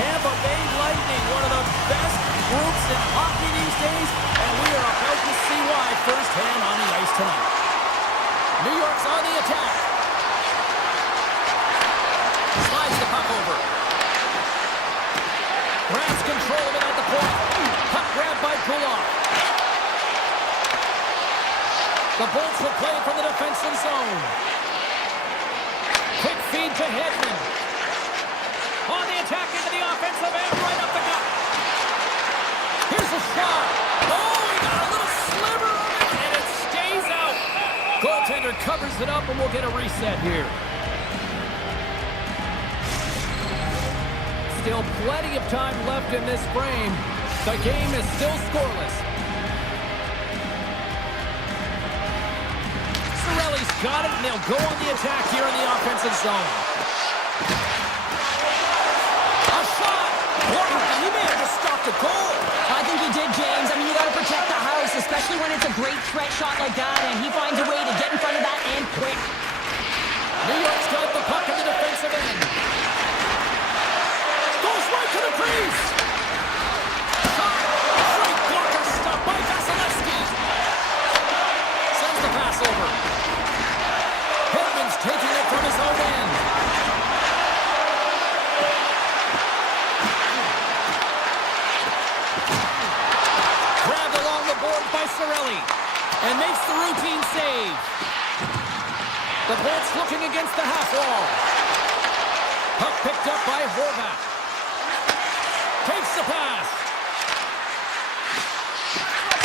Tampa Bay Lightning, one of the best groups in hockey these days, and we are about to see why firsthand on the ice tonight. New York's on the attack. Slides the puck over. Grabs control of it at the point. Puck grabbed by Kulak. The Bolts will play from the defensive zone. Quick feed to Hedman. On the attack into the offensive end, right up the gut. Here's a shot. Oh, he got a little sliver of it, and it stays out. Goaltender covers it up, and we'll get a reset here. Still plenty of time left in this frame. The game is still scoreless. Cirelli's got it, and they'll go on the attack here in the offensive zone. A shot! He may have just stopped a goal. I think he did, James. I mean, you got to protect the house, especially when it's a great threat shot like that, and he finds a way to get in front of that and quick. New York's got the puck in the defensive end. Goes right to the crease. Shot! Great blocker stop by Vasilevsky. Sends the pass over. Hedman's taking it from his own end. Grabbed along the board by Cirelli. And makes the routine save. The Bolts looking against the half wall. Puck picked up by Horvat. Takes the pass.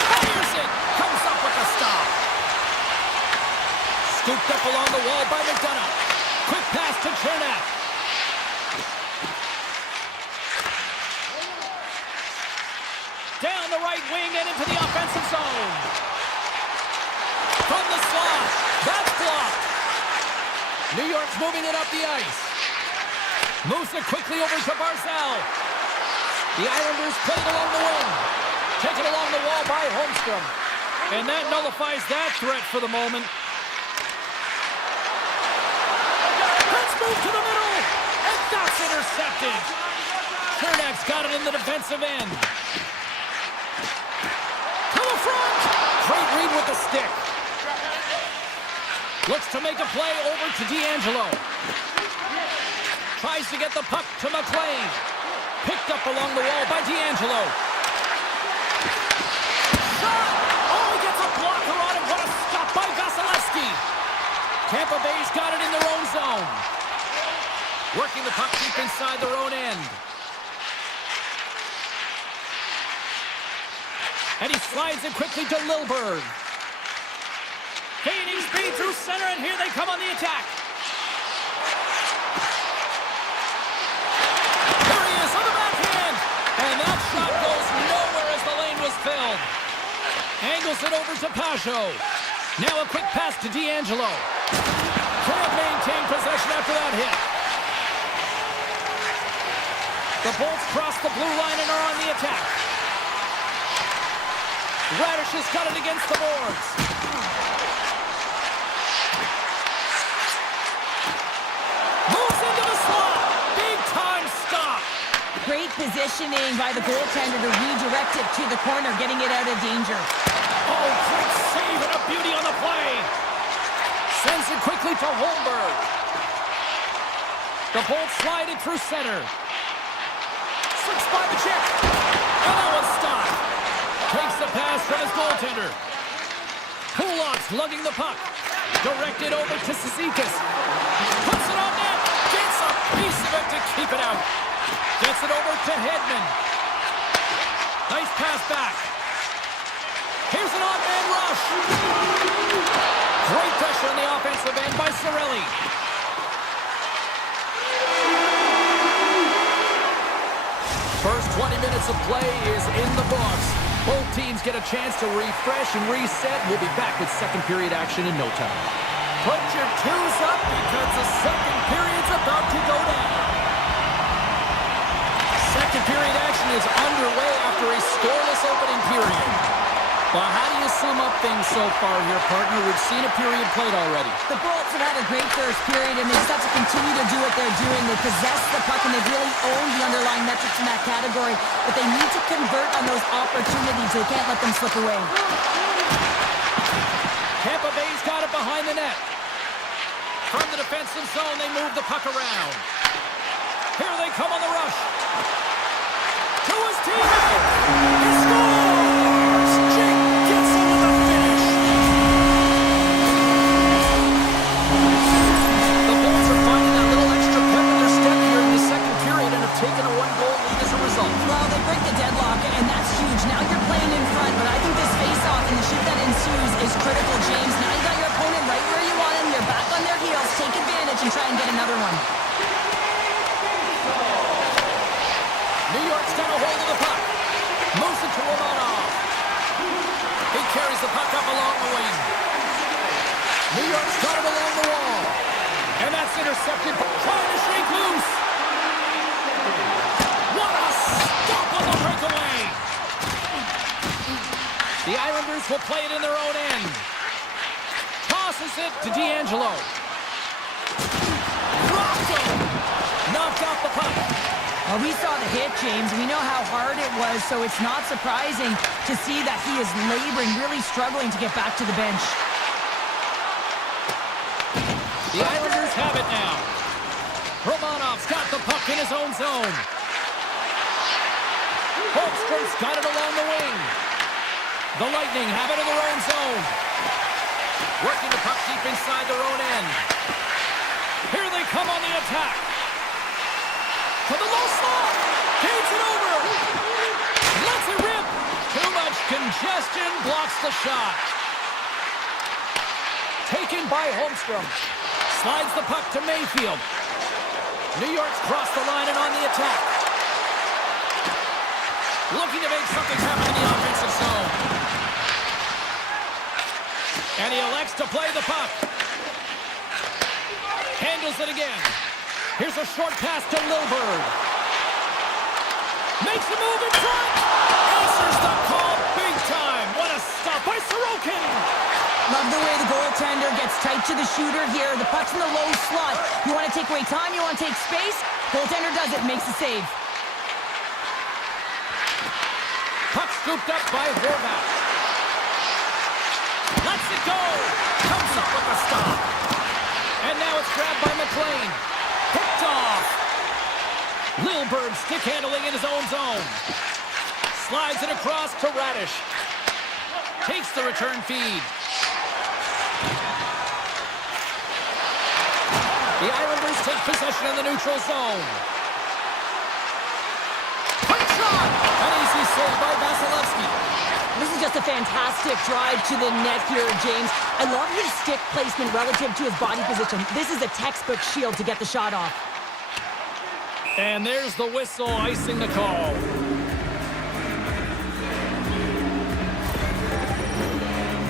Fires it. Comes up with the stop. Scooped up along the wall by McDonough. Quick pass to Chernak. Down the right wing and into the offensive zone. From the slot. That's blocked. New York's moving it up the ice. Moves it quickly over to Barzal. The Islanders play it along the wing. Taken along the wall by Holmstrom. And that nullifies that threat for the moment. Let's move to the middle. And that's intercepted. Chernak's got it in the defensive end. To the front. Great read with the stick. Looks to make a play over to D'Angelo. Tries to get the puck to McLean. Picked up along the wall by D'Angelo. Shot! Oh, he gets a blocker on it. What a stop by Vasilevsky. Tampa Bay's got it in their own zone. Working the puck deep inside their own end. And he slides it quickly to Lilburg. Gaining speed through center, and here they come on the attack. There he is on the backhand. And that shot goes nowhere as the lane was filled. Angles it over to Pajot. Now a quick pass to D'Angelo. Can't maintain possession after that hit. The Bolts cross the blue line and are on the attack. Radish has got it against the boards. Moves into the slot. Big time stop. Great positioning by the goaltender to redirect it to the corner, getting it out of danger. Oh, great save and a beauty on the play. Sends it quickly to Holmberg. The Bolts slide it through center. Slips by the chip. And that one's stopped. Takes the pass from his goaltender. Kulak's lugging the puck. Directed over to Cizikas. Puts it on net. Gets a piece of it to keep it out. Gets it over to Hedman. Nice pass back. Here's an off-man rush. Great pressure on the offensive end by Cirelli. First 20 minutes of play is in the books. Both teams get a chance to refresh and reset. We'll be back with second period action in no time. Put your twos up because the second period's about to go down. Second period action is underway after a scoreless opening period. Well, how do you sum up things so far here, partner? We've seen a period played already. The Bolts have had a great first period, and they just have to continue to do what they're doing. They possess the puck, and they've really owned the underlying metrics in that category. But they need to convert on those opportunities. They can't let them slip away. Tampa Bay's got it behind the net. From the defensive zone, they move the puck around. Here they come on the rush. To his teammate. He scores! Jake gets him with the finish. The Bolts are finding that little extra pep in their step here in the second period and have taken a one-goal lead as a result. Well, they break the deadlock, and that's huge. Now you're playing in front, but I think this face-off and the shift that ensues is critical, James. Now you got your opponent right where you want him. You're back on their heels. Take advantage and try and get another one. New York's got a hold of the puck. Moves it to Romanov. He carries the puck up along the wing. New York's got it along the wall. And that's intercepted. Trying to shake loose. What a stop on the breakaway. The Islanders will play it in their own end. Tosses it to D'Angelo. Rocked him. Knocked off the puck. Well, we saw the hit, James. We know how hard it was, so it's not surprising to see that he is laboring, really struggling to get back to the bench. The Islanders have it now. Romanov's got the puck in his own zone. Holmstrom's got it along the wing. The Lightning have it in their own zone. Working the puck deep inside their own end. Here they come on the attack. To the low slot. Gains it over. Lets it rip. Too much congestion. Blocks the shot. Taken by Holmstrom. Slides the puck to Mayfield. New York's crossed the line and on the attack. Looking to make something happen in the offensive zone. And he elects to play the puck. Handles it again. Here's a short pass to Lilburn. Makes a move in front. Answers the call big time. What a stop by Sorokin. Love the way the goaltender gets tight to the shooter here. The puck's in the low slot. You want to take away time, you want to take space. Goaltender does it, makes the save. Puck scooped up by Horvath. Lets it go. Comes up with a stop. And now it's grabbed by McLean. Picked off. Lilburn stick handling in his own zone. Slides it across to Radish. Takes the return feed. The Islanders take possession in the neutral zone. Quick shot! An easy save by Vasilevsky. This is just a fantastic drive to the net here, James. I love his stick placement relative to his body position. This is a textbook shield to get the shot off. And there's the whistle icing the call.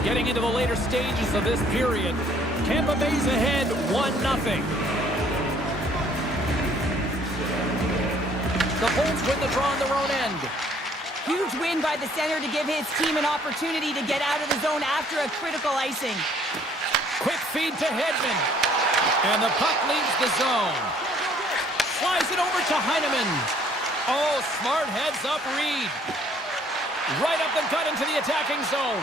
Getting into the later stages of this period, Tampa Bay's ahead 1-0. The Bolts win the draw on their own end. Huge win by the center to give his team an opportunity to get out of the zone after a critical icing. Quick feed to Hedman. And the puck leaves the zone. Slides it over to Heineman. Oh, smart heads up Reed. Right up the gut into the attacking zone.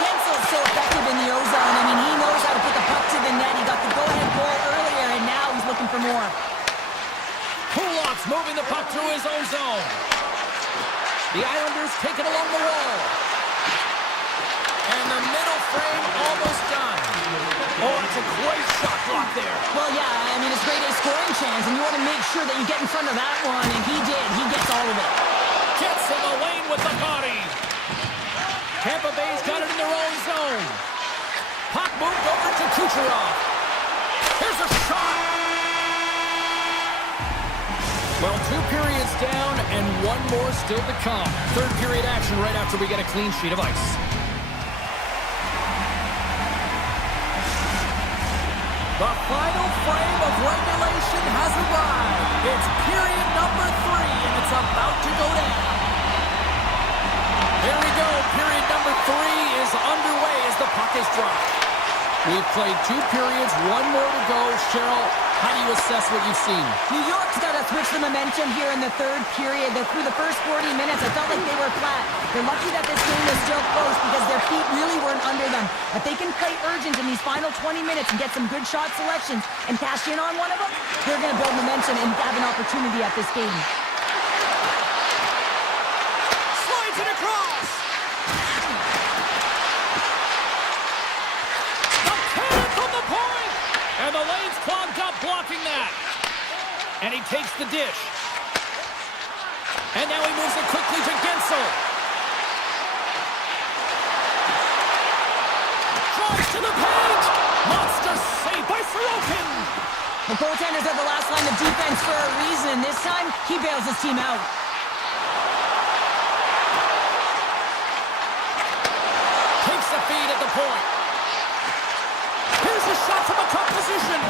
Gensel's so effective in the O-zone. I mean, he knows how to put the puck to the net. He got the go-ahead goal earlier, and now he's looking for more. Kulak's moving the puck through his own zone. The Islanders take it along the wall. And the middle frame almost done. Oh, it's a great shot block there. Well, yeah, I mean, it's a great A scoring chance, and you want to make sure that you get in front of that one, and he did. He gets all of it. Gets in the lane with the body. Tampa Bay's got it in their own zone. Puck moved over to Kucherov. Here's a shot. Well, 2 periods down and 1 more still to come. Third period action right after we get a clean sheet of ice. The final frame of regulation has arrived. It's period number 3, and it's about to go down. Here we go. Period number 3 is underway as the puck is dropped. We've played 2 periods, 1 more to go. Cheryl, how do you assess what you've seen? New York's got to switch the momentum here in the third period. Through the first 40 minutes, I felt like they were flat. They're lucky that this game is still close because their feet really weren't under them. If they can play urgent in these final 20 minutes and get some good shot selections and cash in on one of them, they're going to build momentum and have an opportunity at this game. Slides it across. The cannon from the point. And the lane's clogged up blocking that. And he takes the dish. And now he moves it quickly to Gensel. Drives to the paint. Monster save by Sorokin. The goaltenders are the last line of defense for a reason. This time, he bails his team out. Takes the feed at the point. Here's a shot from a tough position.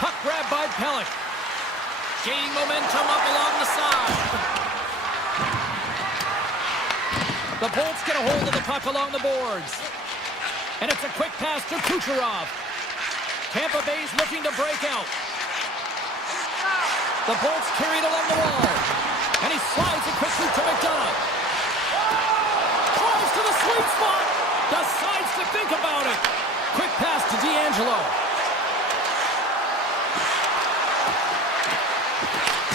Puck grab by Pellick. Gaining momentum up along the side. The Bolts get a hold of the puck along the boards. And it's a quick pass to Kucherov. Tampa Bay's looking to break out. The Bolts carried along the wall. And he slides it quickly to McDonough. Drives to the sweet spot. Decides to think about it. Quick pass to D'Angelo.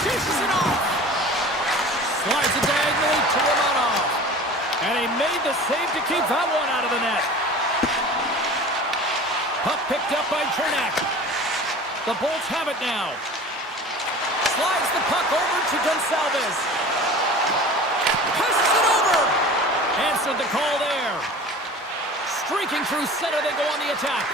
Dishes it off. Slides it diagonally to Romanov. And he made the save to keep that one out of the net. Puck picked up by Chernak. The Bolts have it now. Slides the puck over to Gonsalves. Passes it over. Answered the call there. Streaking through center, they go on the attack.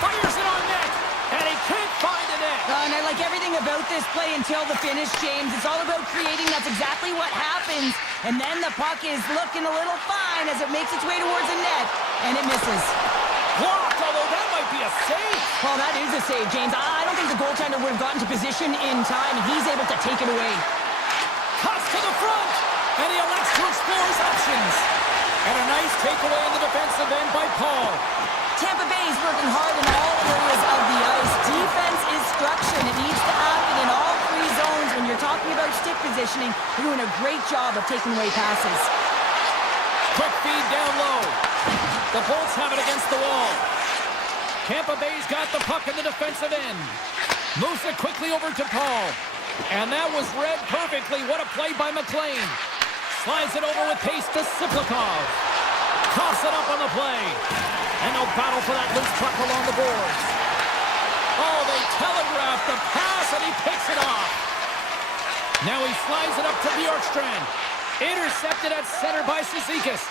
Fires it on net. And he can't find a net. And I like everything about this play until the finish, James. It's all about creating. That's exactly what happens. And then the puck is looking a little fine as it makes its way towards the net. And it misses. Blocked, although that might be a save. Well, that is a save, James. I don't think the goaltender would have gotten to position in time. He's able to take it away. Cuts to the front. And he elects to explore his options. And a nice takeaway in the defensive end by Paul. Tampa Bay is working hard in all areas of the ice. Defense is structure, and it needs to happen in all 3 zones. When you're talking about stick positioning, they're doing a great job of taking away passes. Quick feed down low. The Bolts have it against the wall. Tampa Bay's got the puck in the defensive end. Moves it quickly over to Paul. And that was read perfectly. What a play by McLean. Slides it over with pace to Siplikov. Coughs it up on the play. And no battle for that loose puck along the boards. Oh, they telegraphed the pass, and he picks it off. Now he slides it up to Bjorkstrand. Intercepted at center by Cizikas.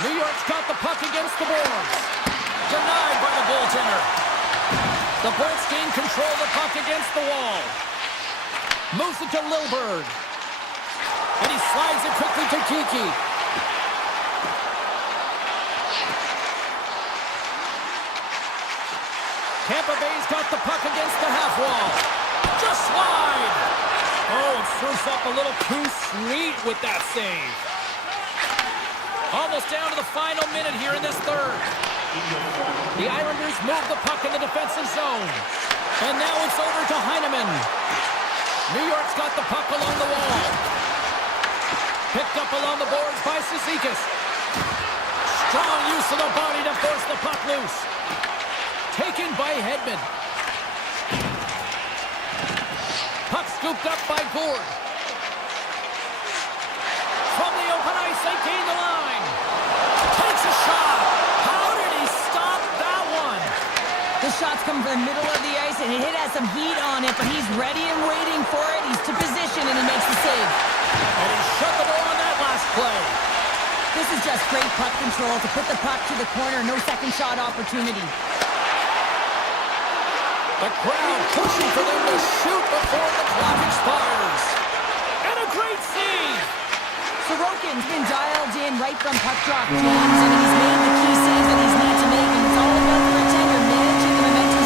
New York's got the puck against the boards. Denied by the goaltender. The Bolts gain control of the puck against the wall. Moves it to Lilburg. And he slides it quickly to Kiki. Tampa Bay's got the puck against the half wall. Just slide. Oh, it serves up a little too sweet with that save. Almost down to the final minute here in this third. The Islanders move the puck in the defensive zone. And now it's over to Heineman. New York's got the puck along the wall. Picked up along the boards by Cizikas. Strong use of the body to force the puck loose. Taken by Hedman. Puck scooped up by Gourde. From the open ice, they gain the line. Takes a shot. How did he stop that one? The shot's come from the middle of the ice, and it has some heat on it, but he's ready and waiting for it. He's to position, and he makes the save. And he shut the door on that last play. This is just great puck control to put the puck to the corner. No second shot opportunity. The crowd pushing for them to shoot before the clock expires. And a great save. Sorokin's been dialed in right from puck drop, James, and he's made the key saves that he's need to make, and it's all about the retender managing the momentum.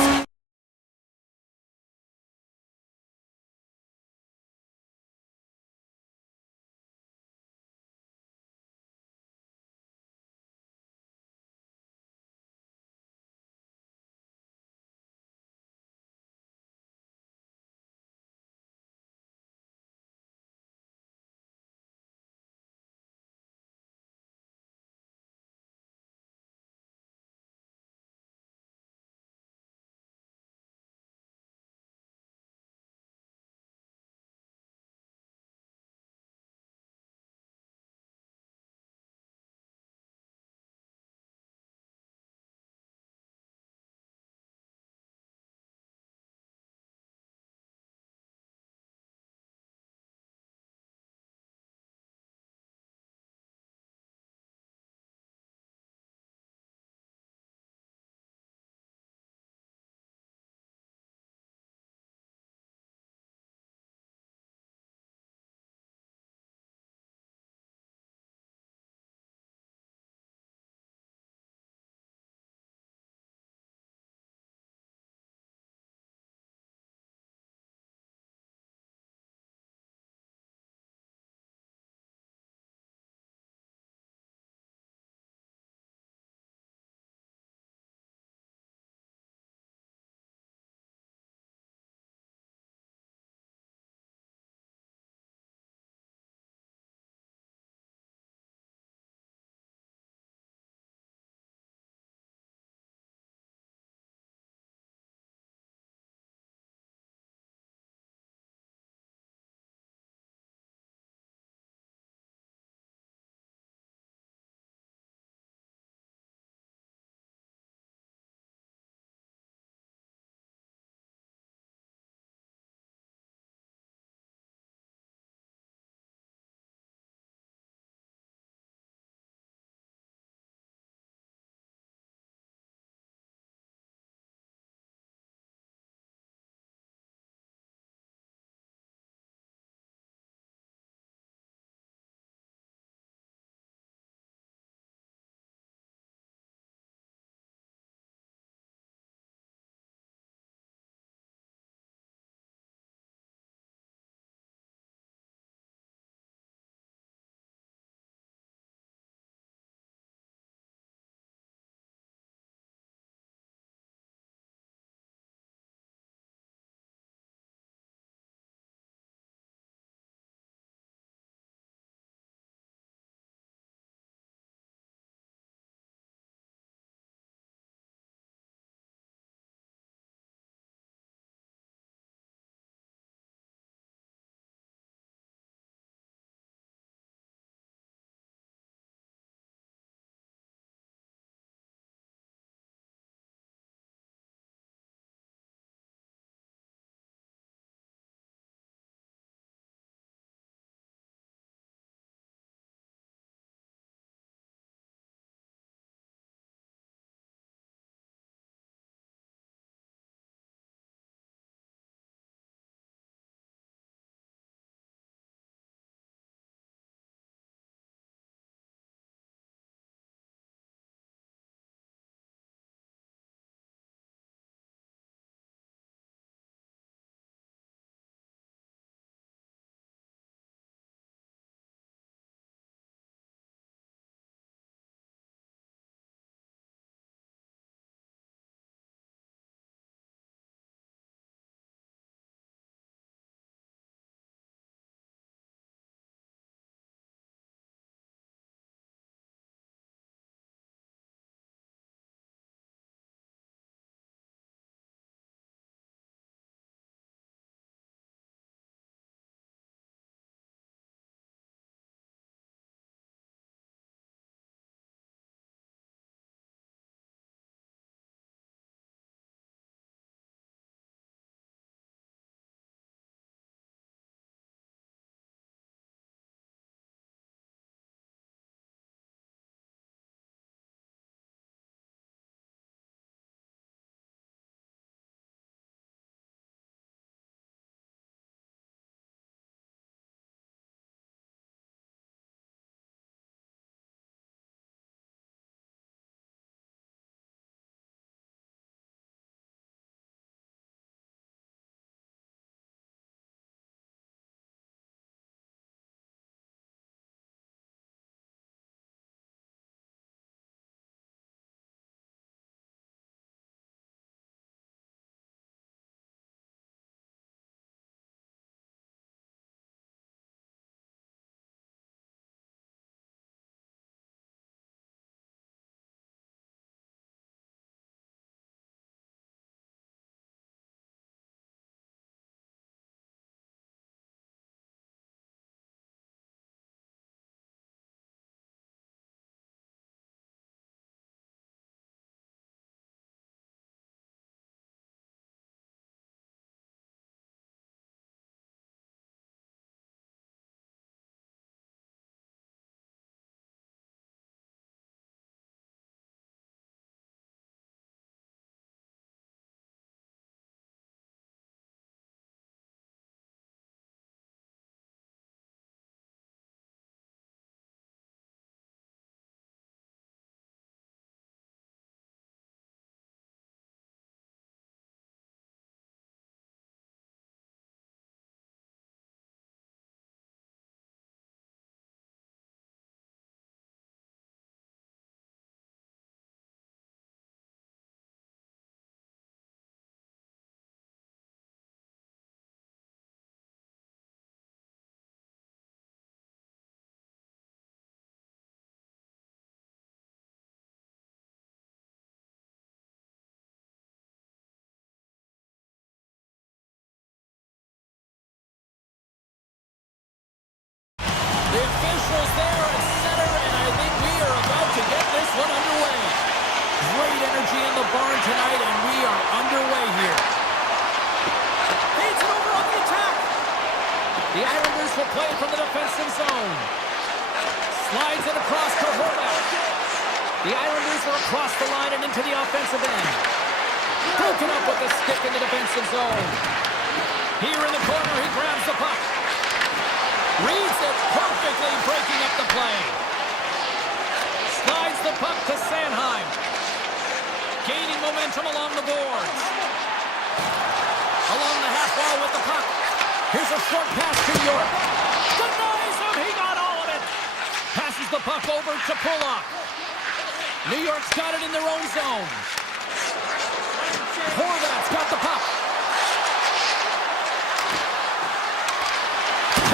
the barn tonight, and we are underway here. Feeds it over on the attack. The Islanders will play from the defensive zone. Slides it across to Horvath. The Islanders are across the line and into the offensive end. Broken up with the stick in the defensive zone. Here in the corner, he grabs the puck. Reads it perfectly, breaking up the play. Slides the puck to Sanheim. Gaining momentum along the boards. Along the half wall with the puck. Here's a short pass to York. Denies him, he got all of it. Passes the puck over to Pulock. New York's got it in their own zone. Horvath's got the puck.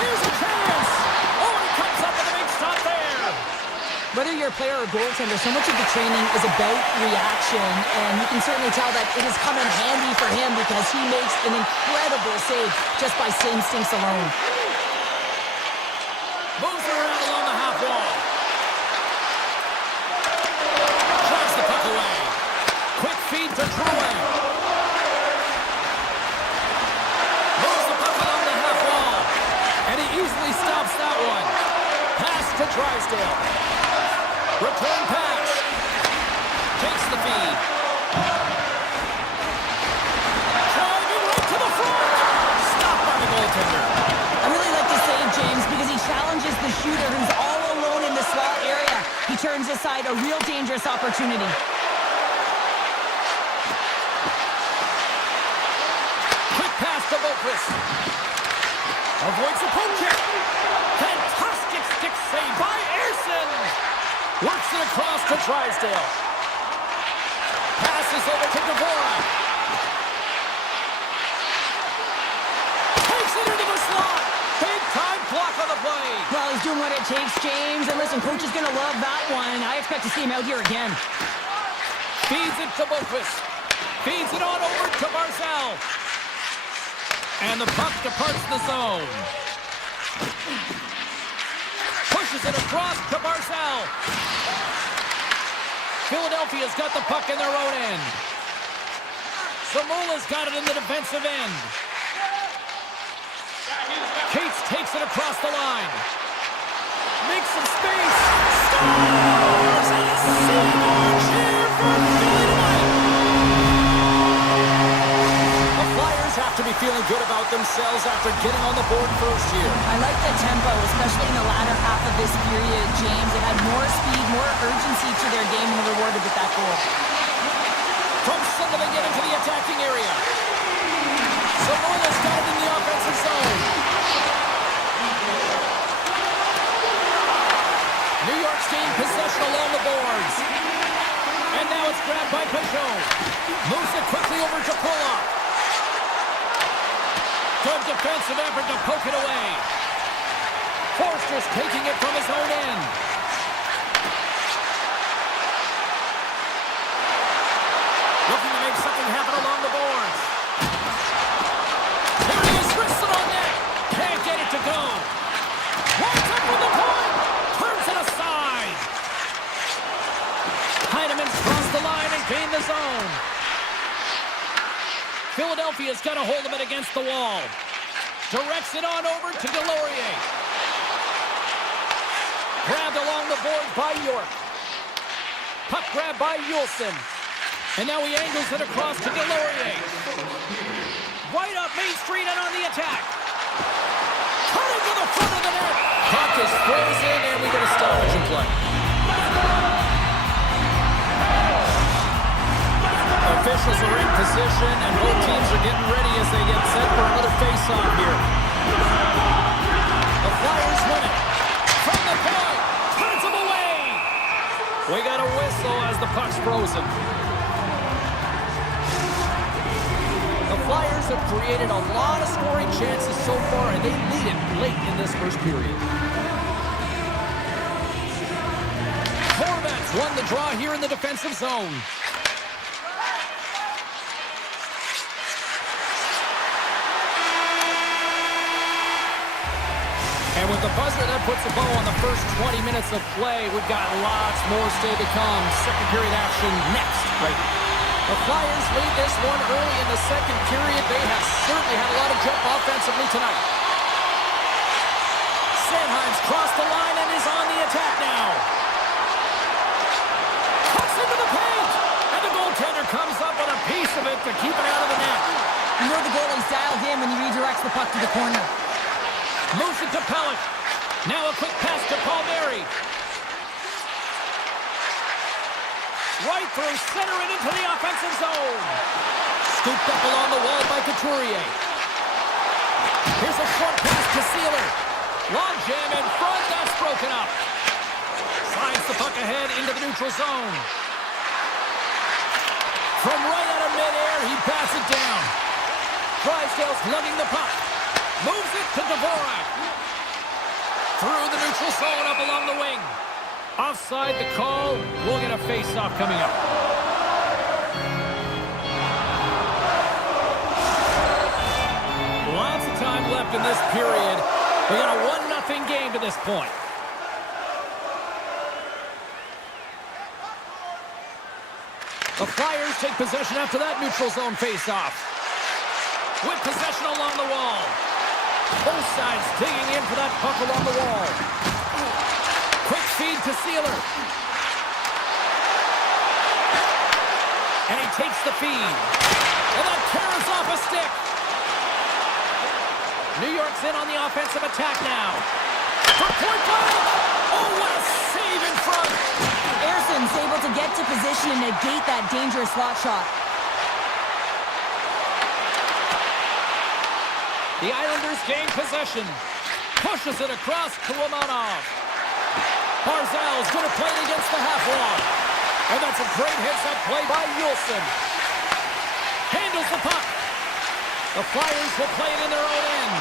Here's a chance. Oh, and he comes up with a big stop there. Whether you're a player or goaltender, so much of the training is about reaction, and you can certainly tell that it has come in handy for him because he makes an incredible save just by instincts alone. Moves around along the half wall. Drives the puck away. Quick feed to Drouin. Moves the puck along the half wall. And he easily stops that one. Pass to Drysdale. Return pass. Takes the feed. Driving right to the front. Stopped by the goaltender. I really like the save, James, because he challenges the shooter who's all alone in the slot area. He turns aside a real dangerous opportunity. Quick pass to Boqvist. Avoids the poke check. Fantastic stick save by Ersson. Works it across to Drysdale. Passes over to Dvorak. Takes it into the slot. Big time block on the play. Well, he's doing what it takes, James. And listen, coach is going to love that one. I expect to see him out here again. Feeds it to Boqvist. Feeds it on over to Barzal. And the puck departs the zone. Pushes it across to Barzal. Philadelphia's got the puck in their own end. Samula's got it in the defensive end. Cates takes it across the line. Makes some space. Scores! And a Seymour cheer for Philly tonight. The Flyers have to be feeling good about themselves after getting on the board first here. I like the tempo, especially in the latter half of this period, James. It had more speed, more urgency to their game and rewarded with that goal. From center they get into the attacking area. Samula's got it in the offensive zone. New York's gained possession along the boards. And now it's grabbed by Peugeot. Moves it quickly over to Pulock. Good defensive effort to poke it away. Forster's taking it from his own end. Looking to make something happen along the boards. There he is, wristed on net. Can't get it to go. Winds up with the point. Turns it aside. Heinemann's crossed the line and gained the zone. Philadelphia's got a hold of it against the wall. Directs it on over to Delorier. Grabbed along the board by York. Puck grabbed by Yulson. And now he angles it across to Delorier. Right up Main Street and on the attack. Cutting to the front of the net. Puck is frozen and we get a stoppage in play. Officials are in position and both teams are getting ready as they get set for another face-off here. The Flyers win it. From the point. Turns them away. We got a whistle as the puck's frozen. The Flyers have created a lot of scoring chances so far, and they lead it late in this first period. Horvath's won the draw here in the defensive zone. And with the buzzer, that puts a bow on the first 20 minutes of play. We've got lots more still to come. Second period action next, right? The Flyers lead this one early in the second period. They have certainly had a lot of jump offensively tonight. Sanheim's crossed the line and is on the attack now. Cuts into the paint. And the goaltender comes up with a piece of it to keep it out of the net. You know the goalie's dialed in when he redirects the puck to the corner. Moves it to Pellick. Now a quick pass to Palmieri. Right through center and into the offensive zone. Scooped up along the wall by Couturier. Here's a short pass to Sealer. Long jam in front, that's broken up. Slides the puck ahead into the neutral zone. From right out of midair, he passes it down. Drysdale's lugging the puck. Moves it to Dvorak. Through the neutral zone up along the wing. Offside the call. We'll get a face-off coming up. Lots of time left in this period. We got a 1-0 game to this point. The Flyers take possession after that neutral zone face-off. With possession along the wall. Both sides digging in for that puck along the wall. Quick feed to Sealer. And he takes the feed. And that tears off a stick. New York's in on the offensive attack now. For point blank. Oh, what a save in front. Erson's able to get to position and negate that dangerous slot shot. The Islanders gain possession. Pushes it across to Romanov. Barzal's going to play it against the half wall. And that's a great heads-up play by Yulson. Handles the puck. The Flyers will play it in their own end.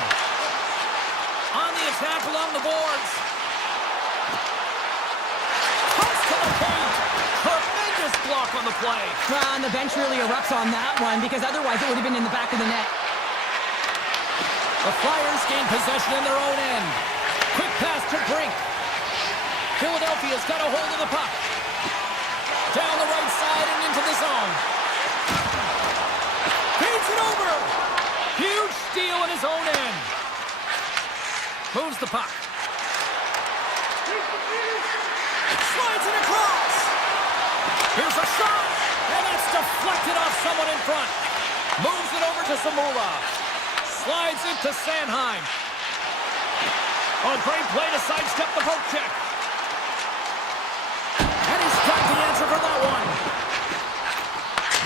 On the attack along the boards. Cuts to the paint. Tremendous block on the play. And the bench really erupts on that one because otherwise it would have been in the back of the net. The Flyers gain possession in their own end. Quick pass to Brink. Philadelphia's got a hold of the puck. Down the right side and into the zone. Feeds it over. Huge steal in his own end. Moves the puck. Slides it across. Here's a shot. And that's deflected off someone in front. Moves it over to Zamula. Slides it to Sanheim. Oh, great play to sidestep the poke check. And he's got the answer for that one.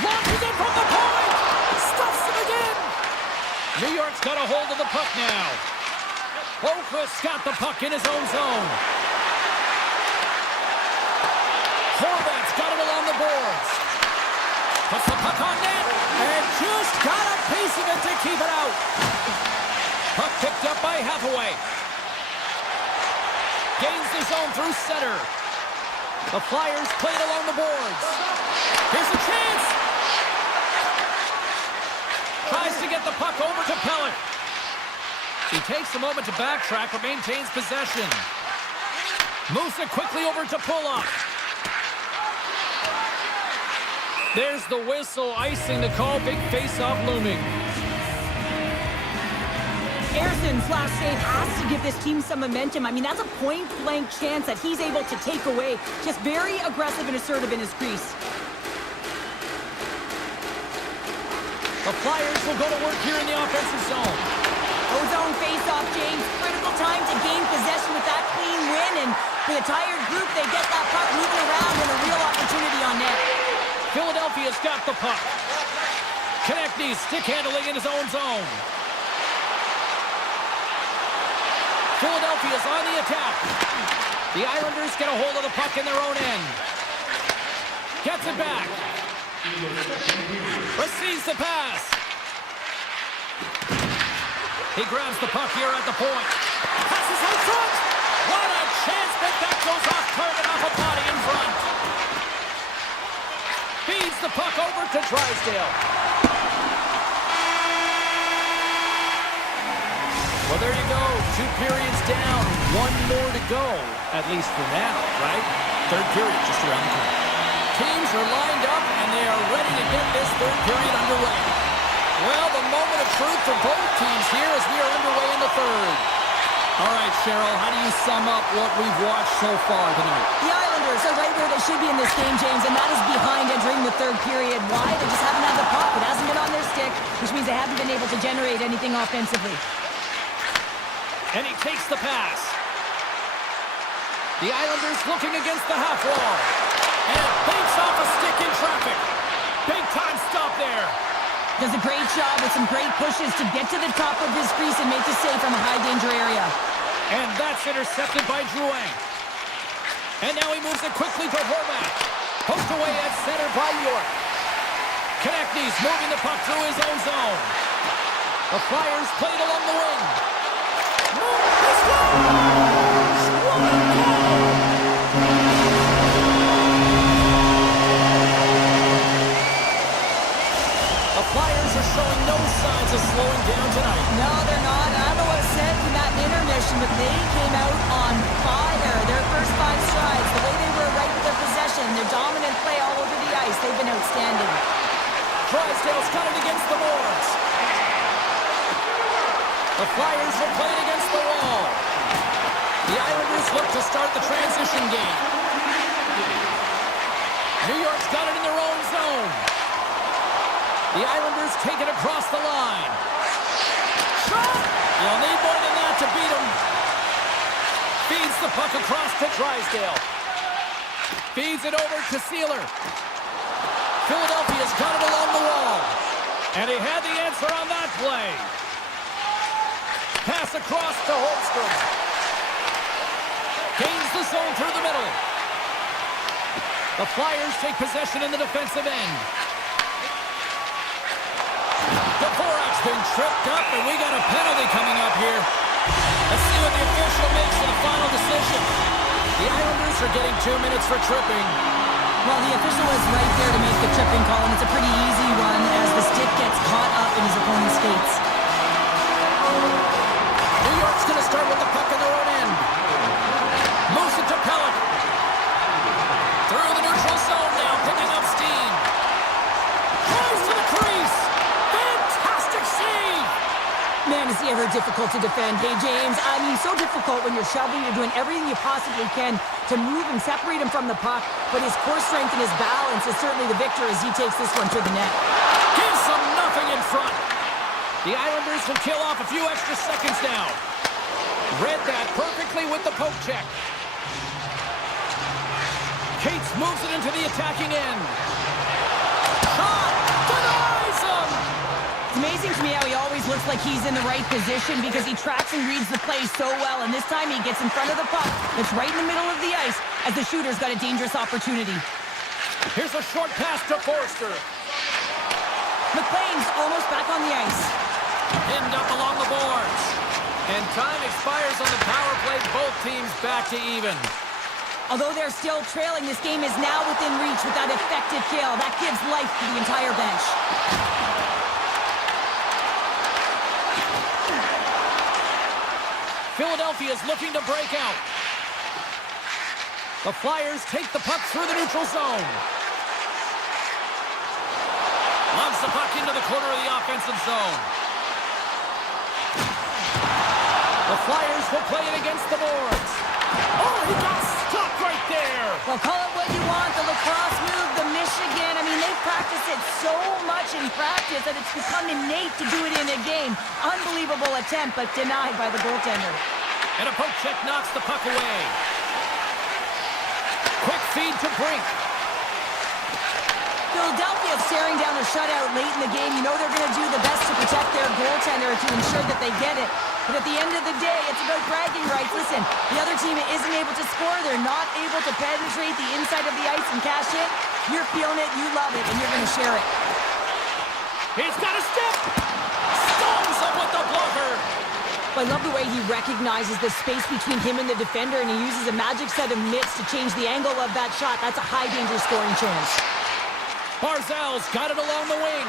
Launches it from the point. Stuffs it again. New York's got a hold of the puck now. Boquist's got the puck in his own zone. Horvat's got it along the boards. Puts the puck on net. And just got a piece of it to keep it out. Puck picked up by Hathaway. Gains the zone through center. The Flyers played along the boards. Here's a chance. Tries to get the puck over to Pellick. He takes a moment to backtrack but maintains possession. Moves it quickly over to Pulock. There's the whistle, icing the call, big face-off looming. Erson's last save has to give this team some momentum. I mean, that's a point-blank chance that he's able to take away. Just very aggressive and assertive in his crease. The Flyers will go to work here in the offensive zone. O-zone face-off, James. Critical time to gain possession with that clean win. And for the tired group, they get that puck moving around and a real opportunity on net. Philadelphia's got the puck. Konechny stick handling in his own zone. Philadelphia's on the attack. The Islanders get a hold of the puck in their own end. Gets it back. Receives the pass. He grabs the puck here at the point. Passes in front. What a chance, but that goes off target off a body in front. Feeds the puck over to Drysdale. Well, there you go. 2 periods down. 1 more to go, at least for now, right? Third period just around the corner. teams are lined up, and they are ready to get this third period underway. Well, the moment of truth for both teams here as we are underway in the third. All right, Cheryl, how do you sum up what we've watched so far tonight? The Islanders are right where they should be in this game, James, and that is behind entering the third period. Why? They just haven't had the puck. It hasn't been on their stick, which means they haven't been able to generate anything offensively. And he takes the pass. The Islanders looking against the half wall. And banks off a stick in traffic. Big time stop there. Does a great job with some great pushes to get to the top of his crease and make the save from a high-danger area. And that's intercepted by Drouin. And now he moves it quickly to Horvat. Poked away at center by York. Konechny's moving the puck through his own zone. The Flyers played along the wing. He scores! What a goal! The Flyers are showing no signs of slowing down tonight. No, they're not. I don't know what was said from that intermission, but they came out on fire. Their first 5 strides, the way they were right with their possession, their dominant play all over the ice, they've been outstanding. Drysdale's got it against the boards. The Flyers are playing against the wall. The Islanders look to start the transition game. New York's got it in their own zone. The Islanders take it across the line. Shot! You'll need more than that to beat them. Feeds the puck across to Drysdale. Feeds it over to Sealer. Philadelphia's got it along the wall. And he had the answer on that play. Pass across to Holmstrom. Gains the zone through the middle. The Flyers take possession in the defensive end. Dvorak's been tripped up, and we got a penalty coming up here. Let's see what the official makes of the final decision. The Islanders are getting 2 minutes for tripping. Well, the official was right there to make the tripping call, and it's a pretty easy one as the stick gets caught up in his opponent's skates. New York's going to start with the puck in their own end. Moves it to Pellick. Through the neutral zone now, picking up steam. Tries to the crease. Fantastic save. Man, is he ever difficult to defend. Hey, James, I mean, so difficult when you're shoving, you're doing everything you possibly can to move and separate him from the puck, but his core strength and his balance is certainly the victor as he takes this one to the net. Gives them nothing in front. The Islanders will kill off a few extra seconds now. Read that perfectly with the poke check. Cates moves it into the attacking end. Shot! Denies him! It's amazing to me how he always looks like he's in the right position because he tracks and reads the play so well, and this time he gets in front of the puck that's right in the middle of the ice as the shooter's got a dangerous opportunity. Here's a short pass to Forster. McLean's almost back on the ice. Pinned up along the boards. And time expires on the power play. Both teams back to even. Although they're still trailing, this game is now within reach with that effective kill. That gives life to the entire bench. Philadelphia is looking to break out. The Flyers take the puck through the neutral zone. Loves the puck into the corner of the offensive zone. The Flyers will play it against the boards. Oh, he got stuck right there. Well, call it what you want, the lacrosse move, the Michigan. I mean, they've practiced it so much in practice that it's become innate to do it in a game. Unbelievable attempt, but denied by the goaltender. And a poke check knocks the puck away. Quick feed to Brink. Philadelphia staring down a shutout late in the game. You know they're going to do the best to protect their goaltender to ensure that they get it. But at the end of the day, it's about bragging rights. Listen, the other team isn't able to score. They're not able to penetrate the inside of the ice and cash it. You're feeling it, you love it, and you're going to share it. He's got a step. Stones him with the blocker. I love the way he recognizes the space between him and the defender, and he uses a magic set of mitts to change the angle of that shot. That's a high-danger scoring chance. Barzal's got it along the wing.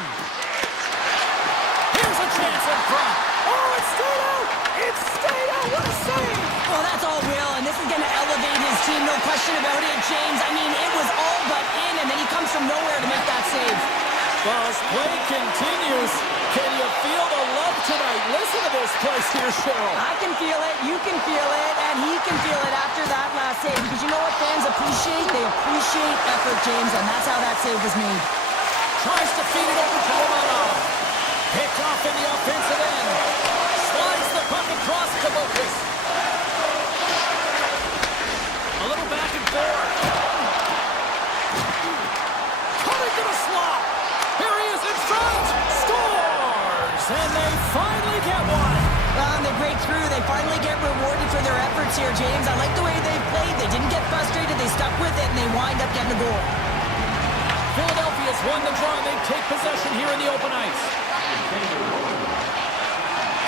Here's a chance in front. Oh, it's stayed out! It's stayed out! What a save! Well, that's all Will, and this is going to elevate his team, no question about it, James. I mean, it was all but in, and then he comes from nowhere to make that save. Well, as play continues, can you feel the love tonight? Listen to this place here, Cheryl. I can feel it, you can feel it, and he can feel it after that last save. Because you know what fans appreciate? They appreciate effort, James, and that's how that save was made. Tries to feed it over to Romanov. Picked off in the offensive end. Slides the puck across to Lucas. A little back and forth. Coming to the slot. Here he is in front. Scores! And they finally get one. Well, and they break through. They finally get rewarded for their efforts here, James. I like the way they played. They didn't get frustrated. They stuck with it, and they wind up getting a goal. Philadelphia's won the draw. They take possession here in the open ice.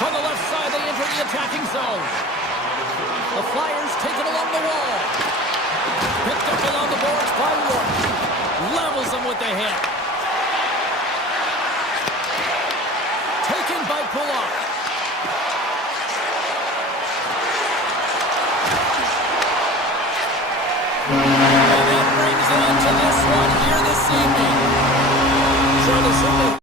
From the left side, they enter the attacking zone. The Flyers take it along the wall. Picked up along the boards by Rourke. Levels them with the hit. Taken by Pullock. And that brings it into this one here this evening. Sure, this is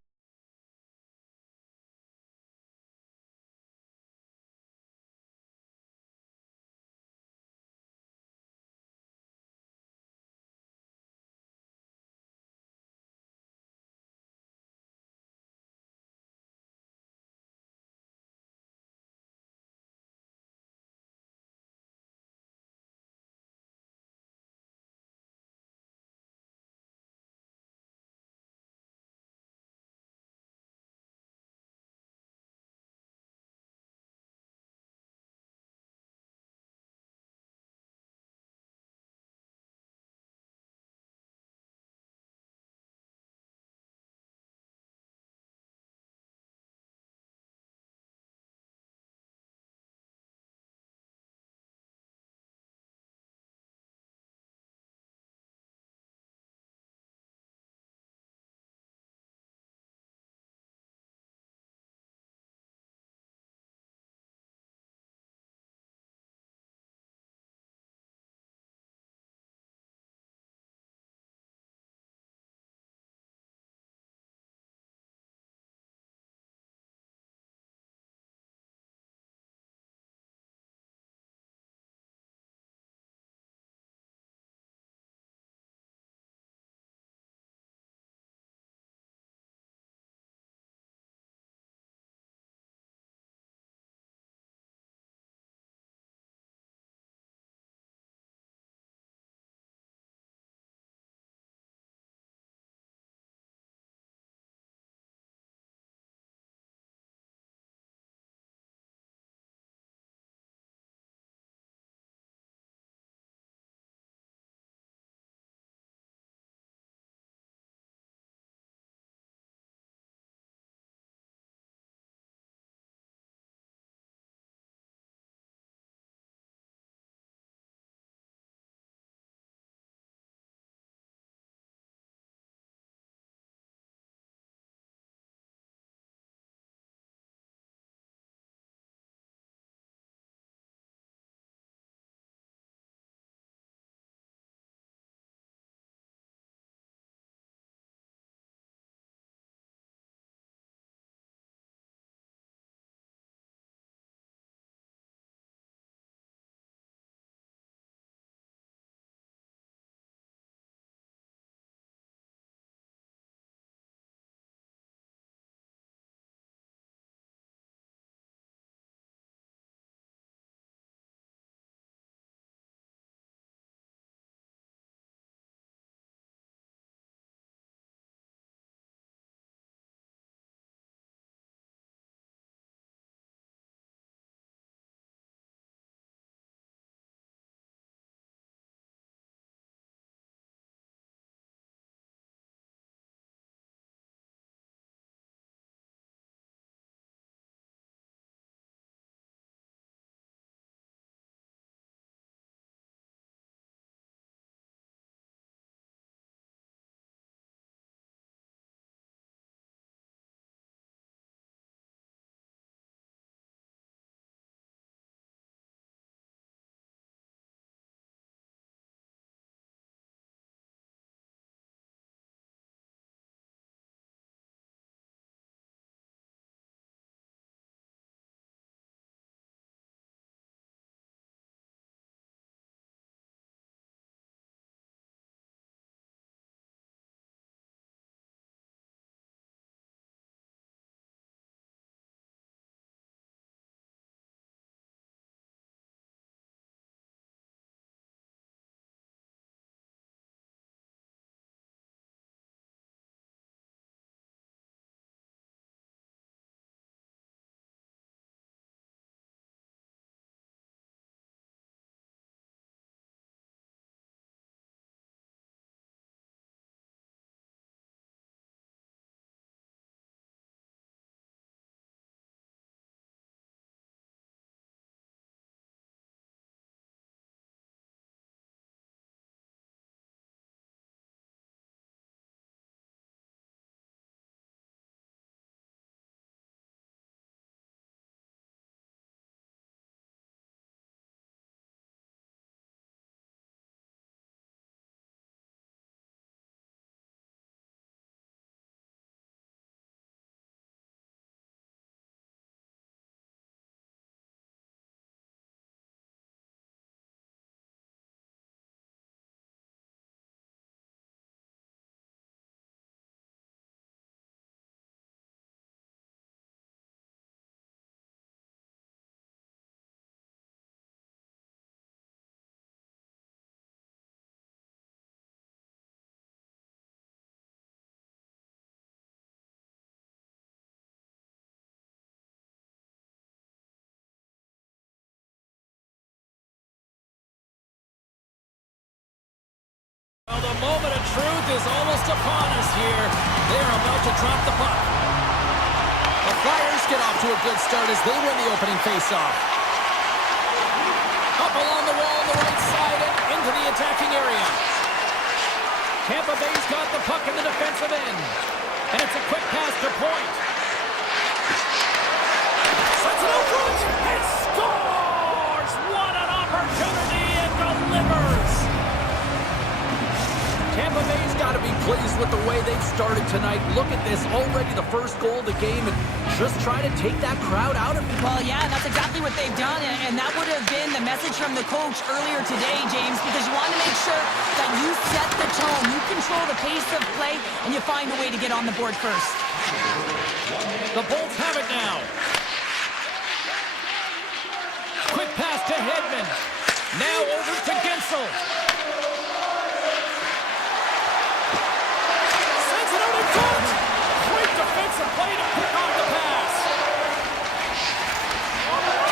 Well, the moment of truth is almost upon us here. They're about to drop the puck. The Flyers get off to a good start as they win the opening faceoff. Up along the wall on the right side and into the attacking area. Tampa Bay's got the puck in the defensive end. And it's a quick pass to point. Sets it over and scores! What an opportunity and delivers! Tampa Bay's got to be pleased with the way they've started tonight. Look at this, already the first goal of the game, and just try to take that crowd out of it. Well, yeah, that's exactly what they've done, and that would have been the message from the coach earlier today, James, because you want to make sure that you set the tone, you control the pace of play, and you find a way to get on the board first. The Bolts have it now. Quick pass to Hedman. Now over to Gensel. Sends it out in front. Great defensive play to pick off the pass.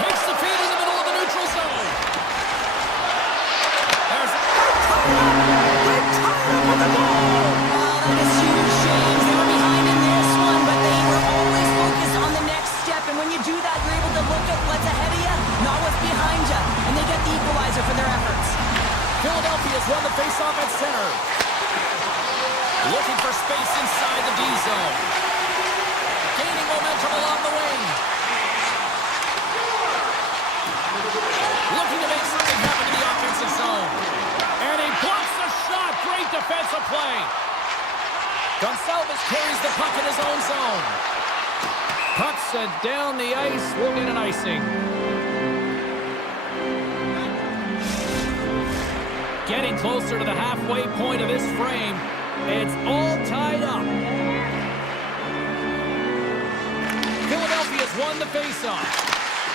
Takes the feed in the middle of the neutral zone. There's They're tied up with the ball. Oh, that is huge, James. They were behind in this one, but they were always focused on the next step, and when you do that, you're able to look at what's ahead of you, not what's behind you, and they get the equalizer for their efforts. Philadelphia's won the faceoff at center. Looking for space inside the D zone. Gaining momentum along the wing. Looking to make something happen in the offensive zone. And he blocks the shot. Great defensive play. Gonçalves carries the puck in his own zone. Puck sent down the ice. We'll get an icing. Getting closer to the halfway point of this frame. It's all tied up. Philadelphia's won the faceoff.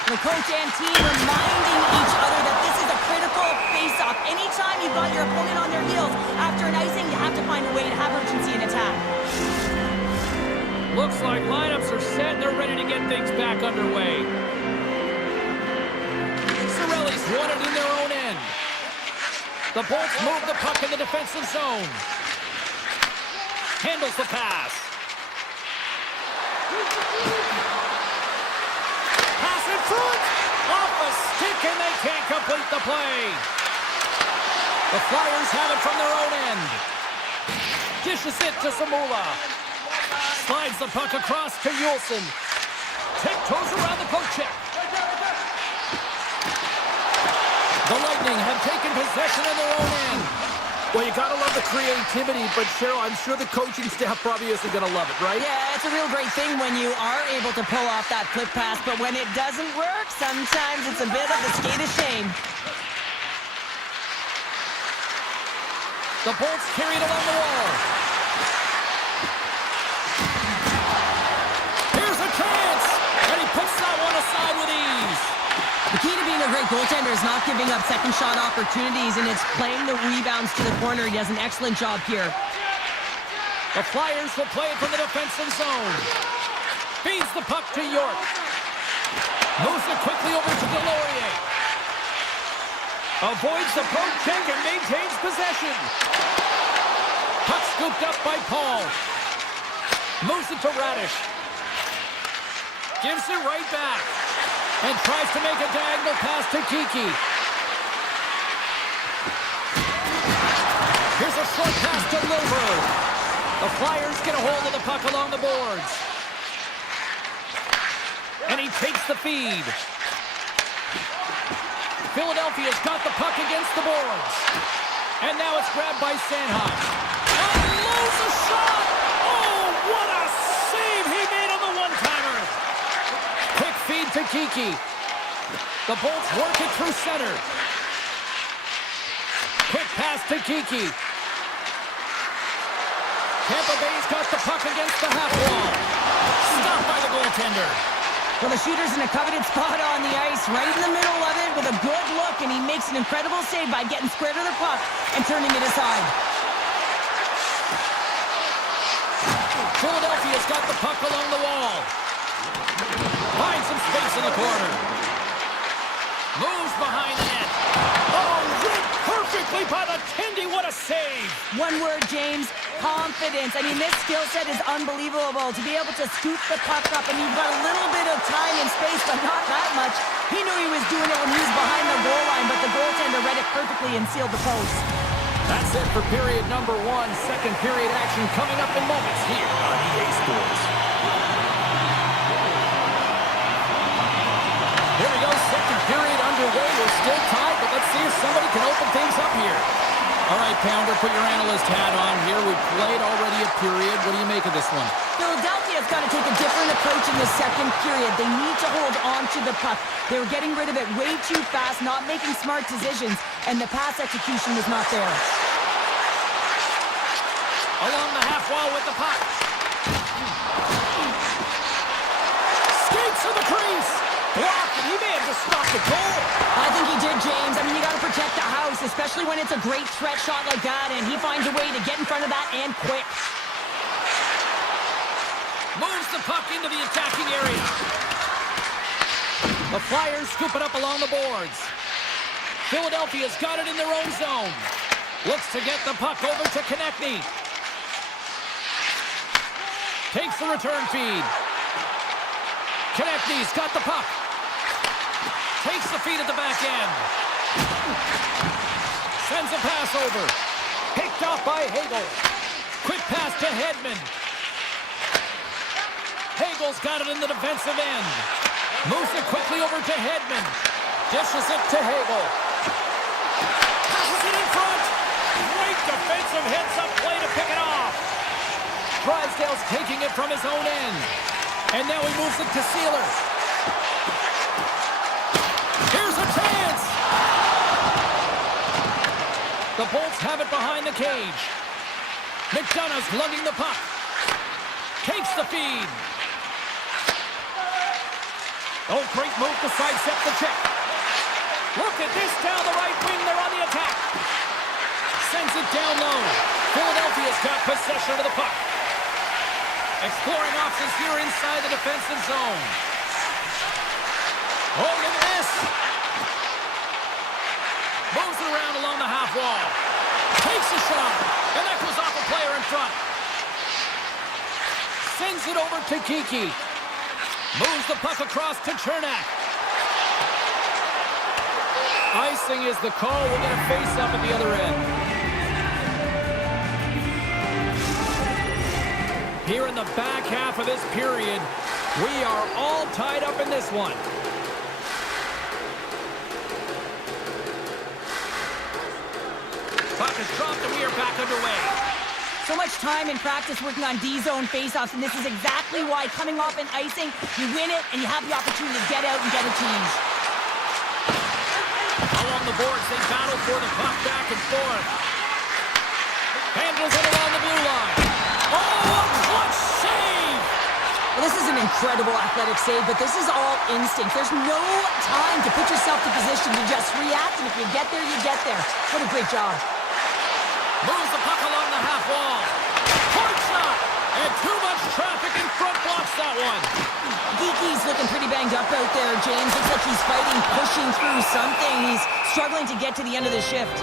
The coach and team reminding each other that this is a critical face-off. Anytime you've got your opponent on their heels after an icing, you have to find a way to have urgency in attack. Looks like lineups are set. They're ready to get things back underway. Cirelli's won it in their own end. The Bolts move the puck in the defensive zone. Handles the pass. Pass in front. Off a stick, and they can't complete the play. The Flyers have it from their own end. Dishes it to Zamula. Slides the puck across to Yulson. Tiptoes around the poke check. The Lightning have taken possession in their own end. Well, you gotta love the creativity, but Cheryl, I'm sure the coaching staff probably isn't gonna love it, right? Yeah, it's a real great thing when you are able to pull off that flip pass, but when it doesn't work, sometimes it's a bit of the skate of shame. The Bolts carry it along the wall. Here's a chance, and he puts that one aside with ease. The key to being a great goaltender is not giving up second shot opportunities, and it's playing the rebounds to the corner. He does an excellent job here. The Flyers will play it from the defensive zone. Feeds the puck to York. Moves it quickly over to Delorier. Avoids the poke check and maintains possession. Puck scooped up by Paul. Moves it to Radish. Gives it right back. And tries to make a diagonal pass to Kiki. Here's a short pass to Lilburg. The Flyers get a hold of the puck along the boards. And he takes the feed. Philadelphia's got the puck against the boards. And now it's grabbed by Sanheim. Unloads a shot! Oh, what a save he made on the one-timer! Quick feed to Kiki. The Bolts work it through center. Quick pass to Kiki. Tampa Bay's got the puck against the half wall. Stopped by the goaltender. Well, the shooter's in a coveted spot on the ice, right in the middle of it with a good look, and he makes an incredible save by getting square to the puck and turning it aside. Philadelphia's got the puck along the wall. Finds some space in the corner. Moves behind the net. Oh, ripped perfectly nicely by the Tindy. What a save. One word, James, confidence. I mean, this skill set is unbelievable. To be able to scoop the puck up, and you've got a little bit of time and space, but not that much. He knew he was doing it when he was behind the goal line, but the goaltender read it perfectly and sealed the post. That's it for period number one. Second period action coming up in moments here on EA Sports. Here we go, second period underway. We're still tied, but let's see if somebody can open things up here. All right, Pounder, put your analyst hat on here. We've played already a period. What do you make of this one? Philadelphia's got to take a different approach in the second period. They need to hold on to the puck. They were getting rid of it way too fast, not making smart decisions, and the pass execution was not there. Along the half wall with the puck. Skates to the crease. Blocked, and he may have just stopped the goal. I think he did, James. I mean, you got to protect the house, especially when it's a great threat shot like that, and he finds a way to get in front of that and quick. Moves the puck into the attacking area. The Flyers scoop it up along the boards. Philadelphia's got it in their own zone. Looks to get the puck over to Konechny. Takes the return feed. Konechny's got the puck. Takes the feed at the back end. Sends a pass over. Picked off by Hagel. Quick pass to Hedman. Hagel's got it in the defensive end. Moves it quickly over to Hedman. Dishes it to Hagel. Passes it in front. Great defensive heads-up play to pick it off. Drysdale's taking it from his own end. And now he moves it to Sealer. Here's a chance! The Bolts have it behind the cage. McDonough's lugging the puck. Takes the feed. Oh, great move to sidestep the check. Look at this down the right wing. They're on the attack. Sends it down low. Philadelphia's got possession of the puck. Exploring options here inside the defensive zone. Oh, look at this. Moves it around along the half wall. Takes a shot. And that goes off a player in front. Sends it over to Kiki. Moves the puck across to Chernak. Icing is the call. We'll get a face-up at the other end. Here in the back half of this period, we are all tied up in this one. Puck is dropped and we are back underway. So much time in practice working on D-zone faceoffs, and this is exactly why coming off an icing, you win it and you have the opportunity to get out and get a change. Along the boards, they battle for the puck back and forth. Handles it along the blue line. Oh, what save! Well, this is an incredible athletic save, but this is all instinct. There's no time to put yourself to position to just react, and if you get there, you get there. What a great job. Moves the puck along the half wall. Hard shot! And too much traffic in front blocks that one. Geeky's looking pretty banged up out there, James. Looks like he's fighting, pushing through something. He's struggling to get to the end of the shift.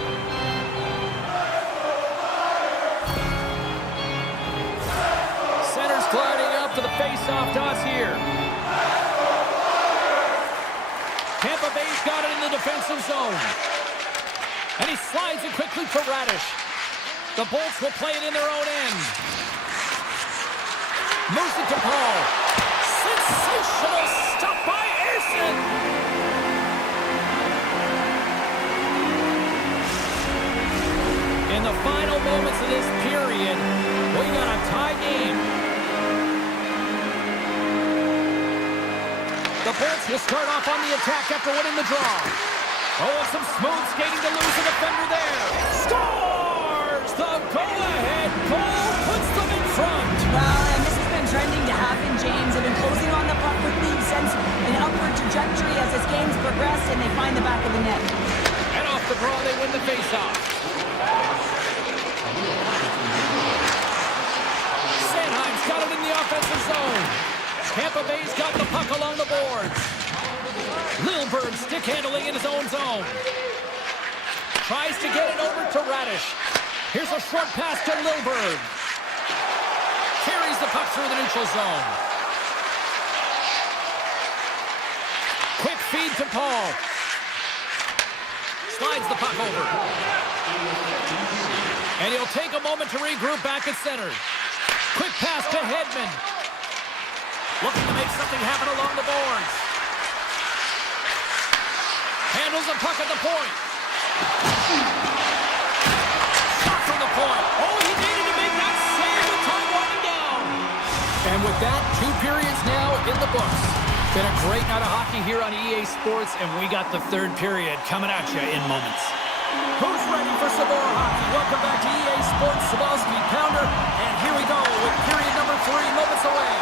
Center's gliding up to the face-off toss here. Tampa Bay's got it in the defensive zone. And he slides it quickly for Radish. The Bolts will play it in their own end. Moves it to Paul. Sensational stop by Ersson. In the final moments of this period, we got a tie game. The Bolts will start off on the attack after winning the draw. Oh, and some smooth skating to lose a defender there. Scores! The go-ahead goal puts them in front. Well, and this has been trending to happen, James. They've been closing on the puck with lead sense an upward trajectory as this game's progressed, and they find the back of the net. And off the draw, they win the faceoff. Sanheim's got it in the offensive zone. Tampa Bay's got the puck along the boards. Lilburn stick handling in his own zone. Tries to get it over to Radish. Here's a short pass to Lilberg. Carries the puck through the neutral zone. Quick feed to Paul. Slides the puck over. And he'll take a moment to regroup back at center. Quick pass to Hedman. Looking to make something happen along the boards. Handles the puck at the point. Shot from the point. Oh, he needed to make that save with time winding down. And with that, 2 periods now in the books. Been a great night of hockey here on EA Sports, and we got the 3rd period coming at you in moments. Who's ready for some more hockey? Welcome back to EA Sports Sabalski Pounder, and here we go with period number 3 moments away.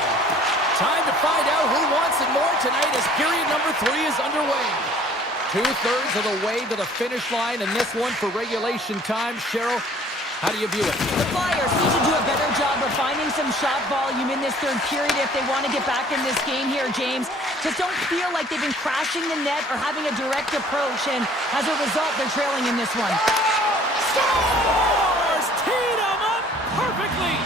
Time to find out who wants it more tonight as period number 3 is underway. 2/3 of the way to the finish line, and this one for regulation time. Cheryl, how do you view it? The Flyers need to do a better job of finding some shot volume in this 3rd period if they want to get back in this game here, James. Just don't feel like they've been crashing the net or having a direct approach, and as a result, they're trailing in this one. Scores! Teed him up perfectly!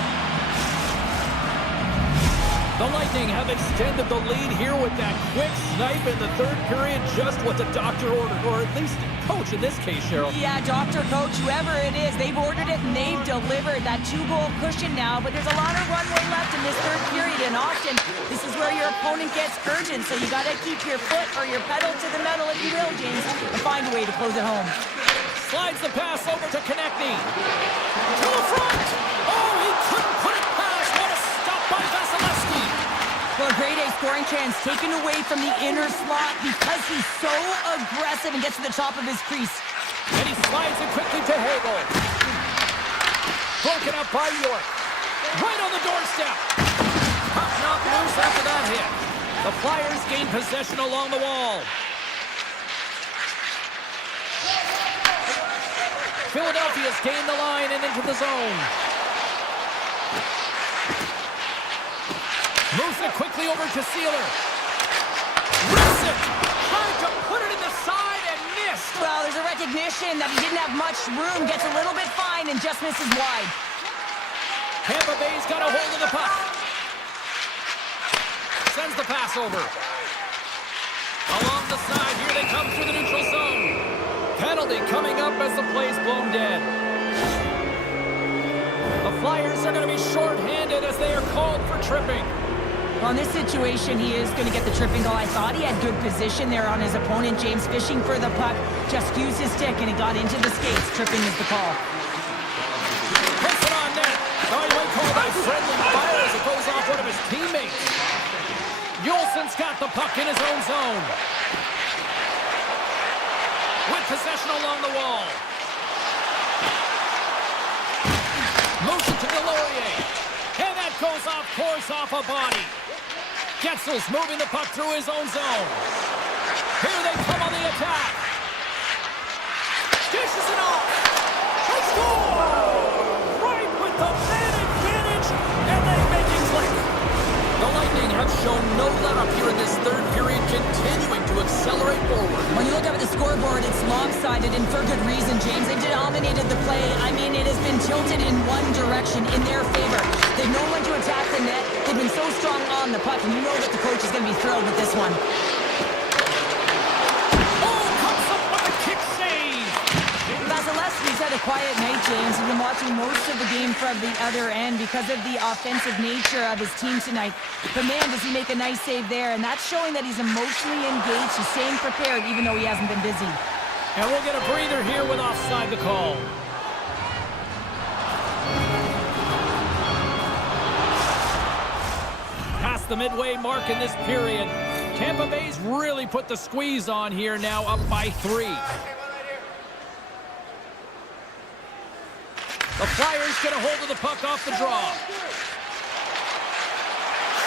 The Lightning have extended the lead here with that quick snipe in the 3rd period, just what the doctor ordered, or at least coach in this case, Cheryl. Yeah, doctor, coach, whoever it is, they've ordered it and they've delivered that 2-goal cushion now, but there's a lot of runway left in this 3rd period, and often this is where your opponent gets urgent, so you got to keep your foot or your pedal to the metal, if you will, James, and find a way to close it home. Slides the pass over to Konechny. To the front! Oh, he couldn't put it past. What a stop by Vasilevsky. Well, a grade A scoring chance taken away from the inner slot because he's so aggressive and gets to the top of his crease. And he slides it quickly to Hagel. Broken up by York. Right on the doorstep. Puck knocked loose after that hit. The Flyers gain possession along the wall. Philadelphia's gained the line and into the zone. Moves it quickly over to Sealer. Rips it. Tried to put it in the side and missed. Well, there's a recognition that he didn't have much room. Gets a little bit fine and just misses wide. Tampa Bay's got a hold of the puck. Sends the pass over. Along the side, here they come through the neutral zone. Penalty coming up as the play's blown dead. The Flyers are going to be short-handed as they are called for tripping. Well, in this situation, he is going to get the tripping goal. I thought he had good position there on his opponent. James fishing for the puck, just used his stick, and it got into the skates. Tripping is the call. Puts it on net. Oh, he might call that friendly fire as it goes off one of his teammates. Yolson's got the puck in his own zone. With possession along the wall. Moves it to Delorier. And that goes off course off a body. Getzel's moving the puck through his own zone. Here they come on the attack. Dishes it off. They score! Right with the man advantage, and they make it click. The Lightning have shown no let-up here in this 3rd period, continuing to accelerate forward. When you look up at the scoreboard, it's lopsided, and for good reason, James. They've dominated the play. I mean, it has been tilted in one direction in their favor. They've known when to attack the net. They've been so strong on the puck, and you know that the coach is going to be thrilled with this one. Oh, comes up with a kick save. Vasilevsky's had a quiet night, James. He's been watching most of the game from the other end because of the offensive nature of his team tonight. But man, does he make a nice save there, and that's showing that he's emotionally engaged. He's staying prepared even though he hasn't been busy. And we'll get a breather here with offside the call. Past the midway mark in this period. Tampa Bay's really put the squeeze on here, now up by 3. The Flyers get a hold of the puck off the draw.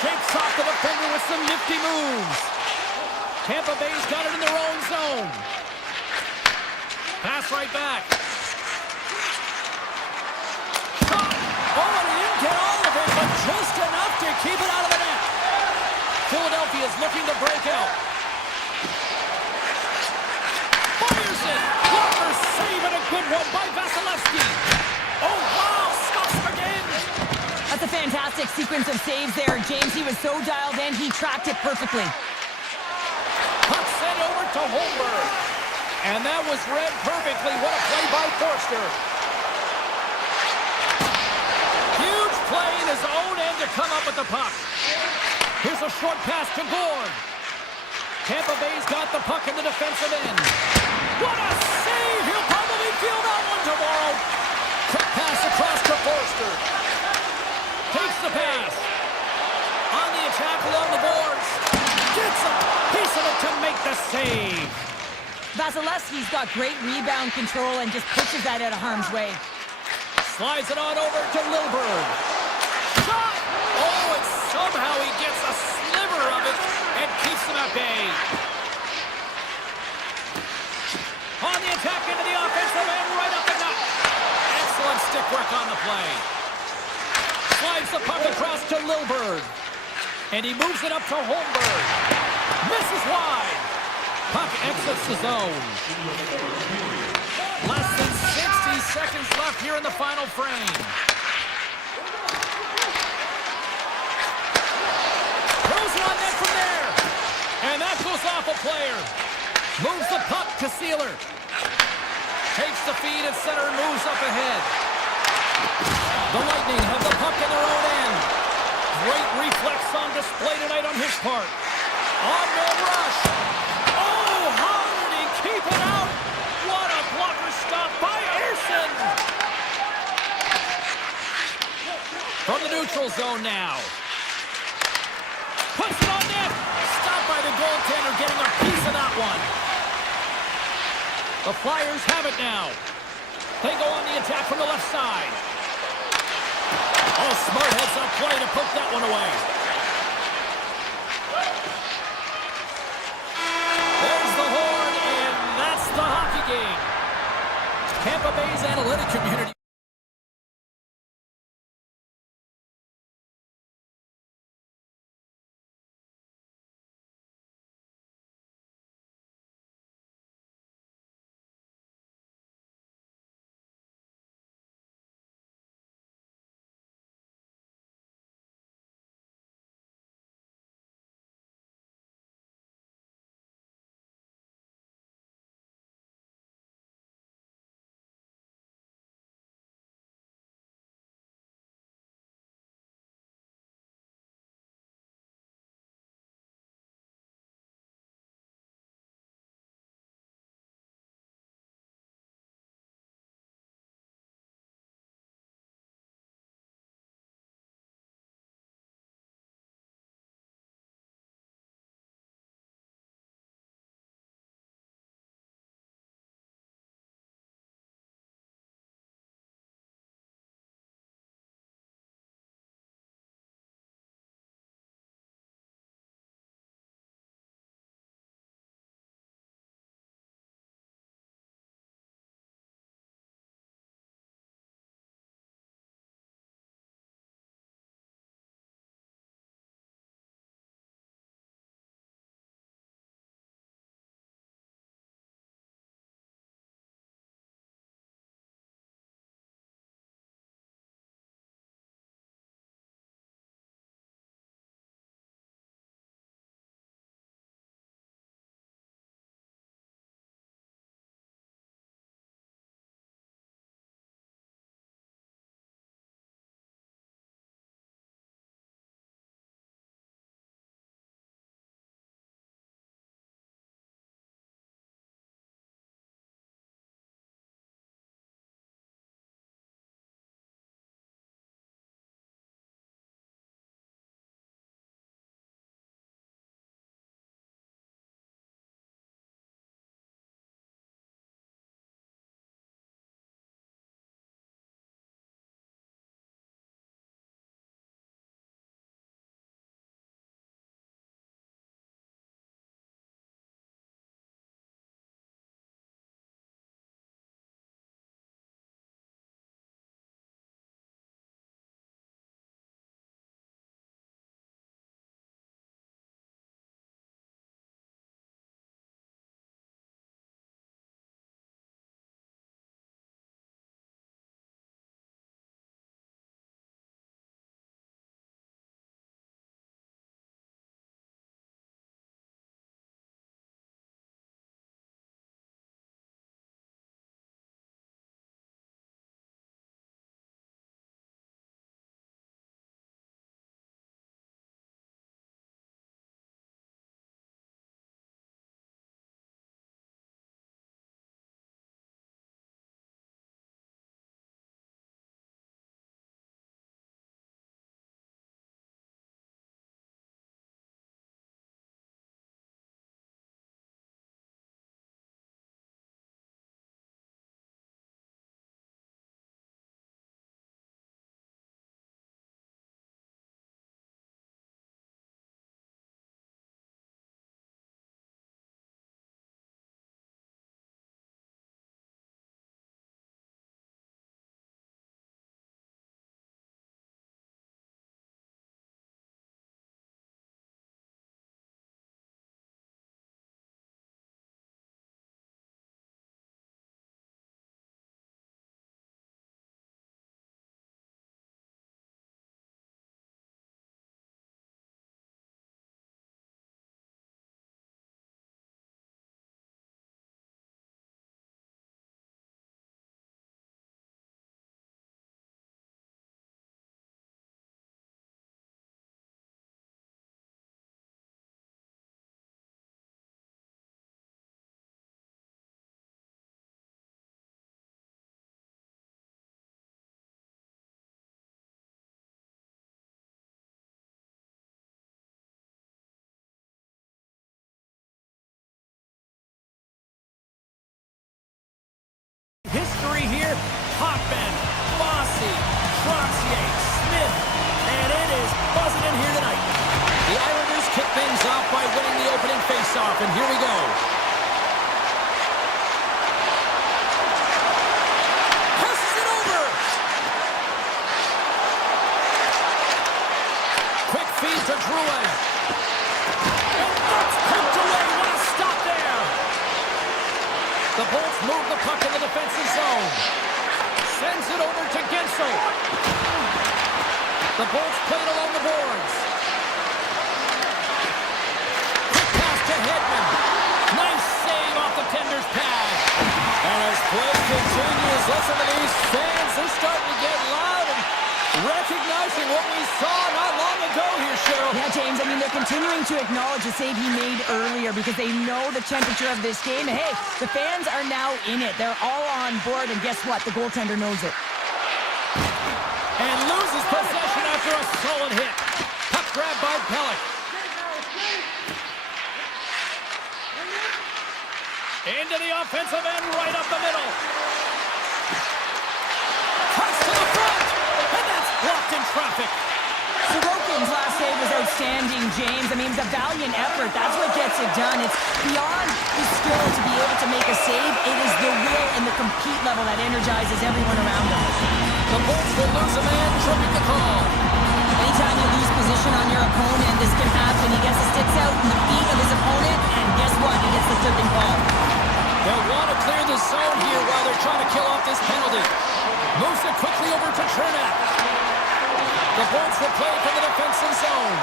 Shakes off the defender with some nifty moves. Tampa Bay's got it in their own zone. Pass right back. Shot. Oh, and he didn't get all of it, but just enough to keep it out of the net. Philadelphia's looking to break out. Fires it. Walker save and a Fantastic sequence of saves there, James. He was so dialed in, he tracked it perfectly. Puck sent over to Holmberg. And that was read perfectly. What a play by Forster. Huge play in his own end to come up with the puck. Here's a short pass to Gord. Tampa Bay's got the puck in the defensive end. What a save! He'll probably feel that one tomorrow. Quick pass across to Forster. Takes the pass. On the attack along the boards. Gets a piece of it to make the save. Vasilevsky's got great rebound control and just pushes that out of harm's way. Slides it on over to Lilburn. Shot! Oh, and somehow he gets a sliver of it and keeps them at bay. On the attack into the offensive end, right up the gut. Excellent stick work on the play. Slides the puck across to Lilburn. And he moves it up to Holmberg. Misses wide. Puck exits the zone. Less than 60 seconds left here in the final frame. Throws it on net from there. And that goes off a player. Moves the puck to Sealer. Takes the feed at center and moves up ahead. The Lightning have the puck in their own end. Great reflex on display tonight on his part. On the rush. Oh, how did he keep it out? What a blocker stop by Ersson. From the neutral zone now. Puts it on net. Stopped by the goaltender, getting a piece of that one. The Flyers have it now. They go on the attack from the left side. Oh, smart heads-up play to poke that one away. There's the horn, and that's the hockey game. Tampa Bay's analytic community. and here we go. Passes it over. Quick feed to Drouin. And that's poked away. What a stop there. The Bolts move the puck in the defensive zone. Sends it over to Gensel. The Bolts played along the boards. Quick pass to Hedman. Nice save off the tender's pad. And as play continues, listen to these fans. They're starting to get loud and recognizing what we saw not long ago here, Cheryl. Yeah, James, I mean, they're continuing to acknowledge the save he made earlier because they know the temperature of this game. And hey, the fans are now in it. They're all on board, and guess what? The goaltender knows it. And loses possession after a solid hit. Puck grab by Pellick. Into the offensive end, right up the middle. Cuts to the front, and that's blocked in traffic. Sorokin's last save was outstanding, James. I mean, it's a valiant effort. That's what gets it done. It's beyond the skill to be able to make a save. It is the will and the compete level that energizes everyone around them. The Bolts will lose a man, tripping the call. Anytime you lose position on your opponent, this can happen. He gets the sticks out in the feet of his opponent, and guess what? He gets the tripping call. They'll want to clear the zone here while they're trying to kill off this penalty. Moves it quickly over to Chernak. The Bolts will play from the defensive zone.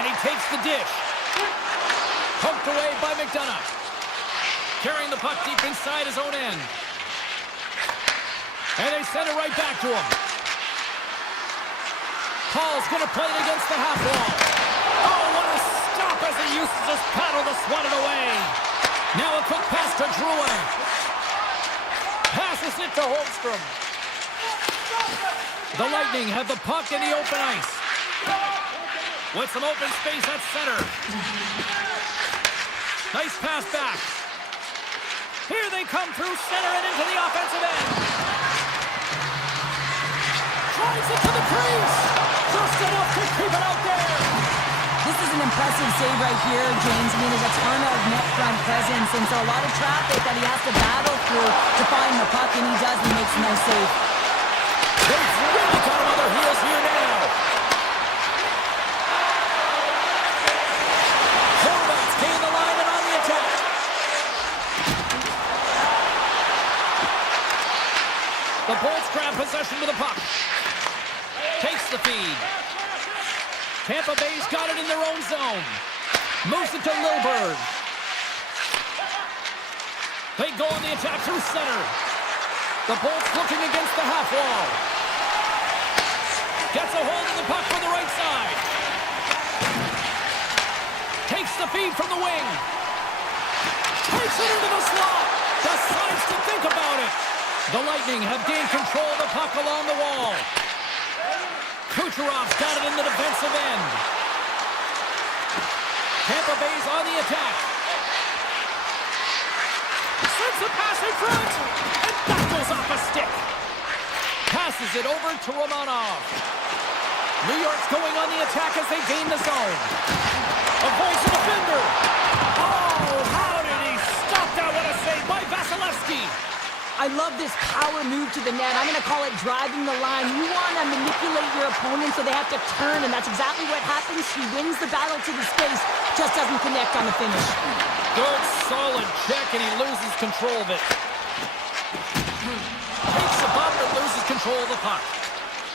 And he takes the dish. Poked away by McDonough. Carrying the puck deep inside his own end. And they send it right back to him. Paul's going to play it against the half wall. Oh, what a stop as he uses his paddle to swat it away. Now a quick pass to Drouin. Passes it to Holmstrom. The Lightning have the puck in the open ice. With some open space at center. Nice pass back. Here they come through center and into the offensive end. Drives it to the crease. Just enough to keep it out there. This is an impressive save right here, James. I mean, there's a ton of net front presence, and so a lot of traffic that he has to battle through to find the puck, and he does. He makes a nice save. They've really got him on their heels here now. Horvats gain the line and on the attack. The Bolts grab possession with the puck. Takes the feed. Tampa Bay's got it in their own zone. Moves it to Lilburg. They go on the attack through center. The Bolts looking against the half wall. Gets a hold of the puck from the right side. Takes the feed from the wing. Takes it into the slot. Decides to think about it. The Lightning have gained control of the puck along the wall. Kucherov's got it in the defensive end. Tampa Bay's on the attack. Sends a pass in front. And that goes off a stick. Passes it over to Romanov. New York's going on the attack as they gain the zone. Avoids the defender. Oh, how did he stop that? What a save by Vasilevsky. I love this power move to the net. I'm going to call it driving the line. You want to manipulate your opponent so they have to turn, and that's exactly what happens. He wins the battle to the space, just doesn't connect on the finish. Good, solid check, and he loses control of it. Takes the bump and loses control of the puck.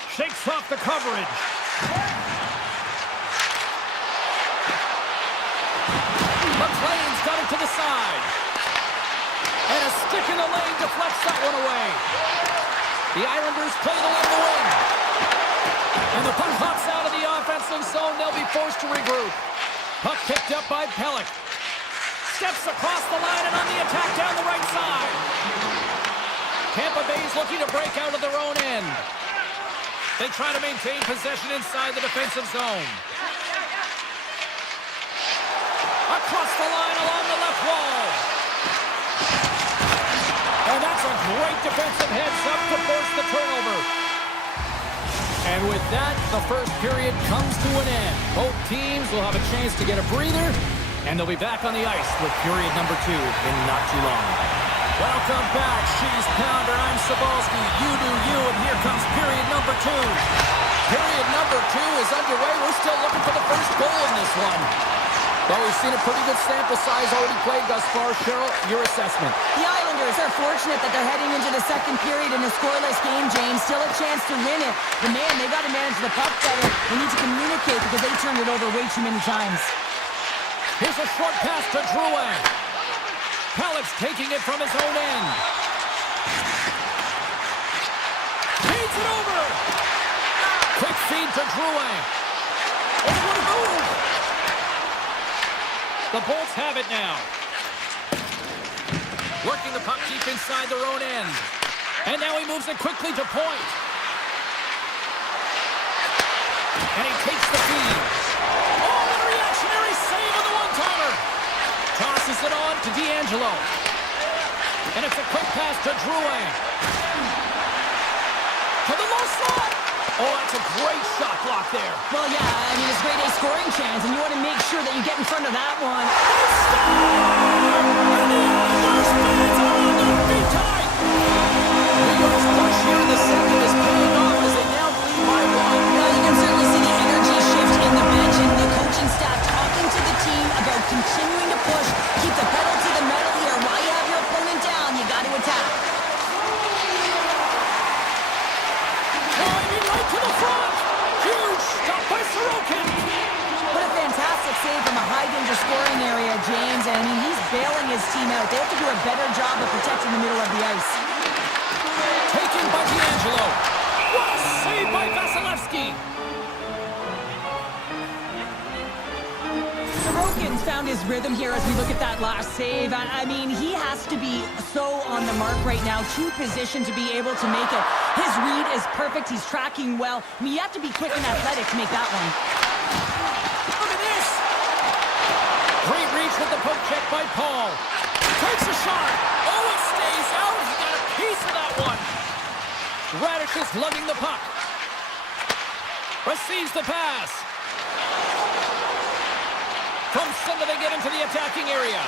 Shakes off the coverage. McLean's got it to the side. And a stick in the lane deflects that one away. The Islanders play it along the wing. And the puck hops out of the offensive zone. They'll be forced to regroup. Puck picked up by Pellick. Steps across the line and on the attack down the right side. Tampa Bay's looking to break out of their own end. They try to maintain possession inside the defensive zone. Across the line along the left wall. And that's a great defensive heads-up to force the turnover. And with that, the first period comes to an end. Both teams will have a chance to get a breather And they'll be back on the ice with period number 2 in not too long. Welcome back, She's Pounder. I'm Cybulski. You do you, and here comes period number 2. Period number 2 is underway. We're still looking for the first goal in this one. Well, we've seen a pretty good sample size already played thus far. Cheryl, your assessment. The Islanders are fortunate that they're heading into the second period in a scoreless game, James. Still a chance to win it. But man, they got to manage the puck better. They need to communicate because they turned it over way too many times. Here's a short pass to Drouin. Pellet's taking it from his own end. Feeds it over. Quick feed to Drouin. Oh, what a move. The Bolts have it now. Working the puck deep inside their own end. And now he moves it quickly to point. And he takes the feed. Oh, what a reactionary save on the one-timer. Tosses it on to D'Angelo. And it's a quick pass to Drouin. To the low slot. Oh, that's a great shot block there. Well, yeah, I mean, it's grade A scoring chance, and you want to make sure that you get in front of that one. And the Islanders fans are on their feet tonight. New York's push here in the second is paying off as they now lead by 1. Well, you can certainly see the energy shift in the bench and the coaching staff talking to the team about continuing to push, keep the pedal to the metal here. While you have your opponent down, you got to attack. Driving right to the front. Huge stop by Sorokin. What a fantastic save from a high-danger scoring area, James. And I mean, he's bailing his team out. They have to do a better job of protecting the middle of the ice. Taken by D'Angelo. What a save by Vasilevsky. Sorokin's found his rhythm here as we look at that last save. I mean, he has to be so on the mark right now, too positioned to be able to make it. His read is perfect. He's tracking well. I mean, you have to be quick and athletic to make that one. Look at this. Great reach with the poke check by Paul. Takes a shot. Oh, it stays out. He got a piece of that one. Radish is lugging the puck. Receives the pass. From center, they get into the attacking area.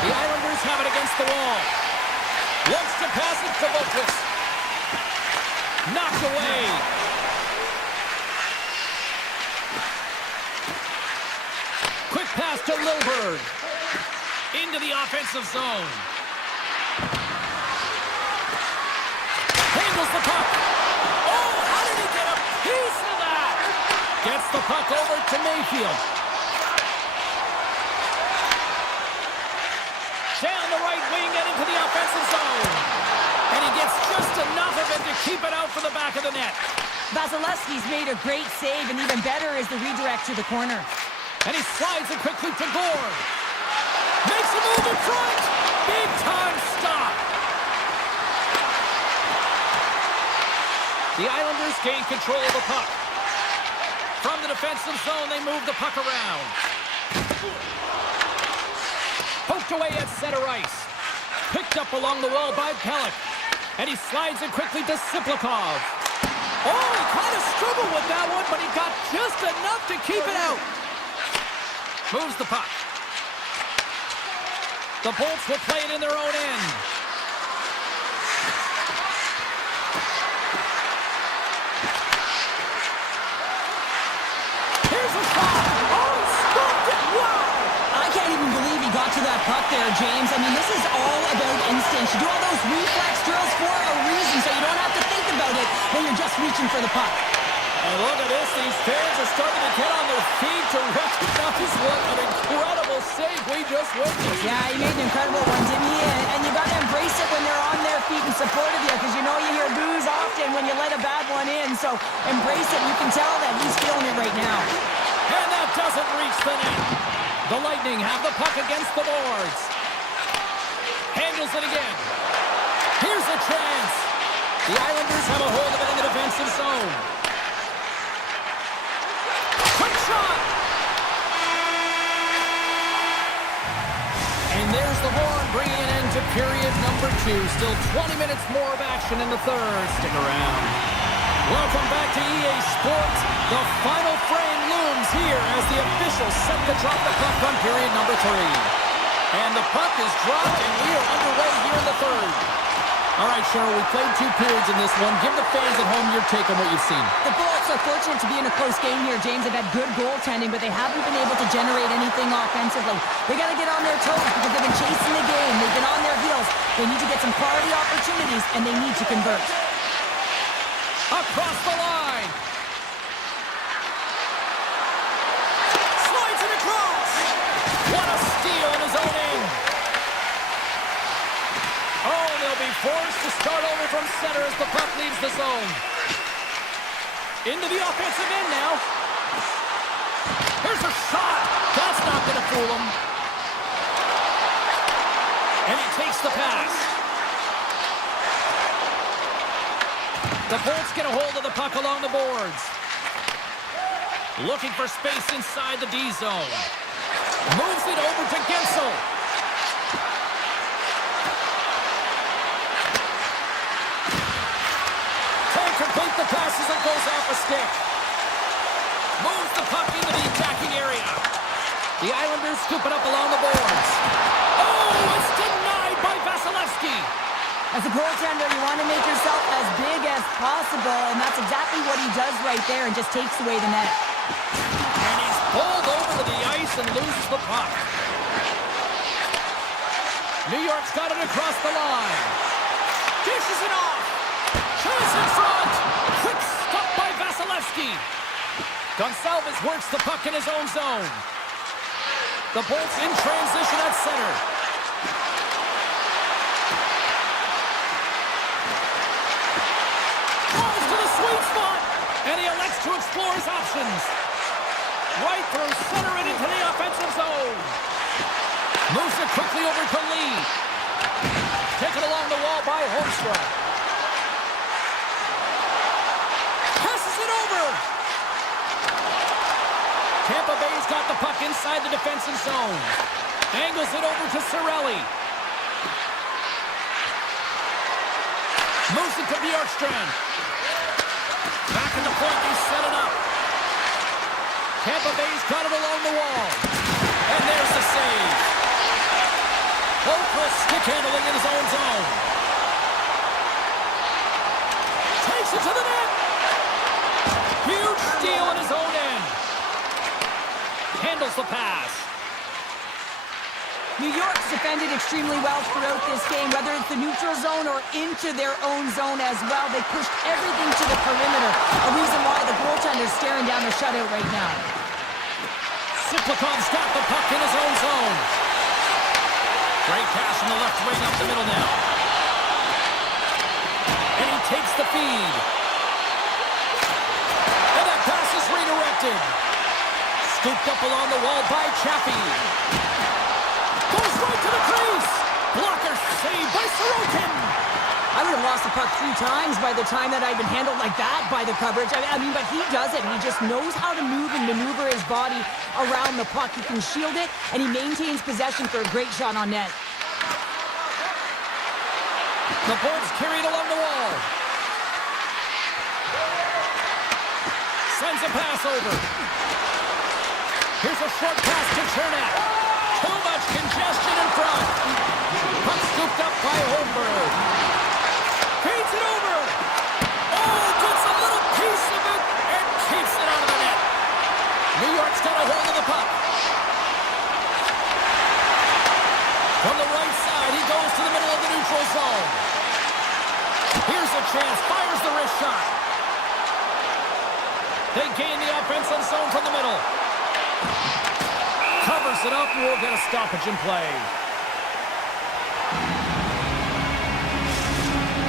The Islanders have it against the wall. Wants to pass it to Bokus. Knocked away. Quick pass to Lilburg. Into the offensive zone. Handles the puck. Oh, how did he get a piece of that? Gets the puck over to Mayfield. Down the right wing and into the offensive zone. And he gets just enough of it to keep it out for the back of the net. Vasilevsky's made a great save, and even better is the redirect to the corner. And he slides it quickly to Gord. Makes a move in front. Big time stop. The Islanders gain control of the puck. From the defensive zone, they move the puck around. Poked away at center ice. Picked up along the wall by Pellet. And he slides it quickly to Siplikov. Oh, he kind of struggled with that one, but he got just enough to keep it out. Moves the puck. The Bolts will play it in their own end. Here's a shot. Oh, he stopped it. Wow. I can't even believe he got to that puck there, James. I mean, this is all about instinct. You do all those reflex drills for a reason, so you don't have to think about it when you're just reaching for the puck. And look at this. These fans are starting to get on their feet to recognize what an incredible save we just witnessed. Yeah, he made an incredible one, didn't he? And you got to embrace it when they're on their feet in support of you, because you know you hear boos often when you let a bad one in. So embrace it. You can tell that he's feeling it right now. And that doesn't reach the net. The Lightning have the puck against the boards. Handles it again. Here's a chance. The Islanders have a hold of it in the defensive zone. Quick shot. And there's the horn bringing an end to period number 2. Still 20 minutes more of action in the third. Stick around. Welcome back to EA Sports. The final frame here as the officials set to drop the puck on period number 3. And the puck is dropped, and we are underway here in the third. All right, Cheryl, we played 2 periods in this one. Give the fans at home your take on what you've seen. The Bullets are fortunate to be in a close game here, James. They've had good goaltending, but they haven't been able to generate anything offensively. They got to get on their toes because they've been chasing the game. They've been on their heels. They need to get some quality opportunities, and they need to convert. Across the line. Slides it across. What a steal in his own end. Oh, they'll be forced to start over from center as the puck leaves the zone. Into the offensive end now. Here's a shot. That's not going to fool him. And he takes the pass. The Bolts get a hold of the puck along the boards. Looking for space inside the D zone. Moves it over to Gensel. Can't complete the pass as it goes off a stick. Moves the puck into the attacking area. The Islanders scoop it up along the boards. Oh, it's denied by Vasilevsky. As a goaltender, you want to make yourself as big as possible, and that's exactly what he does right there and just takes away the net. And he's pulled over to the ice and loses the puck. New York's got it across the line. Dishes it off. Chase in front. Quick stop by Vasilevsky. Gonçalves works the puck in his own zone. The Bolts in transition at center. Falls to the sweet spot. And he elects to explore his options. Right through center and into the offensive zone. Moves it quickly over to Lee. Taken along the wall by Holmstrom. Passes it over. Tampa Bay's got the puck inside the defensive zone. Angles it over to Cirelli. Moves it to Bjorkstrand. Back in the point, they set it up. Tampa Bay's got it along the wall. And there's the save. Hopeless stick handling in his own zone. Takes it to the net. Huge steal in his own end. Handles the pass. New York's defended extremely well throughout this game, whether it's the neutral zone or into their own zone as well. They pushed everything to the perimeter, a reason why the goaltender's staring down the shutout right now. Siplikov's got the puck in his own zone. Great pass from the left wing up the middle now. And he takes the feed. And that pass is redirected. Scooped up along the wall by Chaffee. Goes right to the crease. Blocker saved by Sorokin. I would have lost the puck 3 times by the time that I'd been handled like that by the coverage. I mean, but he does it. He just knows how to move and maneuver his body around the puck. He can shield it, and he maintains possession for a great shot on net. The Bolts carried along the wall. Sends a pass over. Here's a short pass to Chernak. Too much congestion in front. Puck scooped up by Holmberg. Feeds it over. Oh, gets a little piece of it and keeps it out of the net. New York's got a hold of the puck. From the right side, he goes to the middle of the neutral zone. Here's a chance. Fires the wrist shot. They gain the offensive zone from the middle. Covers it up, and we'll get a stoppage in play.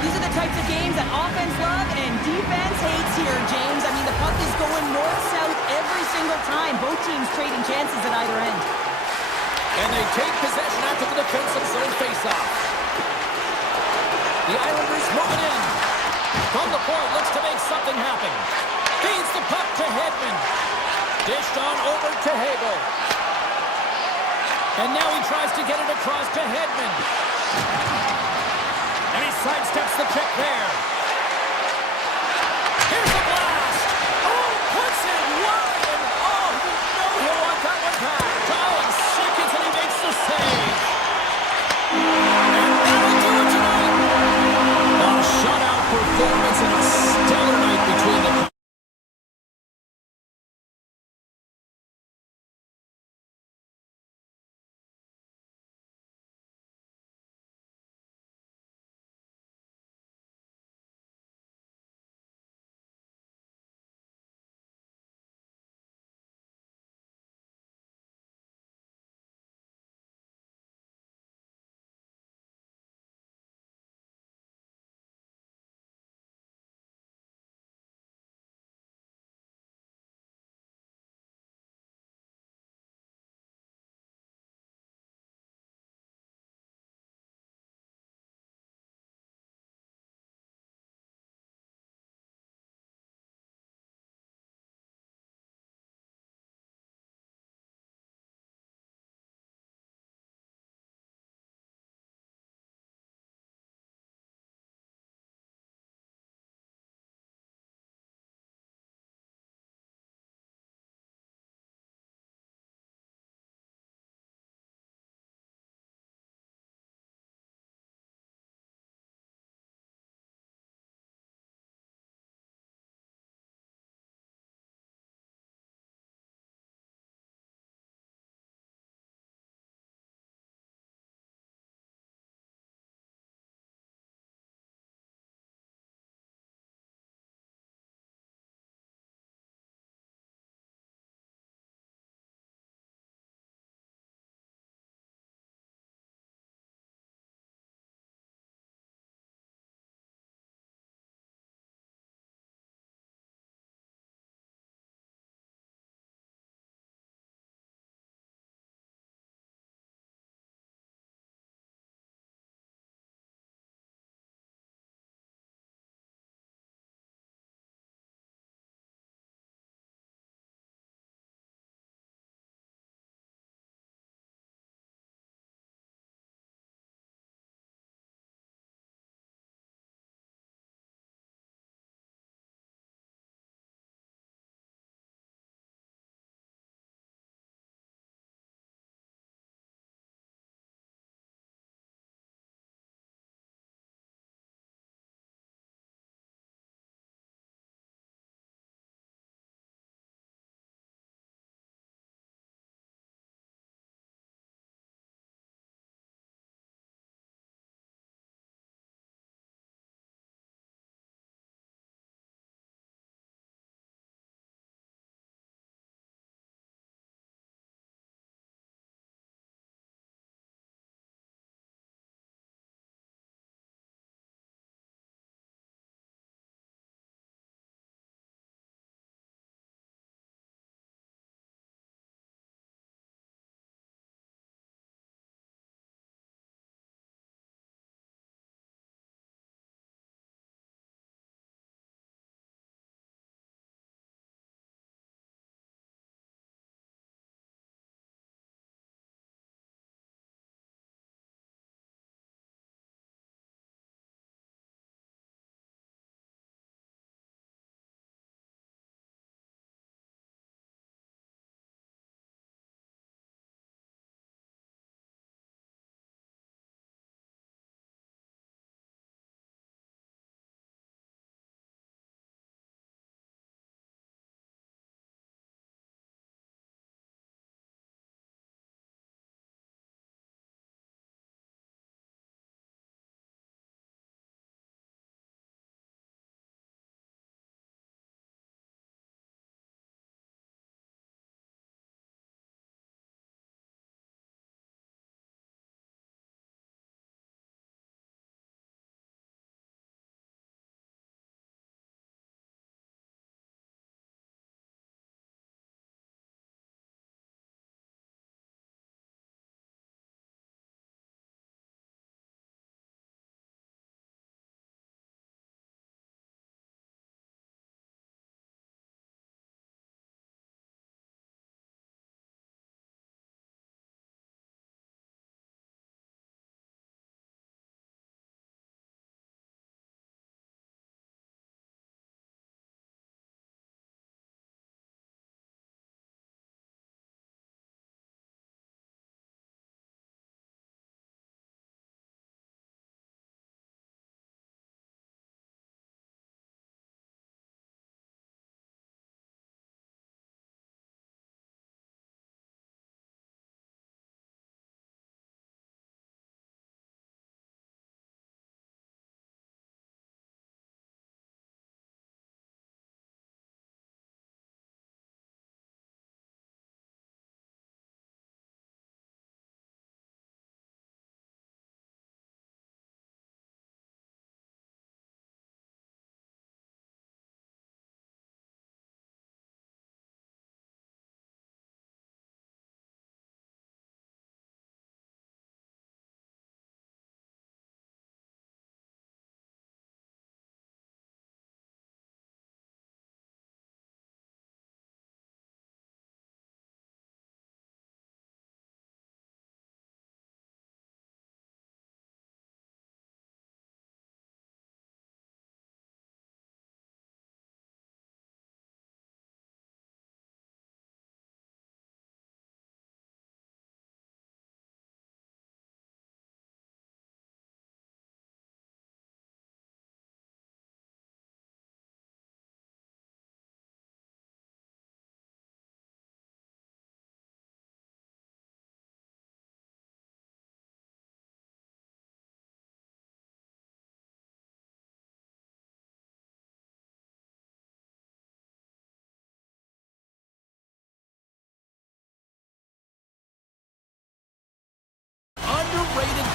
These are the types of games that offense love and defense hates here, James. I mean, the puck is going north-south every single time. Both teams trading chances at either end. And they take possession after the defensive zone face-off. The Islanders moving in. From the point, looks to make something happen. Feeds the puck to Hedman. Dished on over to Hagel. And now he tries to get it across to Hedman. And he sidesteps the check there. Here's the blast. Oh, puts it wide. And oh,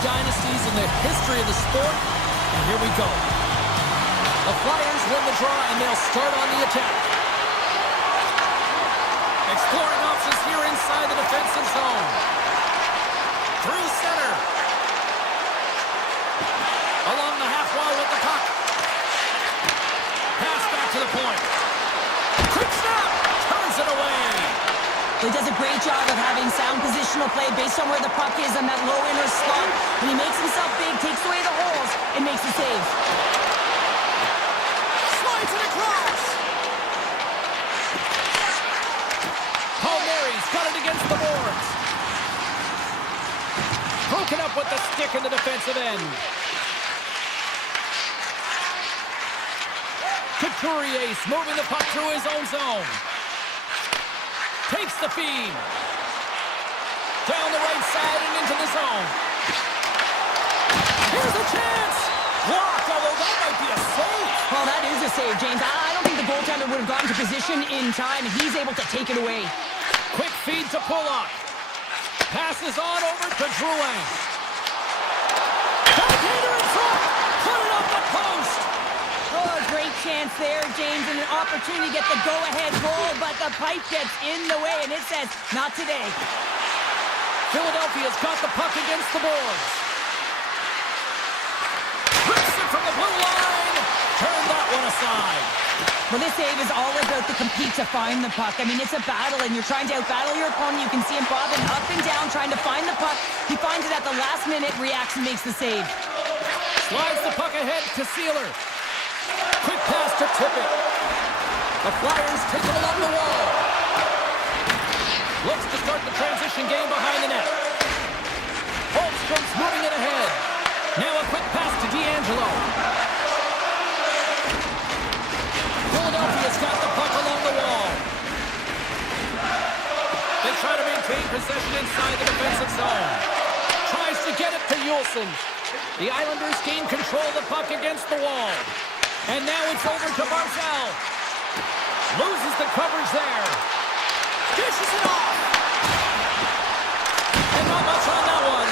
dynasties in the history of the sport. And here we go. The Flyers win the draw, and they'll start on the attack. Exploring options here inside the defensive zone. Through center. Along the half wall with the puck. Pass back to the point. Quick snap. Turns it away. He does a great job of having sound positional play based on where the puck is in that low inner slot. When he makes himself big, takes away the holes, and makes a save. Slides it across. Palmieri's got it against the boards. Broken up with the stick in the defensive end. Couturier's moving the puck through his own zone. Takes the feed. Down the right side and into the zone. Here's a chance. Blocked, although that might be a save. Well, that is a save, James. I don't think the goaltender would have gotten to position in time, and he's able to take it away. Quick feed to Pulock. Passes on over to Drouin. Backhander in front. Put it up the post. Oh, a great chance there, James, and an opportunity to get the go-ahead goal, but the pipe gets in the way, and it says, not today. Philadelphia's got the puck against the boards. Rips it from the blue line. Turn that one aside. Well, this save is all about the compete to find the puck. I mean, it's a battle, and you're trying to out-battle your opponent. You can see him bobbing up and down, trying to find the puck. He finds it at the last minute, reacts, and makes the save. Slides the puck ahead to Sealer. Quick pass to Tippett. The Flyers take it along the wall. Looks to start the transition game behind the net. Holmstrom's moving it ahead. Now a quick pass to D'Angelo. Philadelphia's got the puck along the wall. They try to maintain possession inside the defensive zone. Tries to get it to Juulsen. The Islanders gain control of the puck against the wall. And now it's over to Barzal. Loses the coverage there. Dishes it off. And not much on that one.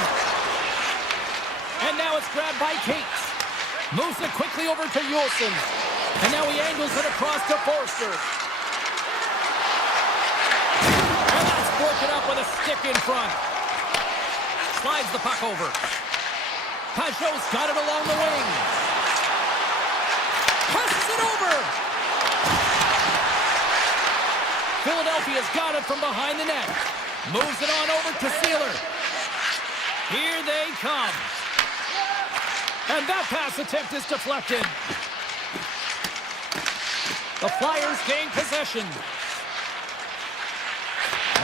And now it's grabbed by Cates. Moves it quickly over to Juulsen. And now he angles it across to Forster. And that's broken up with a stick in front. Slides the puck over. Pajot's got it along the wing. Passes it over. Philadelphia's got it from behind the net. Moves it on over to Sealer. Here they come. And that pass attempt is deflected. The Flyers gain possession.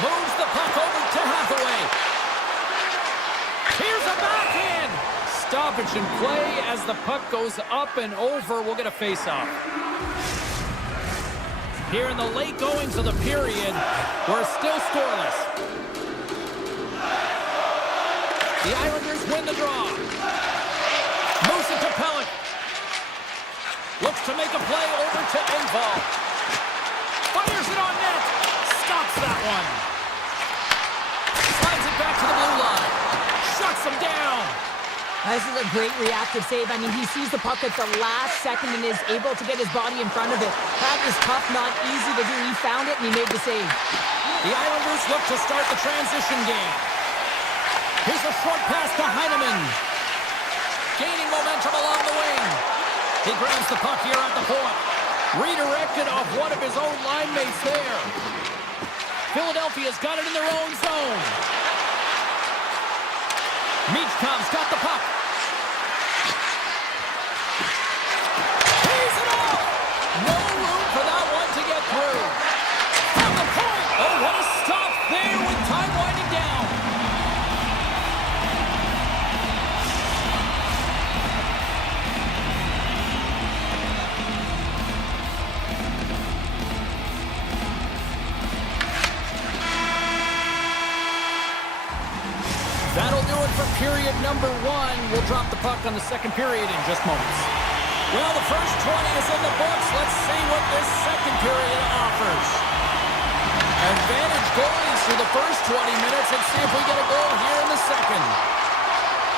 Moves the puck over to Hathaway. Here's a backhand. Stoppage in play as the puck goes up and over. We'll get a face-off. Here in the late goings of the period, we're still scoreless. The Islanders win the draw. Moves it to Pellick. Looks to make a play over to Engvall. Fires it on net. Stops that one. Slides it back to the blue line. Shuts him down. This is a great reactive save. I mean, he sees the puck at the last second and is able to get his body in front of it. That is tough, not easy to do. He found it and he made the save. The Islanders look to start the transition game. Here's a short pass to Heineman. Gaining momentum along the wing. He grabs the puck here at the point. Redirected off one of his own line mates there. Philadelphia's got it in their own zone. Meachcom's got the puck. Pays it off! No room for that one to get through. From the point! Oh, what a stop there with time winding down. That'll do it for period number one. We'll drop the puck on the second period in just moments. Well, the first 20 is in the books. Let's see what this second period offers. Advantage goalies through the first 20 minutes. Let's see if we get a goal here in the second.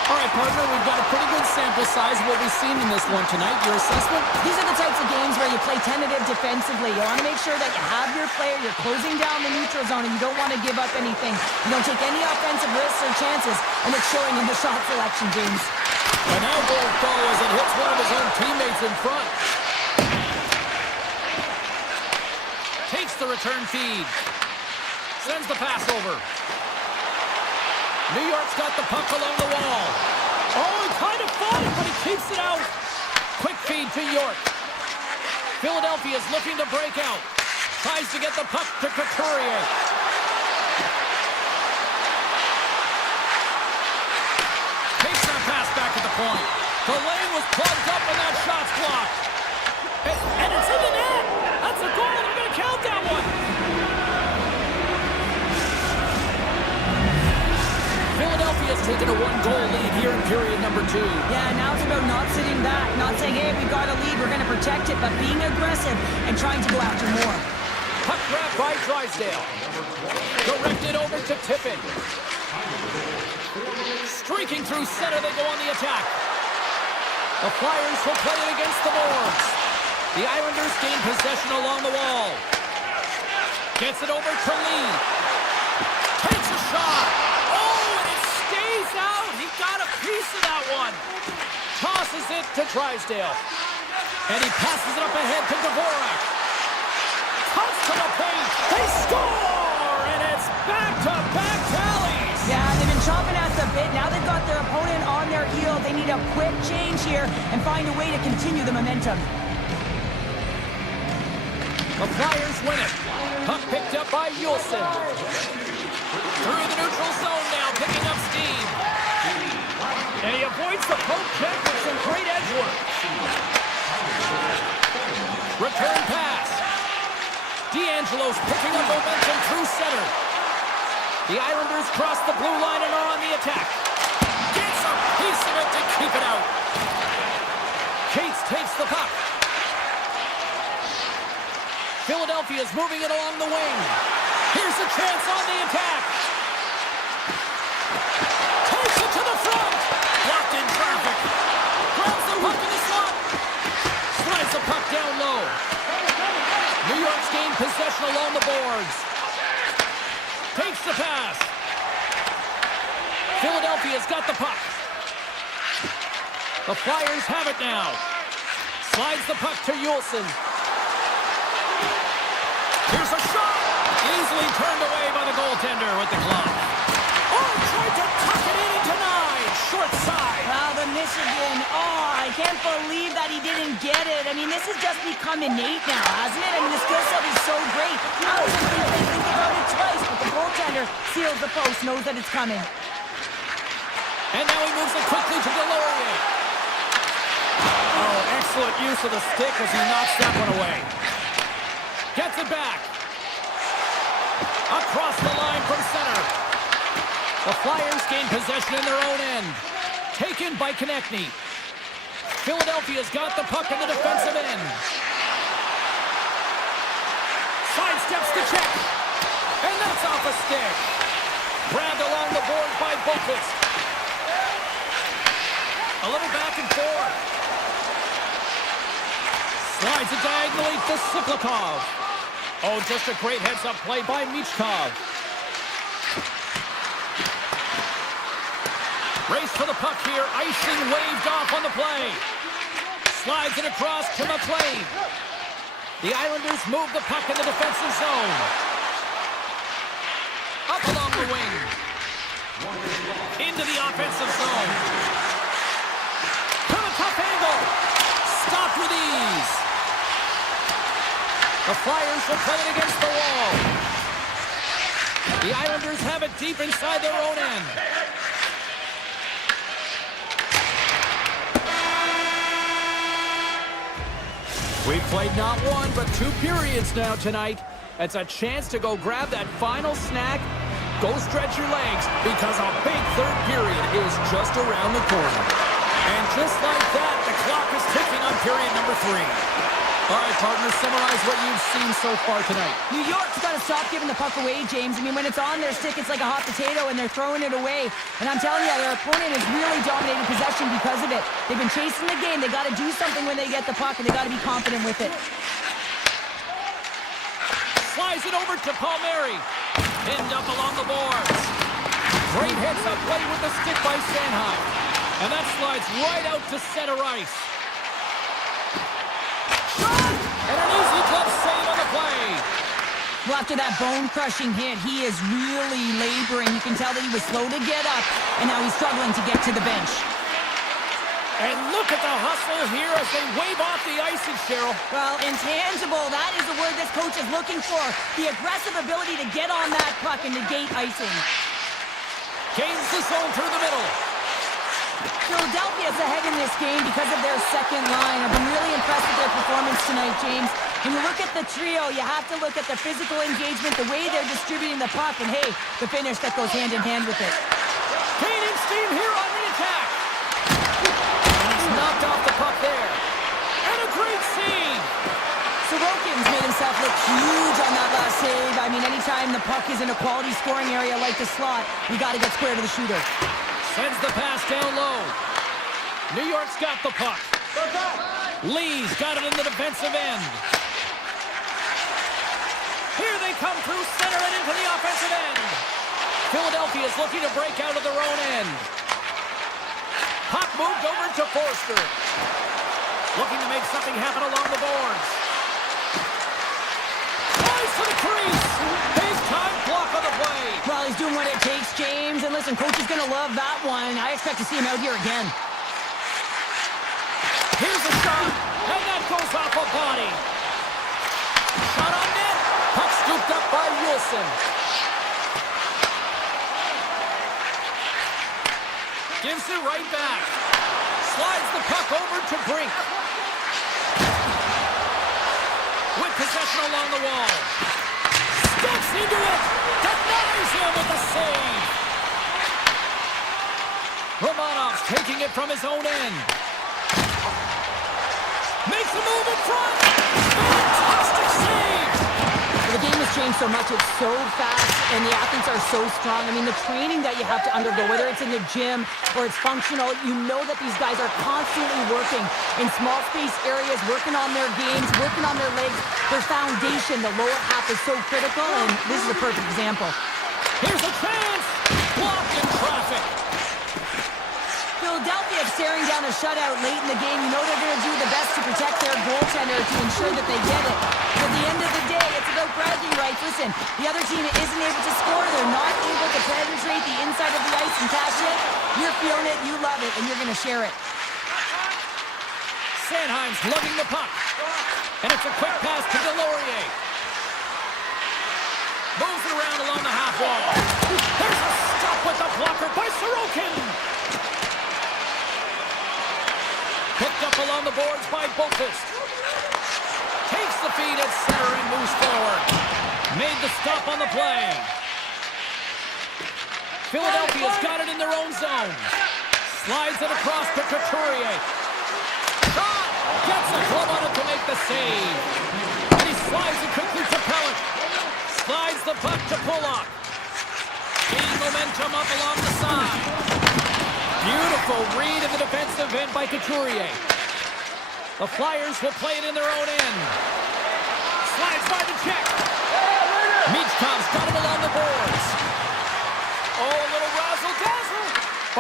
All right, partner, we've got a pretty good sample size of what we've seen in this one tonight. Your assessment? These are the types of games where you play tentative defensively. You want to make sure that you have your player, you're closing down the neutral zone, and you don't want to give up anything. You don't take any offensive risks or chances, and it's showing in the shot selection, James. And now goal goal as it hits one of his own teammates in front. Takes the return feed. Sends the pass over. New York's got the puck along the wall. Oh, he kind of fought it, but he keeps it out. Quick feed to York. Philadelphia's looking to break out. Tries to get the puck to Couturier. Takes that pass back at the point. The lane was plugged up and that shot's blocked. And it's in the net. That's a goal. They're going to count that one. Philadelphia's taken a one-goal lead here in period number 2. Yeah, now it's about not sitting back, not saying, hey, we've got a lead, we're going to protect it, but being aggressive and trying to go after more. Puck grab by Drysdale. Directed over to Tippett. Streaking through center, they go on the attack. The Flyers will play it against the boards. The Islanders gain possession along the wall. Gets it over to Lee. Takes a shot. Out. He got a piece of that one. Tosses it to Drysdale. And he passes it up ahead to Dvorak. Cuts to the paint. They score! And it's back-to-back tallies. Yeah, they've been chomping at the bit. Now they've got their opponent on their heel. They need a quick change here and find a way to continue the momentum. The Flyers win it. Puck picked up by Yulson. Through the neutral zone now, picking up steam. And he avoids the poke check with some great edge work. Return pass. D'Angelo's picking up momentum through center. The Islanders cross the blue line and are on the attack. Gets a piece of it to keep it out. Cates takes the puck. Philadelphia's moving it along the wing. Here's a chance on the attack. Takes it to the front. Blocked in traffic. Grabs the puck in the slot. Slides the puck down low. New York's gained possession along the boards. Takes the pass. Philadelphia's got the puck. The Flyers have it now. Slides the puck to Yulson. Here's a shot. Easily turned away by the goaltender with the glove. Oh, tried to tuck it in and denied. Short side. Wow, the Michigan. Oh, I can't believe that he didn't get it. I mean, this has just become innate now, hasn't it? I mean, the skill set is so great. I don't even think they think about it twice, but the goaltender seals the post, knows that it's coming. And now he moves it quickly to Delorier. Oh, excellent use of the stick as he knocks that one away. Gets it back. Across the line from center. The Flyers gain possession in their own end. Taken by Konechny. Philadelphia's got the puck in the defensive end. Sidesteps the check. And that's off a stick. Grabbed along the board by Bokus. A little back and forth. Slides it diagonally to Siplikov. Oh, just a great heads-up play by Michkov. Race for the puck here. Icing waved off on the play. Slides it across to McLean. The Islanders move the puck in the defensive zone. Up along the wing. Into the offensive zone. From a tough angle. Stopped with ease. The Flyers will play it against the wall. The Islanders have it deep inside their own end. We've played not one, but 2 periods now tonight. It's a chance to go grab that final snack. Go stretch your legs, because a big third period is just around the corner. And just like that, the clock is ticking on period number 3. All right, partner, summarize what you've seen so far tonight. New York's got to stop giving the puck away, James. I mean, when it's on their stick, it's like a hot potato, and they're throwing it away. And I'm telling you, their opponent has really dominated possession because of it. They've been chasing the game. They got to do something when they get the puck, and they got to be confident with it. Slides it over to Palmieri. Pinned up along the boards. Great heads-up play with the stick by Sanheim. And that slides right out to center ice. Shot! And an easy glove save on the play. Well, after that bone-crushing hit, he is really laboring. You can tell that he was slow to get up, and now he's struggling to get to the bench. And look at the hustle here as they wave off the icing, Cheryl. Well, intangible, that is the word this coach is looking for. The aggressive ability to get on that puck and negate icing. Gains the zone through the middle. Philadelphia's ahead in this game because of their second line. I've been really impressed with their performance tonight, James. When you look at the trio, you have to look at the physical engagement, the way they're distributing the puck, and hey, the finish that goes hand in hand with it. Gaining steam here on the attack. And he's knocked off the puck there. And a great save. Sorokin's made himself look huge on that last save. I mean, anytime the puck is in a quality scoring area like the slot, you got to get square to the shooter. Sends the pass down low. New York's got the puck. Lee's got it in the defensive end. Here they come through center and into the offensive end. Philadelphia's looking to break out of their own end. Puck moved over to Forster. Looking to make something happen along the boards. Tries to the crease. Big time block on the play. Well, he's doing what it takes, James. And listen, coach is going to love that one. I expect to see him out here again. Here's a shot, and that goes off a body. Shot on net. Puck scooped up by Wilson. Gives it right back. Slides the puck over to Brink. With possession along the wall. Steps into it. Denies him with a save. Romanov's taking it from his own end. Makes a move in front. Fantastic save. The game has changed so much. It's so fast, and the athletes are so strong. I mean, the training that you have to undergo, whether it's in the gym or it's functional, you know that these guys are constantly working in small space areas, working on their games, working on their legs. Their foundation, the lower half, is so critical, and this is a perfect example. Here's a chance. Blocked in traffic. Philadelphia staring down a shutout late in the game. You know they're going to do the best to protect their goaltender to ensure that they get it. But at the end of the day, it's about bragging rights. Listen, the other team isn't able to score. They're not able to penetrate the inside of the ice and cash it. You're feeling it, you love it, and you're going to share it. Sanheim's lugging the puck. And it's a quick pass to Delorier. Moves it around along the half wall. There's a stop with the blocker by Sorokin. Picked up along the boards by Boqvist. Takes the feed at center and moves forward. Made the stop on the play. Philadelphia's got it in their own zone. Slides it across to Couturier. Shot! Gets a glove on it to make the save. And he slides it quickly to Pellet. Slides the puck to Pulock. Gaining momentum up along the side. Beautiful read in the defensive end by Couturier. The Flyers will play it in their own end. Slides by the check. Michkov's got him along the boards. Oh, a little razzle-dazzle.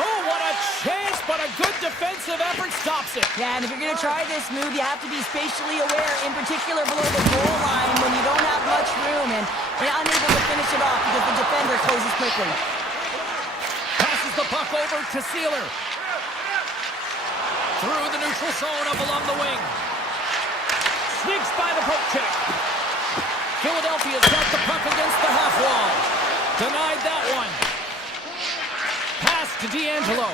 Oh, what a chance, but a good defensive effort stops it. Yeah, and if you're going to try this move, you have to be spatially aware, in particular below the goal line when you don't have much room and you're unable to finish it off because the defender closes quickly. Passes the puck over to Sealer. Through the neutral zone up along the wing. Sneaks by the poke check. Philadelphia's got the puck against the half wall. Denied that one. Pass to D'Angelo.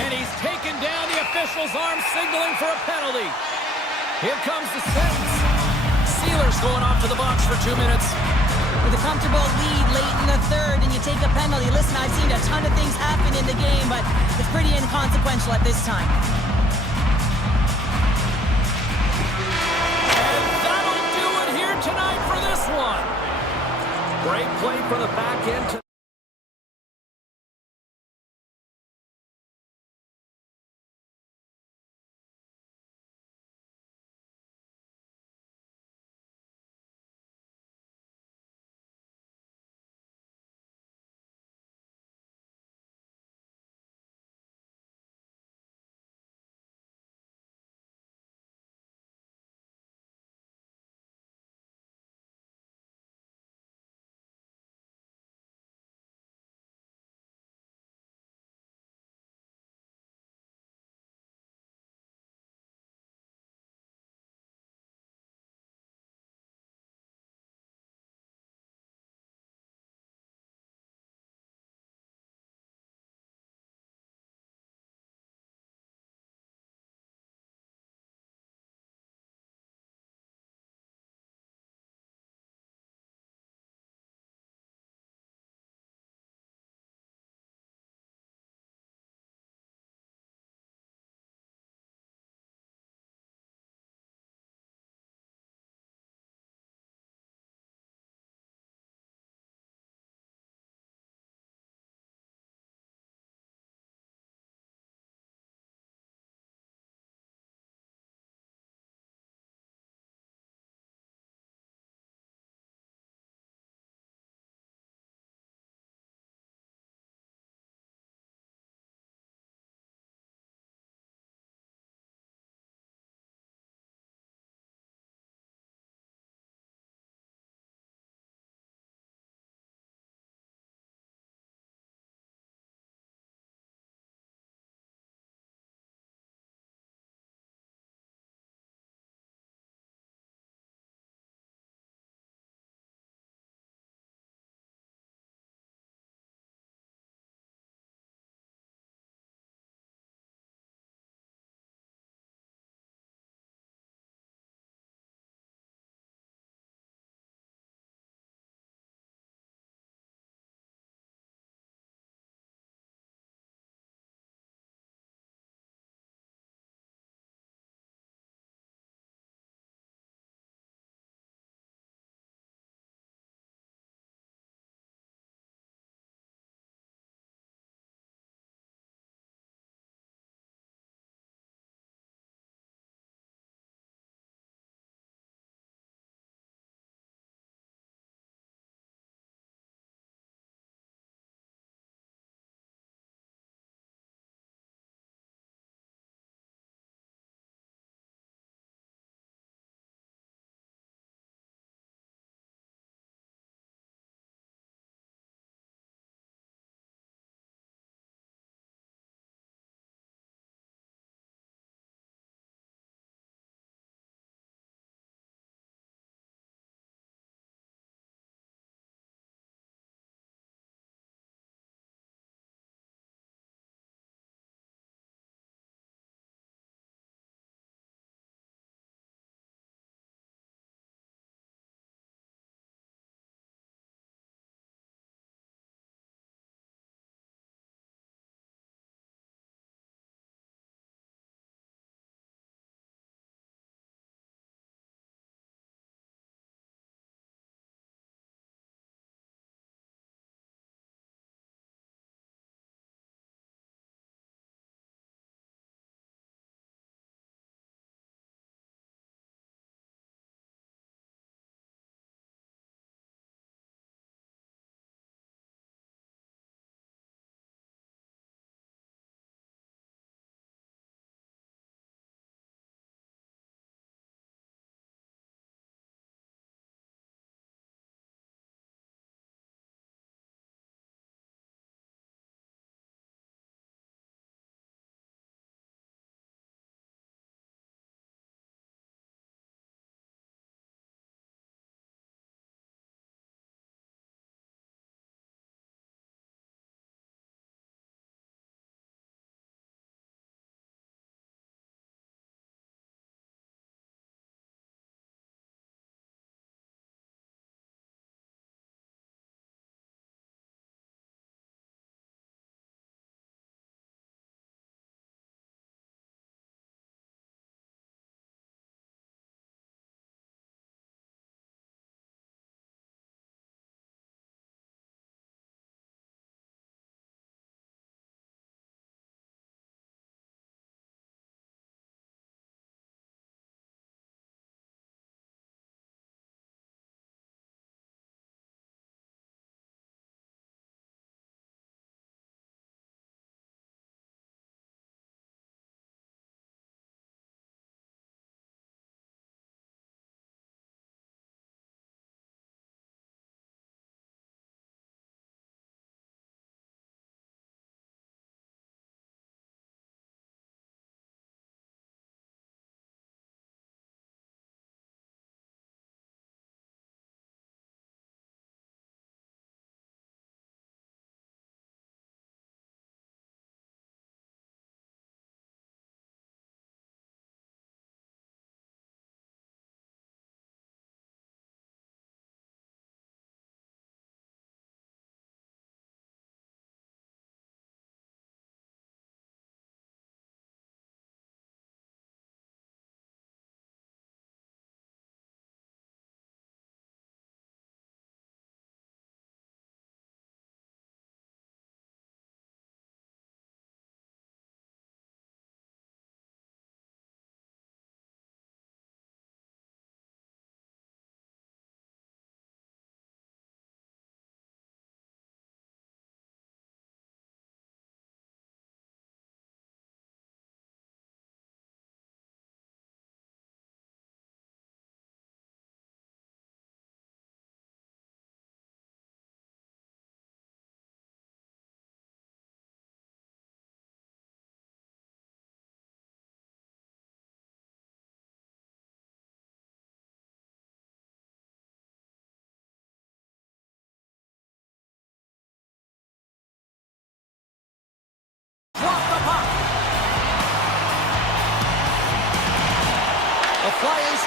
And he's taken down the official's arm, signaling for a penalty. Here comes the sentence. Sealer's going off to the box for 2 minutes. With a comfortable lead late in the third and you take a penalty. Listen, I've seen a ton of things happen in the game, but it's pretty inconsequential at this time. one. Great play for the back end.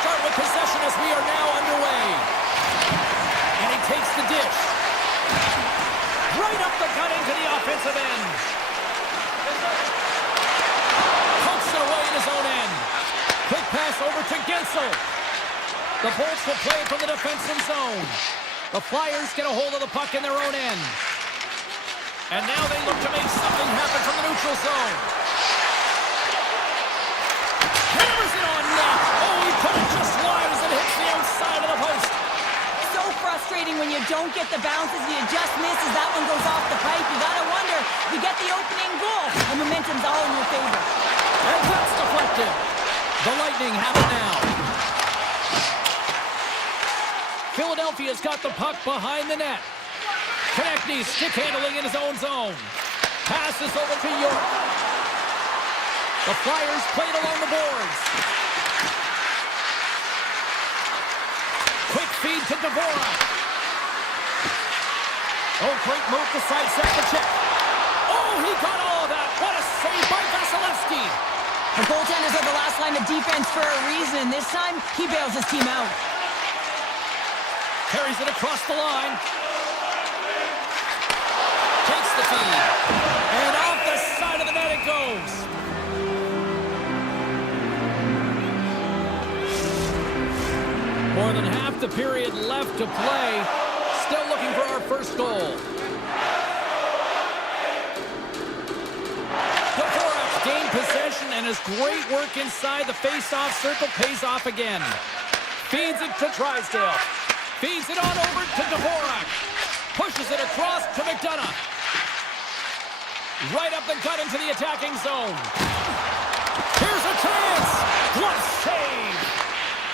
start with possession as we are now underway. And he takes the dish. Right up the gut into the offensive end. Pokes it away in his own end. Quick pass over to Gensel. The Bolts will play from the defensive zone. The Flyers get a hold of the puck in their own end. And now they look to make something happen from the neutral zone. Hammers it on net. Oh, he put it just wide as it hits the outside of the post. So frustrating when you don't get the bounces, you just miss as that one goes off the pipe. You gotta wonder, you get the opening goal, and momentum's all in your favor. And that's deflected. The Lightning have it now. Philadelphia's got the puck behind the net. Konechny stick handling in his own zone. Passes over to York. The Flyers played along the boards. Quick feed to Dvorak. Oh, great move to sidestep the check. Oh, he got all of that. What a save by Vasilevsky. The goaltenders are the last line of defense for a reason. This time, he bails his team out. Carries it across the line. Takes the feed. And off the side of the net it goes. More than half the period left to play. Still looking for our first goal. Dvorak gained possession and his great work inside the face-off circle pays off again. Feeds it to Drysdale. Feeds it on over to Dvorak. Pushes it across to McDonough. Right up the gut into the attacking zone. Here's a chance. What save!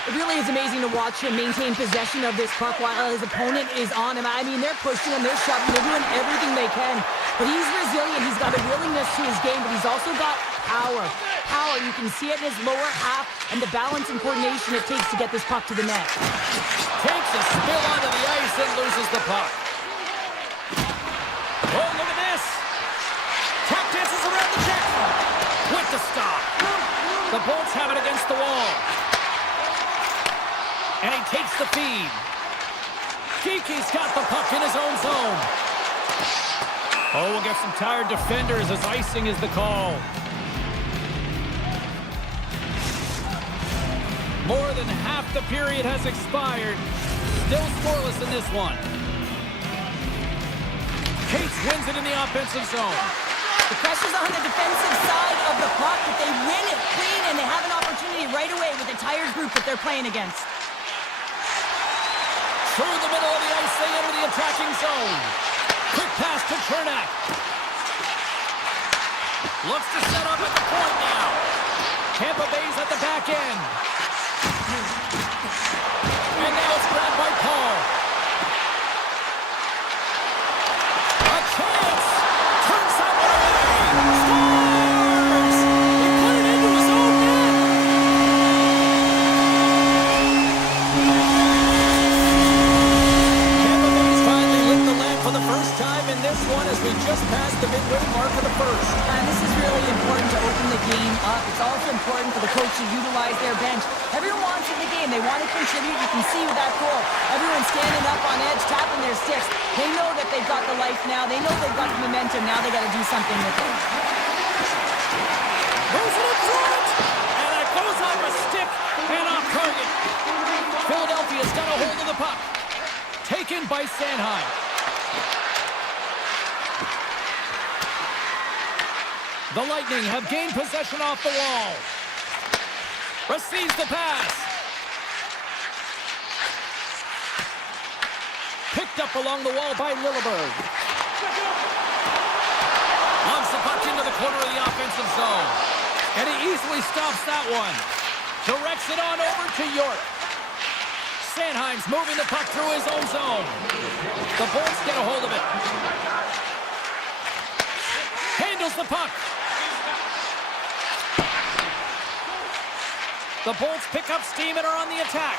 It really is amazing to watch him maintain possession of this puck while his opponent is on him. I mean, they're pushing him, they're shoving, they're doing everything they can. But he's resilient. He's got a willingness to his game, but he's also got power. Power, you can see it in his lower half and the balance and coordination it takes to get this puck to the net. Takes a spill onto the ice and loses the puck. Oh, look at this. Tap dances around the check. With the stop. The Bolts have it against the wall. And he takes the feed. Geeky's got the puck in his own zone. Oh, we'll get some tired defenders as icing is the call. More than half the period has expired. Still scoreless in this one. Cates wins it in the offensive zone. The pressure's on the defensive side of the puck, but they win it clean, and they have an opportunity right away with the tired group that they're playing against. Through the middle of the ice, they enter the attacking zone. Quick pass to Chernak. Looks to set up at the point now. Tampa Bay's at the back end. And now it's grabbed by Paul. A chance! Turns that one away! Scores! He put it into his own net! Tampa Bay's finally lit the lamp for the first time in this one as we just passed the midway mark of the first. And this is really important to open the game up. It's also important for the coach to utilize their bench. Everyone wants in the game. They want to contribute. You can see with that goal. Everyone's standing up on edge, tapping their sticks. They know that they've got the life now. They know they've got the momentum. Now they got to do something with it. Goes it in front! And it goes off a stick and off target. Philadelphia's got a hold of the puck. Taken by Sanheim. The Lightning have gained possession off the wall. Receives the pass. Picked up along the wall by Lilleberg. Launches the puck into the corner of the offensive zone. And he easily stops that one. Directs it on over to York. Sanheim's moving the puck through his own zone. The Bolts get a hold of it. Handles the puck. The Bolts pick up steam and are on the attack.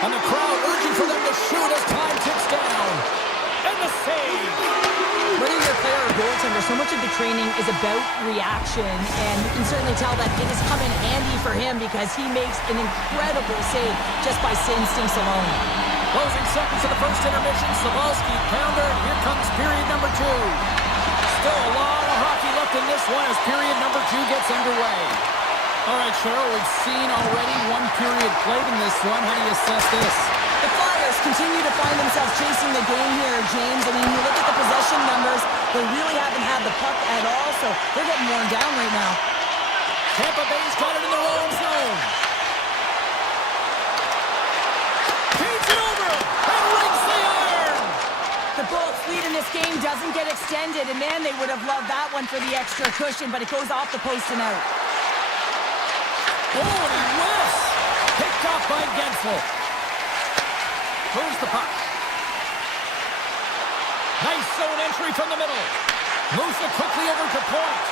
And the crowd urging for them to shoot as time ticks down. And the save! Whether you're a player or goaltender, reminder, so much of the training is about reaction, and you can certainly tell that it has come in handy for him because he makes an incredible save just by instincts alone. Closing seconds of the first intermission. Sabalski pounder. Here comes period number 2. Still a lot of hockey left in this one as period number 2 gets underway. All right, Cheryl, we've seen already one period played in this one. How do you assess this? The Flyers continue to find themselves chasing the game here, James. I mean, you look at the possession numbers, they really haven't had the puck at all, so they're getting worn down right now. Tampa Bay's got it in their own zone. Feeds it over and rings the iron. The Bullets' lead in this game doesn't get extended, and man, they would have loved that one for the extra cushion, but it goes off the post and out. Oh, and he whiffs. Picked off by Gensel. Moves the puck. Nice zone entry from the middle. Moves it quickly over to point.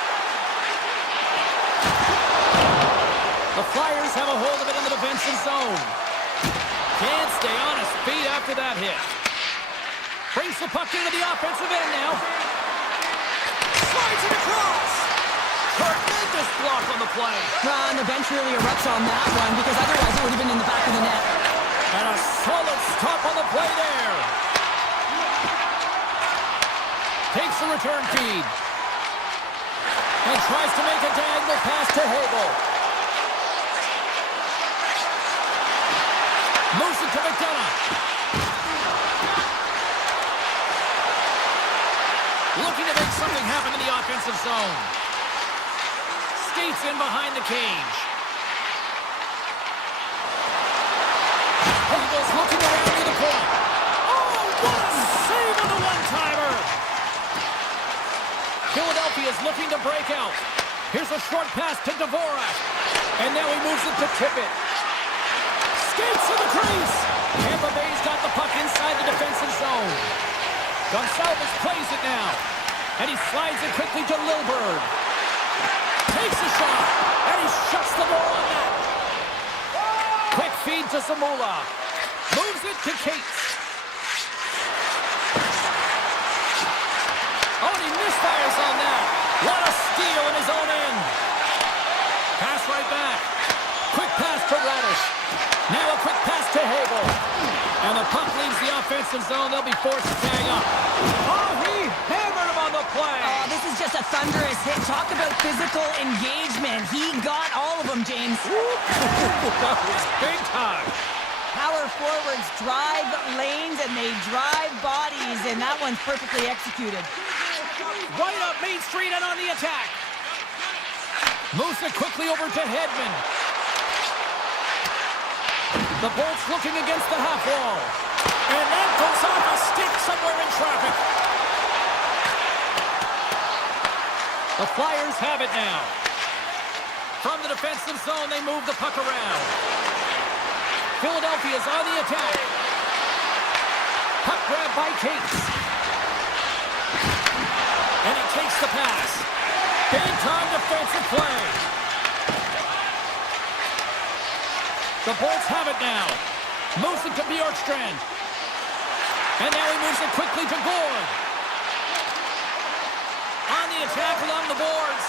The Flyers have a hold of it in the defensive zone. Can't stay on his feet after that hit. Brings the puck into the offensive end now. Slides it across. Tremendous block on the play. And the bench really erupts on that one because otherwise it would have been in the back of the net. And a solid stop on the play there. Takes the return feed. And tries to make a diagonal pass to Hagel. Moves it to McDonough. Looking to make something happen in the offensive zone. Skates in behind the cage. Hagel's looking around to the point. Oh, what a save on the one-timer! Philadelphia's looking to break out. Here's a short pass to Dvorak. And now he moves it to Tippett. Skates to the crease. Tampa Bay's got the puck inside the defensive zone. Gonçalves plays it now. And he slides it quickly to Lilburn. Takes a shot. And he shuts the ball on that. Quick feed to Zamula. Moves it to Cates. Oh, and he misfires on that. What a steal in his own end. Pass right back. Quick pass to Radish. Now a quick pass to Hagel. And the puck leaves the offensive zone. They'll be forced to tag up. Oh, he hammered him on the play. Oh, this is just a thunderous hit. Talk about physical engagement. He got all of them, James. That was big time. Power forwards drive lanes and they drive bodies, and that one's perfectly executed. Right up Main Street and on the attack. Moves it quickly over to Hedman. The Bolts looking against the half wall. And that goes off a stick somewhere in traffic. The Flyers have it now. From the defensive zone, they move the puck around. Philadelphia's on the attack. Puck grab by Cates. And he takes the pass. Big-time defensive play. The Bolts have it now. Moves it to Bjorkstrand. And now he moves it quickly to Gord. On the attack along the boards.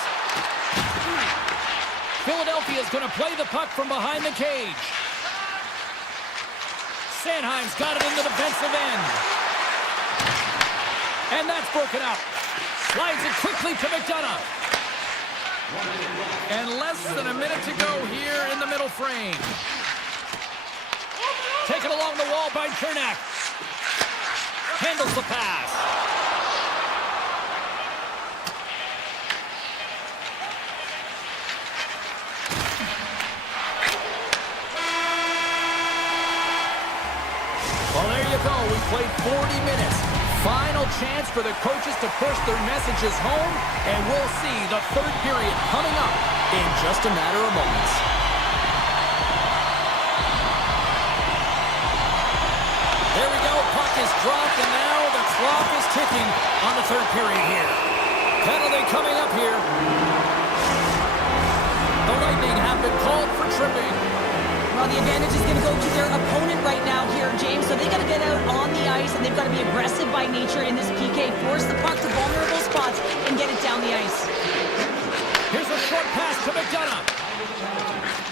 Philadelphia's going to play the puck from behind the cage. Sanheim's got it in the defensive end. And that's broken up. Slides it quickly to McDonough. And less than a minute to go here in the middle frame. Taken along the wall by Chernak. Handles the pass. Well, there you go. We played 40 minutes. Final chance for the coaches to push their messages home, and we'll see the third period coming up in just a matter of moments. There we go. Puck is dropped, and now the clock is ticking on the third period here. Penalty coming up here. The Lightning have been called for tripping. Well, the advantage is going to go to their opponent right now here, James. So they got to get out on the ice, and they've got to be aggressive by nature in this PK, force the puck to vulnerable spots, and get it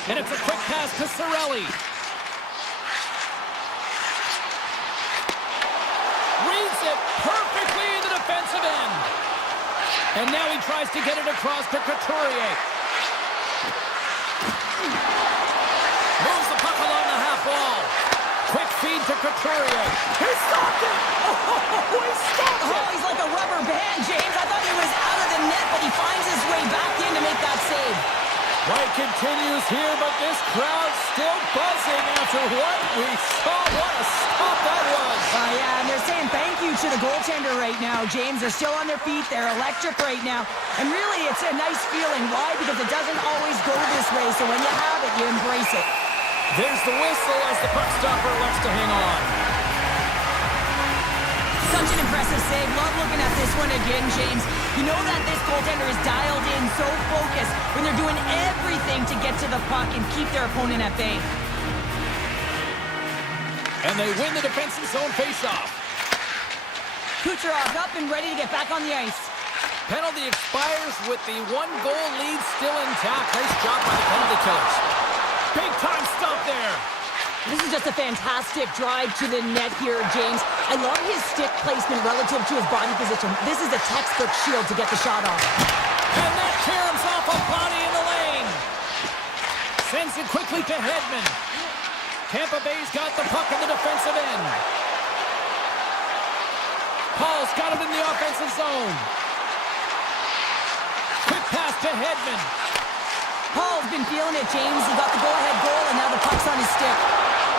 And it's a quick pass to Cirelli. Reads it perfectly in the defensive end. And now he tries to get it across to Couturier. Moves the puck along the half wall. Quick feed to Couturier. He stopped it! Oh, he stopped it! Oh, he's like a rubber band, James. I thought he was out of the net, but he finds his way back in to make that save. Play continues here, but this crowd's still buzzing after what we saw. What a stop that was! Yeah, and they're saying thank you to the goaltender right now, James. They're still on their feet. They're electric right now. And really, it's a nice feeling. Why? Because it doesn't always go this way, so when you have it, you embrace it. There's the whistle as the puck stopper elects to hang on. Such an impressive save. Love looking at this one again, James. You know that this goaltender is dialed in, so focused, when they're doing everything to get to the puck and keep their opponent at bay. And they win the defensive zone faceoff. Kucherov up and ready to get back on the ice. Penalty expires with the one-goal lead still intact. Nice job by the penalty killers. Big-time stop there. This is just a fantastic drive to the net here, James. I love his stick placement relative to his body position. This is a textbook shield to get the shot off. And that caroms off a body in the lane. Sends it quickly to Hedman. Tampa Bay's got the puck in the defensive end. Paul's got it in the offensive zone. Quick pass to Hedman. Paul's been feeling it, James. He got the go-ahead goal, and now the puck's on his stick.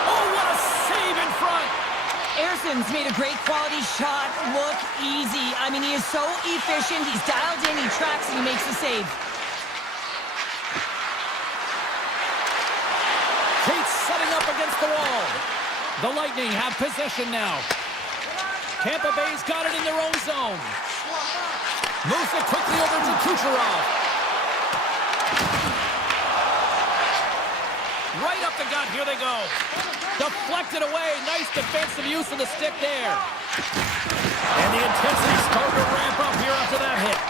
Oh, what a save in front! Erson's made a great quality shot look easy. I mean, he is so efficient. He's dialed in, he tracks, and he makes the save. Kate's setting up against the wall. The Lightning have possession now. Tampa Bay's got it in their own zone. Moves it quickly over to Kucherov. Right up the gut, here they go. Deflected away, nice defensive use of the stick there. And the intensity's starting to ramp up here after that hit.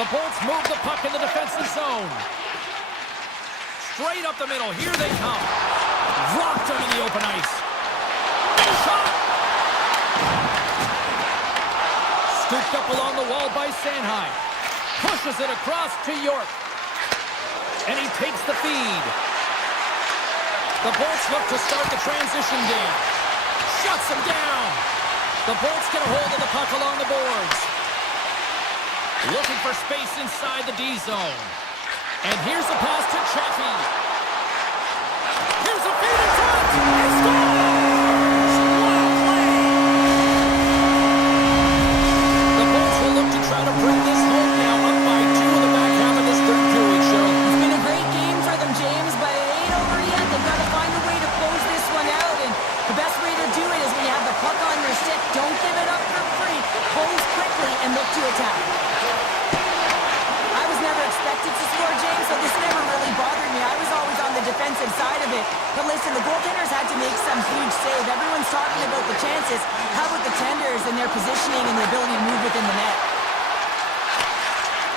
The Bolts move the puck in the defensive zone. Straight up the middle, here they come. Rocked them in the open ice. Shot! Scooped up along the wall by Sanheim. Pushes it across to York. And he takes the feed. The Bolts look to start the transition game. Shuts him down. The Bolts get a hold of the puck along the boards. Looking for space inside the D zone. And here's a pass to Chaffee. Here's a feed in front. He scores! Wow play! The Bolts will look to try to bring this home now, up by 2 in the back half of this third period, Cheryl. It's been a great game for them, James, but it ain't over yet. They've got to find a way to close this one out, and the best way to do it is when you have the puck on your stick. Don't give it up for free. Close quickly and look to attack. I was never expected to score, James, so this never really bothered me. I was always on the defensive side of it. But listen, the goaltenders had to make some huge save. Everyone's talking about the chances. How about the tenders and their positioning and the ability to move within the net?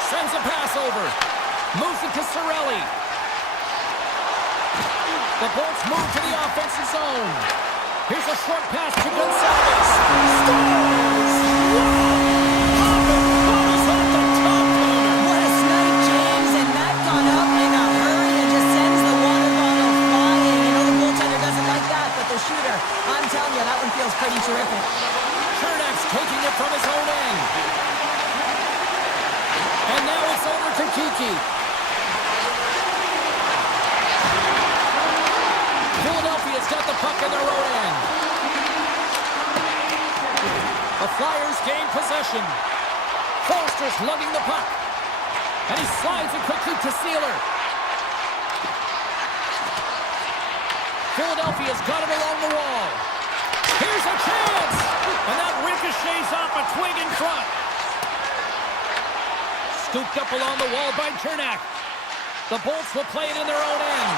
Sends a pass over. Moves it to Cirelli. The Bolts move to the offensive zone. Here's a short pass to Gonzalez. Scores! What a snipe, James, and that got up in a hurry and just sends the water bottle flying. You know the goaltender doesn't like that, but the shooter, I'm telling you, that one feels pretty terrific. Chernak's taking it from his own end. And now it's over to Kiki. Philadelphia's got the puck in their own end. The Flyers gain possession. Foster's lugging the puck. And he slides it quickly to Sealer. Philadelphia's got it along the wall. Here's a chance! And that ricochets off a twig in front. Scooped up along the wall by Chernak. The Bolts will play it in their own end.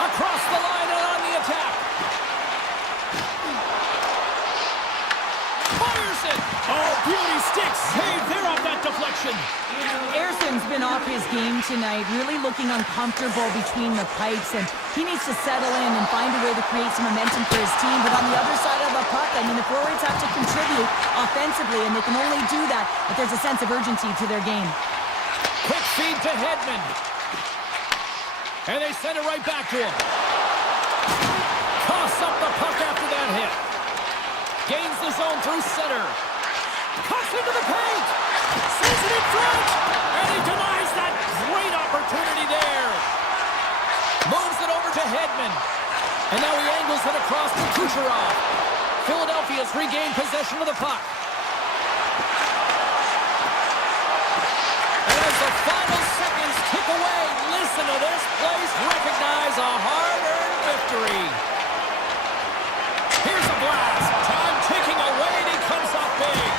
Across the line and on the attack. Fires it! Oh, beauty stick save there off that deflection. direction. Erson's been off his game tonight, really looking uncomfortable between the pipes, and he needs to settle in and find a way to create some momentum for his team. But on the other side of the puck, I mean, the forwards have to contribute offensively, and they can only do that if there's a sense of urgency to their game. Quick feed to Hedman. And they send it right back to him. Coughs up the puck after that hit. Gains the zone through center. Cuts into the paint. Sees it in front. And he denies that great opportunity there. Moves it over to Hedman. And now he angles it across to Kucherov. Philadelphia's regained possession of the puck. And as the final seconds tick away, listen to this place recognize a hard-earned victory. Here's a blast. Time ticking away, and he comes up big.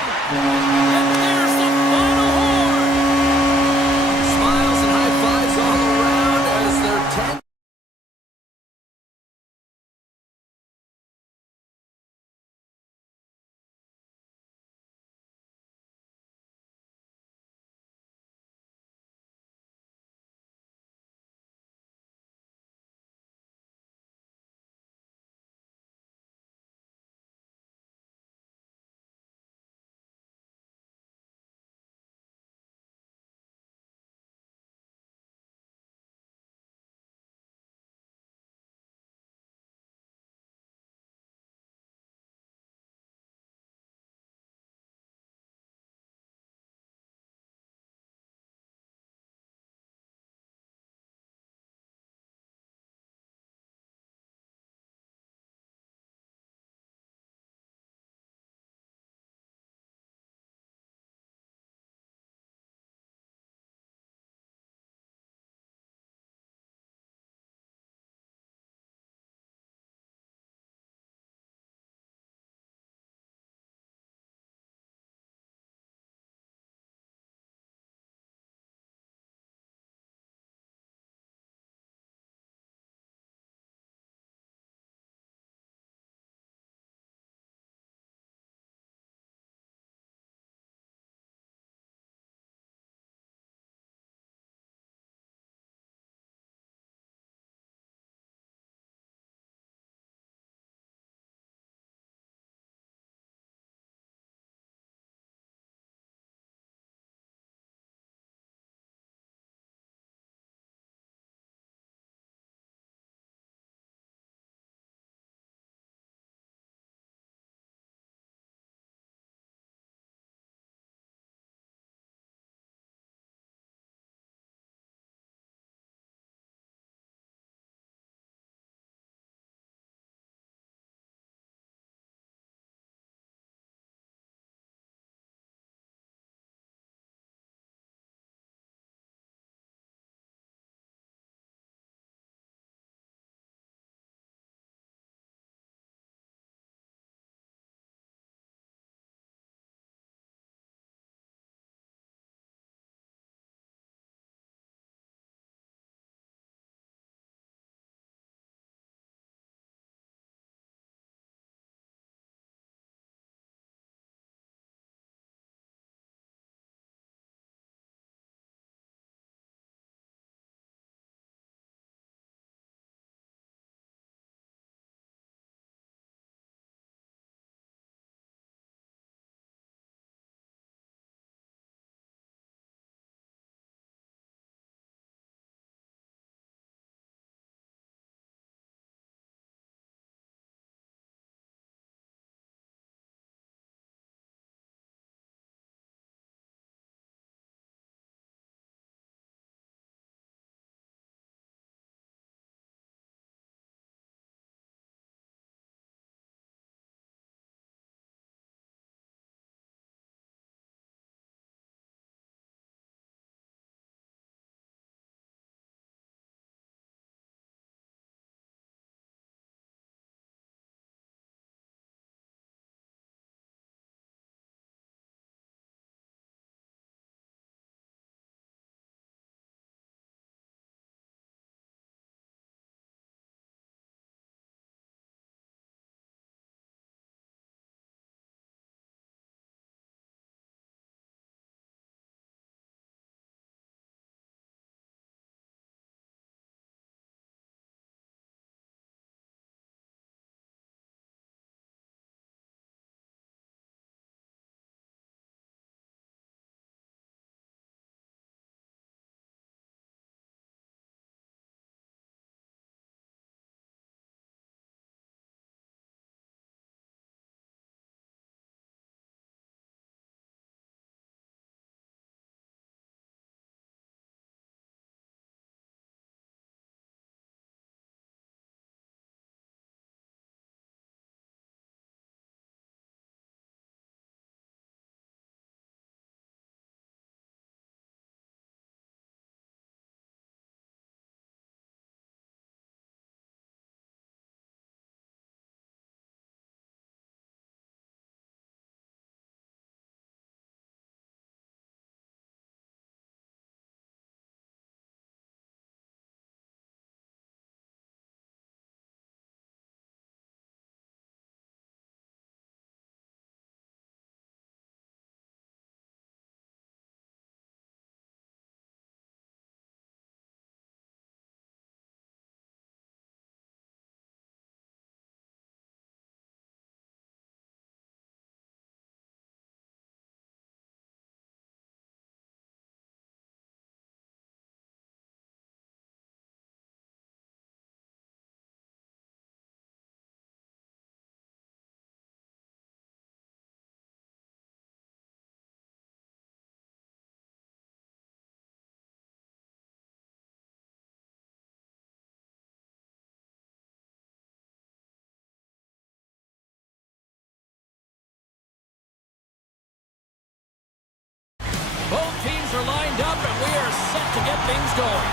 things going.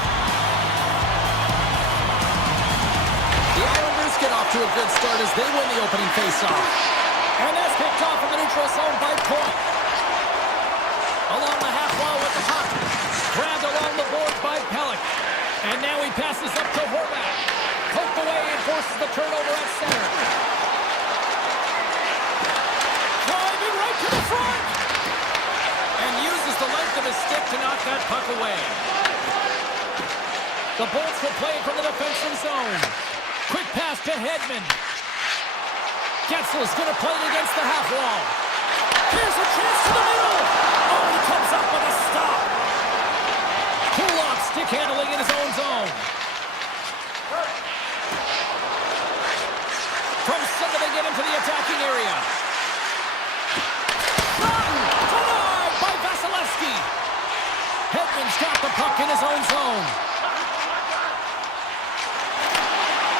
The Islanders get off to a good start as they win the opening faceoff. And that's picked off in the neutral zone by Point. Along the half wall with the puck. Grabbed along the boards by Pellick. And now he passes up to Horvath. Poked away and forces the turnover at center. Driving right to the front. And uses the length of his stick to knock that puck away. The Bolts will play from the defensive zone. Quick pass to Hedman. Getzel's going to play it against the half wall. Here's a chance to the middle. Oh, he comes up with a stop. Kulak stick handling in his own zone. From center they get into the attacking area. Shot! Denied by Vasilevsky. Hedman's got the puck in his own zone.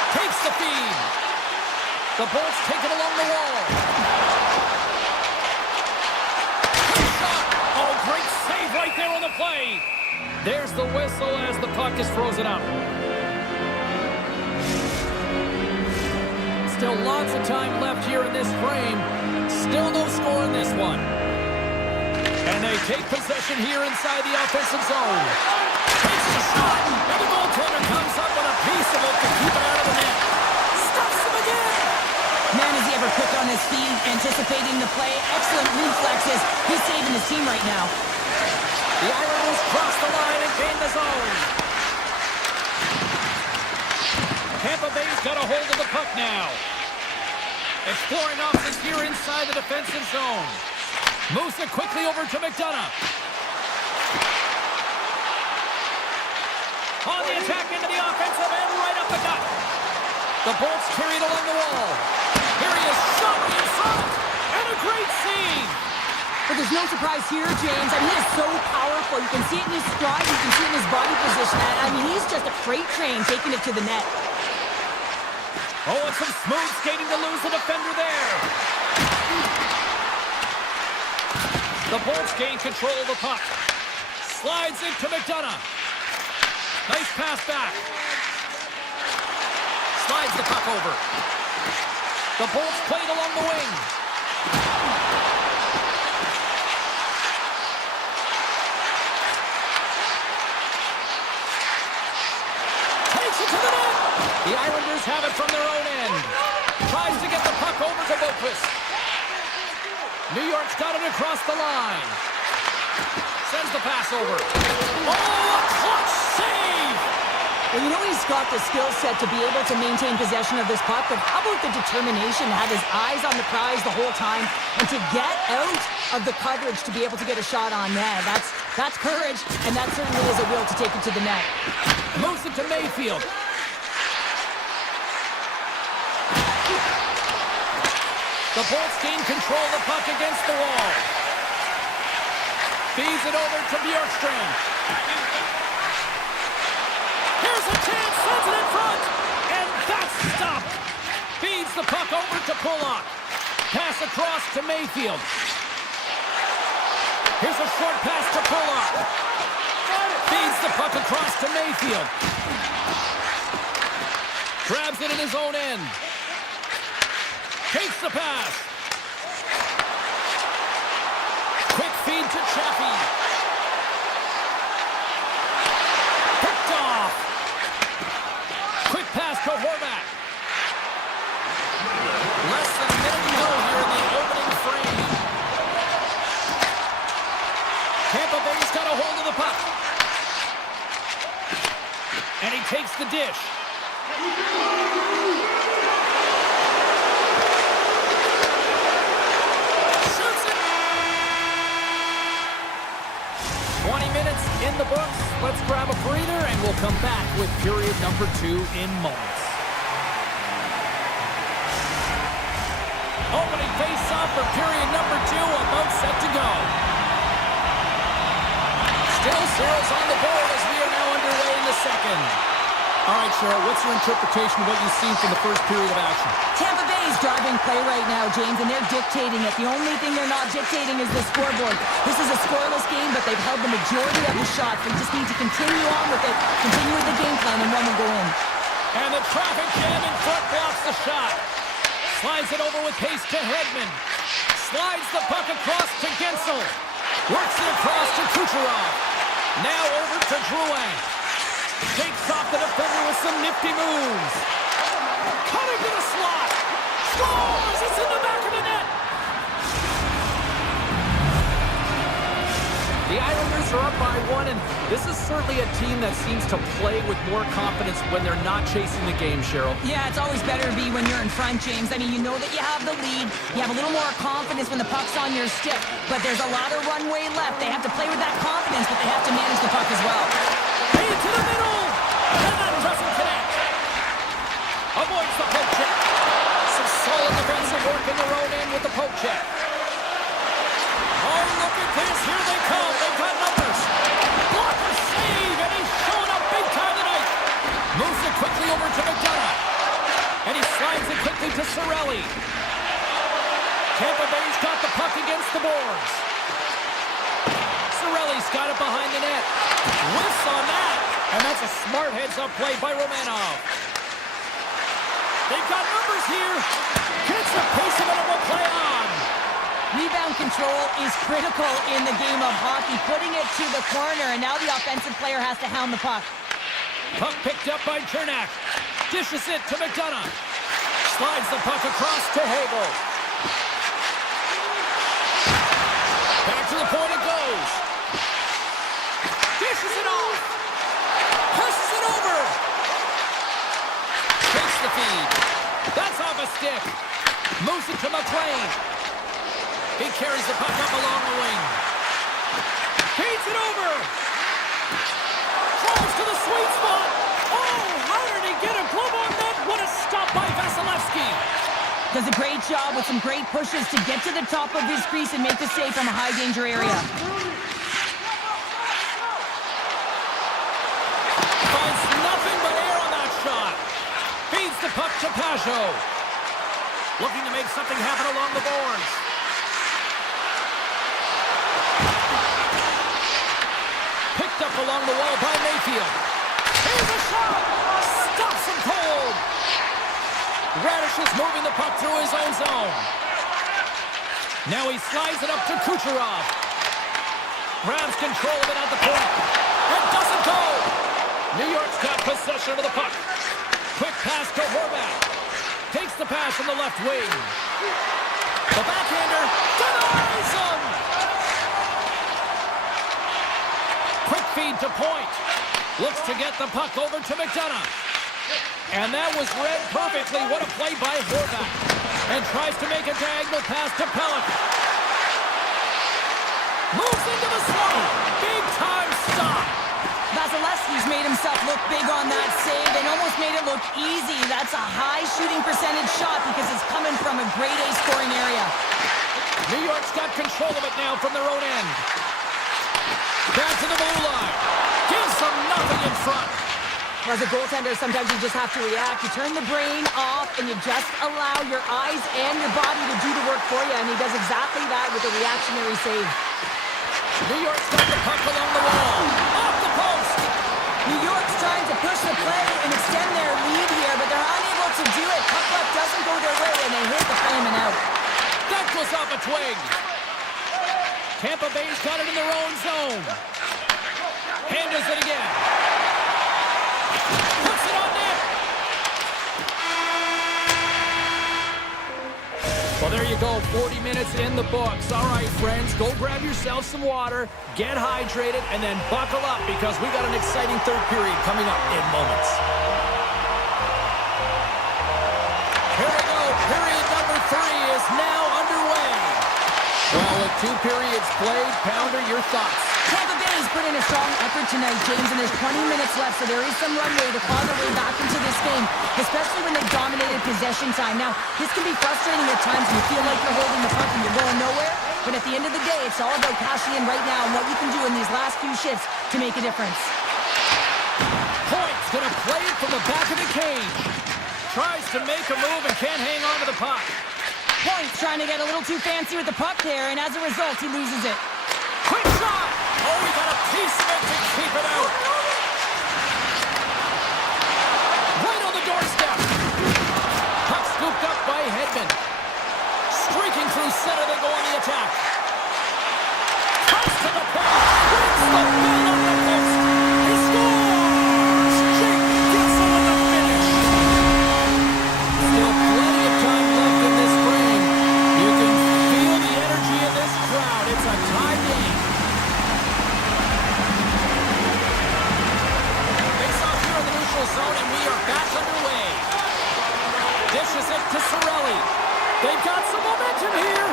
Takes the feed. The Bolts take it along the wall. Good shot. Oh, great save right there on the play. There's the whistle as the puck is frozen up. Still lots of time left here in this frame. Still no score in this one. And they take possession here inside the offensive zone. Takes the shot. And the goaltender comes up with a piece of it to keep it out of the net. Stuffs him again. Man, is he ever quick on his feet, anticipating the play. Excellent reflexes. He's saving his team right now. The Islanders cross the line and gain the zone. Tampa Bay's got a hold of the puck now. Exploring options here inside the defensive zone. Moves it quickly over to McDonough. On the attack into the offensive end, right up the gut. The Bolts carried along the wall. Here he is, shot in front, and a great save. But there's no surprise here, James. I mean, he is so powerful. You can see it in his stride. You can see it in his body position. I mean, he's just a freight train taking it to the net. Oh, and some smooth skating to lose the defender there. The Bolts gain control of the puck. Slides into McDonough. Nice pass back. Slides the puck over. The Bolts played along the wing. Takes it to the net. The Islanders have it from their own end. Tries to get the puck over to Boqvist. New York's got it across the line. Sends the pass over. Oh, a clutch save! Well, you know he's got the skill set to be able to maintain possession of this puck, but how about the determination to have his eyes on the prize the whole time and to get out of the coverage to be able to get a shot on net? That's courage, and that certainly is a will to take it to the net. Moves it to Mayfield. The Bolts gain control of the puck against the wall. Feeds it over to Bjorkstrand. Here's a chance, sends it in front, and that's stopped. Feeds the puck over to Kulak. Pass across to Mayfield. Here's a short pass to Kulak. Feeds the puck across to Mayfield. Grabs it in his own end. Takes the pass. Quick feed to Chaffee. Picked off. Quick pass to Horvath. Less than a minute to go here in the opening frame. Tampa Bay's got a hold of the puck. And he takes the dish. In the books, let's grab a breather and we'll come back with period number 2 in moments. Opening face-off for period number 2, about set to go. Still zeros on the board as we are now underway in the second. All right, Cheryl, what's your interpretation of what you've seen from the first period of action? Tampa Bay is driving play right now, James, and they're dictating it. The only thing they're not dictating is the scoreboard. This is a scoreless game, but they've held the majority of the shots. They just need to continue on with it, continue with the game plan, and one will go in. And the traffic jam in front blocks the shot. Slides it over with pace to Hedman. Slides the puck across to Gensel. Works it across to Kucherov. Now over to Drouin. Takes off the defender with some nifty moves. Cutting to the slot. Scores! It's in the back of the net. The Islanders are up by 1, and this is certainly a team that seems to play with more confidence when they're not chasing the game, Cheryl. Yeah, it's always better to be when you're in front, James. I mean, you know that you have the lead. You have a little more confidence when the puck's on your stick. But there's a lot of runway left. They have to play with that confidence, but they have to manage the puck as well. Hey, to the middle! And that doesn't connect. Avoids the poke check. Some solid defensive work in their own end with the poke check. Oh, look at this. Here they come. They've got numbers. Blocker save, and he's showing up big time tonight. Moves it quickly over to McDonough. And he slides it quickly to Cirelli. Tampa Bay's got the puck against the boards. Cirelli's got it behind the net. Whiffs on that. And that's a smart heads-up play by Romanov. They've got numbers here. Gets the pace of it and will play on. Rebound control is critical in the game of hockey, putting it to the corner, and now the offensive player has to hound the puck. Puck picked up by Chernak. Dishes it to McDonough. Slides the puck across to Hagel. Back to the point it goes. Dishes it off. Passes it over. Takes the feed. That's off a stick. Moves it to McLean. He carries the puck up along the wing. Feeds it over. Close to the sweet spot. Oh, how did he get a glove on that? What a stop by Vasilevsky. Does a great job with some great pushes to get to the top of his crease and make the save from a high-danger area. Finds nothing but air on that shot. Feeds the puck to Pajot. Looking to make something happen along the boards. Picked up along the wall by Mayfield. Here's a shot! Stops him cold! Radish is moving the puck through his own zone. Now he slides it up to Kucherov. Grabs control of it at the point. It doesn't go! New York's got possession of the puck. Quick pass to Horvat. Takes the pass from the left wing. The backhander denies him! Quick feed to point. Looks to get the puck over to McDonough. And that was read perfectly. What a play by Horvat. And tries to make a diagonal pass to Pellick. Moves into the slot. Big time stop. Vasilevsky's made himself look big on that save and almost made it look easy. That's a high shooting percentage shot because it's coming from a grade A scoring area. New York's got control of it now from their own end. Back to the blue line. Gives them nothing in front. As a goaltender, sometimes you just have to react. You turn the brain off and you just allow your eyes and your body to do the work for you. And he does exactly that with a reactionary save. New York's got the puck along the wall. Off the post. New York's trying to push the play and extend their lead here, but they're unable to do it. Puck luck doesn't go their way and they hit the frame and out. That goes off a twig. Tampa Bay's got it in their own zone. Handles it again. Puts it on net. Well, there you go. 40 minutes in the books. All right, friends, go grab yourself some water, get hydrated, and then buckle up because we got an exciting third period coming up in moments. Here we go. Period number 3 is now underway. Well, with 2 periods played, Pounder, your thoughts? Tampa Bay's put in a strong effort tonight, James, and there's 20 minutes left, so there is some runway to claw their way back into this game, especially when they've dominated possession time. Now, this can be frustrating at times when you feel like you're holding the puck and you're going nowhere, but at the end of the day, it's all about cashing in right now and what you can do in these last few shifts to make a difference. Point's going to play it from the back of the cage. Tries to make a move and can't hang on to the puck. Points trying to get a little too fancy with the puck there, and as a result, he loses it. Quick shot! Oh, he got a piece of it to keep it out. Right on the doorstep. Puck scooped up by Hedman. Streaking through center, they go on the attack. Pass to the point. Hits the man on the post. He scores! Jake gets on the finish. Still plenty of time left in this frame. You can feel the energy in this crowd. It's a tie game. Face off here in the neutral zone, and we are back underway. Dishes it to Cirelli. They've got some momentum here.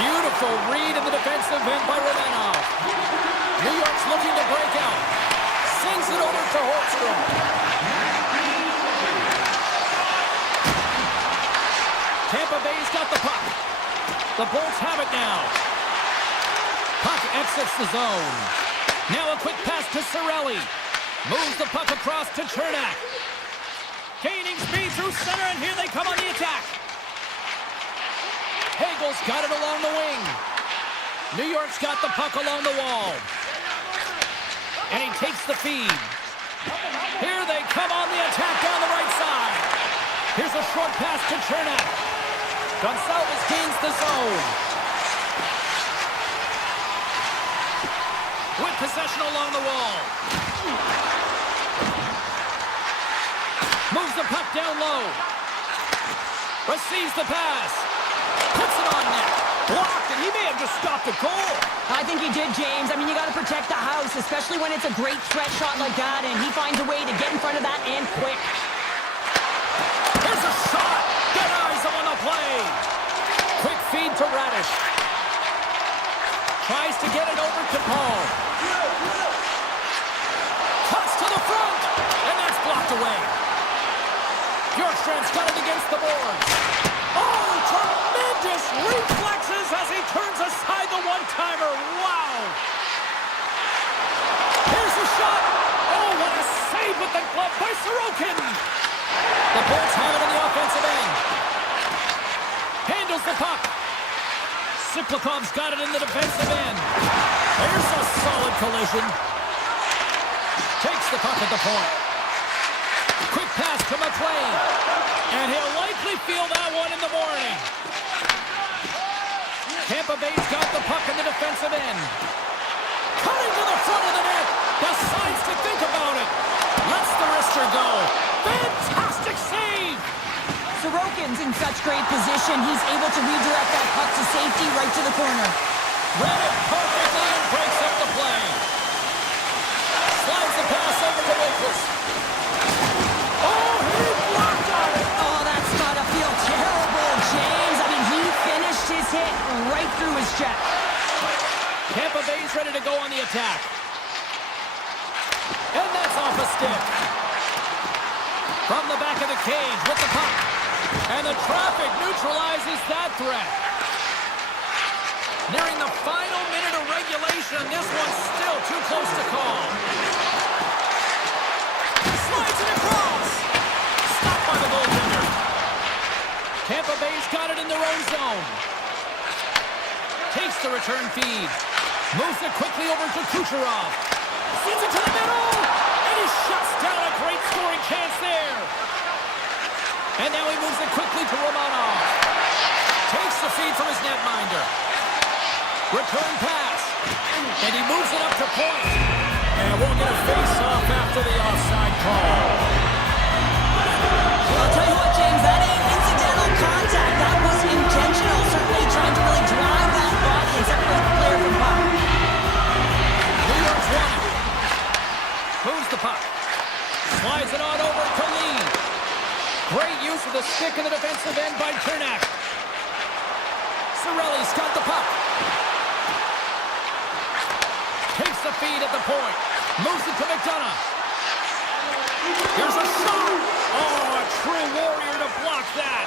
Beautiful read in the defensive end by Romanov. New York's looking to break out. Sends it over to Holmstrom. Tampa Bay's got the puck. The Bolts have it now. Puck exits the zone. Now a quick pass to Cirelli. Moves the puck across to Chernak. Gaining speed through center, and here they come on the attack. Hagel's got it along the wing. New York's got the puck along the wall. And he takes the feed. Here they come on the attack down the right side. Here's a short pass to Chernak. Gonçalves gains the zone. With possession along the wall. Moves the puck down low. Receives the pass. Puts it on net. Blocked, and he may have just stopped a goal. I think he did, James. I mean, you got to protect the house, especially when it's a great threat shot like that, and he finds a way to get in front of that and quick. Here's a shot. Get eyes on the play. Quick feed to Radish. Tries to get it over to Paul. Cuts to the front, and that's blocked away. Bjorkstrand's got it against the boards. Oh, tremendous reflexes as he turns aside the one-timer. Wow. Here's the shot. Oh, what a save with the glove by Sorokin. The Bolts have it in the offensive end. Handles the puck. Siplikov's got it in the defensive end. There's a solid collision. Takes the puck at the point. Quick pass to McLean. And he'll likely feel that one in the morning. Tampa Bay's got the puck in the defensive end. Cutting to the front of the net. Decides to think about it. Lets the wrister go. Fantastic save. Sorokin's in such great position. He's able to redirect that puck to safety right to the corner. Read it perfectly and breaks up the play. Slides the pass over to Wilkes. Oh, he blocked on it. Oh, that's gotta feel terrible, James. I mean, he finished his hit right through his chest. Tampa Bay's ready to go on the attack. And that's off a stick. From the back of the cage with the puck. And the traffic neutralizes that threat. Nearing the final minute of regulation, and this one's still too close to call. Slides it across. Stopped by the goaltender. Tampa Bay's got it in their own zone. Takes the return feed. Moves it quickly over to Kucherov. Sends it to the middle. And he shuts down a great scoring chance there. And now he moves it quickly to Romanov. Takes the feed from his netminder. Return pass. And he moves it up to point. And we'll get a face-off after the offside call. I'll tell you what, James, that ain't incidental contact. That was intentional. Certainly trying to really drive that body and separate the player from puck. New York's won it. Moves the puck. Slides it on over to Lee. Great use of the stick in the defensive end by Chernak. Cirelli's got the puck. Takes the feed at the point. Moves it to McDonough. Here's a shot. Oh, a true warrior to block that.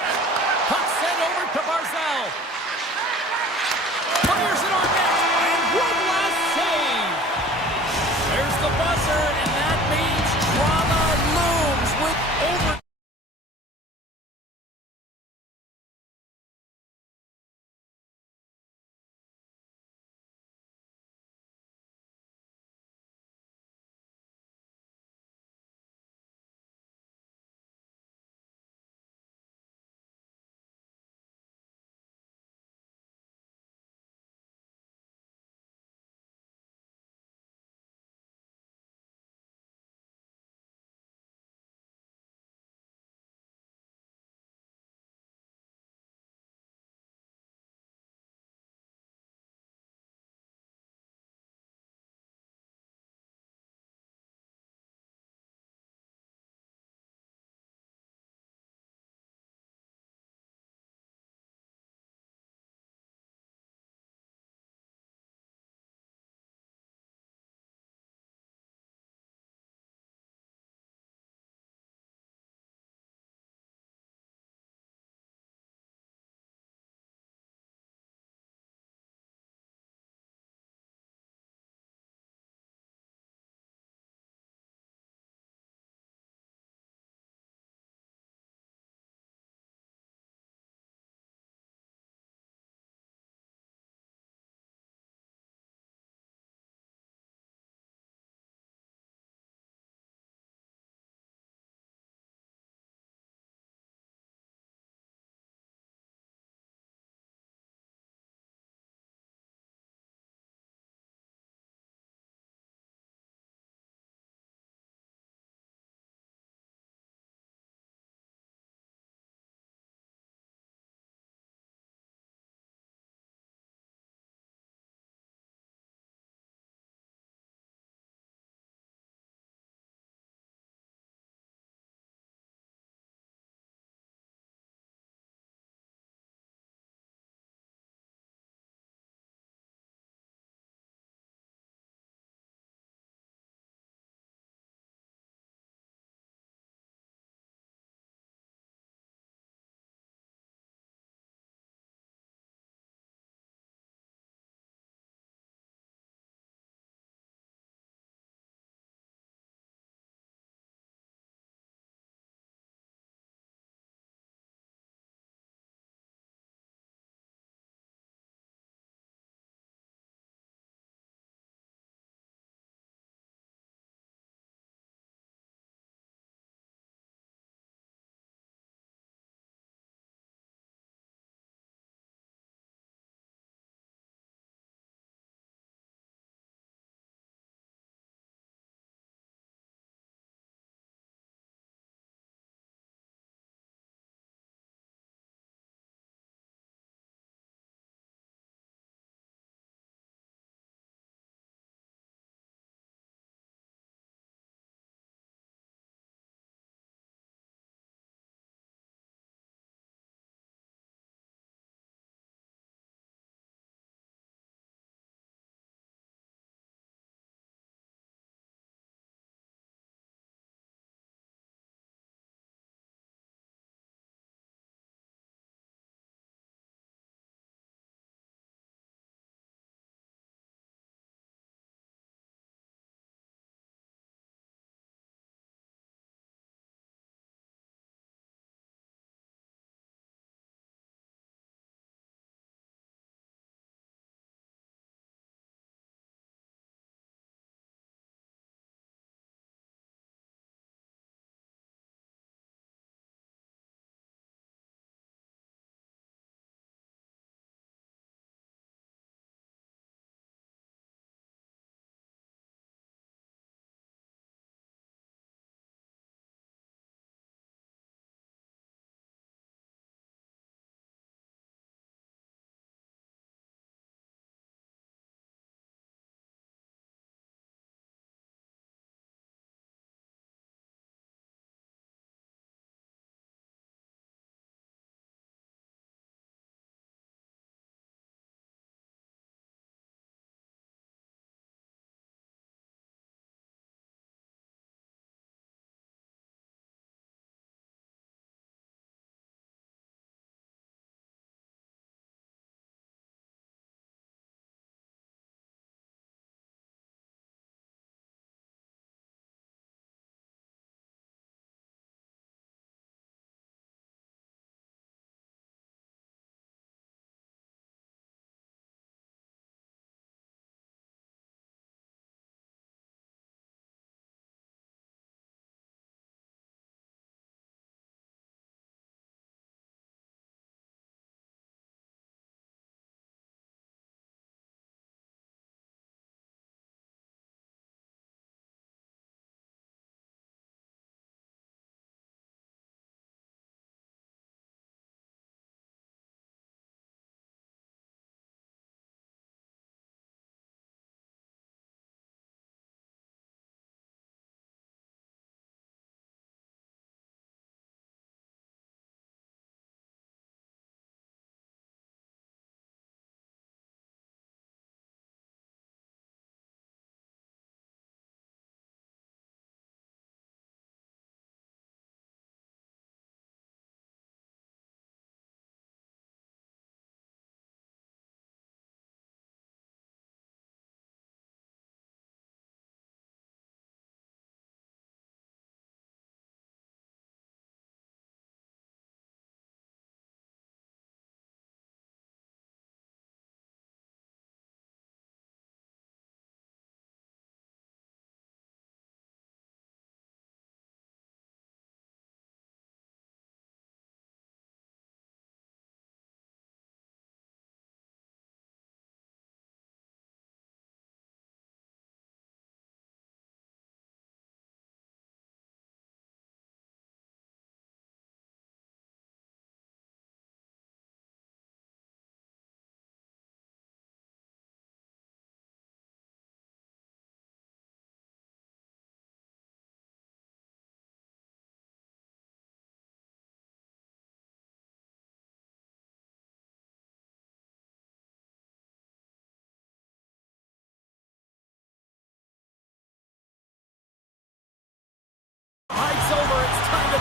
Puck sent over to Barzal. Fires it on net. And one last save. There's the buzzer, and that means drama looms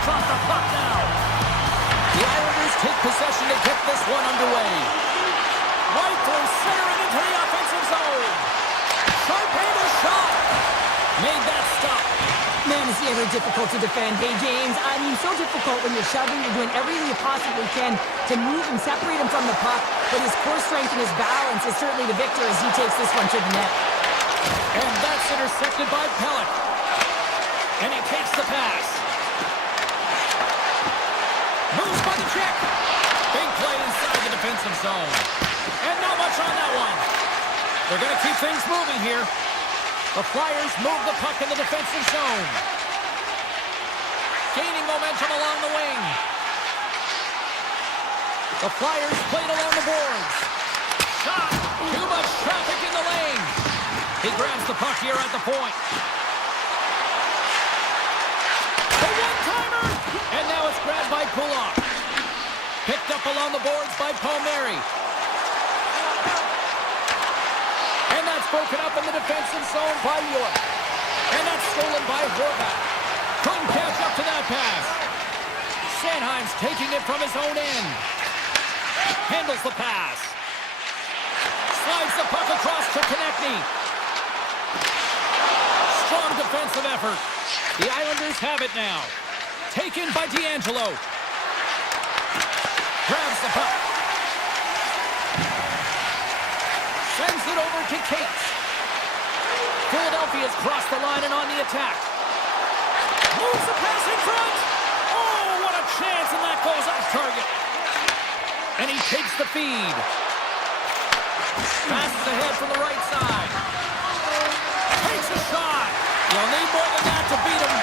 Cuts off the puck now. The Islanders take possession to get this one underway. Right through center and into the offensive zone. Sharp-handed shot. Made that stop. Man, is he ever difficult to defend. Hey, James, I mean, so difficult when you're shoving, you're doing everything you possibly can to move and separate him from the puck, but his core strength and his balance is certainly the victor as he takes this one to the net. And that's intercepted by Pellick. And he takes the pass. Moves by the check. Big play inside the defensive zone. And not much on that one. They're going to keep things moving here. The Flyers move the puck in the defensive zone. Gaining momentum along the wing. The Flyers played along the boards. Shot. Too much traffic in the lane. He grabs the puck here at the point. The one-timer. And now it's grabbed by Kulak. Picked up along the boards by Palmieri. And that's broken up in the defensive zone by York. And that's stolen by Horvath. Couldn't catch up to that pass. Sanheim's taking it from his own end. Handles the pass. Slides the puck across to Konechny. Strong defensive effort. The Islanders have it now. Taken by D'Angelo. Grabs the puck. Sends it over to Cates. Philadelphia's crossed the line and on the attack. Moves the pass in front. Oh, what a chance, and that goes off target. And he takes the feed. Passes ahead from the right side. Takes a shot. You'll need more than that to beat him.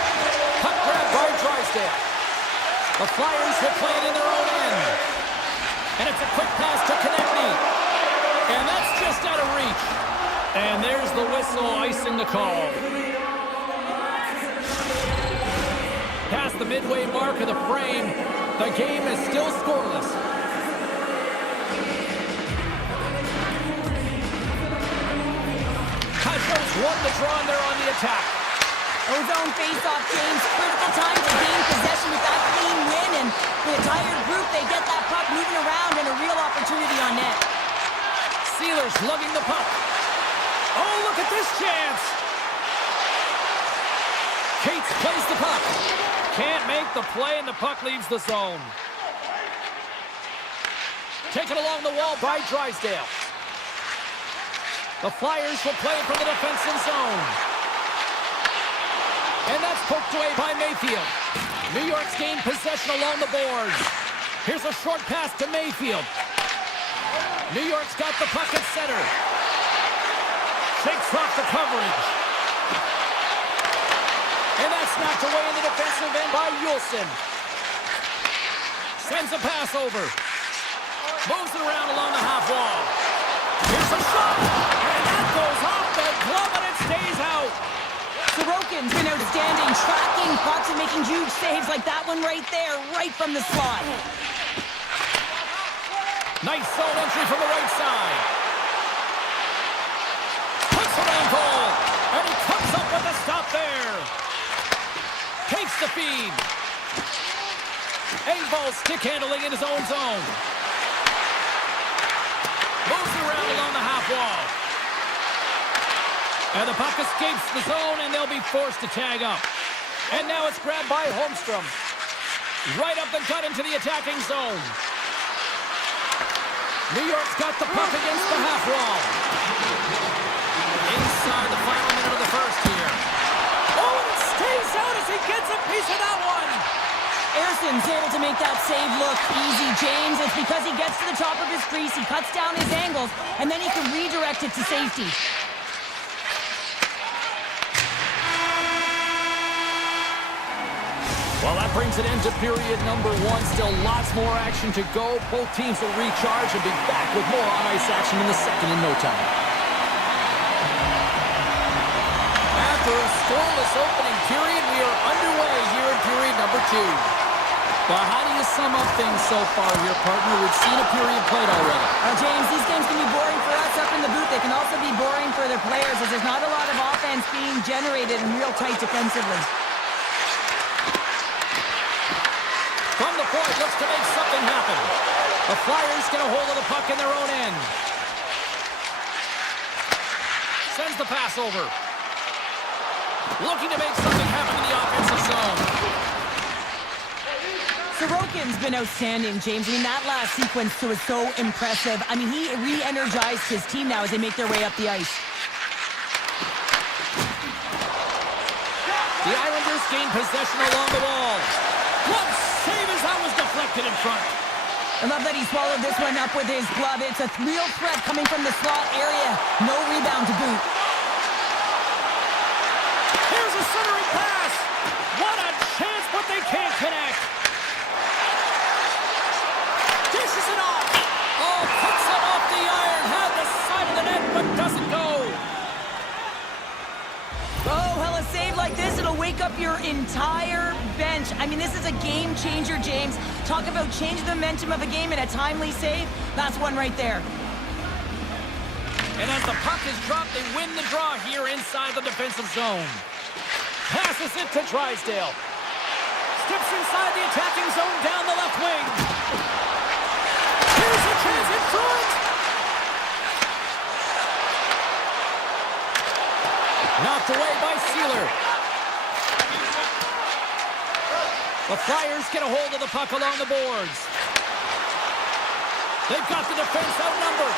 Puck grab by Drysdale. The Flyers will play it in their own end. And it's a quick pass to Konechny. And that's just out of reach. And there's the whistle icing the call. Past the midway mark of the frame, the game is still scoreless. Kachos won the draw and they're on the attack. Ozone face-off, James. Critical time to gain possession with that clean win, and for the tired group, they get that puck moving around and a real opportunity on net. Sealers lugging the puck. Oh, look at this chance. Cates plays the puck. Can't make the play, and the puck leaves the zone. Taken along the wall by Drysdale. The Flyers will play from the defensive zone. And that's poked away by Mayfield. New York's gained possession along the boards. Here's a short pass to Mayfield. New York's got the puck at center. Shakes off the coverage. And that's knocked away in the defensive end by Yulson. Sends a pass over. Moves it around along the half wall. Here's a shot. And that goes off the glove and it stays out. Sorokin's been outstanding, tracking pucks and making huge saves like that one right there, right from the slot. Nice zone entry from the right side. Puts around goal. And he comes up with a stop there. Takes the feed. Engvall stick handling in his own zone. Moves around along the half wall. And the puck escapes the zone, and they'll be forced to tag up. And now it's grabbed by Holmstrom. Right up the gut into the attacking zone. New York's got the puck against the half wall. Inside the final minute of the first here. Oh, and it stays out as he gets a piece of that one. Erson's able to make that save look easy, James. It's because he gets to the top of his crease, he cuts down his angles, and then he can redirect it to safety. Well, that brings it into period number one. Still lots more action to go. Both teams will recharge and be back with more on-ice action in the second in no time. After a scoreless opening period, we are underway here in period number two. Well, how do you sum up things so far here, partner? We've seen a period played already. James, these games can be boring for us up in the booth. They can also be boring for their players as there's not a lot of offense being generated and real tight defensively. looks to make something happen. The Flyers get a hold of the puck in their own end. Sends the pass over. Looking to make something happen in the offensive zone. Sorokin's been outstanding, James. I mean, that last sequence was so impressive. I mean, he re-energized his team now as they make their way up the ice. The Islanders gain possession along the wall. Glove save as that was deflected in front. I love that he swallowed this one up with his glove. It's a real threat coming from the slot area. No rebound to boot. Here's a centering pass. What a chance, but they can't connect. Dishes it off. Oh, puts it off the iron. Had the side of the net, but doesn't go. Oh, hell, a save like this, it'll wake up your entire bench. I mean, this is a game changer, James. Talk about changing the momentum of a game in a timely save. That's one right there. And as the puck is dropped, they win the draw here inside the defensive zone. Passes it to Drysdale. Steps inside the attacking zone down the left wing. Here's a chance in front. Knocked away by Sealer. The Flyers get a hold of the puck along the boards. They've got the defense outnumbered.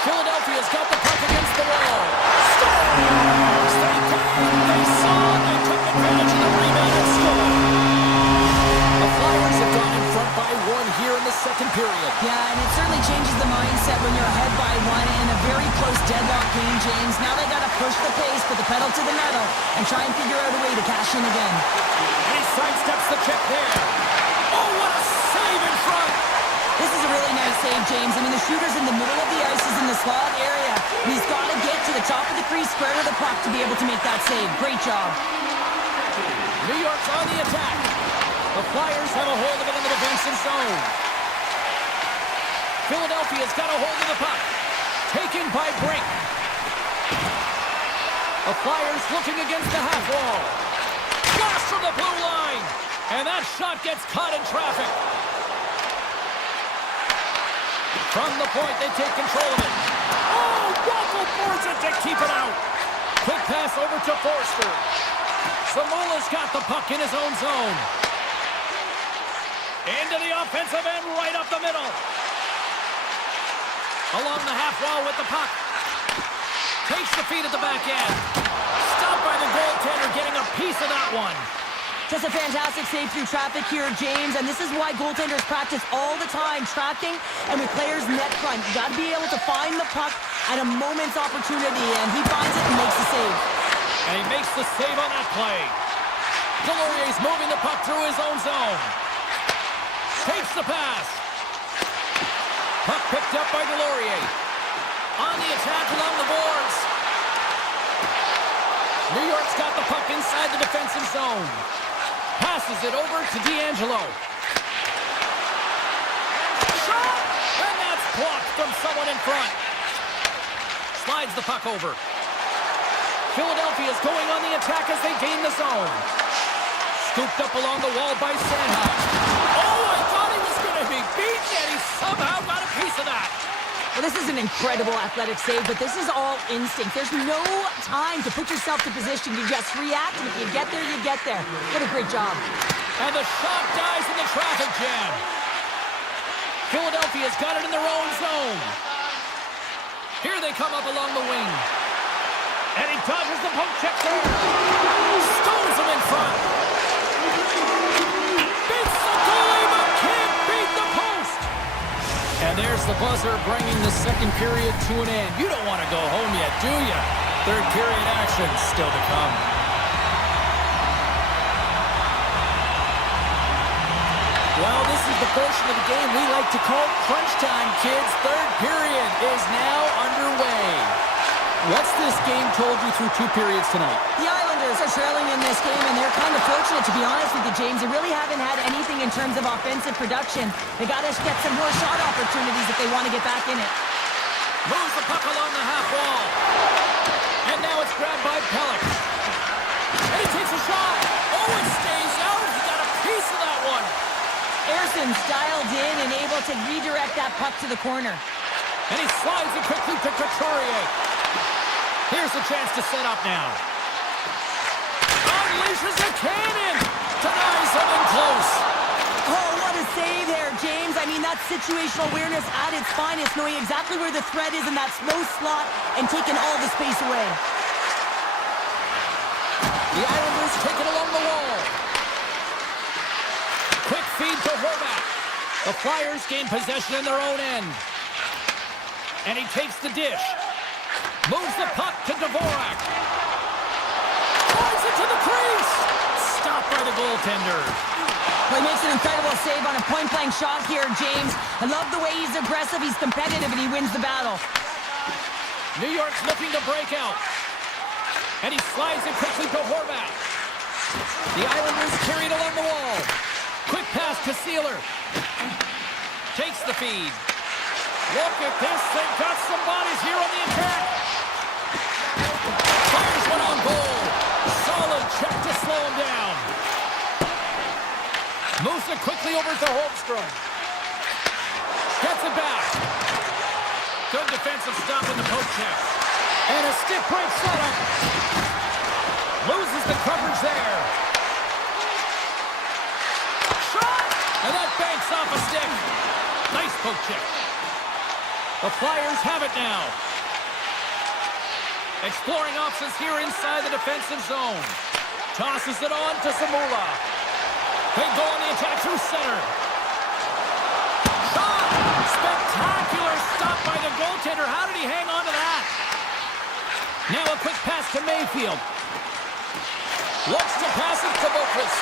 Philadelphia's got the puck against the wall. Scores! They came, they saw, they took advantage of the rebound and scored. The Flyers have gone in front by one here in the second period. Yeah, and it certainly changes the mindset when you're ahead by one in a very close deadlock game, James. Now they got to push the pace, put the pedal to the metal, and try and figure out a way to cash in again. And he sidesteps the check there. Oh, what a save in front! This is a really nice save, James. I mean, the shooter's in the middle of the ice, is in the slot area. And he's got to get to the top of the crease, square to the puck to be able to make that save. Great job. New York's on the attack. The Flyers have a hold of it in the defensive zone. Philadelphia's got a hold of the puck. Taken by Brink. The Flyers looking against the half wall. Blast from the blue line. And that shot gets caught in traffic. From the point, they take control of it. Oh, Waffle boards it to keep it out. Quick pass over to Forster. Zamula's got the puck in his own zone. Into the offensive end, right up the middle. Along the half wall with the puck. Takes the feed at the back end. Stopped by the goaltender, getting a piece of that one. Just a fantastic save through traffic here, James, and this is why goaltenders practice all the time, tracking and with players net front. You got to be able to find the puck at a moment's opportunity, and he finds it and makes the save. And he makes the save on that play. Delorier's moving the puck through his own zone. Takes the pass. Puck picked up by Delorier. On the attack along the boards. New York's got the puck inside the defensive zone. Passes it over to D'Angelo. Shot! And that's blocked from someone in front. Slides the puck over. Philadelphia's going on the attack as they gain the zone. Scooped up along the wall by Sandhoff. Oh, I thought he was going to be beaten, and he somehow got a piece of that. Well, this is an incredible athletic save, but this is all instinct. There's no time to put yourself to position. You just react, and if you get there, you get there. What a great job. And the shot dies in the traffic jam. Philadelphia's got it in their own zone. Here they come up along the wing. And he dodges the poke check there. Stones him in front. Beats the goalie, but can't beat the post. And there's the buzzer bringing the second period to an end. You don't want to go home yet, do you? Third period action still to come. Well, this is the portion of the game we like to call crunch time, kids. Third period is now underway. What's this game told you through two periods tonight? The Islanders are trailing in this game, and they're kind of fortunate, to be honest with you, James. They really haven't had anything in terms of offensive production. They got to get some more shot opportunities if they want to get back in it. Moves the puck along the half wall. And now it's grabbed by Pellick. And he takes a shot. Oh, it stays out. Sorokin's dialed in and able to redirect that puck to the corner. And he slides it quickly to Couturier. Here's a chance to set up now. Unleashes a cannon! Denies him in close. Oh, what a save there, James. I mean, that's situational awareness at its finest, knowing exactly where the threat is in that slow slot and taking all the space away. The Islanders take it along the wall. Quick feed to Horvat. The Flyers gain possession in their own end. And he takes the dish. Moves the puck to Dvorak. Points it to the crease. Stopped by the goaltender. Well, he makes an incredible save on a point-blank shot here, James. I love the way he's aggressive, he's competitive, and he wins the battle. New York's looking to break out. And he slides it quickly to Horvat. The Islanders carry it along the wall. Quick pass to Sealer. Takes the feed. Look at this. They've got some bodies here on the attack. Fires one on goal. Solid check to slow him down. Moves it quickly over to Holmstrom. Gets it back. Good defensive stop in the poke check. And a stick break setup. Loses the coverage there. Shot! And that banks off a stick. Nice poke check. The Flyers have it now. Exploring options here inside the defensive zone. Tosses it on to Zamula. They go on the attack through center. Shot! Spectacular stop by the goaltender. How did he hang on to that? Now a quick pass to Mayfield. Looks to pass it to Bokas.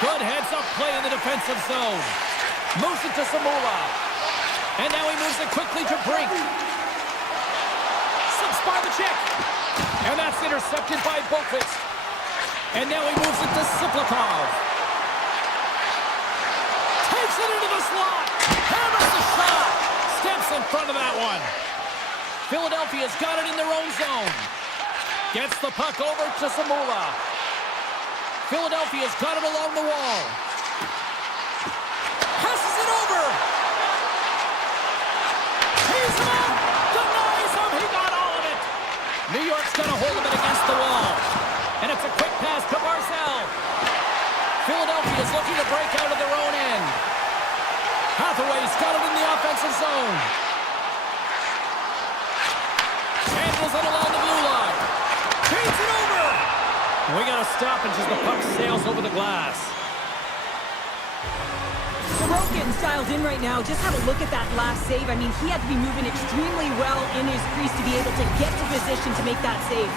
Good heads-up play in the defensive zone. Moves it to Zamula. And now he moves it quickly to Brink. Slips by the check. And that's intercepted by Bokas. And now he moves it to Siplikov. Takes it into the slot. Hammers the shot. Steps in front of that one. Philadelphia's got it in their own zone. Gets the puck over to Zamula. Philadelphia's got it along the wall. Passes it over. He's him up. Denies him. He got all of it. New York's got a hold of it against the wall. And it's a quick pass to Barzal. Philadelphia's looking to break out of their own end. Hathaway's got it in the offensive zone. Handles it along the blue line. Feeds it over. We got a stoppage as the puck sails over the glass. Sorokin's dialed in right now. Just have a look at that last save. I mean, he had to be moving extremely well in his crease to be able to get to position to make that save.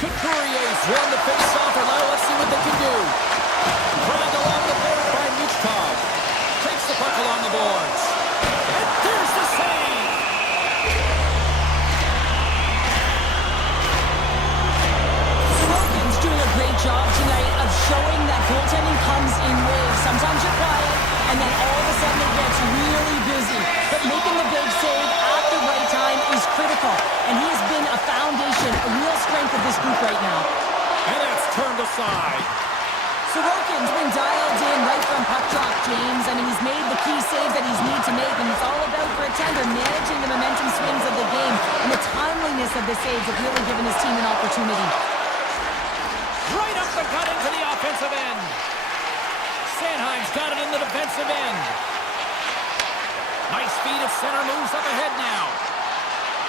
Couturier's won the face-off, and now let's see what they can do. Dragged along the board by Michkov. Takes the puck along the boards. And there's the save! Sorokin's doing a great job tonight of showing that goaltending comes in waves. Sometimes you're quiet, and then all of a sudden it gets really busy. But making the big save at the right time is critical. And he has been a foundation, a real strength of this group right now. And that's turned aside. Sorokin's been dialed in right from puck drop, James. I mean, he's made the key saves that he's need to make, and it's all about, for a tender, managing the momentum swings of the game. And the timeliness of the saves have really given his team an opportunity. Right up the gut into the offensive end. Sanheim's got it in the defensive end. Nice feed at center, moves up ahead now.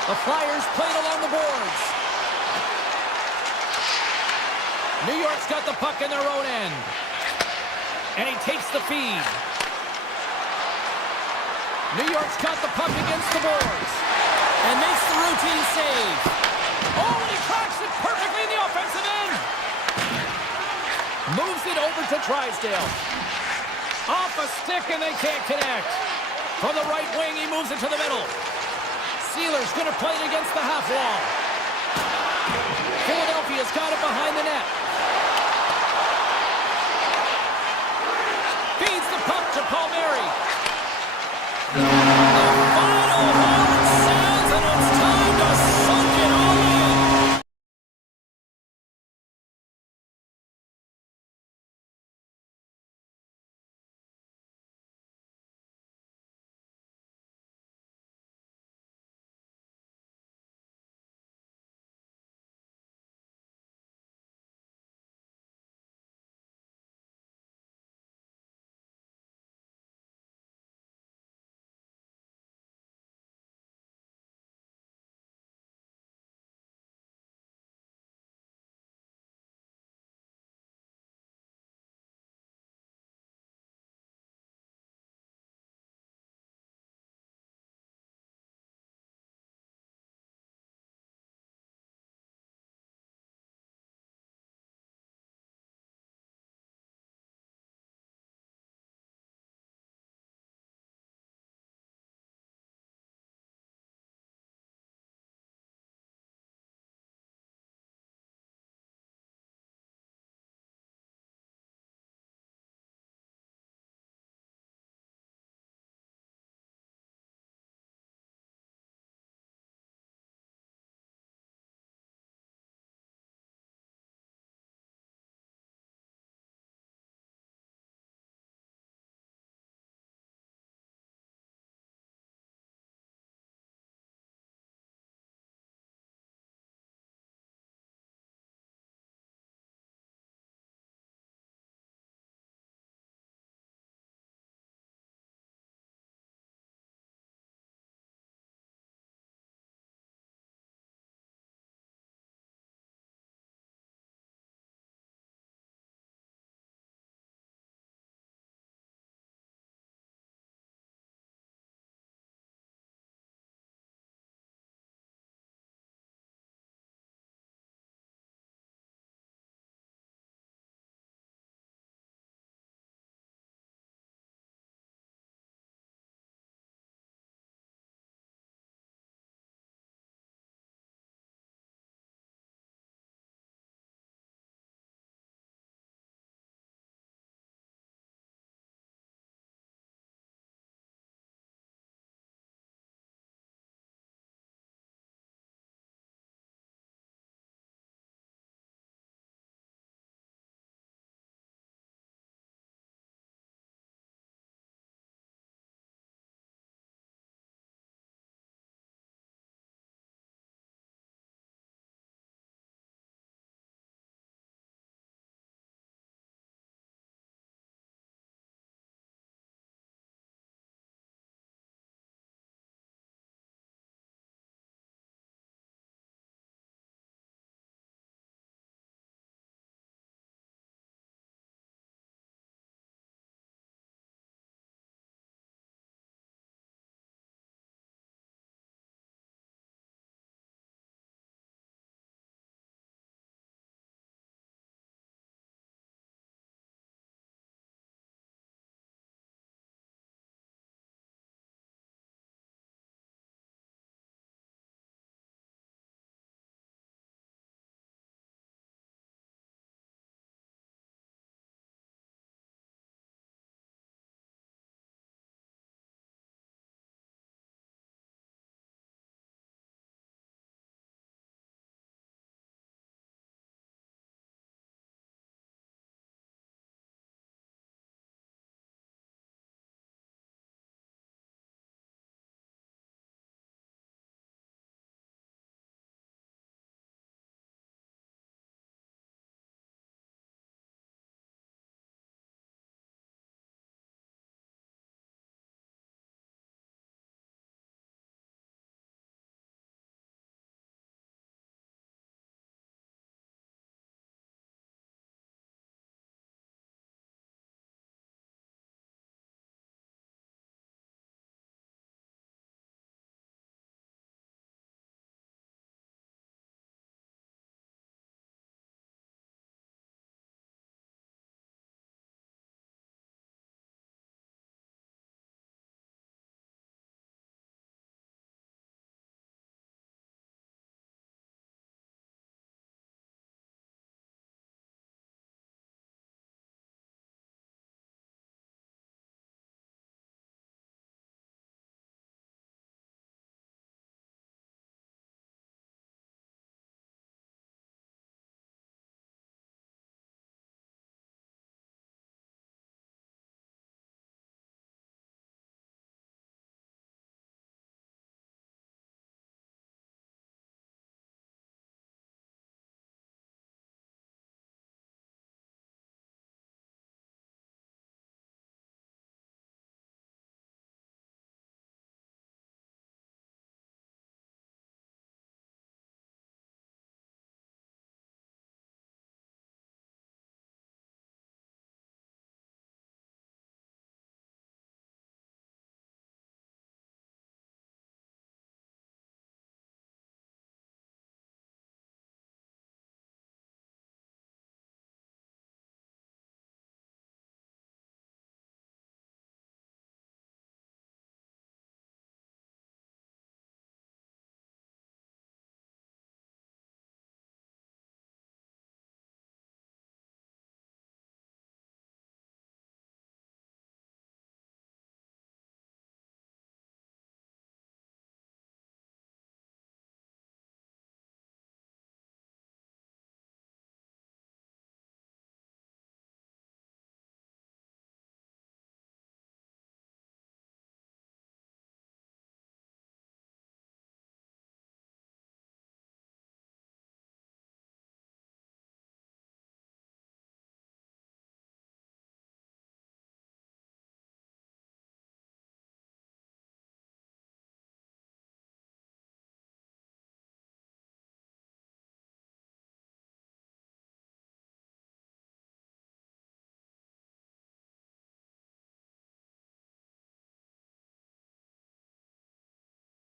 The Flyers played along the boards. New York's got the puck in their own end. And he takes the feed. New York's got the puck against the boards. And makes the routine save. Oh, and he cracks it perfectly in the offensive end. Moves it over to Drysdale. Off a stick and they can't connect. From the right wing, he moves it to the middle. Sealer's going to play it against the half wall. Philadelphia's got it behind the net. Feeds the puck to Palmieri.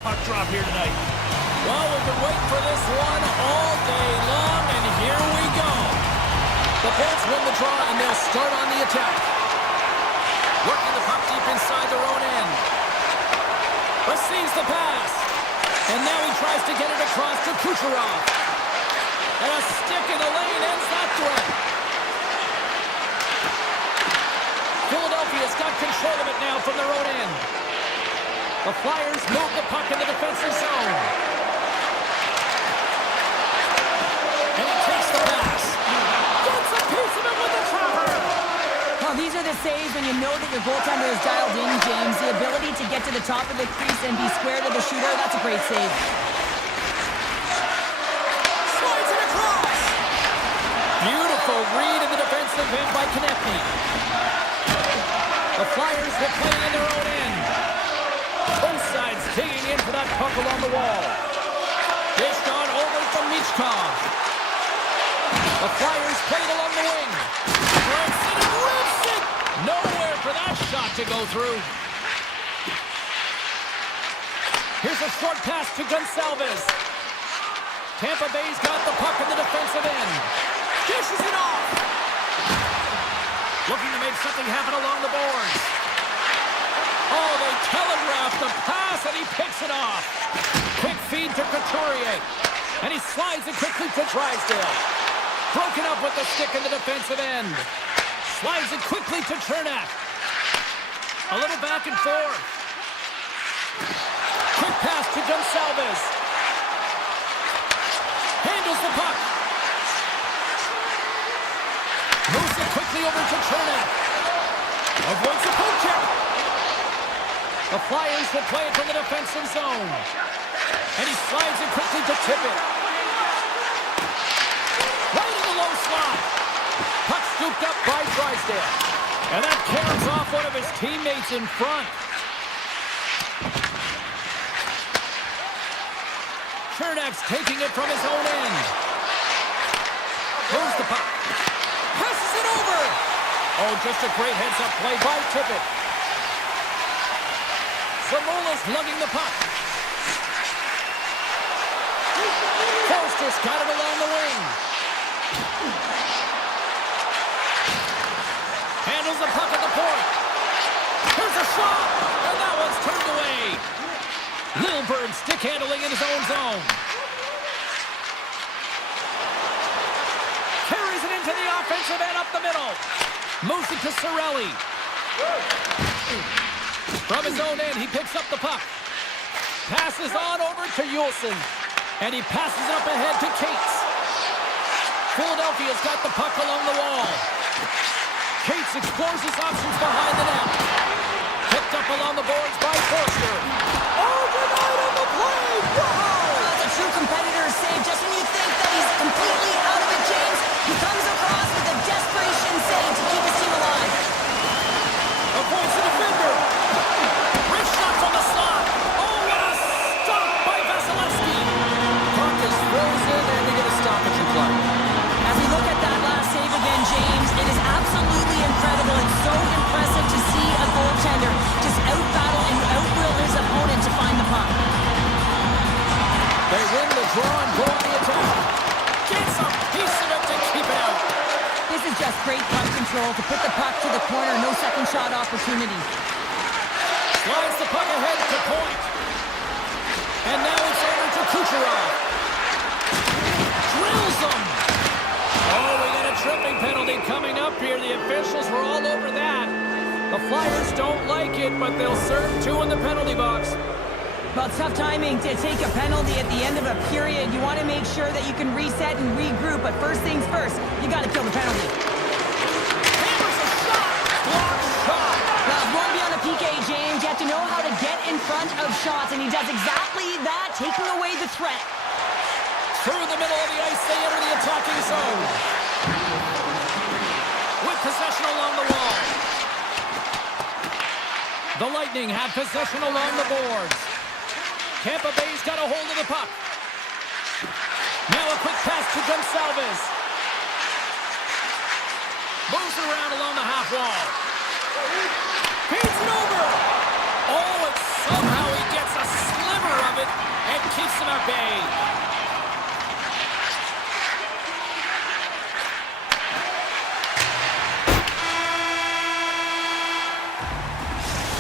Puck drop here tonight. Well, we've been waiting for this one all day long, and here we go. The Bolts win the draw, and they'll start on the attack. Working the puck deep inside their own end. Receives the pass. And now he tries to get it across to Kucherov. And a stick in the lane ends that threat. Philadelphia's got control of it now from their own end. The Flyers move the puck in the defensive zone. And he takes the pass. Gets a piece of it with the trapper. Well, these are the saves when you know that your goaltender is dialed in, James. The ability to get to the top of the crease and be square to the shooter, that's a great save. Slides it across. Beautiful read in the defensive end by Konechny. The Flyers will play in their own end. Both sides digging in for that puck along the wall. Dished on over from Michkov. The Flyers played along the wing. Breaks it and rips it. Nowhere for that shot to go through. Here's a short pass to Gonsalves. Tampa Bay's got the puck in the defensive end. Dishes it off. Looking to make something happen along the boards. Oh, they telegraphed the pass, and he picks it off. Quick feed to Couturier. And he slides it quickly to Drysdale. Broken up with the stick in the defensive end. Slides it quickly to Chernak. A little back and forth. Quick pass to Gonsalves. Handles the puck. Moves it quickly over to Chernak. Avoids the poke check. The Flyers will play it from the defensive zone. And he slides it quickly to Tippett. Right in the low slot. Puck scooped up by Drysdale. And that carries off one of his teammates in front. Chernak's taking it from his own end. Moves the puck. Passes it over. Oh, just a great heads-up play by Tippett. Zamola's lugging the puck. Forster's got it along the wing. Handles the puck at the point. Here's a shot, and that one's turned away. Lilburn stick handling in his own zone. Carries it into the offensive end up the middle. Moves it to Cirelli. From his own end, he picks up the puck. Passes on over to Yulson. And he passes it up ahead to Cates. Philadelphia's got the puck along the wall. Cates explores his options behind the net. Picked up along the boards by Forster. Overnight on the play! Wow! That's a true competitor's save. Just when you think that he's completely out of it, James, he comes across with a desperation save to keep his team alive. Avoids the defender. Rich shot from the slot. Oh, what a stop by Vasilevsky. Puck is frozen, and they get a stoppage in play. As we look at that last save again, James, it is absolutely incredible. It's so impressive to see a goaltender just out-battle and out-will his opponent to find the puck. They win the draw and go on the attack. Gets a piece of it to keep it out. This is just great puck control to put the puck to the corner. No second shot opportunity. Slides the puck ahead to point. And now it's over to Kucherov. Drills him. Oh, we got a tripping penalty coming up here. The officials were all over that. The Flyers don't like it, but they'll serve two in the penalty box. Well, it's tough timing to take a penalty at the end of a period. You want to make sure that you can reset and regroup, but first things first, you got to kill the penalty. Hammers a shot. Blocked shot. Well, if you want to be on the PK, James, you have to know how to get in front of shots, and he does exactly that, taking away the threat. Through the middle of the ice, they enter the attacking zone. With possession along the wall. The Lightning have possession along the boards. Tampa Bay's got a hold of the puck. Now a quick pass to Gonsalves. Moves it around along the half wall. Feeds it over. Oh, and somehow he gets a sliver of it Keeps them at bay.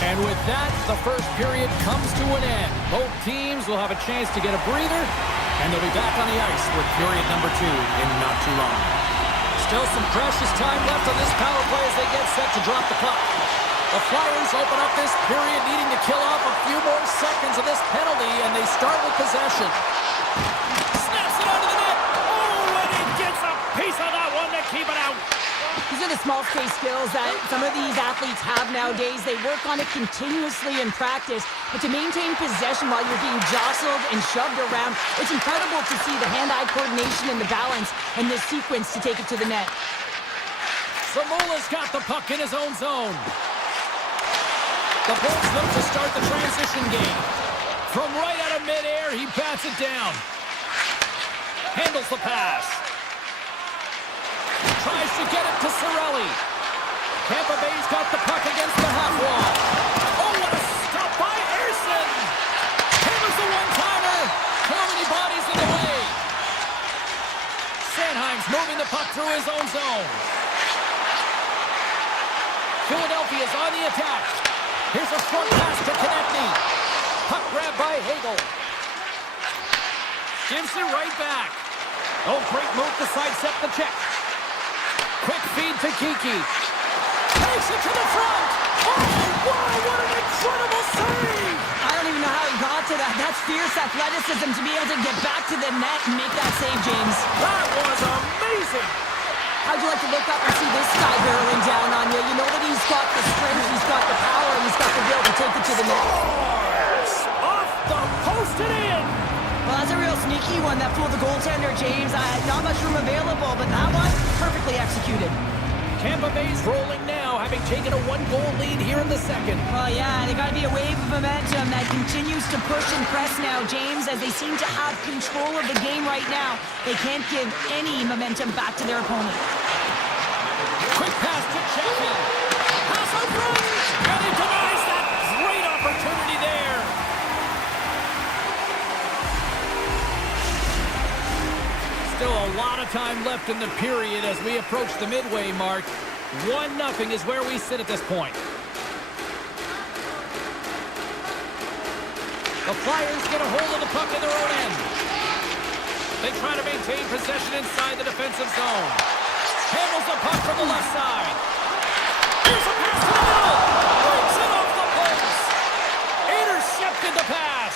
And with that, the first period comes to an end. Both teams will have a chance to get a breather, and they'll be back on the ice with period number 2 in not too long. Still some precious time left on this power play as they get set to drop the puck. The Flyers open up this period needing to kill off a few more seconds of this penalty, and they start with possession. Snaps it onto the net. Oh, and he gets a piece of that one to keep it out. These are the small space skills that some of these athletes have nowadays. They work on it continuously in practice, but to maintain possession while you're being jostled and shoved around, it's incredible to see the hand-eye coordination and the balance in this sequence to take it to the net. Samula's got the puck in his own zone. The Bolts look to start the transition game. From right out of midair, he bats it down. Handles the pass. Tries to get it to Cirelli. Tampa Bay's got the puck against the half wall. Oh, what a stop by Ersson! Hammers the one-timer. How many bodies in the way? Sanheim's moving the puck through his own zone. Philadelphia's on the attack. Here's a short pass to Konechny. Puck grab by Hagel. Gives it right back. Oh, great move to sidestep the check. Quick feed to Kiki. Takes it to the front. Oh, wow, what an incredible save! I don't even know how he got to that. That's fierce athleticism to be able to get back to the net and make that save, James. That was amazing! How'd you like to look up and see this guy barreling down on you? You know that he's got the strength, he's got the power, and he's got the will to take it to the net. Off the post and in! Well, that's a real sneaky one that fooled the goaltender, James. Not much room available, but that one, perfectly executed. Tampa Bay's rolling now, having taken a one-goal lead here in the second. Well, yeah, they got to be a wave of momentum that continues to push and press now, James, as they seem to have control of the game right now. They can't give any momentum back to their opponent. Quick pass to Chaffee. Pass on front, and he denies that great opportunity there. Still a lot of time left in the period as we approach the midway mark. 1-0 is where we sit at this point. The Flyers get a hold of the puck in their own end. They try to maintain possession inside the defensive zone. Handles the puck from the left side. Here's a pass to the middle. Breaks it off the post. Intercepted the pass.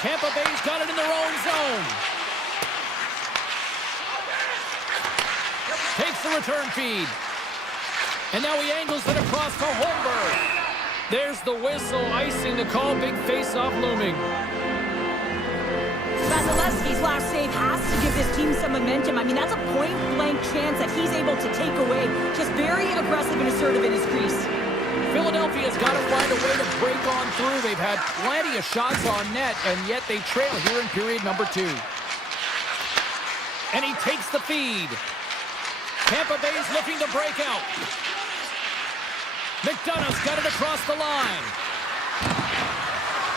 Tampa Bay's got it in their own zone. Takes the return feed. And now he angles it across to Holmberg. There's the whistle, icing the call. Big face-off looming. Vasilevsky's last save has to give this team some momentum. I mean, that's a point-blank chance that he's able to take away. Just very aggressive and assertive in his crease. Philadelphia's got to find a way to break on through. They've had plenty of shots on net, and yet they trail here in period number 2. And he takes the feed. Tampa Bay's looking to break out. McDonough's got it across the line.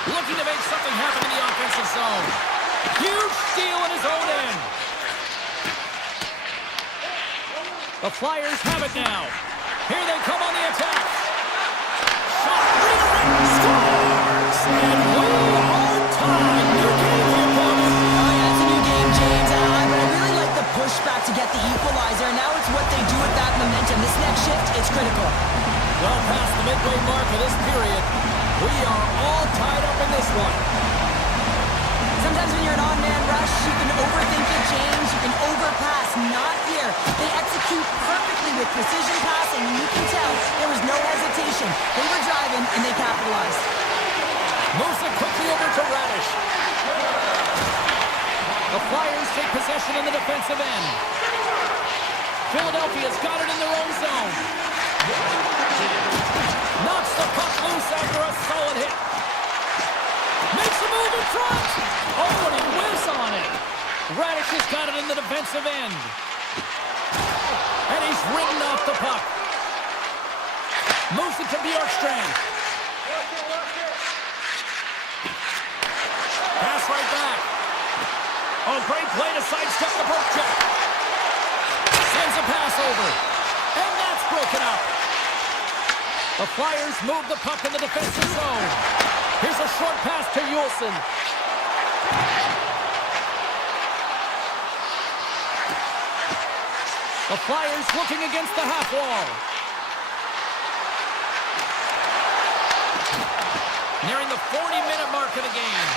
Looking to make something happen in the offensive zone. Huge steal in his own end. The Flyers have it now. Here they come on the attack. Shot, redirect, scores! And we are tied. New game here, Bobby. Oh, yeah, it's a new game, James. But I really like the pushback to get the equalizer. Now it's what they do with that momentum. This next shift, it's critical. Well past the midway mark of this period, we are all tied up in this one. Sometimes when you're an on-man rush, you can overthink it, James. You can overpass. Not here. They execute perfectly with precision passing, and you can tell there was no hesitation. They were driving, and they capitalized. Moves it quickly over to Radish. The Flyers take possession in the defensive end. Philadelphia's got it in their own zone. Knocks the puck loose after a solid hit. Makes a move in front. Oh, and he whiffs on it. Radish has got it in the defensive end. And he's ridden off the puck. Moves it to Bjorkstrand. Pass right back. great play to sidestep the poke check. Sends a pass over. And that's broken up. The Flyers move the puck in the defensive zone. Here's a short pass to Juleson. The Flyers looking against the half wall. Nearing the 40-minute mark of the game.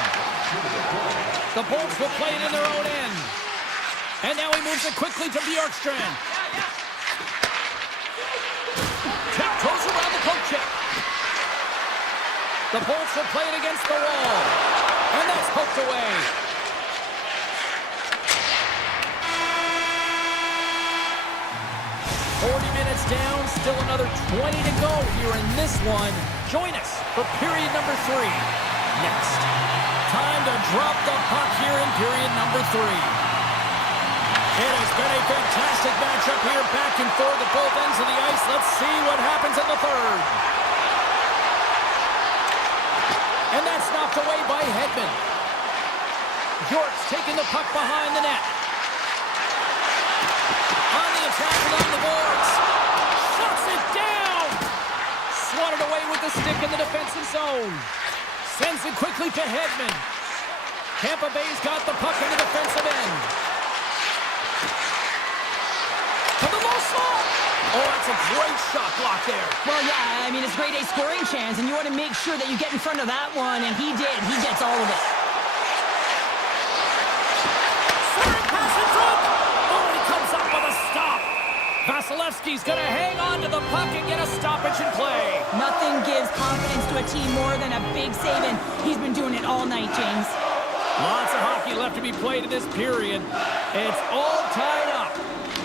The Bolts will play it in their own end. And now he moves it quickly to Bjorkstrand. Tiptoes around the poke check. The Bolts will play it against the wall. And that's poked away. Down, still another 20 to go here in this one. Join us for period number 3 next. Time to drop the puck here in period number 3. It has been a fantastic matchup here, back and forth at both ends of the ice. Let's see what happens in the third. And that's knocked away by Hedman. York's taking the puck behind the net. On the attack along the boards. Shuts it down! Swatted away with the stick in the defensive zone. Sends it quickly to Hedman. Tampa Bay's got the puck in the defensive end. To the low slot! Oh, that's a great shot block there. Well, yeah, I mean, it's grade A scoring chance, and you want to make sure that you get in front of that one, and he did. He gets all of it. Centering pass in front! Oh, he comes up with a stop. Vasilevsky's going to hang on to the puck and get a stoppage in play. Nothing gives confidence to a team more than a big save, and he's been doing it all night, James. Lots of hockey left to be played in this period. It's all tied up.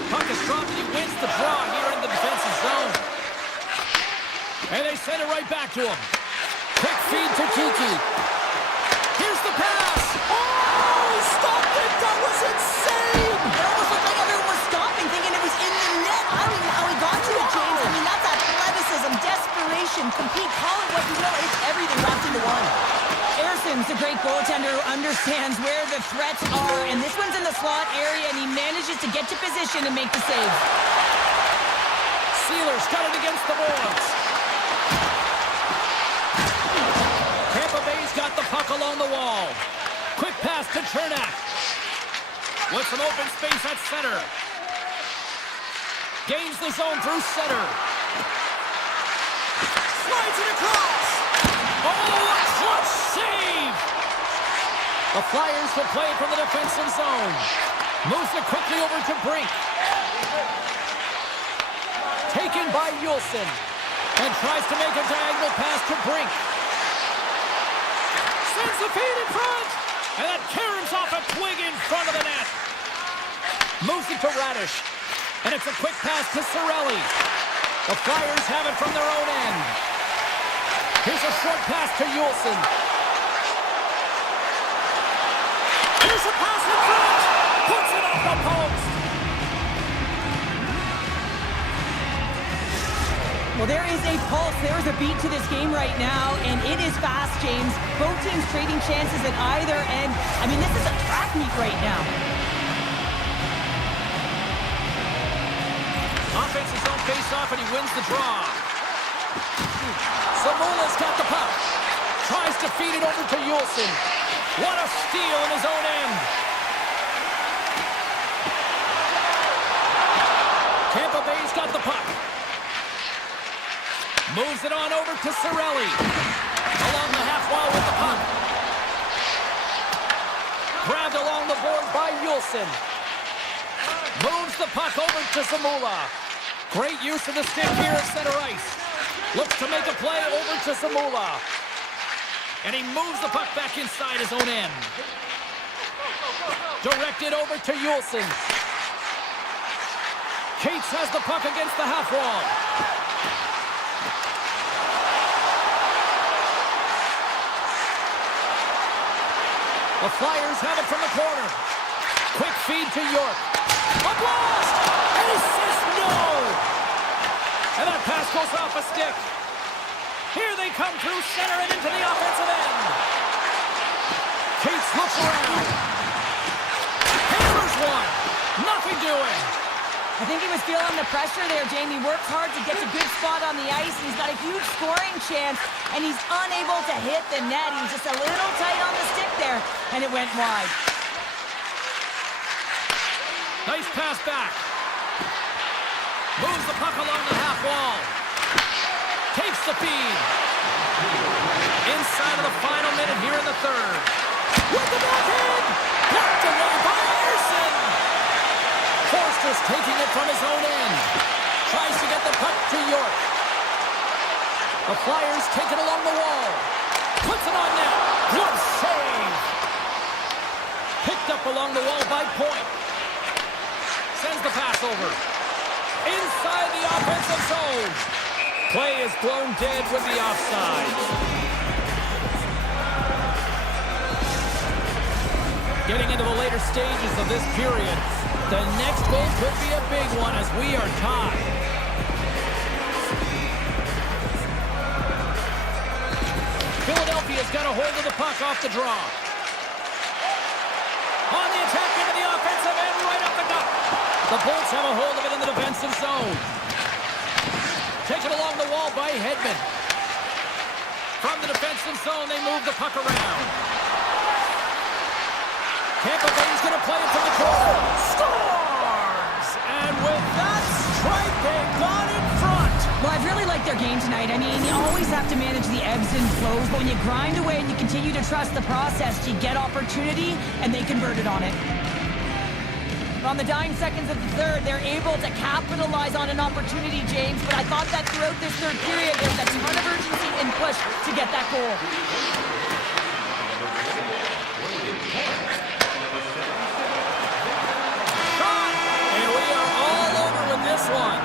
Puck is dropped and he wins the draw here in the defensive zone. And they send it right back to him. Quick feed to Kiki. Here's the pass. Oh, he stopped it. That was insane. It almost looked like everyone was stopping, thinking it was in the net. I don't even know how he got to it, James. I mean, that's athleticism, desperation, compete, call it what you will. It's everything wrapped into one. Erson's a great goaltender who understands where the threats are, and this one's in the slot area, and he manages to get to position and make the save. Sealer's got it against the boards. Tampa Bay's got the puck along the wall. Quick pass to Chernak. With some open space at center. Gains the zone through center. Slides it across. Oh, a clutch save! The Flyers will play it from the defensive zone. Moves it quickly over to Brink. Taken by Juleson. And tries to make a diagonal pass to Brink. Sends the feed in front. And that caroms off a twig in front of the net. Moves it to Radish. And it's a quick pass to Cirelli. The Flyers have it from their own end. Here's a short pass to Juleson. Here's a pass in front. Puts it off the post. Well, there is a pulse. There's a beat to this game right now, and it is fast, James. Both teams trading chances at either end. I mean, this is a track meet right now. Offense is on face-off, and he wins the draw. Zamula's got the puck. Tries to feed it over to Juleson. What a steal in his own end. Tampa Bay's got the puck. Moves it on over to Cirelli. Along the half wall with the puck. Grabbed along the board by Juleson. Moves the puck over to Zamula. Great use of the stick here at center ice. Looks to make a play over to Zamula. And he moves the puck back inside his own end. Directed over to Juleson. Cates has the puck against the half wall. The Flyers have it from the corner. Quick feed to York. A blast! And he says no! And that pass goes off a stick. Here they come through center and into the offensive end. Cates looks around. doing? I think he was feeling the pressure there, Jamie. Works hard to get a good spot on the ice, and he's got a huge scoring chance, and he's unable to hit the net. He was just a little tight on the stick there, and it went wide. Nice pass back. Moves the puck along the half wall. Takes the feed. Inside of the final minute here in the third. With the backhand! Blocked away by Anderson! Forster's taking it from his own end. Tries to get the puck to York. The Flyers take it along the wall. Puts it on net. Good save! Picked up along the wall by Point. Sends the pass over. Inside the offensive zone. Play is blown dead with the offside. Getting into the later stages of this period, the next goal could be a big one as we are tied. Philadelphia's got a hold of the puck off the draw. On the attack into the offensive end, right up the gut. The Bolts have a hold of it in the defensive zone. Taken along the wall by Hedman. From the defensive zone, they move the puck around. Tampa Bay's going to play it from the corner. Scores! And with that strike, they got in front. Well, I've really liked their game tonight. I mean, you always have to manage the ebbs and flows, but when you grind away and you continue to trust the process, you get opportunity, and they converted on it. On the dying seconds of the third, they're able to capitalize on an opportunity, James, but I thought that throughout this third period, there was a ton of urgency and push to get that goal. And we are all over with this one.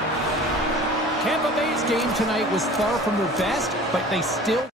Tampa Bay's game tonight was far from their best, but they still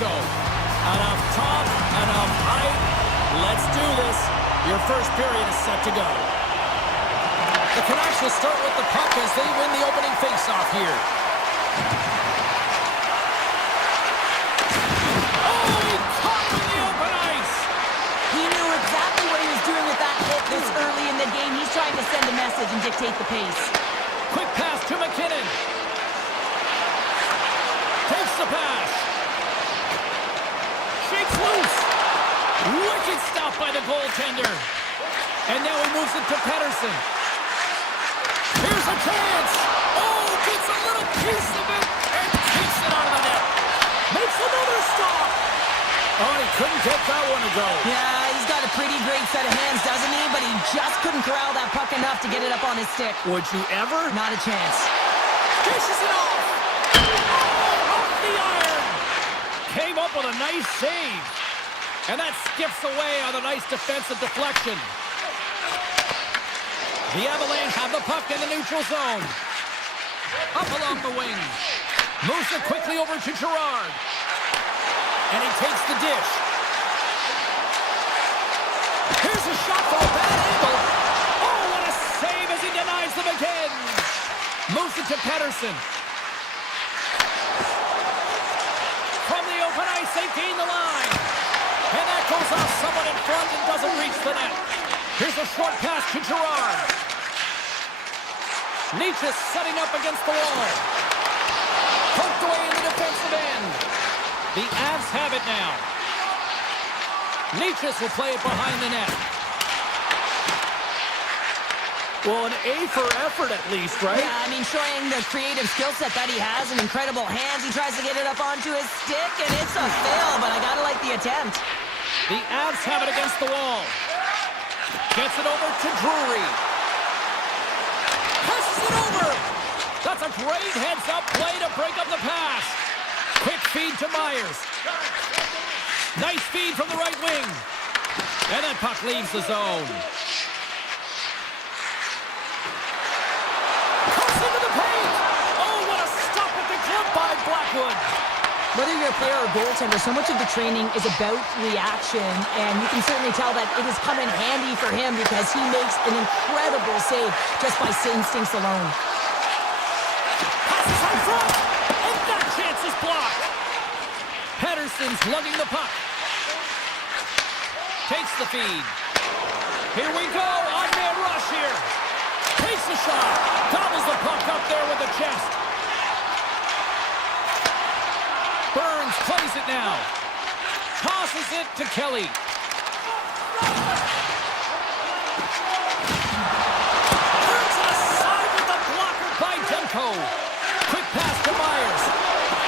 go. Enough talk, enough hype. Let's do this. Your first period is set to go. The Canucks will start with the puck as they win the opening faceoff here. Oh, he caught in the open ice. He knew exactly what he was doing with that hit this early in the game. He's trying to send a message and dictate the pace. Quick pass to McKinnon. Takes the pass. Shakes loose. Wicked stop by the goaltender. And now he moves it to Pettersson. Here's a chance. Oh, gets a little piece of it and keeps it out of the net. Makes another stop. Oh, he couldn't get that one to go. Yeah, he's got a pretty great set of hands, doesn't he? But he just couldn't corral that puck enough to get it up on his stick. Would you ever? Not a chance. Dishes it off. Oh, off the iron. Came up with a nice save. And that skips away on a nice defensive deflection. The Avalanche have the puck in the neutral zone. Up along the wing. Moves it quickly over to Girard. And he takes the dish. Here's a shot for a bad angle. Oh, what a save as he denies them again. Moves it to Pettersson. From the open ice, they gain the line. And that goes off someone in front and doesn't reach the net. Here's a short pass to Girard. Nietzsche setting up against the wall. Poked away in the defensive end. The Avs have it now. Nietzsche will play it behind the net. Well, an A for effort at least, right? Yeah, I mean, showing the creative skill set that he has and incredible hands. He tries to get it up onto his stick, and it's a fail, but I gotta like the attempt. The Avs have it against the wall. Gets it over to Drury. Passes it over. That's a great heads-up play to break up the pass. Quick feed to Myers. Nice feed from the right wing. And that puck leaves the zone. Cuts into the paint. Oh, what a stop at the glove by Blackwood. Whether you're a player or goaltender, so much of the training is about reaction, and you can certainly tell that it has come in handy for him because he makes an incredible save just by instincts alone. Passes in front, and that chance is blocked. Pettersson's lugging the puck. Takes the feed. Here we go, on-man rush here. Takes the shot, gobbles the puck up there with the chest. Burns plays it now. Tosses it to Kelly. Burns it aside with the blocker by Demko. Quick pass to Myers.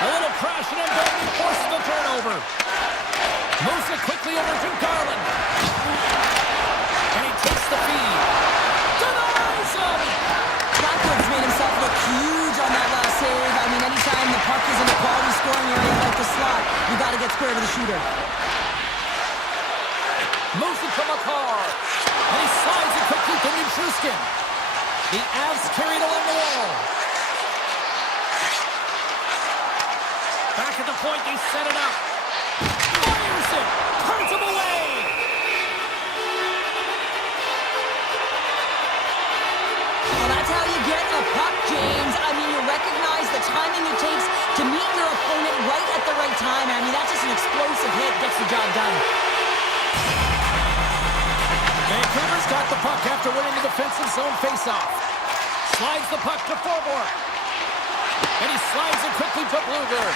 A little crash and then forces the turnover. Moves it quickly over to Garland. And he takes the feed. Denies him! Blackwood's made himself look huge on that last save. I mean, anytime the puck is in a quality scoring area like the slot, you got to get square to the shooter. Moves it to McCarr. And he slides it quickly to Nichushkin. The Avs carried along the wall. Back at the point, they set it up. Fires it. Turns him away. Well, that's how you get a puck, James. I mean, you recognize the timing it takes to meet your opponent right at the right time. I mean, that's just an explosive hit. Gets the job done. Vancouver's got the puck after winning the defensive zone faceoff. Slides the puck to Forbort. And he slides it quickly to Bluger.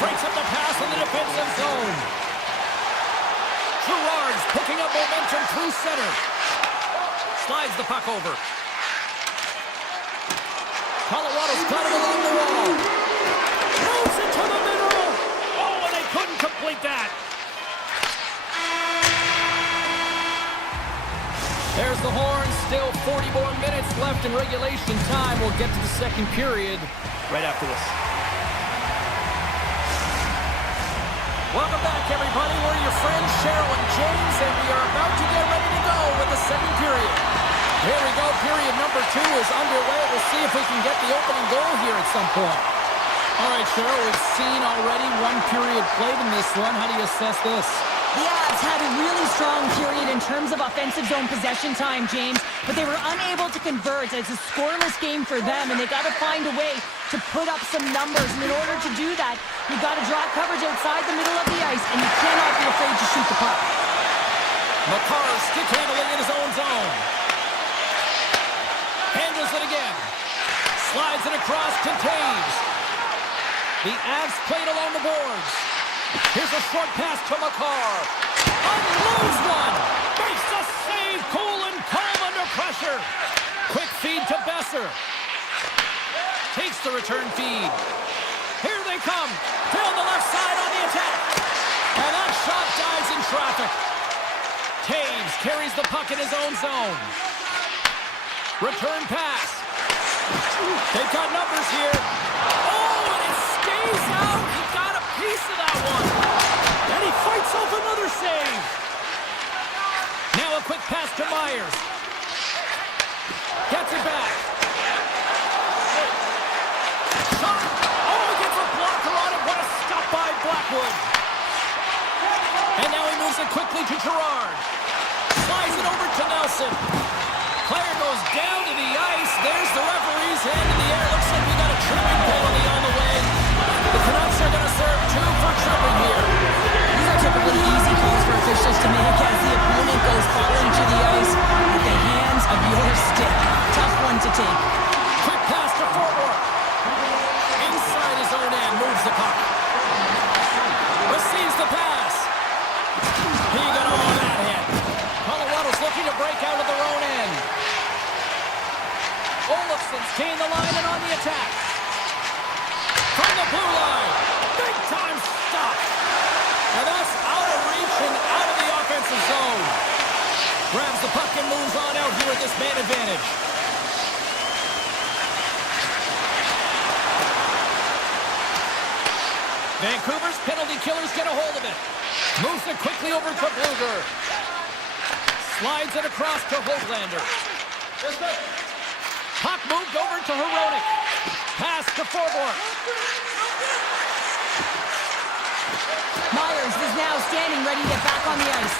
Breaks up the pass in the defensive zone. Girard's picking up momentum through center. Slides the puck over. Colorado's got it along the wall. Moves it to the middle. Oh, and they couldn't complete that. There's the horn. Still 40 more minutes left in regulation time. We'll get to the second period right after this. Welcome back, everybody. We're your friends, Cheryl and James, and we are about to get ready to go with the second period. Here we go. Period number 2 is underway. We'll see if we can get the opening goal here at some point. All right, Cheryl, we've seen already one period played in this one. How do you assess this? The Avs had a really strong period in terms of offensive zone possession time, James, but they were unable to convert. It's a scoreless game for them, and they got to find a way to put up some numbers. And in order to do that, you got to draw coverage outside the middle of the ice, and you cannot be afraid to shoot the puck. Makar stick handling in his own zone. Handles it again. Slides it across to Taves. The Avs played along the boards. Here's a short pass to Makar. Unloads one. Makes a save. Cool and calm under pressure. Quick feed to Besser. Takes the return feed. Here they come. Down the left side on the attack. And that shot dies in traffic. Taves carries the puck in his own zone. Return pass. They've got numbers here. Oh, and it stays out. He got a piece of that one. And he fights off another save. Now a quick pass to Myers. Gets it back. Shot. Oh, he gets a blocker on it. What a stop by Blackwood. And now he moves it quickly to Gerard. Slides it over to Nelson. Player goes down to the ice. There's the referee's hand in the air. Looks like we got a tripping penalty on the way. The Canucks are going to serve 2 for tripping here. These are typically easy calls for officials to make as the opponent goes falling to the ice at the hands of your stick. Tough one to take. Quick pass to Forward. Inside his own end, moves the puck. Receives the pass. He got all that hit. Colorado's looking to break out of their own end. Olofsson's gained the line and on the attack. From the blue line. Big time stop. And that's out of reach and out of the offensive zone. Grabs the puck and moves on out here at this man advantage. Vancouver's penalty killers get a hold of it. Moves it quickly over to Bluger. Slides it across to Hoglander. Puck moved over to Hronek. Pass to Forborg. Myers is now standing ready to get back on the ice.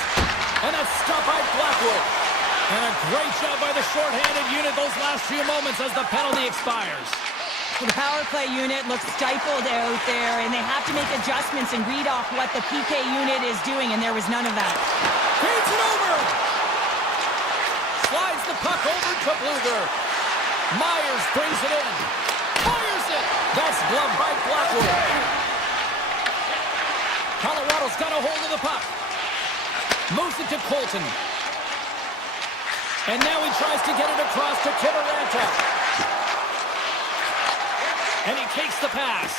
And that's stopped by Blackwood. And a great job by the shorthanded unit those last few moments as the penalty expires. The power play unit looks stifled out there, and they have to make adjustments and read off what the PK unit is doing, and there was none of that. Feeds it over. Slides the puck over to Bluger. Myers brings it in. Fires it. That's gloved by Blackwood. Colorado's got a hold of the puck. Moves it to Colton. And now he tries to get it across to Kiviranta. And he takes the pass.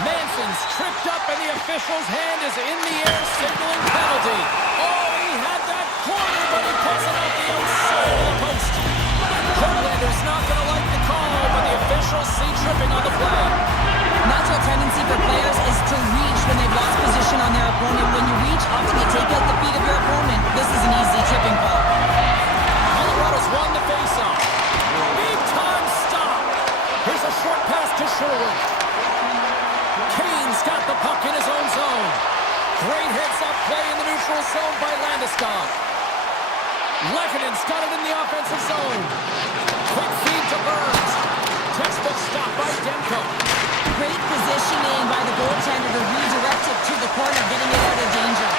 Manson's tripped up and the official's hand is in the air signaling penalty. Oh, he had that corner, but he puts it out the outside of the post. Hoaglander's not going to like the call, but the officials see tripping on the play. Natural tendency for players is to reach when they've lost position on their opponent. When you reach, often you take out the feet of your opponent. This is an easy tripping call. Colorado's won the faceoff. Big time stop. Here's a short pass to Sherwood. Kane's got the puck in his own zone. Great heads-up play in the neutral zone by Landeskog. Lekkinen got it in the offensive zone. Quick feed to Burns. Textbook stop by Demko. Great positioning by the goaltender to redirect it to the corner, getting it out of danger.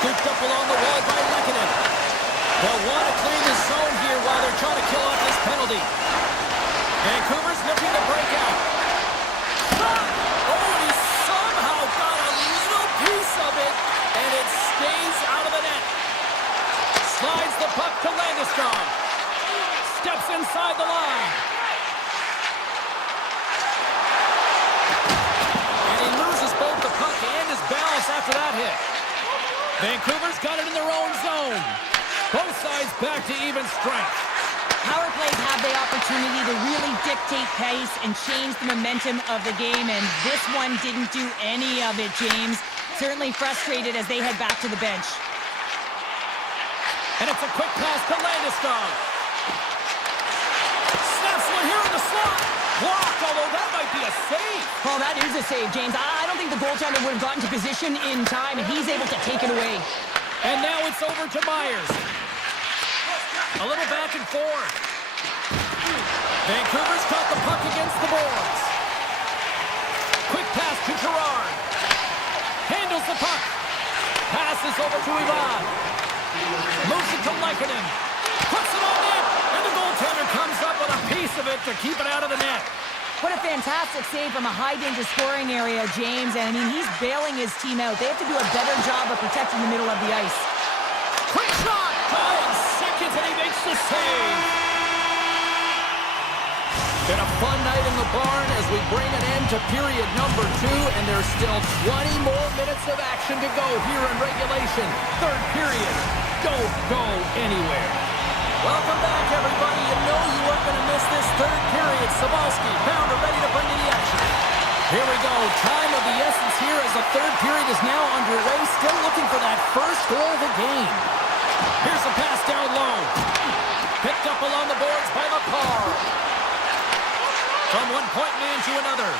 Scooped up along the wall by Lekkinen. They'll want to clear the zone here while they're trying to kill off this penalty. Vancouver's looking to break out. Oh, and he somehow got a little piece of it, and it stays out of the net. Slides the puck to Landeskog. Steps inside the line. And he loses both the puck and his balance after that hit. Vancouver's got it in their own zone. Both sides back to even strength. Power plays have the opportunity to really dictate pace and change the momentum of the game, and this one didn't do any of it, James. Certainly frustrated as they head back to the bench. And it's a quick pass to Landeskog. slot. Blocked, although that might be a save. Oh, that is a save, James. I don't think the goaltender would have gotten to position in time, and he's able to take it away. And now it's over to Myers. A little back and forth. Vancouver's got the puck against the boards. Quick pass to Gerard. Handles the puck. Passes over to Ivan. Moves it to Lehkonen. Puts it on net. And the goaltender comes up with a piece of it to keep it out of the net. What a fantastic save from a high-danger scoring area, James. And, I mean, he's bailing his team out. They have to do a better job of protecting the middle of the ice. Quick shot. 5 seconds, and he makes the save. Been a fun night in the barn as we bring an end to period number 2, and there's still 20 more minutes of action to go here in regulation. Third period. Don't go anywhere. Welcome back, everybody. You know you weren't going to miss this third period. Sabalski, Pounder ready to bring in the action. Here we go. Time of the essence here as the third period is now underway. Still looking for that first goal of the game. Here's a pass down low. Picked up along the boards by McCarr. From one point man to another.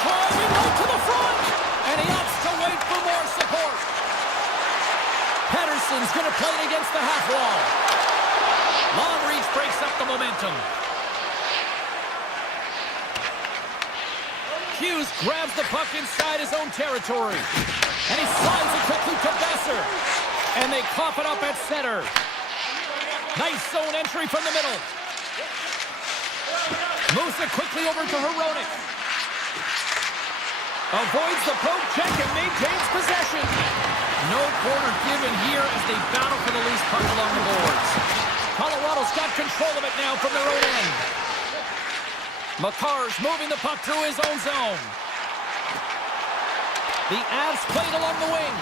Driving right to the front. And he opts to wait for more support. Pettersson's going to play it against the half wall. Long reach breaks up the momentum. Hughes grabs the puck inside his own territory. And he slides it quickly to Besser. And they cough it up at center. Nice zone entry from the middle. Moves it quickly over to Hronek. Avoids the poke check and maintains possession. No corner given here as they battle for the loose puck along the boards. Colorado's got control of it now from their own end. McCarr's moving the puck through his own zone. The Avs played along the wing.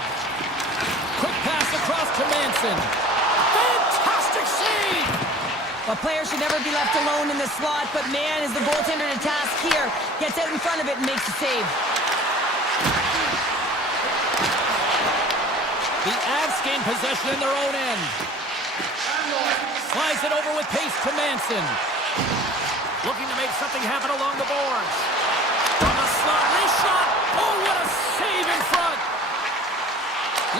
Quick pass across to Manson. Fantastic save! A player should never be left alone in the slot, but man, is the goaltender to task here. Gets out in front of it and makes the save. The Avs gain possession in their own end. Slides it over with pace to Manson. Looking to make something happen along the boards. From the slot, reshot. Oh, what a save in front.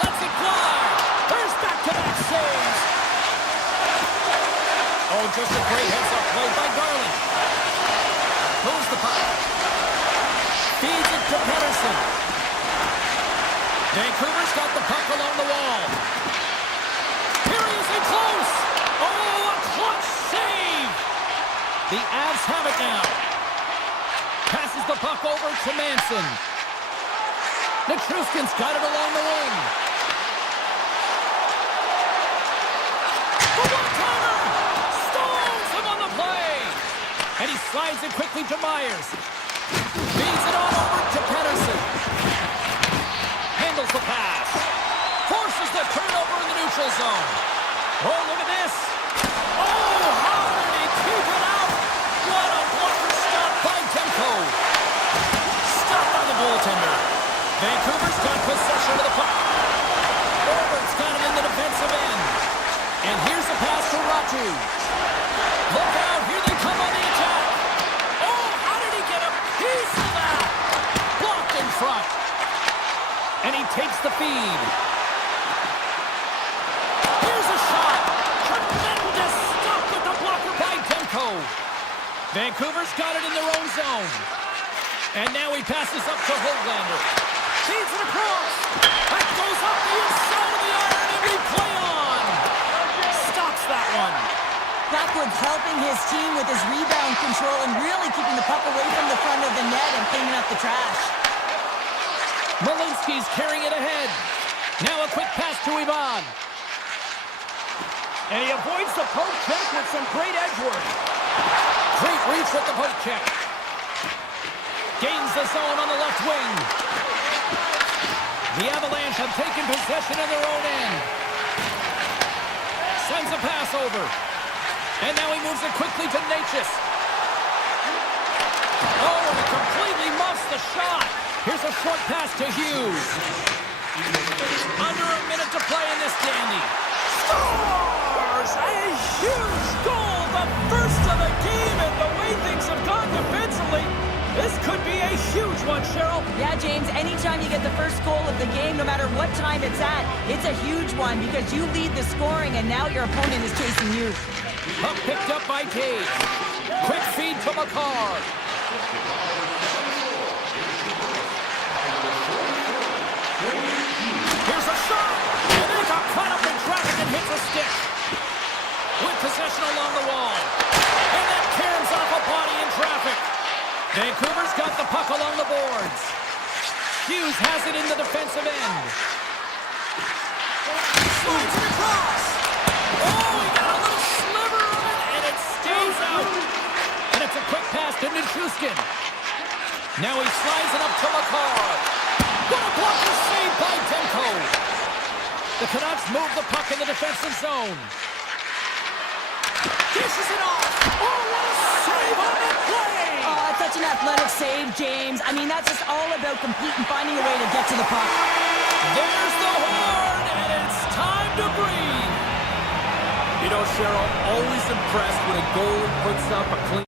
Lets it fly. There's back-to-back saves. Oh, just a great heads-up play by Garland. Moves the puck. Feeds it to Pettersson. Vancouver's got the puck along the wall. Here he is in close. Oh, a clutch save. The Avs have it now. Passes the puck over to Manson. Nichushkin's got it along the wing. The one-timer! Stalls him on the play! And he slides it quickly to Myers. Feeds it on over to Pettersson. Handles the pass. Forces the turnover in the neutral zone. Oh, look at this. Oh, how did he keep it out? What a blocker stop by Demko. Stopped by the goaltender. Vancouver's got possession of the puck. Orbert's got it in the defensive end. And here's a pass to Ratu. Look out, here they come on the attack. Oh, how did he get a piece of that? Blocked in front. And he takes the feed. Here's a shot. Tremendous stop with the blocker by Demko. Vancouver's got it in their own zone. And now he passes up to Höglander. Feeds it across. That goes up the inside of the iron and we play on. Stops that one. Blackwood's helping his team with his rebound control and really keeping the puck away from the front of the net and cleaning up the trash. Malinsky's carrying it ahead. Now a quick pass to Ivan. And he avoids the poke check with some great edge work. Great reach with the poke check. Gains the zone on the left wing. The Avalanche have taken possession of their own end. Sends a pass over. And now he moves it quickly to Natchez. Oh, he completely muffs the shot. Here's a short pass to Hughes. Under a minute to play in this dandy. Scores! A huge goal, the first of the game, and the way things defensively. This could be a huge one, Cheryl. Yeah, James, anytime you get the first goal of the game, no matter what time it's at, it's a huge one because you lead the scoring and now your opponent is chasing you. Puck picked up by Cage. Quick feed to McCarr. Here's a shot. And they got caught up in traffic and hits a stick. With possession along the wall. And that caroms off a body in traffic. Vancouver's got the puck along the boards. Hughes has it in the defensive end. Slides it across. Oh, he got a little sliver of it, and it stays out. And it's a quick pass to Nichushkin. Now he slides it up to McCarr. What a blocker save by Demko. The Canucks move the puck in the defensive zone. Dishes it off. Oh, what a save on the play. Oh, such an athletic save, James. I mean, that's just all about completing, finding a way to get to the puck. There's the horn, and it's time to breathe. You know, Cheryl, always impressed when a goalie puts up a clean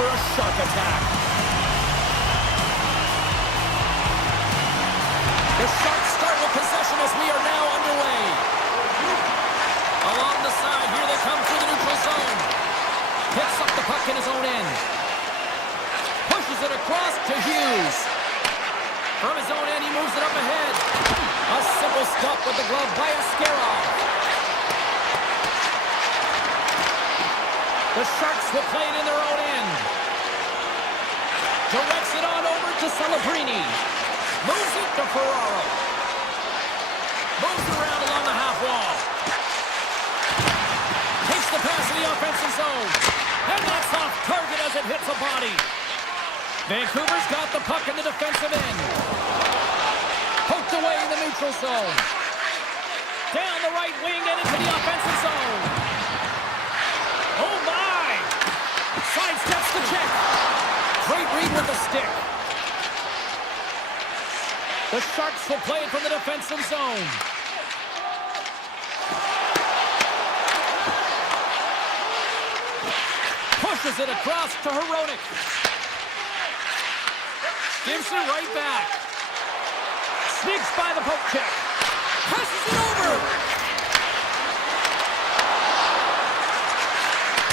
for a shark attack. The Sharks start with possession as we are now underway. Along the side, here they come through the neutral zone. Picks up the puck in his own end. Pushes it across to Hughes. From his own end, he moves it up ahead. A simple stop with the glove by Askarov. The Sharks will play it in their own end. Directs it on over to Celebrini. Moves it to Ferraro. Moves it around along the half wall. Takes the pass in the offensive zone. And that's off target as it hits a body. Vancouver's got the puck in the defensive end. Poked away in the neutral zone. Down the right wing and into the offensive zone. Oh my! Sidesteps the check. Great read with the stick. The Sharks will play it from the defensive zone. Pushes it across to Hronek. Gives it right back. Sneaks by the poke check. Passes it over.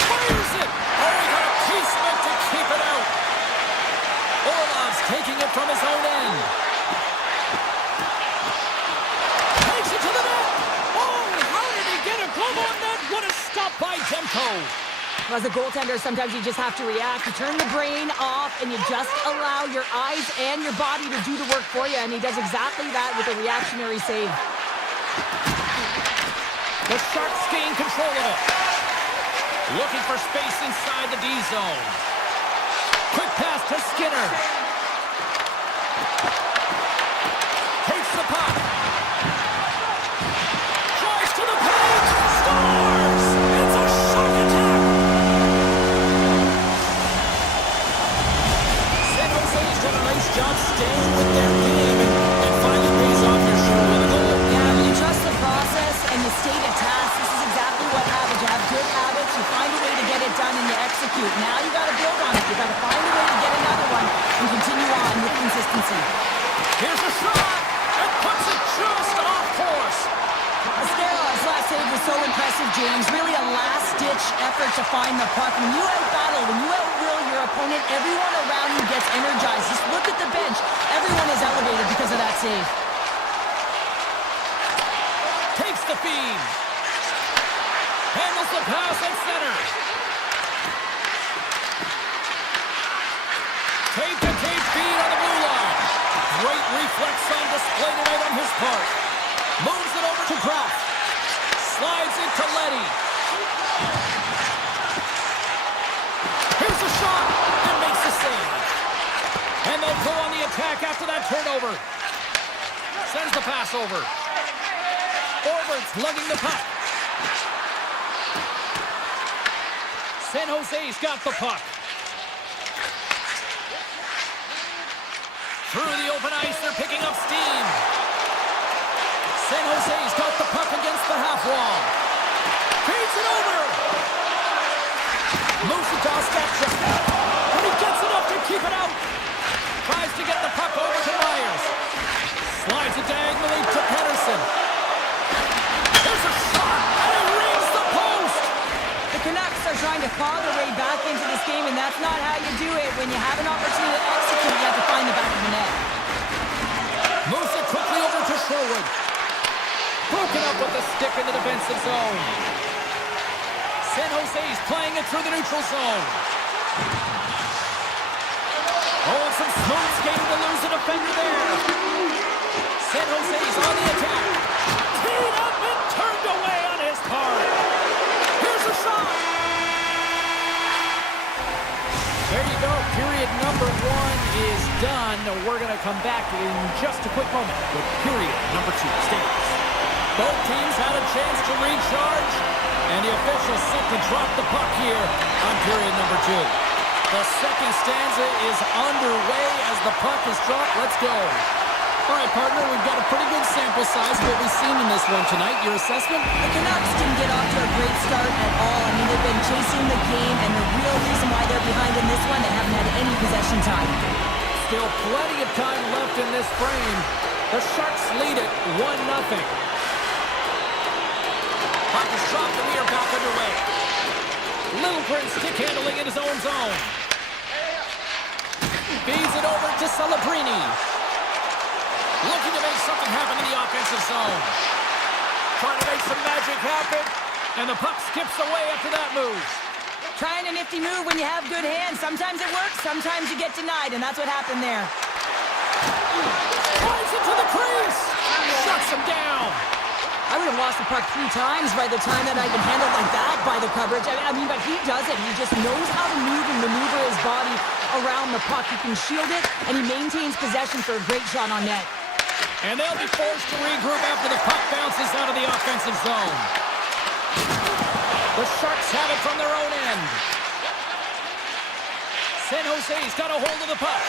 Fires it. Oh, he got a piece of it to keep it out. Orlov's taking it from his own end. Takes it to the net. Oh, how did he get a glove on that? What a stop by Demko. As a goaltender, sometimes you just have to react. You turn the brain off and you just allow your eyes and your body to do the work for you, and he does exactly that with a reactionary save. The Sharks gain control of it. Looking for space inside the D zone. Quick pass to Skinner. Takes the puck. Drives to the page. Scores! It's a shark attack. San Jose's done a nice job staying with their game and finally pays off your show with a goal. Yeah, when you trust the process and you stay to task, this is exactly what happens. You have good habits, you find a way to get it done, and you execute. Now you got to build on it. You got to find a way to get another one and continue on with consistency. Here's a shot, and puts it just off course. Ascarov's last save was so impressive, James. Really a last-ditch effort to find the puck. When you out-battle, when you out-will your opponent, everyone around you gets energized. Just look at the bench. Everyone is elevated because of that save. Takes the feed. Handles the pass at center. Tape-to-tape feed on the blue line. Great reflex on display tonight on his part. Moves it over to Kraft. Slides it to Leddy. Here's a shot and makes the save. And they'll go on the attack after that turnover. Sends the pass over. Orbert's lugging the puck. San Jose's got the puck. Through the open ice, they're picking up steam. San Jose's got the puck against the half wall. Feeds it over. Moves it to Ostapchuk. And he gets enough to keep it out. Tries to get the puck over to Myers. Slides it diagonally to Pettersson. There's a shot, and it rings the post. The Canucks are trying to claw their way back into this game, and that's not how you do it. When you have an opportunity to execute, you have to find the back of the net. Moves it quickly over to Sherwood. Broken up with the stick in the defensive zone. San Jose's playing it through the neutral zone. Oh, and some smooth skating to lose a defender there. San Jose's on the attack. Teed up and turned away on his part. Here's a shot. There you go. Period number 1 is done. We're going to come back in just a quick moment with period number 2. Stay with us. Both teams had a chance to recharge, and the officials set to drop the puck here on period number 2. The second stanza is underway as the puck is dropped. Let's go. All right, partner, we've got a pretty good sample size of what we've seen in this one tonight. Your assessment? The Canucks didn't get off to a great start at all. I mean, they've been chasing the game, and the real reason why they're behind behind in this one. They haven't had any possession time. Still plenty of time left in this frame. The Sharks lead it 1-0. Puck is dropped and we are back underway. Littleton stick handling in his own zone. Feeds it over to Celebrini. Looking to make something happen in the offensive zone. Trying to make some magic happen. And the puck skips away after that move. Trying a nifty move when you have good hands. Sometimes it works, sometimes you get denied, and that's what happened there. Drives into the crease. Shuts him down. I would have lost the puck 3 times by the time that I can handle like that by the coverage. I mean, but he does it. He just knows how to move and maneuver his body around the puck. He can shield it, and he maintains possession for a great shot on net. And they'll be forced to regroup after the puck bounces out of the offensive zone. The Sharks have it from their own end. San Jose's got a hold of the puck.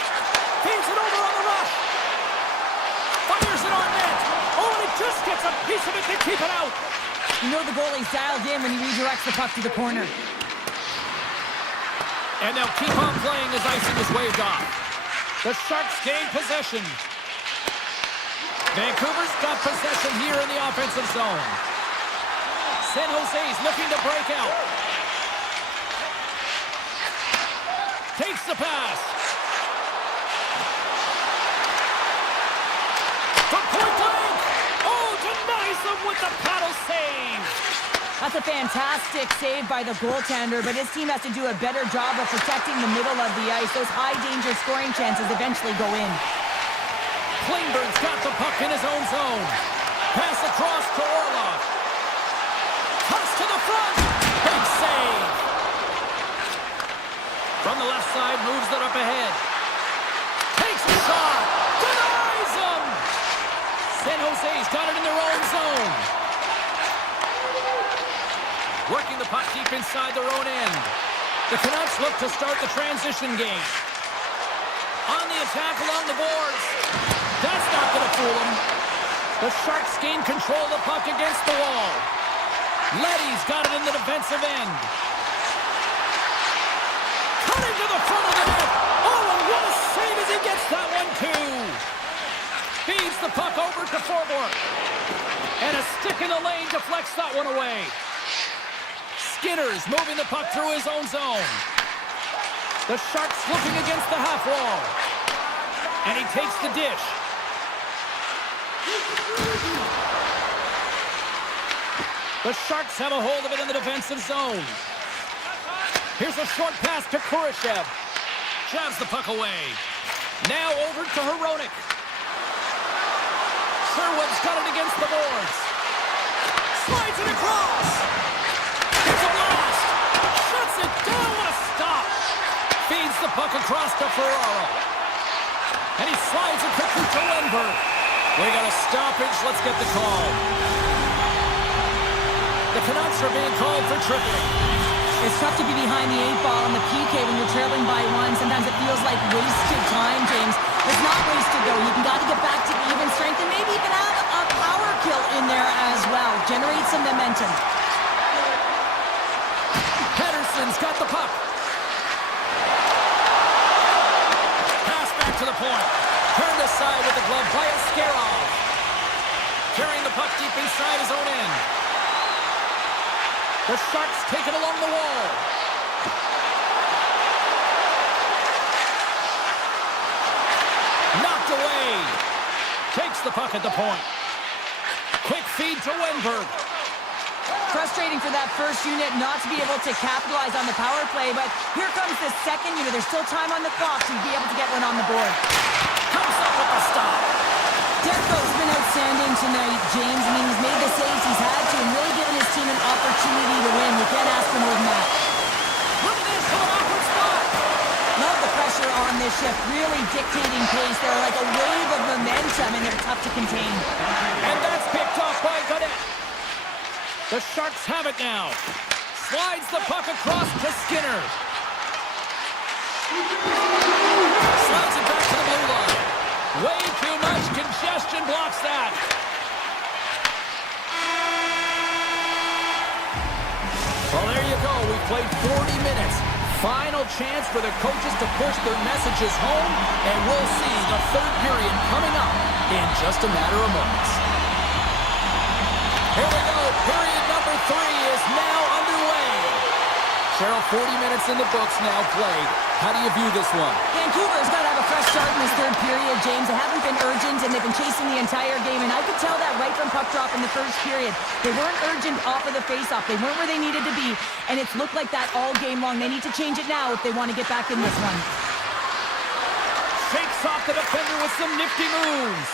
Feeds it over on the rush. Fires it on net. Oh, and it just gets a piece of it to keep it out. You know the goalie's dialed in when he redirects the puck to the corner. And they'll keep on playing as icing is waved off. The Sharks gain possession. Vancouver's got possession here in the offensive zone. San Jose's looking to break out. Takes the pass. From point blank. Oh, denies them with the paddle save. That's a fantastic save by the goaltender, but his team has to do a better job of protecting the middle of the ice. Those high-danger scoring chances eventually go in. Klingberg's got the puck in his own zone. Pass across to Orlov. Toss to the front. Big save. From the left side, moves it up ahead. Takes a shot. Denies him. San Jose's got it in their own zone. Working the puck deep inside their own end. The Canucks look to start the transition game. On the attack along the boards. That's not going to fool them. The Sharks gain control of the puck against the wall. Leddy's got it in the defensive end. Cutting to the front of the net. Oh, and what a save as he gets that one, too. Feeds the puck over to Forborg. And a stick in the lane deflects that one away. Skinner's moving the puck through his own zone. The Sharks looking against the half wall. And he takes the dish. The Sharks have a hold of it in the defensive zone. Here's a short pass to Kurashev. Jabs the puck away. Now over to Hronek. Sherwood's got it against the boards. Slides it across. Gets a blast. Shuts it down. What a stop. Feeds the puck across to Ferraro. And he slides it quickly to Wenberg. We got a stoppage. Let's get the call. The Canucks are being called for tripling. It's tough to be behind the 8-ball in the PK when you're trailing by 1. Sometimes it feels like wasted time, James. It's not wasted, though. You got to get back to even strength and maybe even have a power kill in there as well. Generate some momentum. Pedersen's got the puck. Pass back to the point. Turned aside with the glove by Askarov. Carrying the puck deep inside his own end. The Sharks take it along the wall. Knocked away. Takes the puck at the point. Quick feed to Wenberg. Frustrating for that first unit not to be able to capitalize on the power play, but here comes the second unit. There's still time on the clock to be able to get one on the board. Comes up with the stop. Defko's been outstanding tonight, James. I mean, he's made the saves he's had to and really given his team an opportunity to win. You can't ask for more than that. Look at this from an awkward spot. Love the pressure on this shift, really dictating pace. They're like a wave of momentum, and they're tough to contain. And that's picked off by Godet. The Sharks have it now. Slides the puck across to Skinner. Slides it back to the blue line. Way too much congestion blocks that. Well, there you go. We've played 40 minutes. Final chance for the coaches to push their messages home, and we'll see the third period coming up in just a matter of moments. Here we go. Period number 3 is now underway. Cheryl, 40 minutes in the books now played. How do you view this one? Vancouver's got to have a fresh start in this third period, James. They haven't been urgent, and they've been chasing the entire game, and I could tell that right from puck drop in the first period. They weren't urgent off of the faceoff. They weren't where they needed to be, and it's looked like that all game long. They need to change it now if they want to get back in this one. Shakes off the defender with some nifty moves.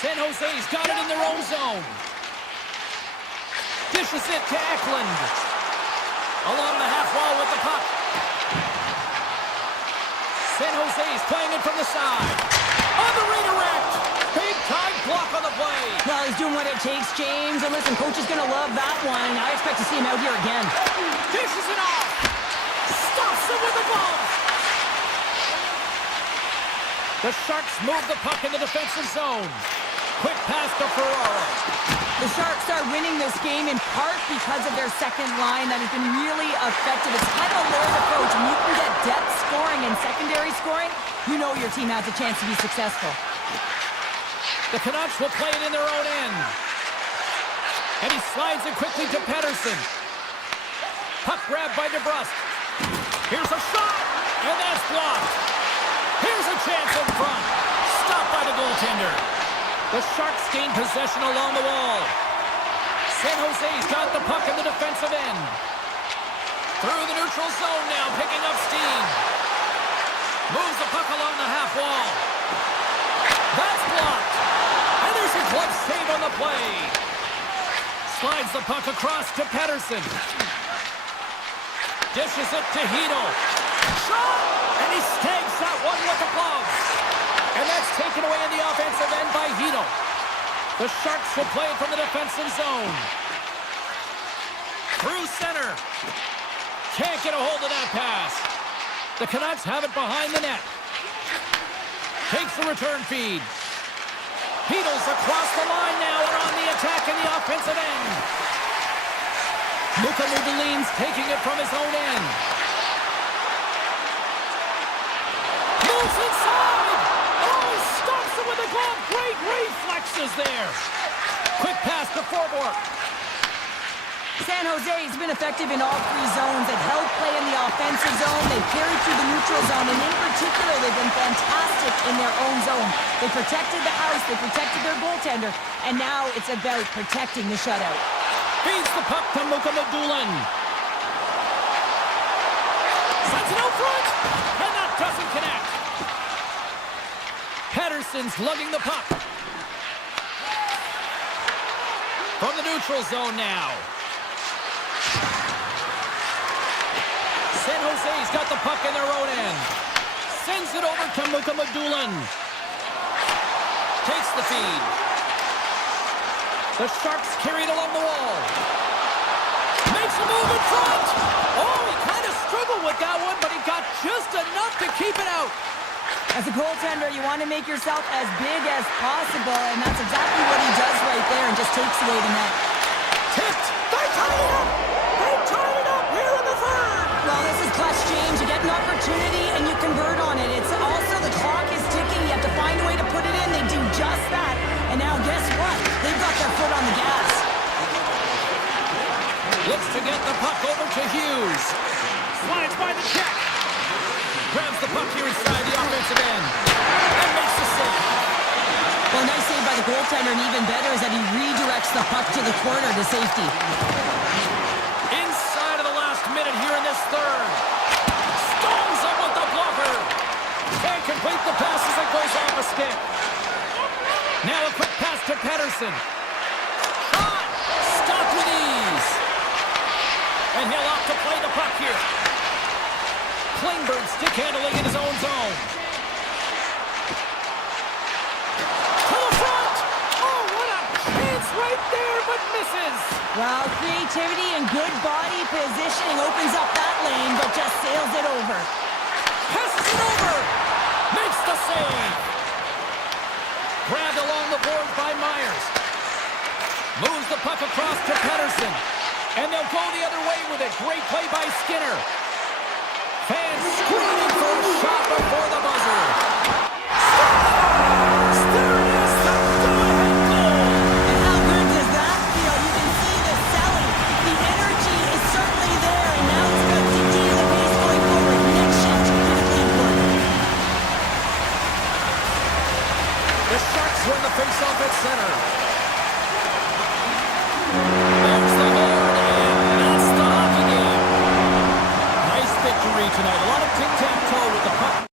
San Jose's got it in their own zone. Dishes it to Eklund. Along the half wall with the puck. San Jose's playing it from the side. On the redirect. Big time block on the play. Well, he's doing what it takes, James. And listen, coach is going to love that one. I expect to see him out here again. Dishes it off. Stops him with the glove. The Sharks move the puck in the defensive zone. Quick pass to Ferraro. The Sharks are winning this game in part because of their second line that has been really effective. It's kind of a layered approach. When you can get depth scoring and secondary scoring, you know your team has a chance to be successful. The Canucks will play it in their own end. And he slides it quickly to Pettersson. Puck grab by DeBrusque. Here's a shot, and that's blocked. Here's a chance in front. Stopped by the goaltender. The Sharks gain possession along the wall. San Jose's got the puck in the defensive end. Through the neutral zone now, picking up steam. Moves the puck along the half wall. That's blocked. And there's a glove save on the play. Slides the puck across to Pettersson. Dishes it to Hito. Shot! And he snags that one with the glove. And that's taken away in the offensive end by Hito. The Sharks will play it from the defensive zone. Through center. Can't get a hold of that pass. The Canucks have it behind the net. Takes the return feed. Hito's across the line now and on the attack in the offensive end. Luka Mudulin's taking it from his own end. Moves inside. With a glove, great reflexes there. Quick pass to Forborg. San Jose's been effective in all three zones. They've held play in the offensive zone. They've carried through the neutral zone. And in particular, they've been fantastic in their own zone. They protected the house. They protected their goaltender. And now it's about protecting the shutout. Feeds the puck to Luka Mudulin. Sends it out front. And that doesn't connect. Pettersson's lugging the puck. From the neutral zone now. San Jose's got the puck in their own end. Sends it over to Luka Mudulin. Takes the feed. The Sharks carried along the wall. Makes a move in front. Oh, he kind of struggled with that one, but he got just enough to keep it out. As a goaltender, you want to make yourself as big as possible, and that's exactly what he does right there and just takes away the net. Tipped! They tied it up! They tied it up here in the third! Well, this is clutch, James. You get an opportunity and you convert on it. It's also the clock is ticking. You have to find a way to put it in. They do just that. And now guess what? They've got their foot on the gas. Looks to get the puck over to Hughes. Slides by the check. Grabs the puck here inside the offensive end. And makes the save. Well, nice save by the goaltender, and even better is that he redirects the puck to the corner to safety. Inside of the last minute here in this third. Stones up with the blocker. Can't complete the pass as it goes off a stick. Now a quick pass to Pettersson. Shot! Stopped with ease. And he'll opt to play the puck here. Klingberg stick handling in his own zone. To the front! Oh, what a chance right there, but misses. Well, creativity and good body positioning opens up that lane, but just sails it over. Passes it over. Makes the save. Grabbed along the boards by Myers. Moves the puck across to Pettersson. And they'll go the other way with it. Great play by Skinner. rivalry tonight. A lot of tic-tac-toe with the puck.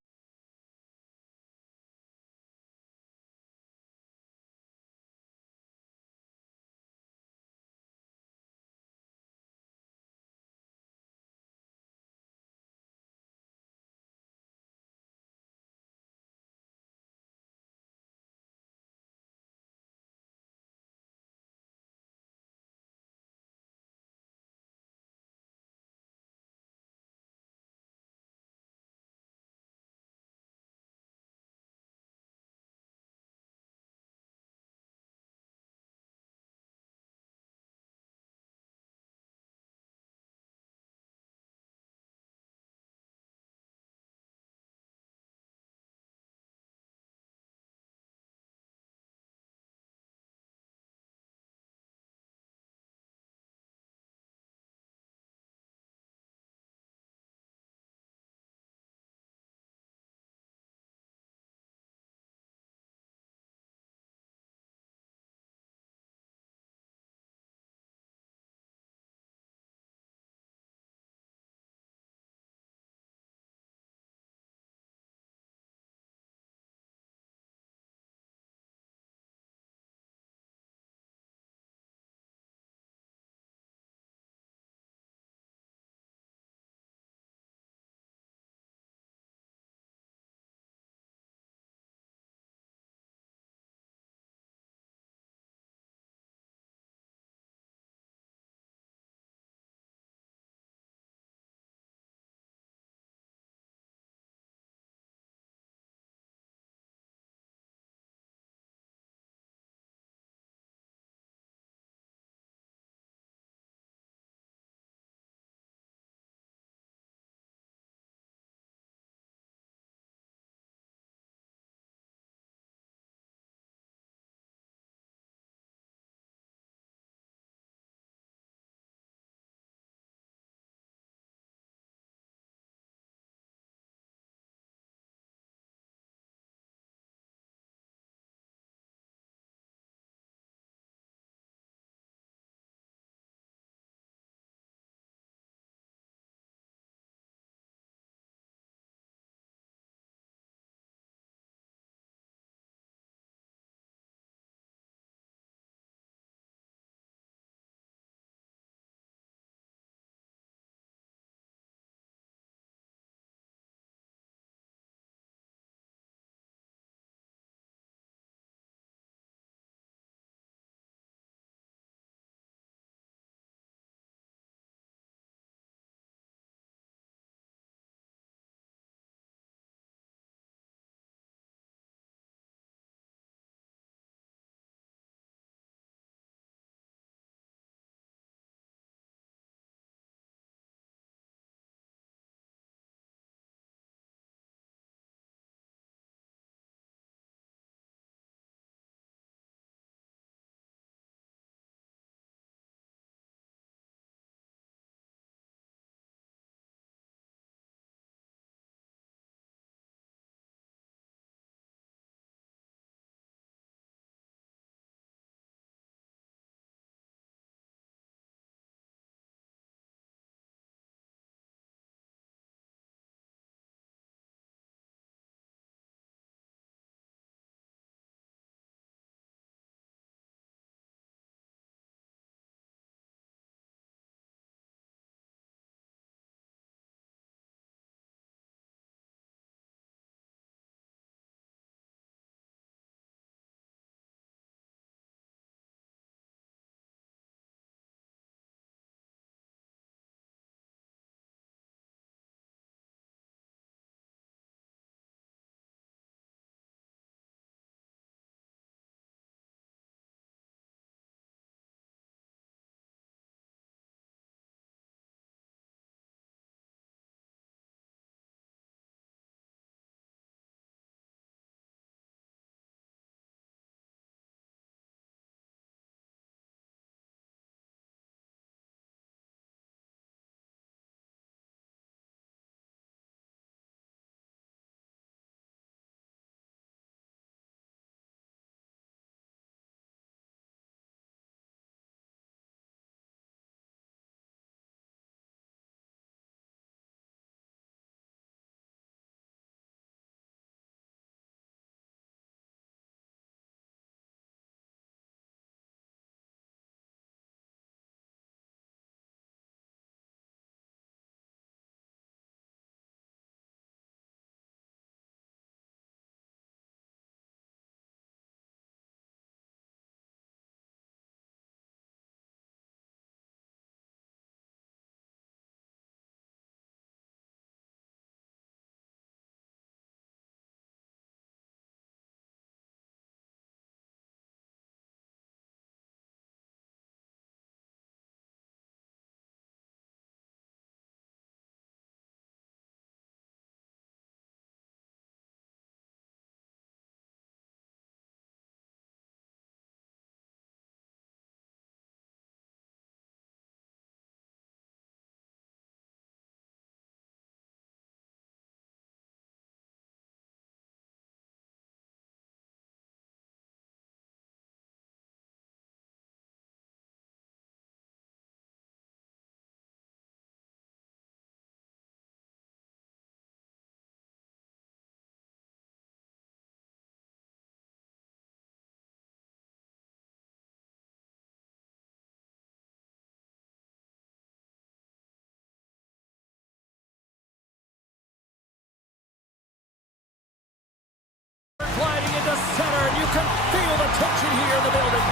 tension here in the building.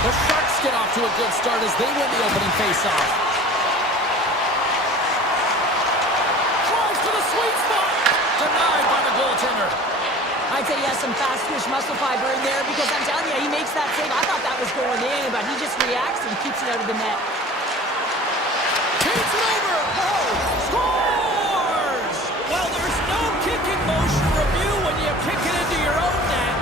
The Sharks get off to a good start as they win the opening faceoff. Tries for the sweet spot. Denied by the goaltender. I'd say he has some fast twitch muscle fiber in there because I'm telling you, he makes that save. I thought that was going in, but he just reacts and keeps it out of the net. Takes it over. Oh, scores! Well, there's no kicking motion review when you kick it into your own net.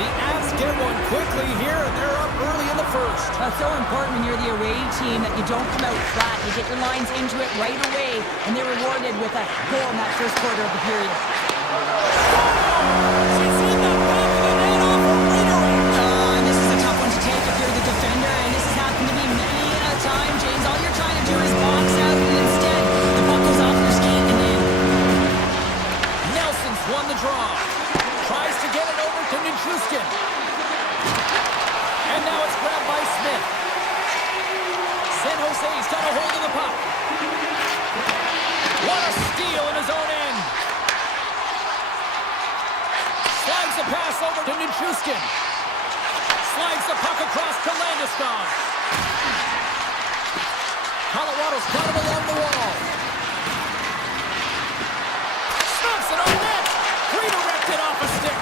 The Avs get one quickly here, and they're up early in the first. That's so important when you're the away team that you don't come out flat. You get your lines into it right away, and they're rewarded with a goal in that first quarter of the period. She's in the back of the net off a redirect. And this is a tough one to take if you're the defender, and this has happened to me many a time, James. All you're trying to do is box out, and instead the puck goes off your skate and in. Nelson's won the draw. Tries to get it over to Nichushkin. And now it's grabbed by Smith. San Jose's got a hold of the puck. What a steal in his own end. Slides the pass over to Nichushkin. Slides the puck across to Landeskog. Colorado's got him along the wall. Snaps it on net. Redirected off a stick.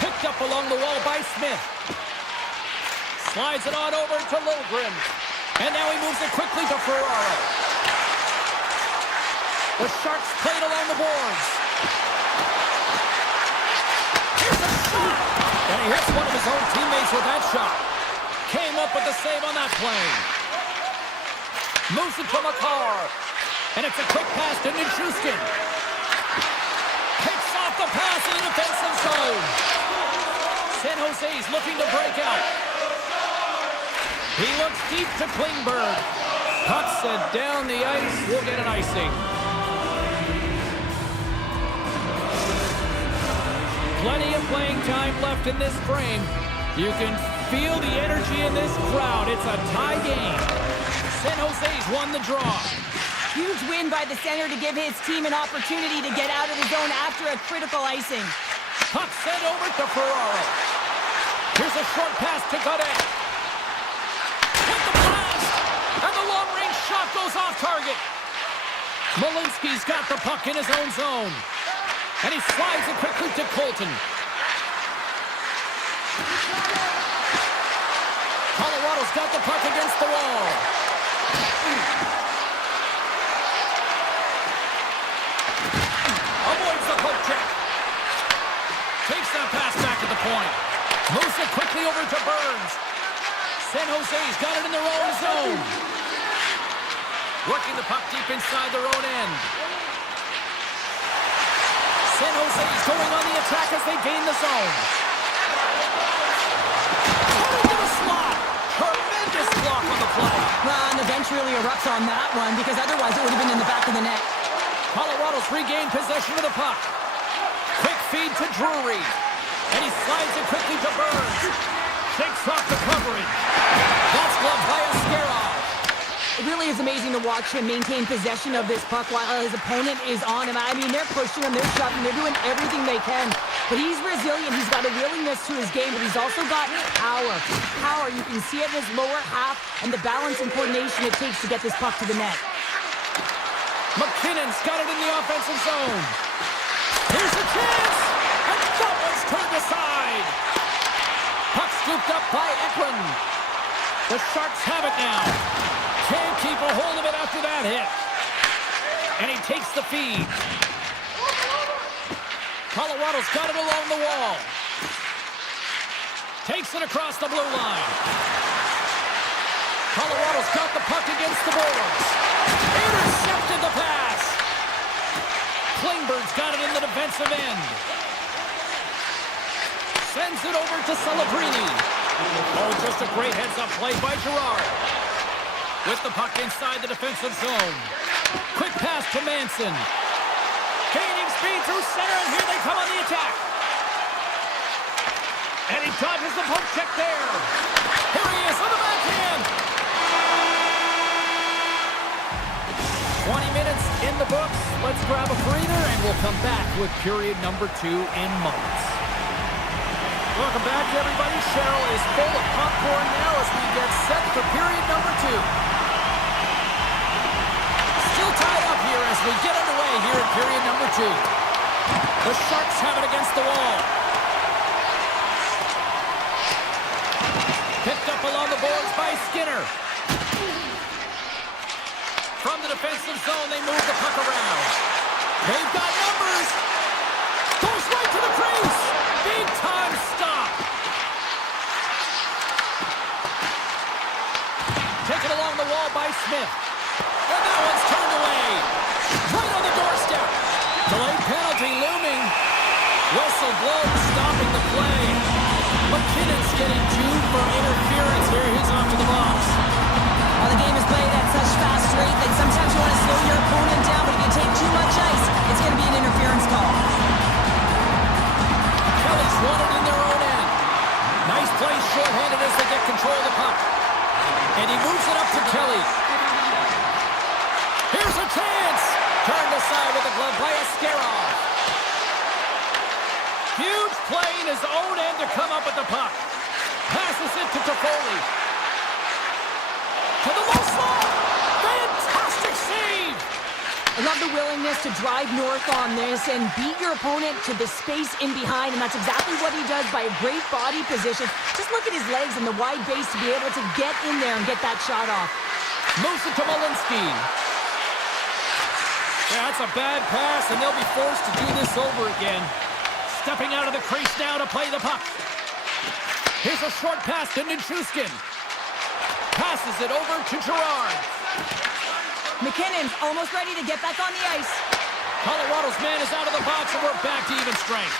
Picked up along the wall by Smith. Slides it on over to Lilgren. And now he moves it quickly to Ferraro. The Sharks played along the boards. Here's a shot! And he hits one of his own teammates with that shot. Came up with the save on that play. Moves it to Makar. And it's a quick pass to Nichushkin. Picks off the pass in the defensive zone. San Jose's looking to break out. He looks deep to Klingberg. Puts it down the ice. We'll get an icing. Plenty of playing time left in this frame. You can feel the energy in this crowd. It's a tie game. San Jose's won the draw. Huge win by the center to give his team an opportunity to get out of the zone after a critical icing. Puck sent over to Ferraro. Here's a short pass to Godet. With the blast! And the long-range shot goes off target. Malinsky's got the puck in his own zone. And he slides it quickly to Colton. Colorado's got the puck against the wall. Avoids the poke check. Takes that pass back at the point. Moves it quickly over to Burns. San Jose's got it in their own zone. Working the puck deep inside their own end. San Jose's going on the attack as they gain the zone. Coming to the slot. Tremendous block on the play. Well, and the bench really erupts on that one because otherwise it would have been in the back of the net. Colorado's regained possession of the puck. Quick feed to Drury. And he slides it quickly to Burns. Shakes off the coverage. That's gloved by Askarov. It really is amazing to watch him maintain possession of this puck while his opponent is on him. I mean, they're pushing him, they're shoving, they're doing everything they can. But he's resilient, he's got a willingness to his game, but he's also got power. Power, you can see it in his lower half and the balance and coordination it takes to get this puck to the net. McKinnon's got it in the offensive zone. Here's a chance! And that one's turned aside! Puck scooped up by Eklund. The Sharks have it now. Can't keep a hold of it after that hit. And he takes the feed. Colorado's got it along the wall. Takes it across the blue line. Colorado's got the puck against the boards. Intercepted the pass. Klingberg's got it in the defensive end. Sends it over to Celebrini. Oh, just a great heads-up play by Girard. With the puck inside the defensive zone. Quick pass to Manson. Gaining speed through center, and here they come on the attack. And he dodges the poke check there. Here he is on the backhand. 20 minutes in the books. Let's grab a breather, and we'll come back with period number 2 in moments. Welcome back, everybody. Cheryl is full of popcorn now as we get set for period number 2. Still tied up here as we get underway here in period number 2. The Sharks have it against the wall. Picked up along the boards by Skinner. From the defensive zone, they move the puck around. They've got numbers. Goes right to the crease. Big time stop. Taken along the wall by Smith. And that one's turned away. Right on the doorstep. Delayed penalty looming. Whistle blows, stopping the play. McKinnon's getting 2 for interference here. He's off to the box. Well, the game is played at such fast rate that sometimes you want to slow your opponent down, but if you take too much ice, it's going to be an interference call. Kelly's won it in their own end. Nice play short-handed as they get control of the puck. And he moves it up to Kelly. Here's a chance! Turned aside with the glove by Askarov. Huge play in his own end to come up with the puck. Passes it to Toffoli. To the low slot! Fantastic save! I love the willingness to drive north on this and beat your opponent to the space in behind, and that's exactly what he does by a great body position. Just look at his legs and the wide base to be able to get in there and get that shot off. Moves it to Malinsky. Yeah, that's a bad pass, and they'll be forced to do this over again. Stepping out of the crease now to play the puck. Here's a short pass to Nichushkin. Passes it over to Gerard. McKinnon's almost ready to get back on the ice. Colorado's man is out of the box, and we're back to even strength.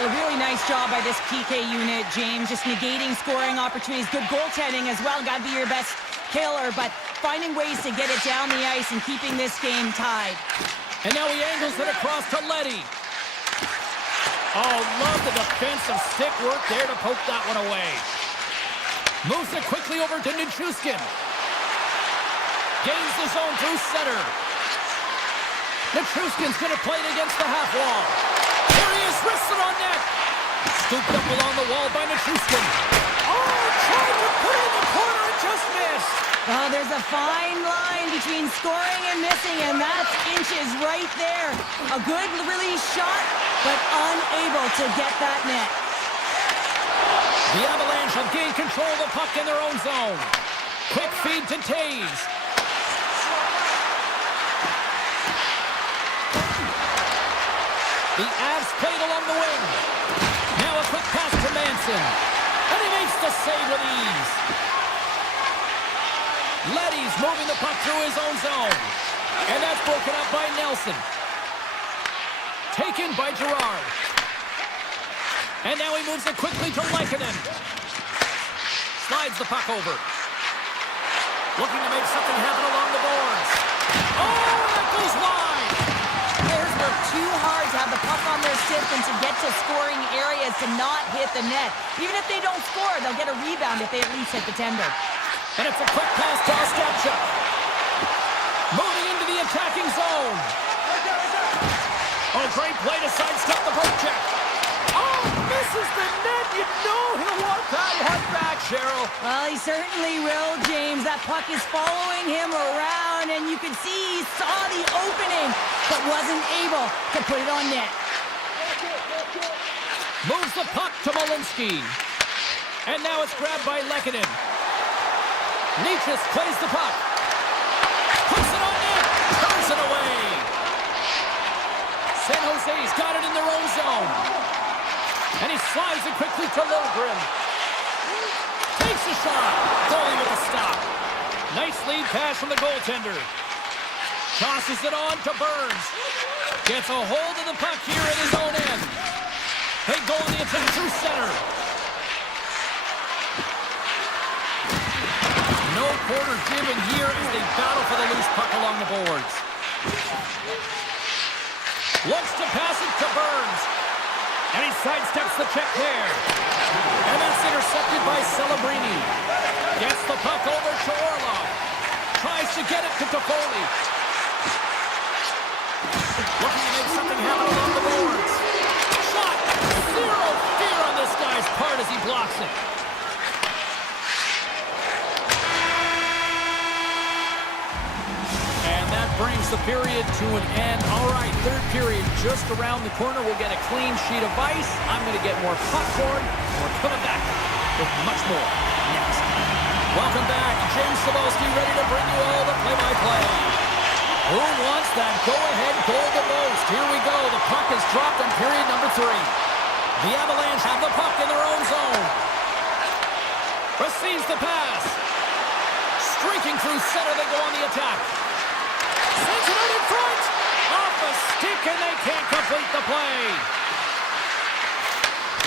A really nice job by this PK unit, James. Just negating scoring opportunities. Good goaltending as well. Got to be your best killer, but finding ways to get it down the ice and keeping this game tied. And now he angles it across to Leddy. Oh, love the defensive stick work there to poke that one away. Moves it quickly over to Nichushkin. Gains the zone through center. Nichushkin's going to play it against the half wall. Here he is, wrists it on net. Scooped up along the wall by Nichushkin. Oh, tried to put it in the corner and just missed. Oh, there's a fine line between scoring and missing, and that's inches right there. A good release shot, but unable to get that net. The Avalanche have gained control of the puck in their own zone. Quick feed to Taves. The Avs played along the wing. Now a quick pass to Manson. And he makes the save with ease. Leddy's moving the puck through his own zone. And that's broken up by Nelson. Taken by Gerard. And now he moves it quickly to Lehkonen. Slides the puck over. Looking to make something happen along the boards. Oh, that goes wide! Players work too hard to have the puck on their stick and to get to scoring areas to not hit the net. Even if they don't score, they'll get a rebound if they at least hit the tender. And it's a quick pass to Ostapchuk. Moving into the attacking zone. Oh, great play to sidestep the poke check. Oh, misses the net. You know he'll want that one back, Cheryl. Well, he certainly will, James. That puck is following him around, and you can see he saw the opening, but wasn't able to put it on net. Moves the puck to Malinsky. And now it's grabbed by Lehkonen. Nietzsche plays the puck. Puts it on net. Turns it away. San Jose's got it in their own zone. And he slides it quickly to Liljegren. Takes a shot. Goalie with a stop. Nice lead pass from the goaltender. Tosses it on to Burns. Gets a hold of the puck here at his own end. They go on the attack through center. No quarter given here as they battle for the loose puck along the boards. Looks to pass it to Burns. And he sidesteps the check there. And that's intercepted by Celebrini. Gets the puck over to Orlov. Tries to get it to Toffoli. have it along the boards. Shot! Zero fear on this guy's part as he blocks it. And that brings the period to an end. All right, third period just around the corner. We'll get a clean sheet of ice. I'm going to get more popcorn. We're coming back with much more next. Welcome back. James Cebulski ready to bring you all the play-by-play. Who wants that go-ahead goal the most? Here we go. The puck is dropped on period number 3. The Avalanche have the puck in their own zone. Receives the pass. Streaking through center, they go on the attack. Sends it out in front. Off a stick, and they can't complete the play.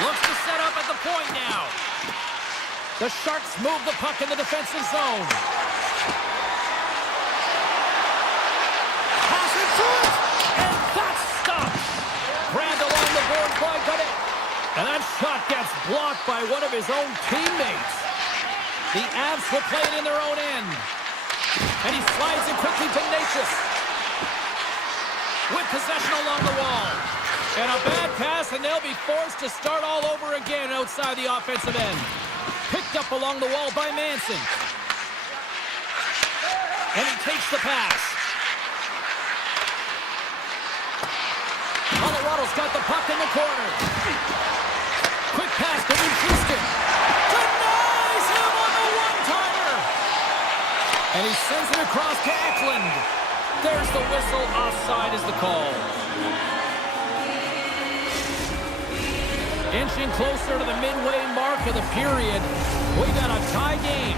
Looks to set up at the point now. The Sharks move the puck in the defensive zone. Pass in front, and that's stopped. Grabbed along the board by Godet. And that shot gets blocked by one of his own teammates. The Avs will play it in their own end. And he slides it quickly to Natchez. With possession along the wall. And a bad pass, and they'll be forced to start all over again outside the offensive end. Picked up along the wall by Manson. And he takes the pass. Colorado's got the puck in the corner. Quick pass to Houston. Denies him on the one-timer. And he sends it across to Eklund. There's the whistle. Offside is the call. Inching closer to the midway mark of the period. We got a tie game.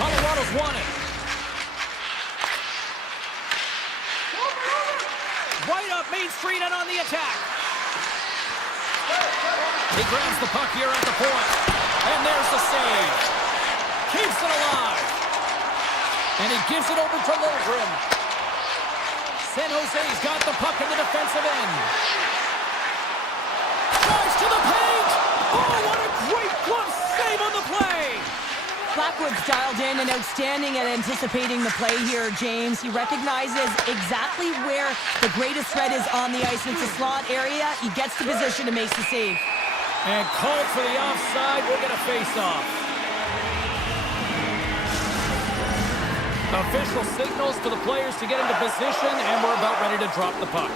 Colorado's won it. Right up Main Street and on the attack. He grabs the puck here at the point. And there's the save. Keeps it alive. And he gives it over to Lilgren. San Jose's got the puck in the defensive end. Drives to the paint. Oh, what a great glove save on the play. Blackwood's dialed in and outstanding at anticipating the play here, James. He recognizes exactly where the greatest threat is on the ice. It's a slot area. He gets the position and makes the save. And called for the offside. We'll get a face-off. Official signals for the players to get into position, and we're about ready to drop the puck.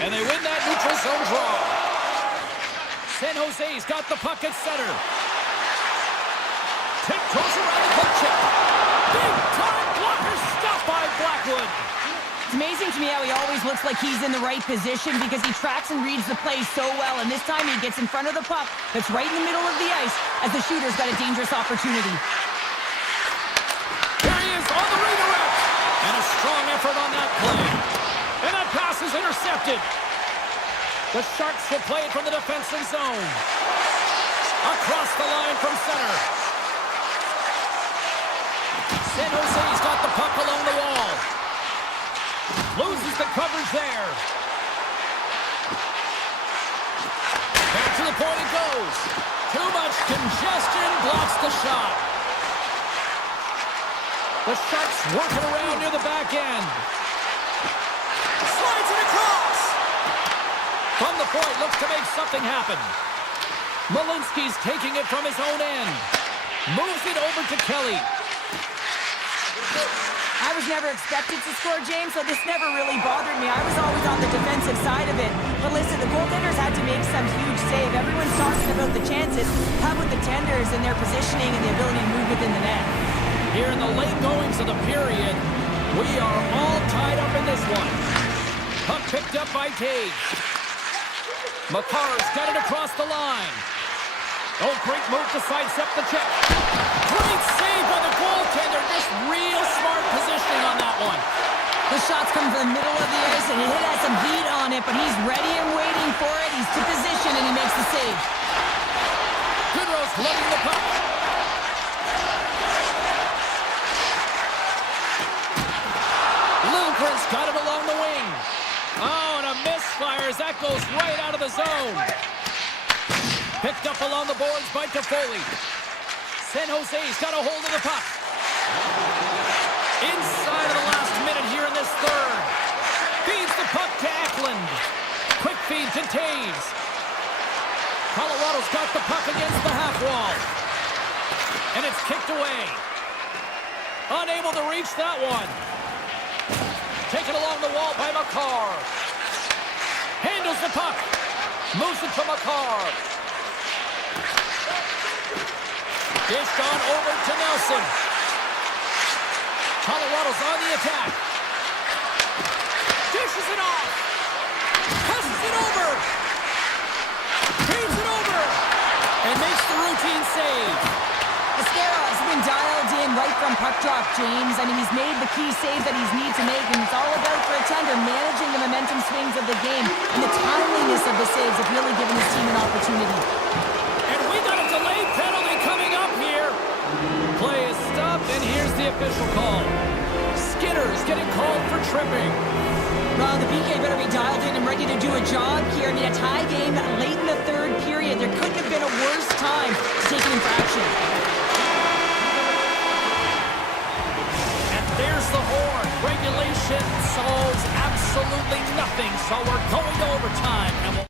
And they win that neutral zone draw. San Jose's got the puck at center. Tiptoes around the hook check. Big time blocker stopped by Blackwood. It's amazing to me how he always looks like he's in the right position because he tracks and reads the play so well. And this time he gets in front of the puck that's right in the middle of the ice as the shooter's got a dangerous opportunity. Here he is on the redirect. And a strong effort on that play. And that pass is intercepted. The Sharks will play it from the defensive zone. Across the line from center. San Jose's got the puck along the wall. Loses the coverage there. Back to the point it goes. Too much congestion blocks the shot. The Sharks working around near the back end. Slides it across. From the point, looks to make something happen. Malinsky's taking it from his own end. Moves it over to Kelly. I was never expected to score, James, so this never really bothered me. I was always on the defensive side of it. But listen, the goaltenders had to make some huge save. Everyone's talking about the chances. How about the tenders and their positioning and the ability to move within the net? Here in the late goings of the period, we are all tied up in this one. Puck picked up by Tage. Makar's got it across the line. Oh, great move to sidestep the check. Great save by the goaltender. Just real smart positioning on that one. The shots come from the middle of the ice, and he has some heat on it, but he's ready and waiting for it. He's to position, and he makes the save. Goodrow's lugging the puck. Lilgren's got it along the wing. Oh, and a misfire as that goes right out of the zone. Picked up along the boards by Toffoli. San Jose's got a hold of the puck. Inside of the last minute here in this third. Feeds the puck to Eklund. Quick feed to Taves. Colorado's got the puck against the half wall. And it's kicked away. Unable to reach that one. Taken along the wall by McCarr. Handles the puck. Moves it to McCarr. Dished on over to Nelson. Colorado's on the attack. Dishes it off. Passes it over. Feeds it over. And makes the routine save. Esquera has been dialed in right from puck drop, James. I mean, he's made the key saves that he's needed to make, and it's all about, for a tender, managing the momentum swings of the game. And the timeliness of the saves have really given his team an opportunity. And we got a delayed penalty coming up here. Play is stopped, and here's the official call. Skinner's getting called for tripping. Well, the PK better be dialed in and ready to do a job here. I mean, a tie game late in the third period. There couldn't have been a worse time to take an infraction. And there's the horn. Regulation solves absolutely nothing, so we're going to overtime. And we'll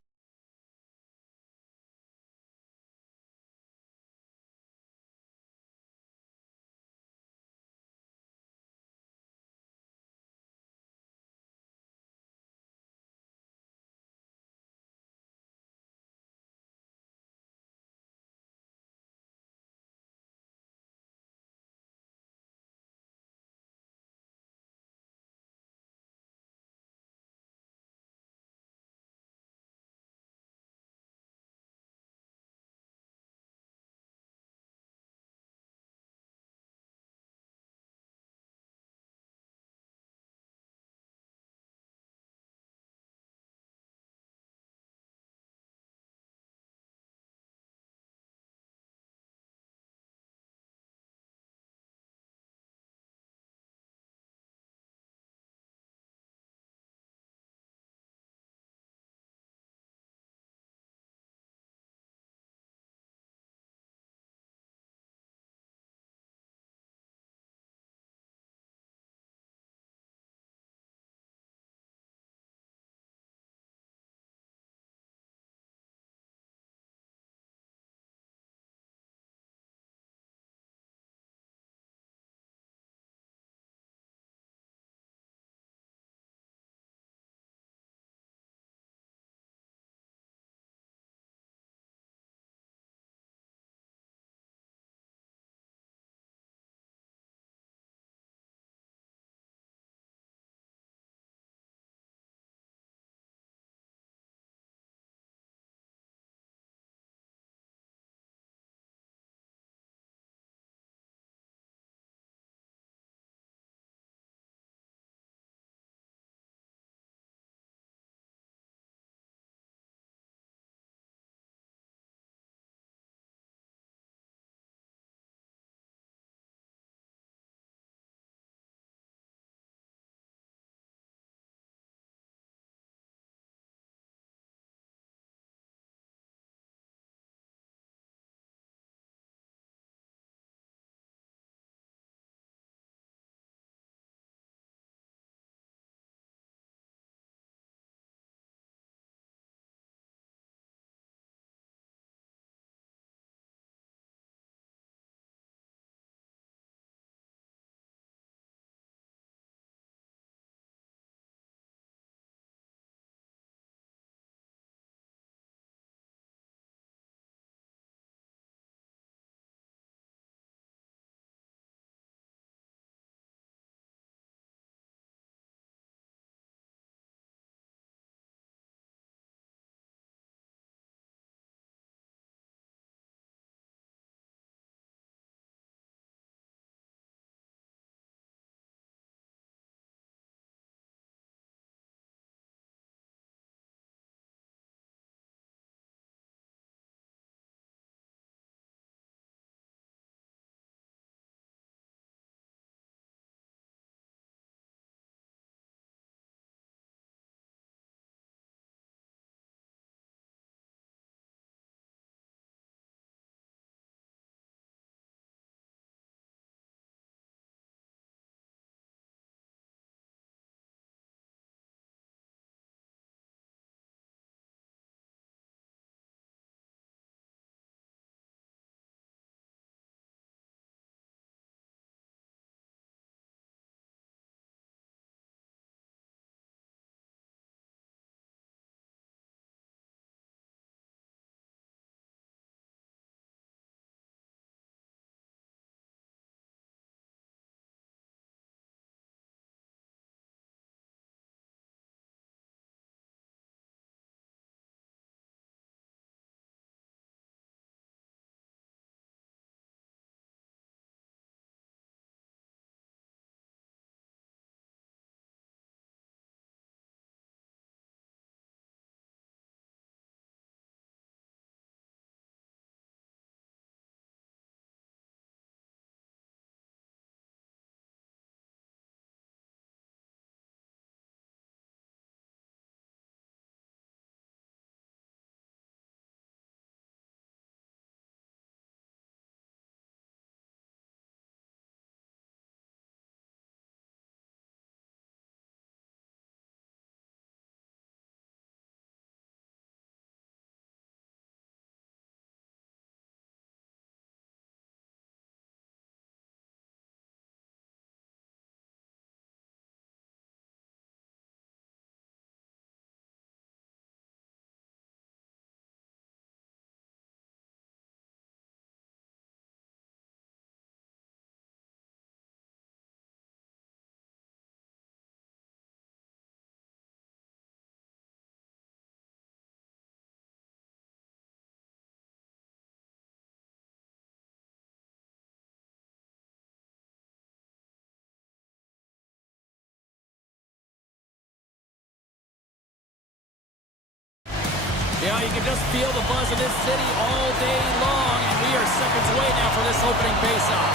Yeah, you can just feel the buzz of this city all day long, and we are seconds away now for this opening face-off.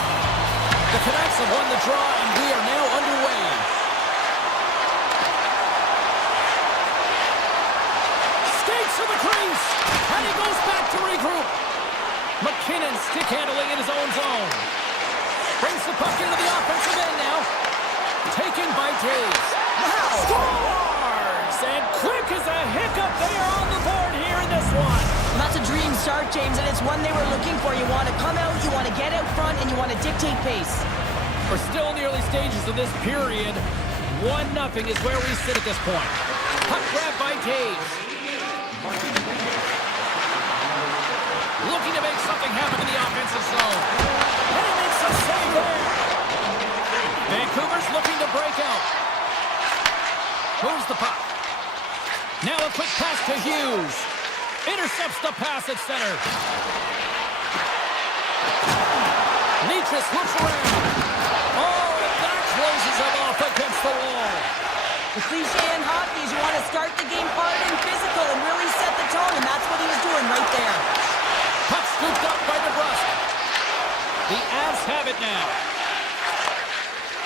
The Canucks have won the draw, and we are now underway. Skates to the crease, and he goes back to regroup. McKinnon stick handling in his own zone. Brings the puck into the offensive end now. Taken by Taves. Wow! Scores! And quick as a hiccup, they are on the board here in this one. And that's a dream start, James, and it's one they were looking for. You want to come out, you want to get out front, and you want to dictate pace. We're still in the early stages of this period. 1-0 is where we sit at this point. Puck grab by Taves. Looking to make something happen in the offensive zone. And he makes a save there. Vancouver's looking to break out. Moves the puck. Now a quick pass to Hughes. Intercepts the pass at center. Leachus looks around. Oh, that closes him off against the wall. The cliche in hockey is you want to start the game hard and physical and really set the tone, and that's what he was doing right there. Puck scooped up by DeBrusque. The Avs have it now.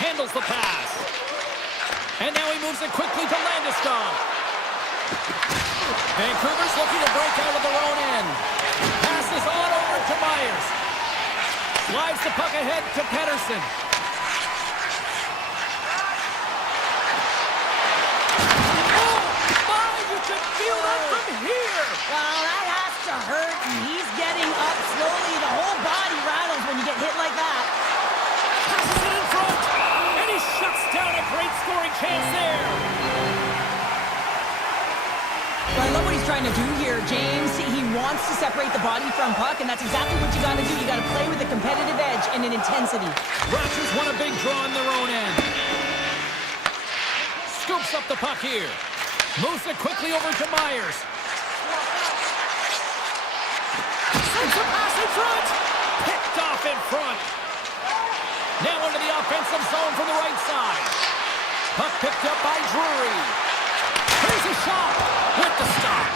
Handles the pass. And now he moves it quickly to Landeskog. Vancouver's looking to break out of their own end. Passes on over to Myers. Slides the puck ahead to Pettersson. Oh, my, you can feel that from here. Well, that has to hurt, and he's getting up slowly. The whole body rattles when you get hit like that. Passes it in front. And he shuts down a great scoring chance there. Well, I love what he's trying to do here, James. He wants to separate the body from puck, and that's exactly what you got to do. You got to play with a competitive edge and an intensity. Rogers won a big draw on their own end. Scoops up the puck here. Moves it quickly over to Myers. Sends a pass in front. Picked off in front. Now into the offensive zone from the right side. Puck picked up by Drury. Here's a shot with the stop.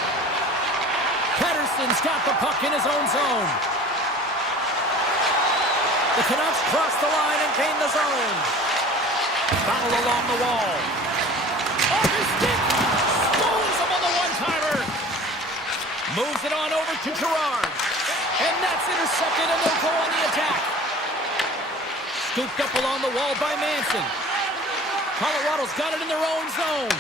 Pettersson's got the puck in his own zone. The Canucks cross the line and gain the zone. Battle along the wall. Off his stick. Scores him on the one-timer. Moves it on over to Gerard. And that's intercepted, and they'll go on the attack. Scooped up along the wall by Manson. Colorado's got it in their own zone.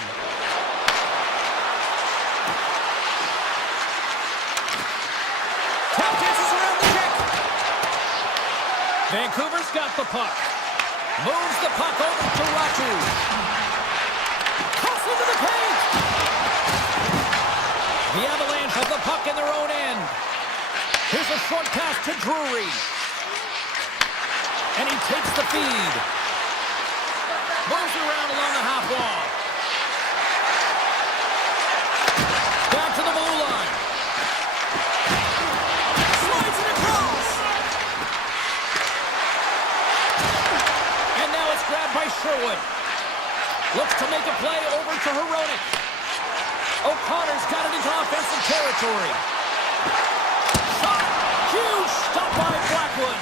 Tap dances around the kick. Vancouver's got the puck. Moves the puck over to Ratu. Cuts into the paint. The Avalanche have the puck in their own end. Here's a short pass to Drury. And he takes the feed. Moves around along the half wall. Back to the blue line. Slides it across. And now it's grabbed by Sherwood. Looks to make a play over to Hronek. O'Connor's got it into offensive territory. Shot. Huge stop by Blackwood.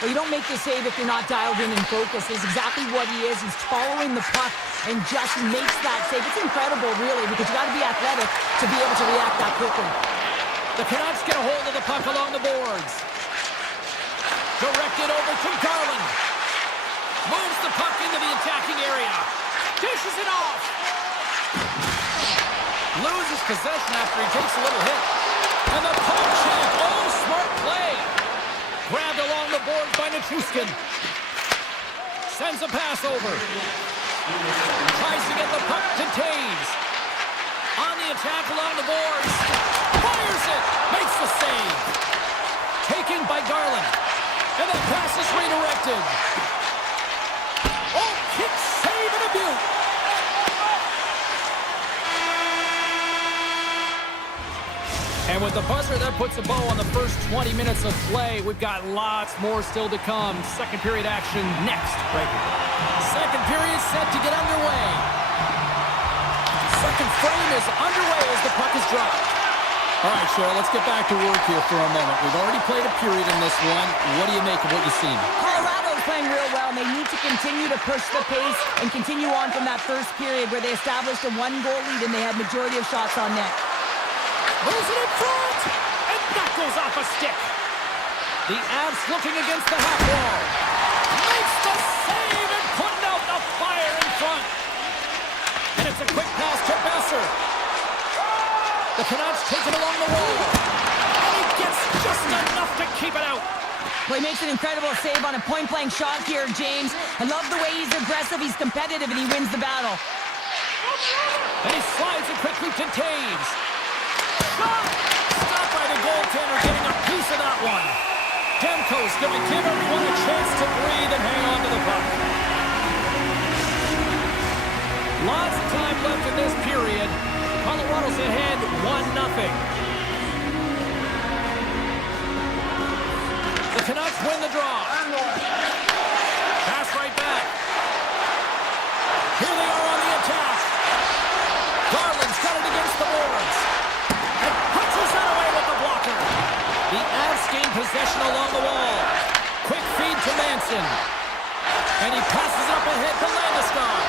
Well, you don't make the save if you're not dialed in and focused. It's exactly what he is. He's following the puck and just makes that save. It's incredible, really, because you got to be athletic to be able to react that quickly. The Canucks get a hold of the puck along the boards. Directed over to Garland. Moves the puck into the attacking area. Dishes it off. Loses possession after he takes a little hit. And the puck check. Oh, smart play. Grabbed along the boards by Nichushkin. Sends a pass over. Tries to get the puck to Taves. On the attack along the boards. Fires it. Makes the save. Taken by Garland. And the pass is redirected. Oh, kick, save, and a beaut. And with the buzzer, that puts a bow on the first 20 minutes of play. We've got lots more still to come. Second period action next. Right here. Second period set to get underway. Second frame is underway as the puck is dropped. All right, Cheryl, let's get back to work here for a moment. We've already played a period in this one. What do you make of what you've seen? Colorado's playing real well, and they need to continue to push the pace and continue on from that first period where they established a one-goal lead and they had majority of shots on net. Moves it in front, and that goes off a stick. The Avs looking against the half wall. Makes the save and putting out the fire in front. And it's a quick pass to Besser. The Canucks take it along the wall. And he gets just enough to keep it out. Well, he makes an incredible save on a point-blank shot here, James. I love the way he's aggressive, he's competitive, and he wins the battle. And he slides it quickly to Taves. Shot! Stopped by the goaltender, getting a piece of that one. Demko's going to give everyone a chance to breathe and hang on to the puck. Lots of time left in this period. Colorado's ahead 1-0. The Canucks win the draw. Pass right back. Here they are on the attack. Garland's got it against the boards. And punches that away with the blocker. The Avs gain possession along the wall. Quick feed to Manson. And he passes it up ahead to Landeskog.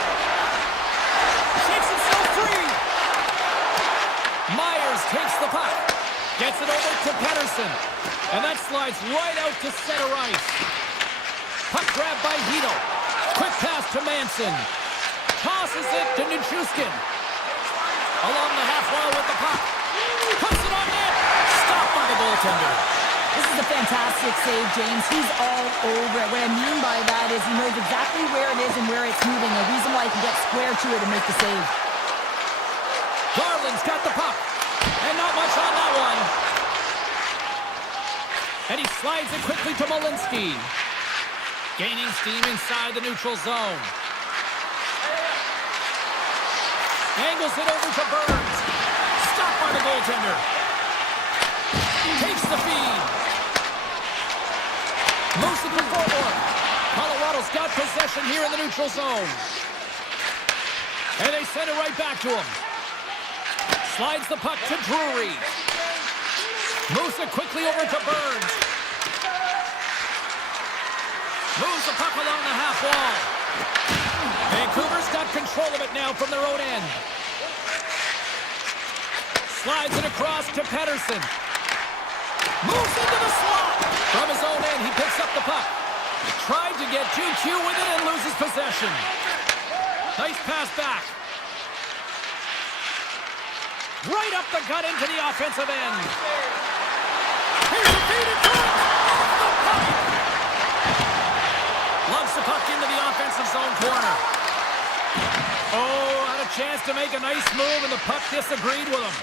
Shakes himself free. Myers takes the puck. Gets it over to Pettersson. And that slides right out to center ice. Puck grab by Hito. Quick pass to Manson. Tosses it to Nichushkin. Along the half wall with the puck. Puts it on net. Stopped by the goaltender. This is a fantastic save, James. He's all over it. What I mean by that is he knows exactly where it is and where it's moving. A reason why he can get square to it and make the save. Garland's got the puck. And not much on that one. And he slides it quickly to Malinsky. Gaining steam inside the neutral zone. Angles it over to Burns. Stopped by the goaltender. Takes the feed. Moves it forward. Colorado's got possession here in the neutral zone. And they send it right back to him. Slides the puck to Drury. Moves it quickly over to Burns. Moves the puck along the half wall. Vancouver's got control of it now from their own end. Slides it across to Pettersson. Moves into the slot. From his own end, he picks up the puck. Tried to get 2Q with it and loses possession. Nice pass back. Right up the gut into the offensive end. Here's the feed in front. Off the pipe. Lumps the puck into the offensive zone corner. Oh, had a chance to make a nice move, and the puck disagreed with him.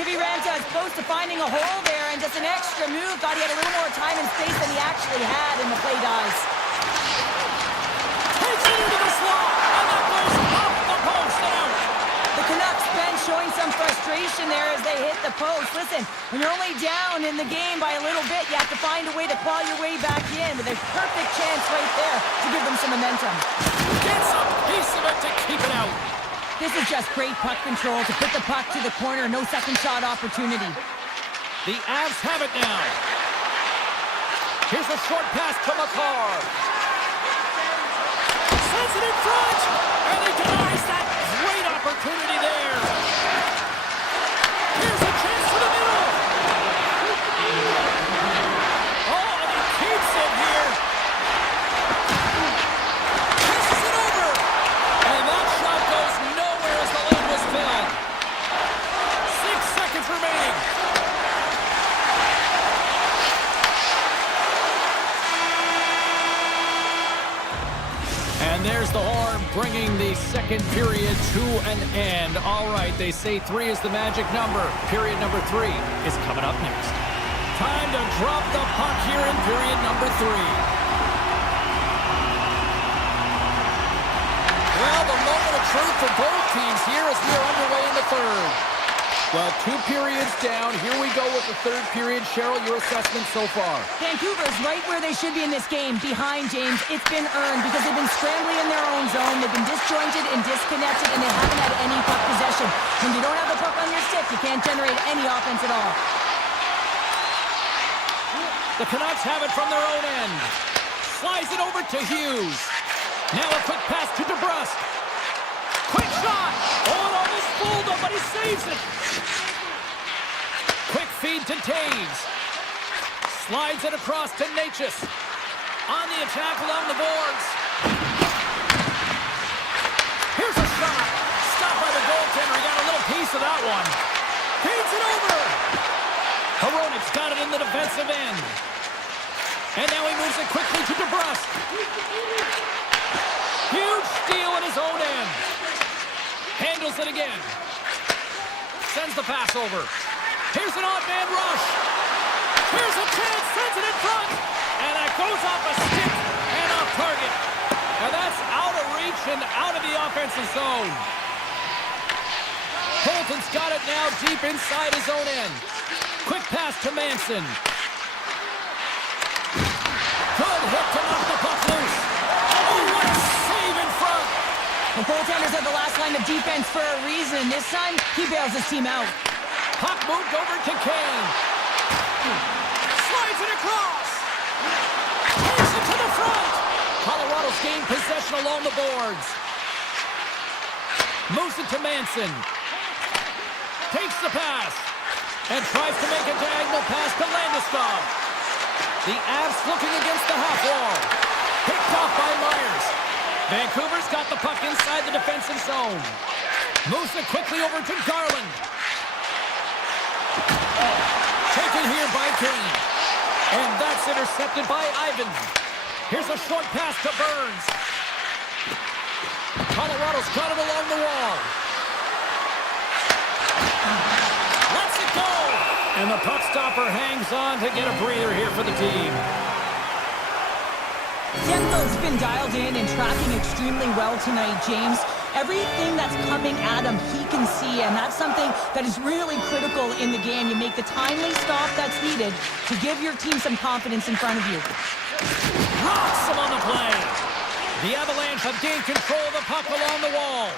Kiviranta is close to finding a hole there, and just an extra move. Thought he had a little more time and space than he actually had, and the play dies. Takes it into the slot, and that goes off the post and out. The Canucks bench showing some frustration there as they hit the post. Listen, when you're only down in the game by a little bit, you have to find a way to claw your way back in, with a perfect chance right there to give them some momentum. Gets a piece of it to keep it out. This is just great puck control to put the puck to the corner. No second shot opportunity. The Avs have it now. Here's a short pass to Makar. Sends it in front, and he denies that great opportunity there. Here's a chance to the middle. Oh, and he keeps it here. Passes it over, and that shot goes nowhere as the lane was filled. 6 seconds remaining. And there's the horn, bringing the second period to an end. All right, they say 3 is the magic number. Period number 3 is coming up next. Time to drop the puck here in period number 3. Well, the moment of truth for both teams here as we are underway in the third. Well, 2 periods down. Here we go with the third period. Cheryl, your assessment so far? Vancouver's right where they should be in this game, behind, James. It's been earned because they've been scrambling in their own zone. They've been disjointed and disconnected, and they haven't had any puck possession. When you don't have the puck on your stick, you can't generate any offense at all. The Canucks have it from their own end. Slides it over to Hughes. Now a quick pass to DeBrusque. Quick shot! Oh, it almost fooled him, but he saves it. Quick feed to Taves. Slides it across to Natchez. On the attack along the boards. Here's a shot. Stopped by the goaltender. He got a little piece of that one. Feeds it over. Hronik's got it in the defensive end. And now he moves it quickly to DeBrusque. Huge steal at his own end. Handles it again. Sends the pass over. Here's an odd man rush. Here's a chance. Sends it in front. And that goes off a stick and off target. And that's out of reach and out of the offensive zone. Holton's got it now deep inside his own end. Quick pass to Manson. Good hit to knock the puck loose. Oh, what a save in front. The goaltender's at the last line of defense for a reason. This time, he bails his team out. Puck moved over to Kane. Slides it across. Takes it to the front. Colorado's gained possession along the boards. Moves it to Manson. Takes the pass. And tries to make a diagonal pass to Landeskog. The Avs looking against the half wall. Picked off by Myers. Vancouver's got the puck inside the defensive zone. Moves it quickly over to Garland. Taken here by Kane. And that's intercepted by Ivan. Here's a short pass to Burns. Colorado's got it along the wall. Lets it go. And the puck stopper hangs on to get a breather here for the team. Tempo's been dialed in and tracking extremely well tonight, James. Everything that's coming at him, he can see, and that's something that is really critical in the game. You make the timely stop that's needed to give your team some confidence in front of you. Rocks him on the play. The Avalanche have gained control of the puck along the wall.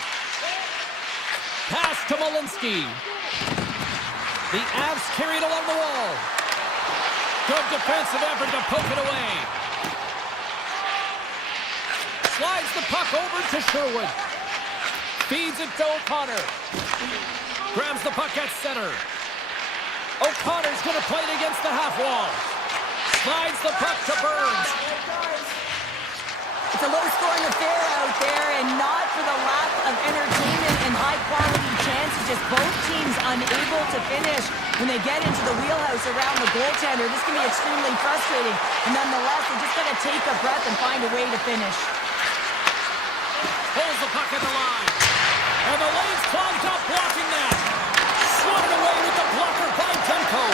Pass to Malinsky. The Avs carried along the wall. Good defensive effort to poke it away. Slides the puck over to Sherwood. Feeds it to O'Connor. Grabs the puck at center. O'Connor's going to play it against the half wall. Slides the puck to Burns. It's a low-scoring affair out there, and not for the lack of entertainment and high-quality chances. Just both teams unable to finish when they get into the wheelhouse around the goaltender. This can be extremely frustrating, and nonetheless, they just got to take a breath and find a way to finish. Pulls the puck at the line. And the lane's clogged up, blocking that. Swatted away with the blocker by Demko.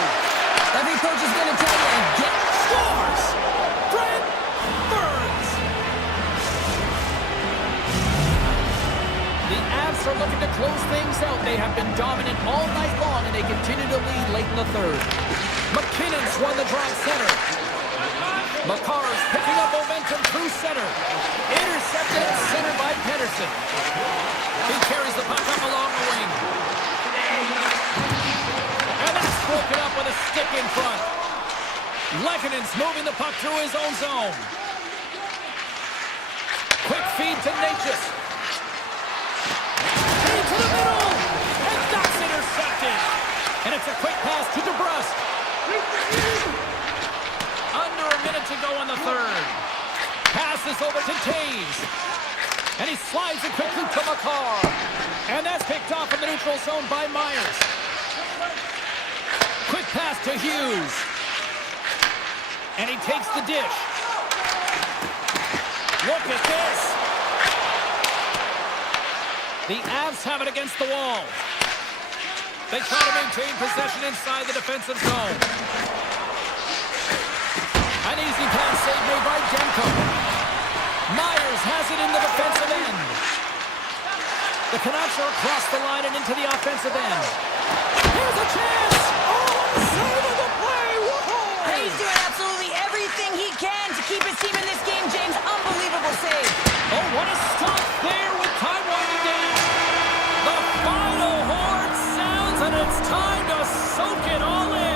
Every coach is going to tell you, get Scores! Brent Burns! The Avs are looking to close things out. They have been dominant all night long, and they continue to lead late in the third. McKinnon's won the draw center. Makar's picking up momentum through center. Intercepted at center by Pedersen. He carries the puck up along the wing. And that's broken up with a stick in front. Lekkonen's moving the puck through his own zone. Quick feed to Natchez. Into the middle. And that's intercepted. And it's a quick pass to DeBrusque. Under a minute to go in the third. Passes over to Taves. And he slides it quickly to Makar. And that's picked off in the neutral zone by Myers. Quick pass to Hughes. And he takes the dish. Look at this. The Avs have it against the wall. They try to maintain possession inside the defensive zone. An easy pass save made by Demko. Myers has it in the defensive end. The The Canucks are across the line and into the offensive end. Here's a chance! Oh, save of the play! Whoa! He's doing absolutely everything he can to keep his team in this game, James. Unbelievable save. Oh, what a stop there with time winding down. The final horn sounds, and it's time to soak it all in.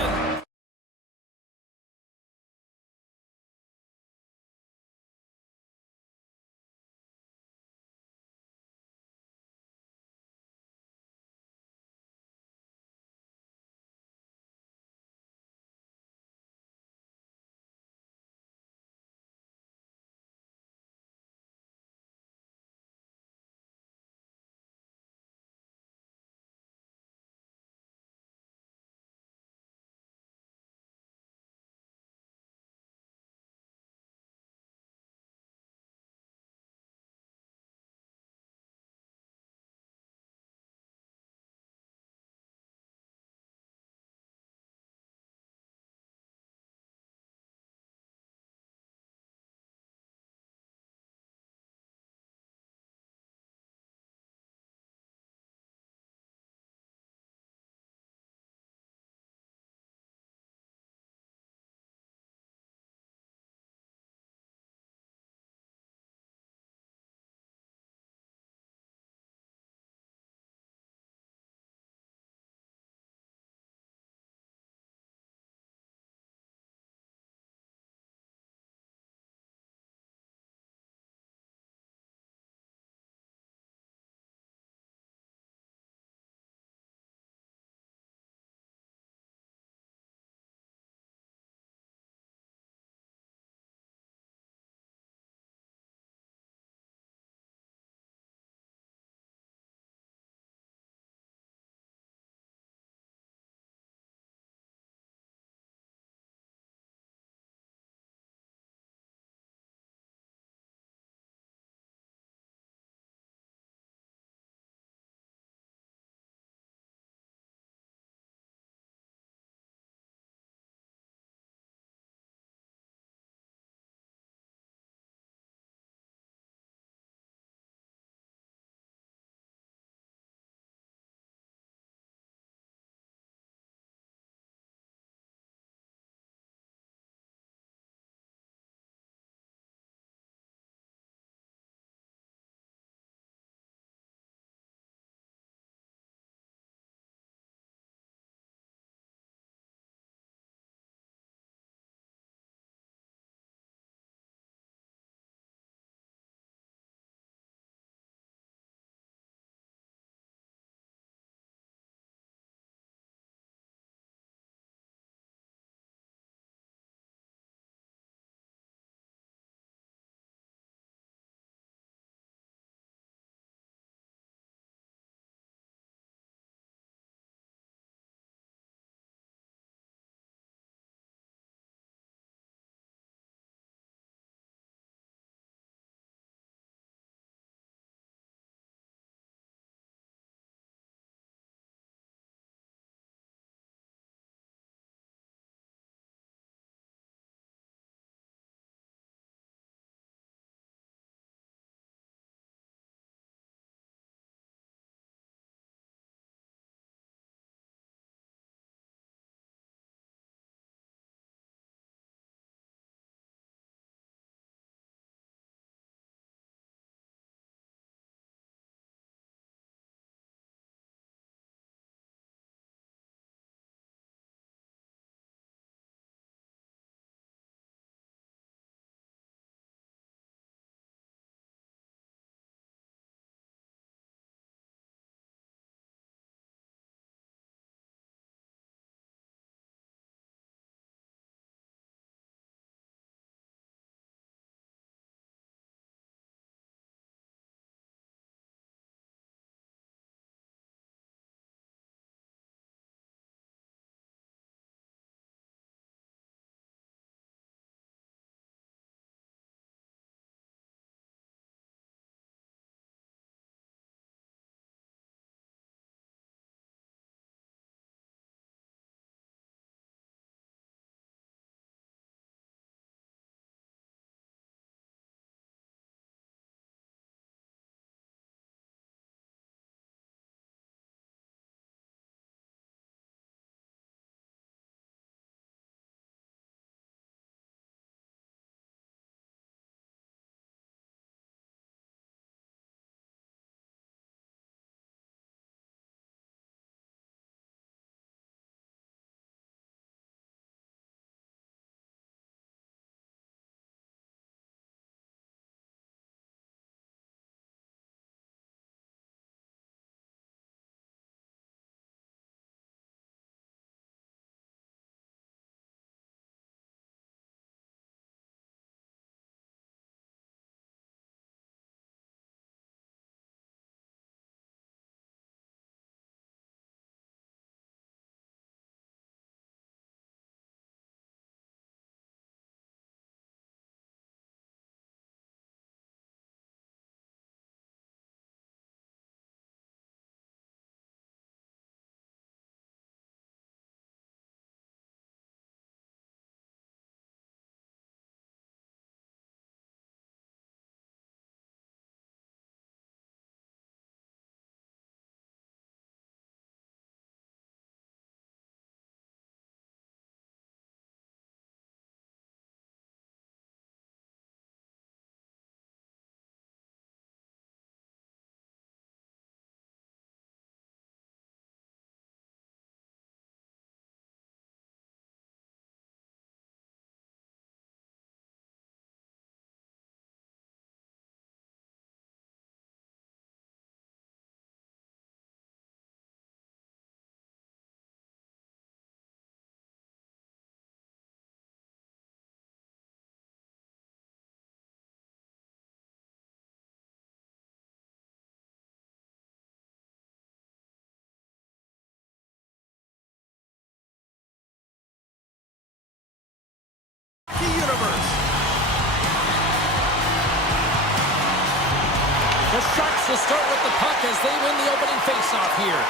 The Sharks will start with the puck as they win the opening faceoff here.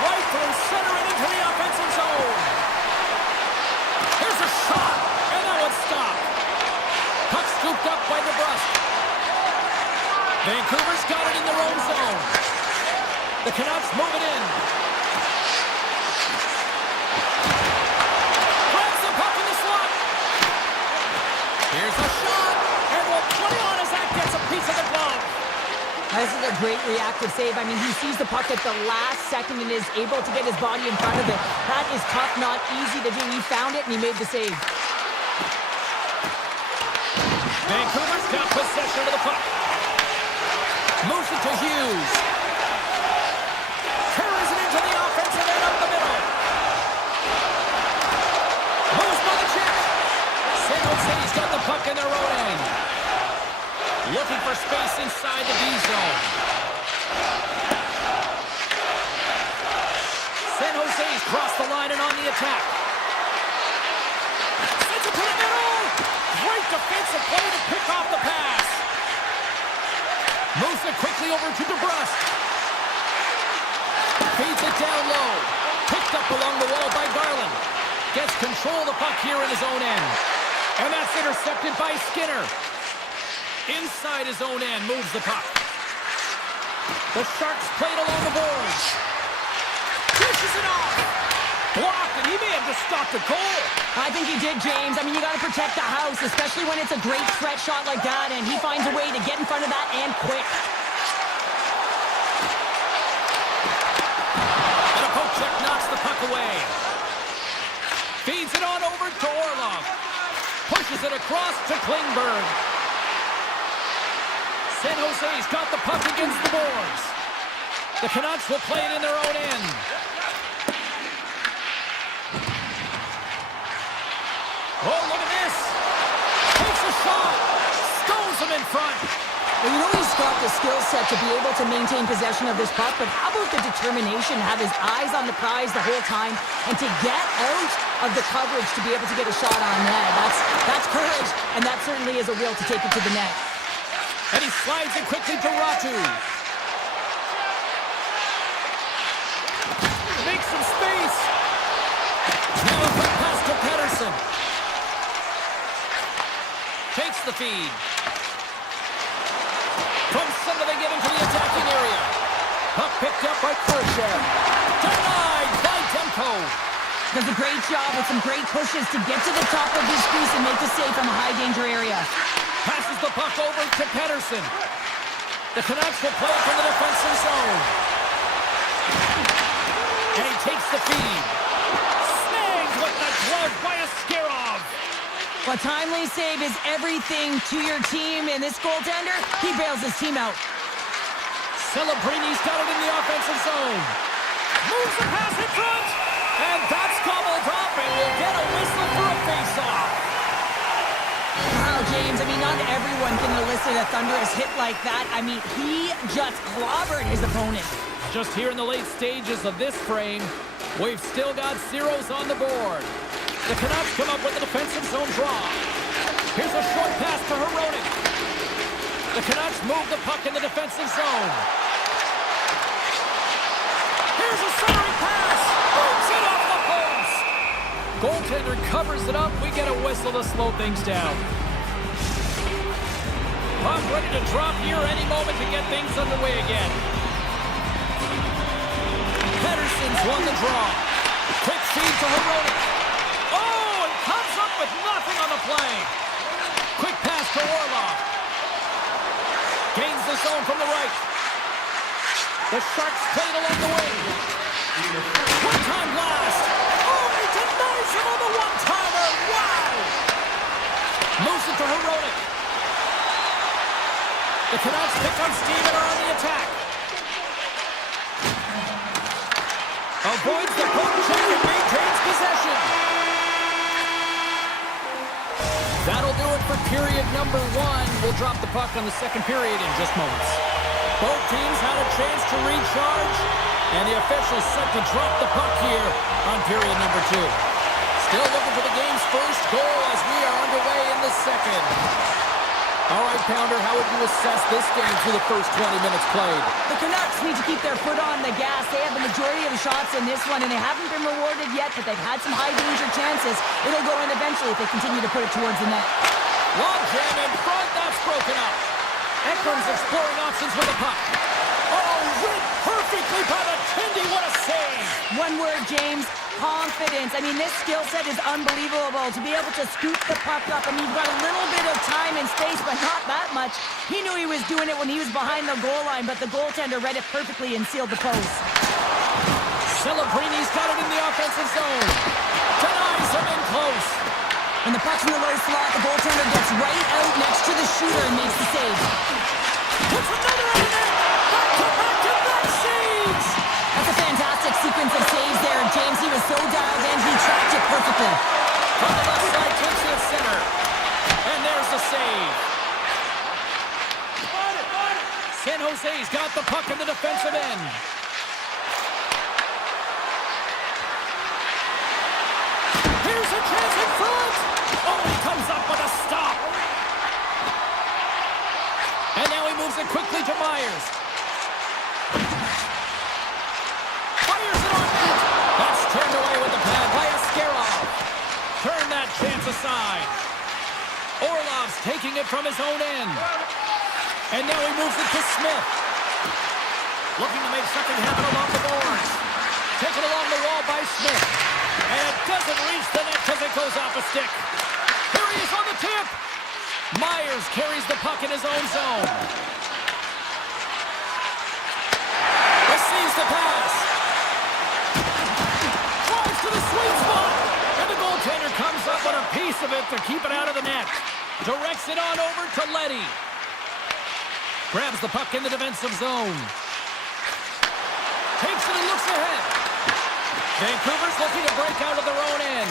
Right through center and into the offensive zone. Here's a shot, and that one's stopped. Puck scooped up by DeBrusque. Vancouver's got it in their own zone. The Canucks move it in. Grabs the puck in the slot. Here's a shot. And will play on as that gets a piece of the glove. This is a great reactive save. I mean, he sees the puck at the last second and is able to get his body in front of it. That is tough, not easy to do. He found it and he made the save. Vancouver's got possession of the puck. Moves it to Hughes. Carries it into the offensive end up the middle. Moves by the check. San Jose's got the puck in their own end. Looking for space inside the D zone. San Jose's crossed the line and on the attack. Sends it to the middle. Great defensive play to pick off the pass. Moves it quickly over to DeBrusque. Feeds it down low. Picked up along the wall by Garland. Gets control of the puck here in his own end. And that's intercepted by Skinner. Inside his own end, moves the puck. The Sharks played along the boards. Pushes it off. Blocked, and he may have just stopped the goal. I think he did, James. I mean, you got to protect the house, especially when it's a great stretch shot like that, and he finds a way to get in front of that and quick. And a poke check knocks the puck away. Feeds it on over to Orlov. Pushes it across to Klingberg. San Jose's got the puck against the boards. The Canucks will play it in their own end. Oh, look at this. Takes a shot. Stones him in front. Well, you know he's got the skill set to be able to maintain possession of this puck, but how about the determination to have his eyes on the prize the whole time and to get out of the coverage to be able to get a shot on net? That's courage, and that certainly is a will to take it to the net. And he slides it quickly to Ratu. Makes some space. Now a quick pass to Pettersson. Takes the feed. From center they get into the attacking area. Puck picked up by Khrushchev. Denied by Demko. Does a great job with some great pushes to get to the top of his crease and make the save from a high-danger area. Passes the puck over to Pettersson. The Canucks will play from the defensive zone. And he takes the feed. Snagged with the glove by Askarov. A timely save is everything to your team, and this goaltender, he bails his team out. Celebrini's got it in the offensive zone. Moves the pass in front. And that's gobbled up, and we'll get a whistle for a face-off. Wow, James, I mean, not everyone can elicit a thunderous hit like that. I mean, he just clobbered his opponent. Just here in the late stages of this frame, we've still got zeros on the board. The Canucks come up with a defensive zone draw. Here's a short pass to Hronek. The Canucks move the puck in the defensive zone. Here's a centering pass. Booms it off the post. Goaltender covers it up. We get a whistle to slow things down. Puck ready to drop here any moment to get things underway again. Pettersson's won the draw. Quick feed to Hronek. Oh, and comes up with nothing on the play. Quick pass to Orlov. Gains the zone from the right. The Sharks played along the wing. One-time blast. Oh, he denies him on the one-timer. Wow. Moves it to Hronek. The Canucks pick up steam and are on the attack. Avoids the poke check and maintains possession. That'll do it for period number one. We'll drop the puck on the second period in just moments. Both teams had a chance to recharge, and the officials set to drop the puck here on period number two. Still looking for the game's first goal as we are underway in the second. All right, Pounder, how would you assess this game through the first 20 minutes played? The Canucks need to keep their foot on the gas. They have the majority of the shots in this one, and they haven't been rewarded yet, but they've had some high-danger chances. It'll go in eventually if they continue to put it towards the net. Long jam in front, that's broken up. Ekman's exploring options with the puck. Oh, read perfectly by the Tindy, what a save! One word, James, confidence. I mean, this skill set is unbelievable. To be able to scoop the puck up, I mean, you've got a little bit of time and space, but not that much. He knew he was doing it when he was behind the goal line, but the goaltender read it perfectly and sealed the post. Celebrini's got it in the offensive zone. Denies him in close. When the puck's in the low slot, the goaltender gets right out next to the shooter and makes the save. Puts another in there. Back-to-back saves. That's a fantastic sequence of saves there, James. He was so dialed in, he tracked it perfectly. From the left side, takes it center. And there's the save. San Jose's got the puck in the defensive end. Here's a chance in front. Oh, he comes up with a stop. And now he moves it quickly to Myers. Fires it on net. That's turned away with the pad by Askarov. Turn that chance aside. Orlov's taking it from his own end. And now he moves it to Smith. Looking to make something happen along the boards. Taken along the wall by Smith. And it doesn't reach the net because it goes off a stick. Here he is on the tip. Myers carries the puck in his own zone. Receives the pass. Drives to the sweet spot. And the goaltender comes up with a piece of it to keep it out of the net. Directs it on over to Leddy. Grabs the puck in the defensive zone. Takes it and looks ahead. Vancouver's looking to break out of their own end.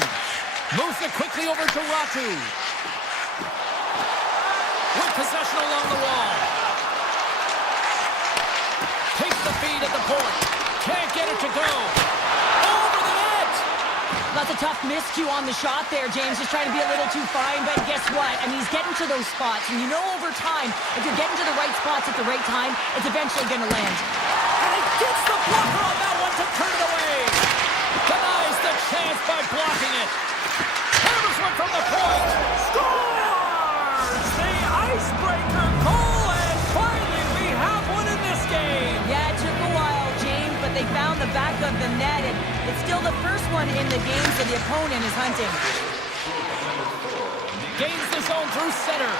Moves it quickly over to Ratu. With possession along the wall. Takes the feed at the point. Can't get it to go. Over the net! That's a tough miscue on the shot there, James. Just trying to be a little too fine, but guess what? I mean, he's getting to those spots, and you know over time, if you're getting to the right spots at the right time, it's eventually going to land. And he gets the blocker on that one to turn it away. Denies the chance by blocking it. Hammers one from the point. Scores! The icebreaker goal, and finally we have one in this game. Yeah, it took a while, James, but they found the back of the net, and it's still the first one in the game, so the opponent is hunting. Gains the zone through center.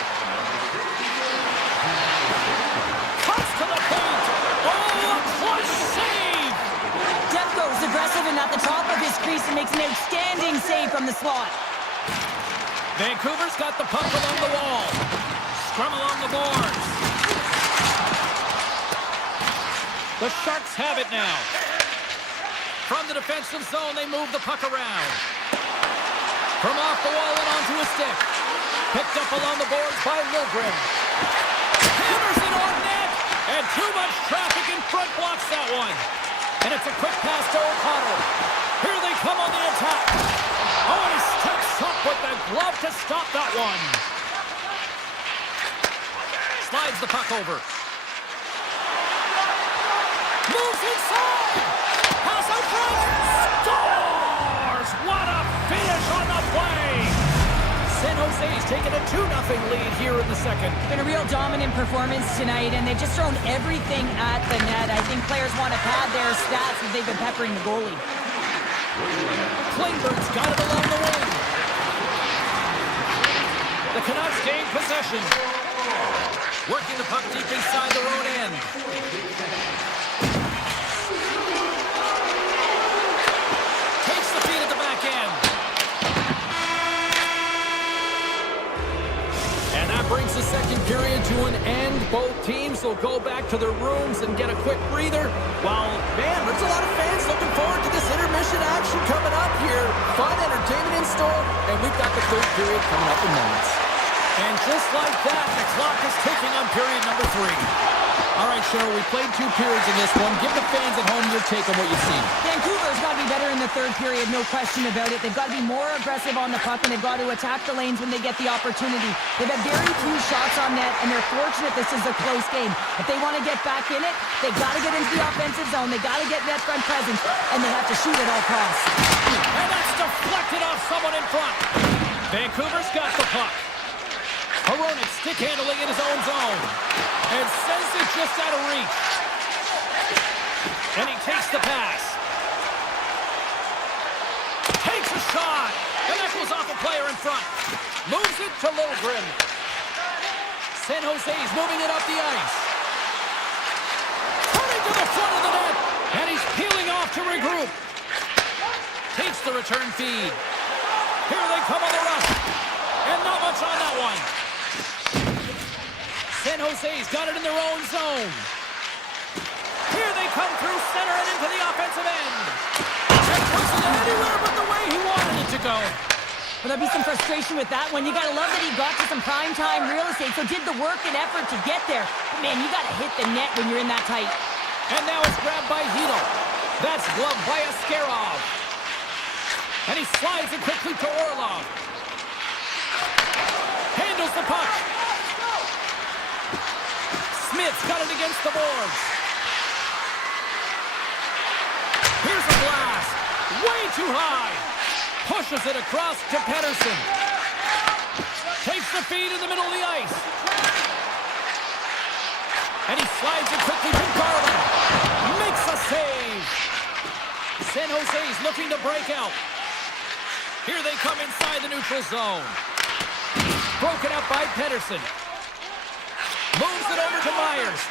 Cuts to the paint. Oh, a clutch save! Demko's aggressive and at the top of his crease and makes an outstanding save from the slot. Vancouver's got the puck along the wall. Scrum along the boards. The Sharks have it now. From the defensive zone, they move the puck around. From off the wall and onto a stick. Picked up along the boards by Liljegren. Hammers it on net. And too much traffic in front blocks that one. And it's a quick pass to O'Connell. Here they come on the attack. Oh, he steps up with the glove to stop that one. Slides the puck over. Moves inside. Pass out front. Scores! What a finish on the play. San Jose's taken a 2-0 lead here in the second. Been a real dominant performance tonight, and they've just thrown everything at the net. I think players want to pad their stats as they've been peppering the goalie. Klingberg's got it along the wing. The Canucks gain possession. Working the puck deep inside their own end. Takes the feed at the back end. And that brings the second period to an end. Both teams will go back to their rooms and get a quick breather. Well, man, there's a lot of fans looking forward to this intermission action coming up here. Fun entertainment in store, and we've got the third period coming up in moments. And just like that, the clock is ticking on period number 3. All right, Cheryl, we played 2 periods in this one. Give the fans at home your take on what you've seen. Vancouver's got to be better in the third period, no question about it. They've got to be more aggressive on the puck, and they've got to attack the lanes when they get the opportunity. They've had very few shots on net, and they're fortunate this is a close game. If they want to get back in it, they've got to get into the offensive zone. They've got to get net front presence, and they have to shoot at all costs. And that's deflected off someone in front. Vancouver's got the puck. Hronek stick handling in his own zone. And sends it just out of reach. And he takes the pass. Takes a shot. And that goes off a player in front. Moves it to Liljegren. San Jose's moving it up the ice. Turning to the front of the net. And he's peeling off to regroup. Takes the return feed. Here they come on the rush. And not much on that one. San Jose's got it in their own zone. Here they come through center and into the offensive end. And puts it anywhere but the way he wanted it to go. But there'll be some frustration with that one. You got to love that he got to some prime-time real estate, so did the work and effort to get there. But man, you got to hit the net when you're in that tight. And now it's grabbed by Hito. That's gloved by Askarov. And he slides it quickly to Orlov. Handles the puck. Smith's got it against the boards. Here's a blast. Way too high. Pushes it across to Pettersson. Takes the feed in the middle of the ice. And he slides it quickly to Garland. Makes a save. San Jose's looking to break out. Here they come inside the neutral zone. Broken up by Pettersson. Moves it over to Myers.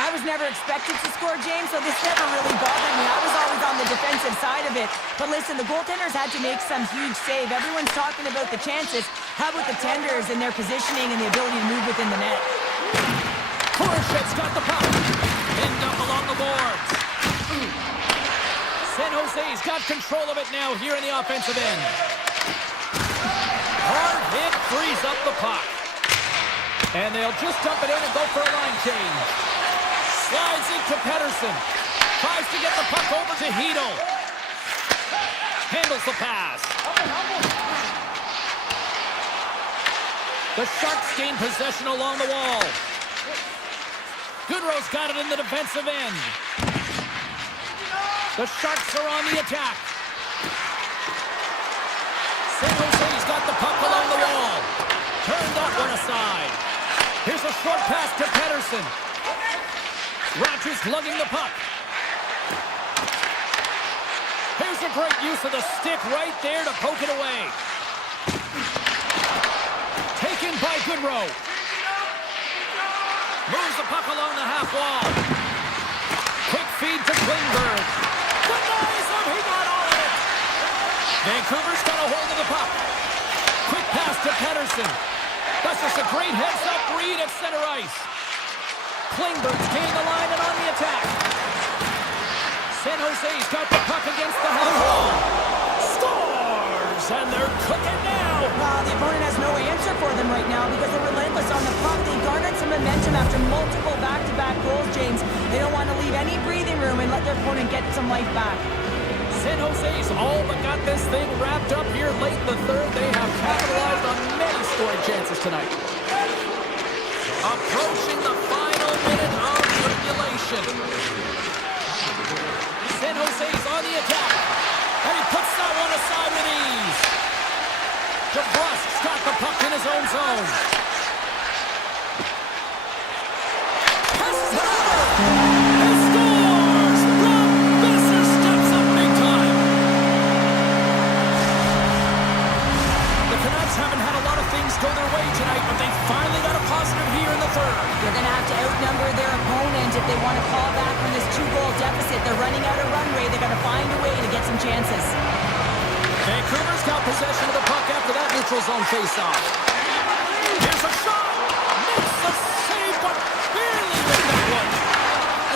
I was never expected to score, James, so this never really bothered me. I was always on the defensive side of it. But listen, the goaltenders had to make some huge save. Everyone's talking about the chances. How about the tenders and their positioning and the ability to move within the net? Korshev's got the puck. Pinned up along the boards. San Jose's got control of it now here in the offensive end. Hard hit frees up the puck. And they'll just dump it in and go for a line change. Slides it to Pettersson. Tries to get the puck over to Hito. Handles the pass. The Sharks gain possession along the wall. Goodrow's got it in the defensive end. The Sharks are on the attack. San Jose's got the puck along the wall. Turned up one aside. Here's a short pass to Pettersson. Rogers lugging the puck. Here's a great use of the stick right there to poke it away. Taken by Goodrow. Moves the puck along the half wall. Quick feed to Klingberg. Denies him, he got all of it. Vancouver's got a hold of the puck. Quick pass to Pettersson. That's just a great heads-up read at center ice. Klingberg's gained the line and on the attack. San Jose's got the puck against the half wall. Scores! And they're cooking now. The opponent has no answer for them right now because they're relentless on the puck. They garnered some momentum after multiple back-to-back goals, James. They don't want to leave any breathing room and let their opponent get some life back. San Jose's all but got this thing wrapped up here late in the third. They have capitalized on many scoring chances tonight. Approaching the final minute of regulation. San Jose's on the attack. And he puts that one aside with ease. DeBrusk's got the puck in his own zone. Passes it over. He scores! Rob Besser steps up big time. The Canucks haven't had a lot of things go their way tonight, but they finally got a positive here in the third. They're going to have to outnumber their opponent if they want to call back from this 2-goal deficit. They're running out of runway. They've got to find a way to get some chances. Vancouver's got possession of the puck after that neutral zone faceoff. Here's a shot! Makes the save, but barely with that one.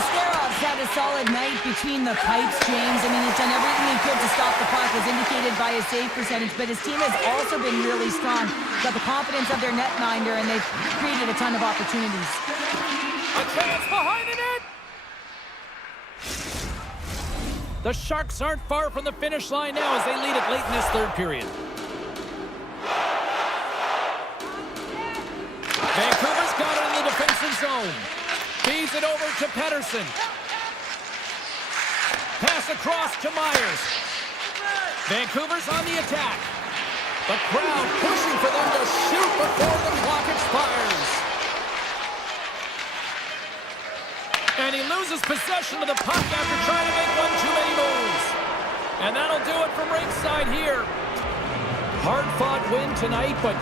Askarov had a solid night between the pipes, James. I mean, he's done everything he could to stop the puck, as indicated by his save percentage, but his team has also been really strong. Got the confidence of their netminder, and they've created a ton of opportunities. A chance behind the net! The Sharks aren't far from the finish line now as they lead it late in this third period. Vancouver's got it in the defensive zone. Feeds it over to Pedersen. Pass across to Myers. Vancouver's on the attack. The crowd pushing for them to shoot before the clock expires. And he loses possession of the puck after trying to make one too many moves. And that'll do it from ringside here. Hard-fought win tonight, but...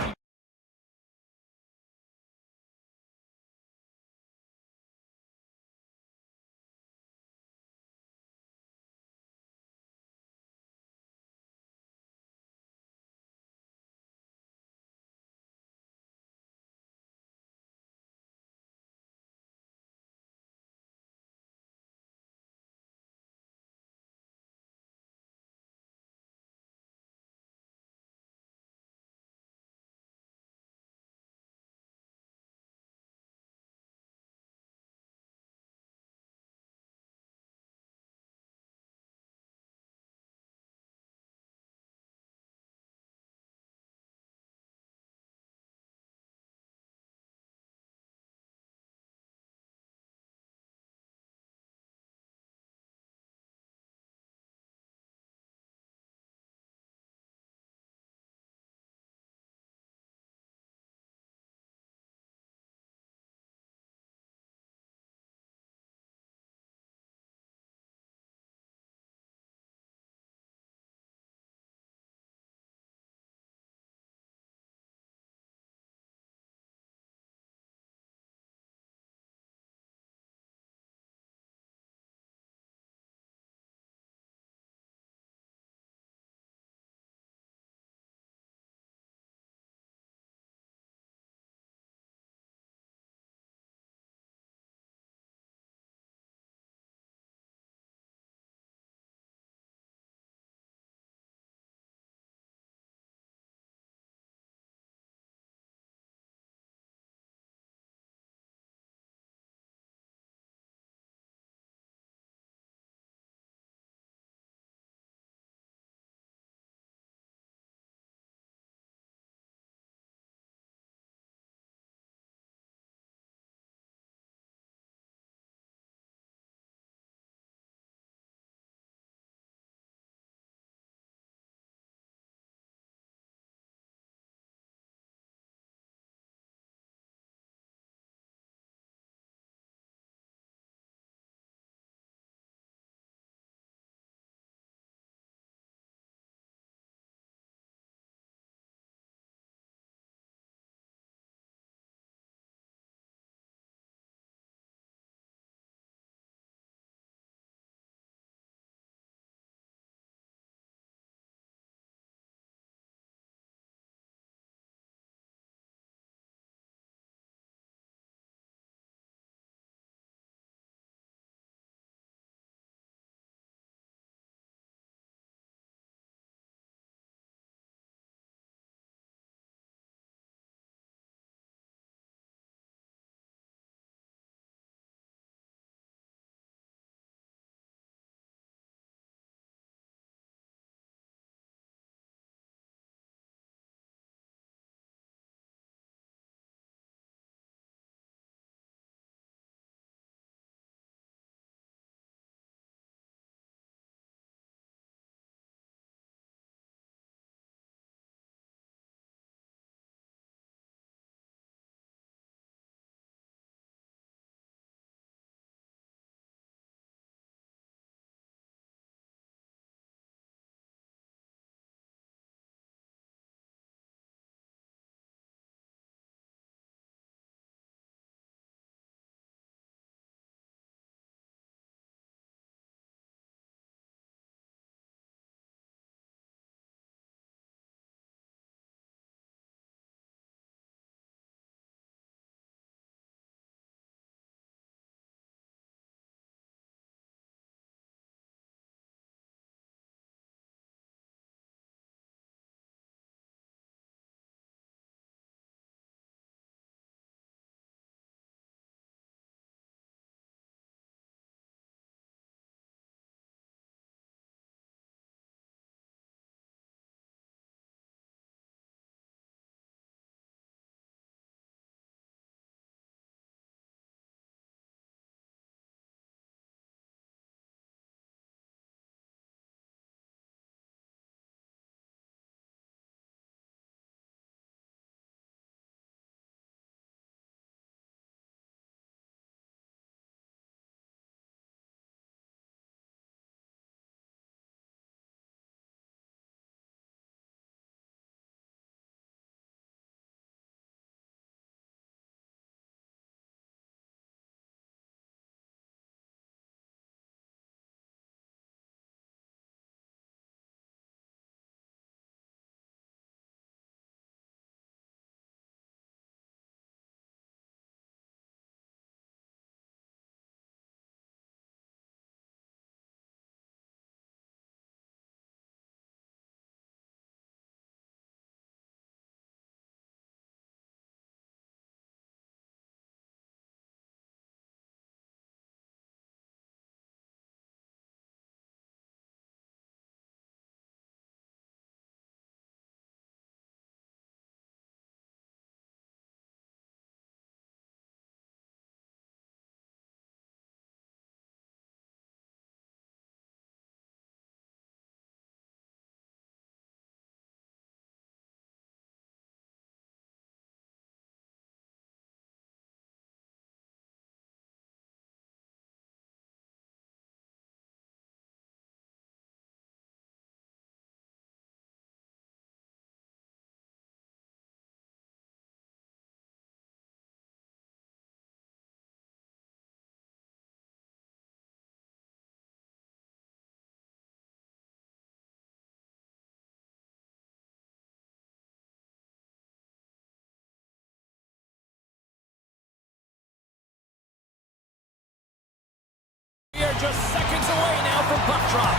just seconds away now from puck drop.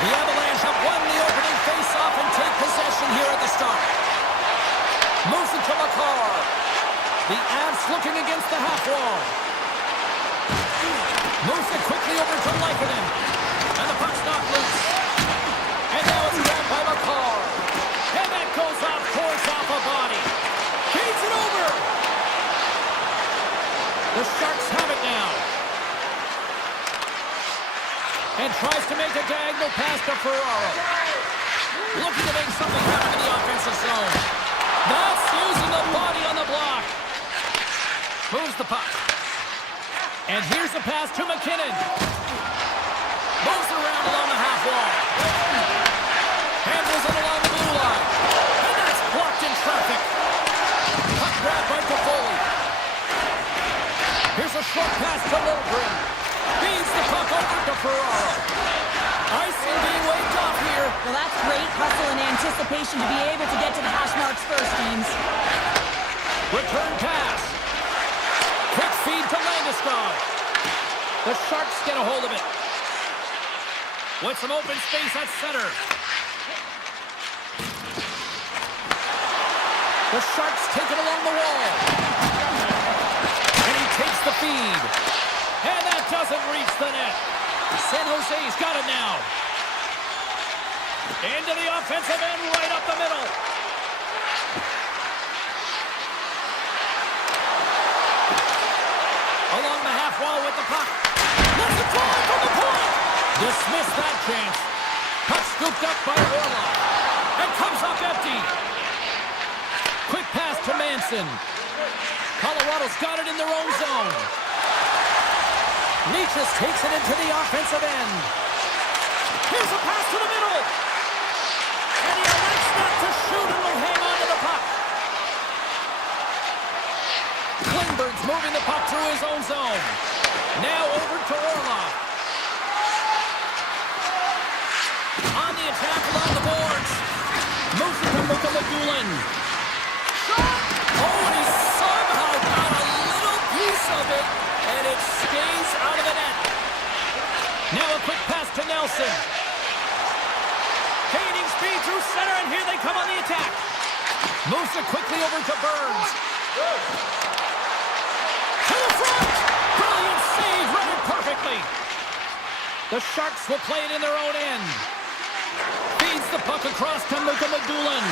The Avalanche have won the opening face-off and take possession here at the start. Moves it to McCarr. The Avs looking against the half wall. Moves it quickly over to Leikonen. And the puck's knocked loose. And now it's grabbed by McCarr. And that goes off course off a body. Feeds it over. The Sharks have it now. And tries to make a diagonal pass to Ferraro. Looking to make something happen in the offensive zone. That's using the body on the block. Moves the puck. And here's a pass to McKinnon. Moves it around along the half wall. Handles it along the blue line. And that's blocked in traffic. Puck grab by Toffoli. Here's a short pass to Lindgren. Feeds the puck over to Ferraro. Icing being waved off here. Well, that's great hustle and anticipation to be able to get to the hash marks first, James. Return pass. Quick feed to Landeskog. The Sharks get a hold of it. With some open space at center. The Sharks take it along the wall. And he takes the feed. And that doesn't reach the net. San Jose's got it now. Into the offensive end, right up the middle. Along the half wall with the puck. Let's it fly from the point. Dismiss that chance. Puck scooped up by Orlov. And comes up empty. Quick pass to Manson. Colorado's got it in their own zone. Nichas takes it into the offensive end. Here's a pass to the middle. And he elects not to shoot and will hang on to the puck. Klingberg's moving the puck through his own zone. Now over to Orlov. On the attack along the boards. Moves it to Mukhamadullin. Shot! Oh, and he somehow got a little piece of it. And it stays out of the net. Now a quick pass to Nelson. Gaining speed through center, and here they come on the attack. Moves it quickly over to Burns. To the front! Brilliant save, read it perfectly. The Sharks will play it in their own end. Feeds the puck across to Mukhamadullin.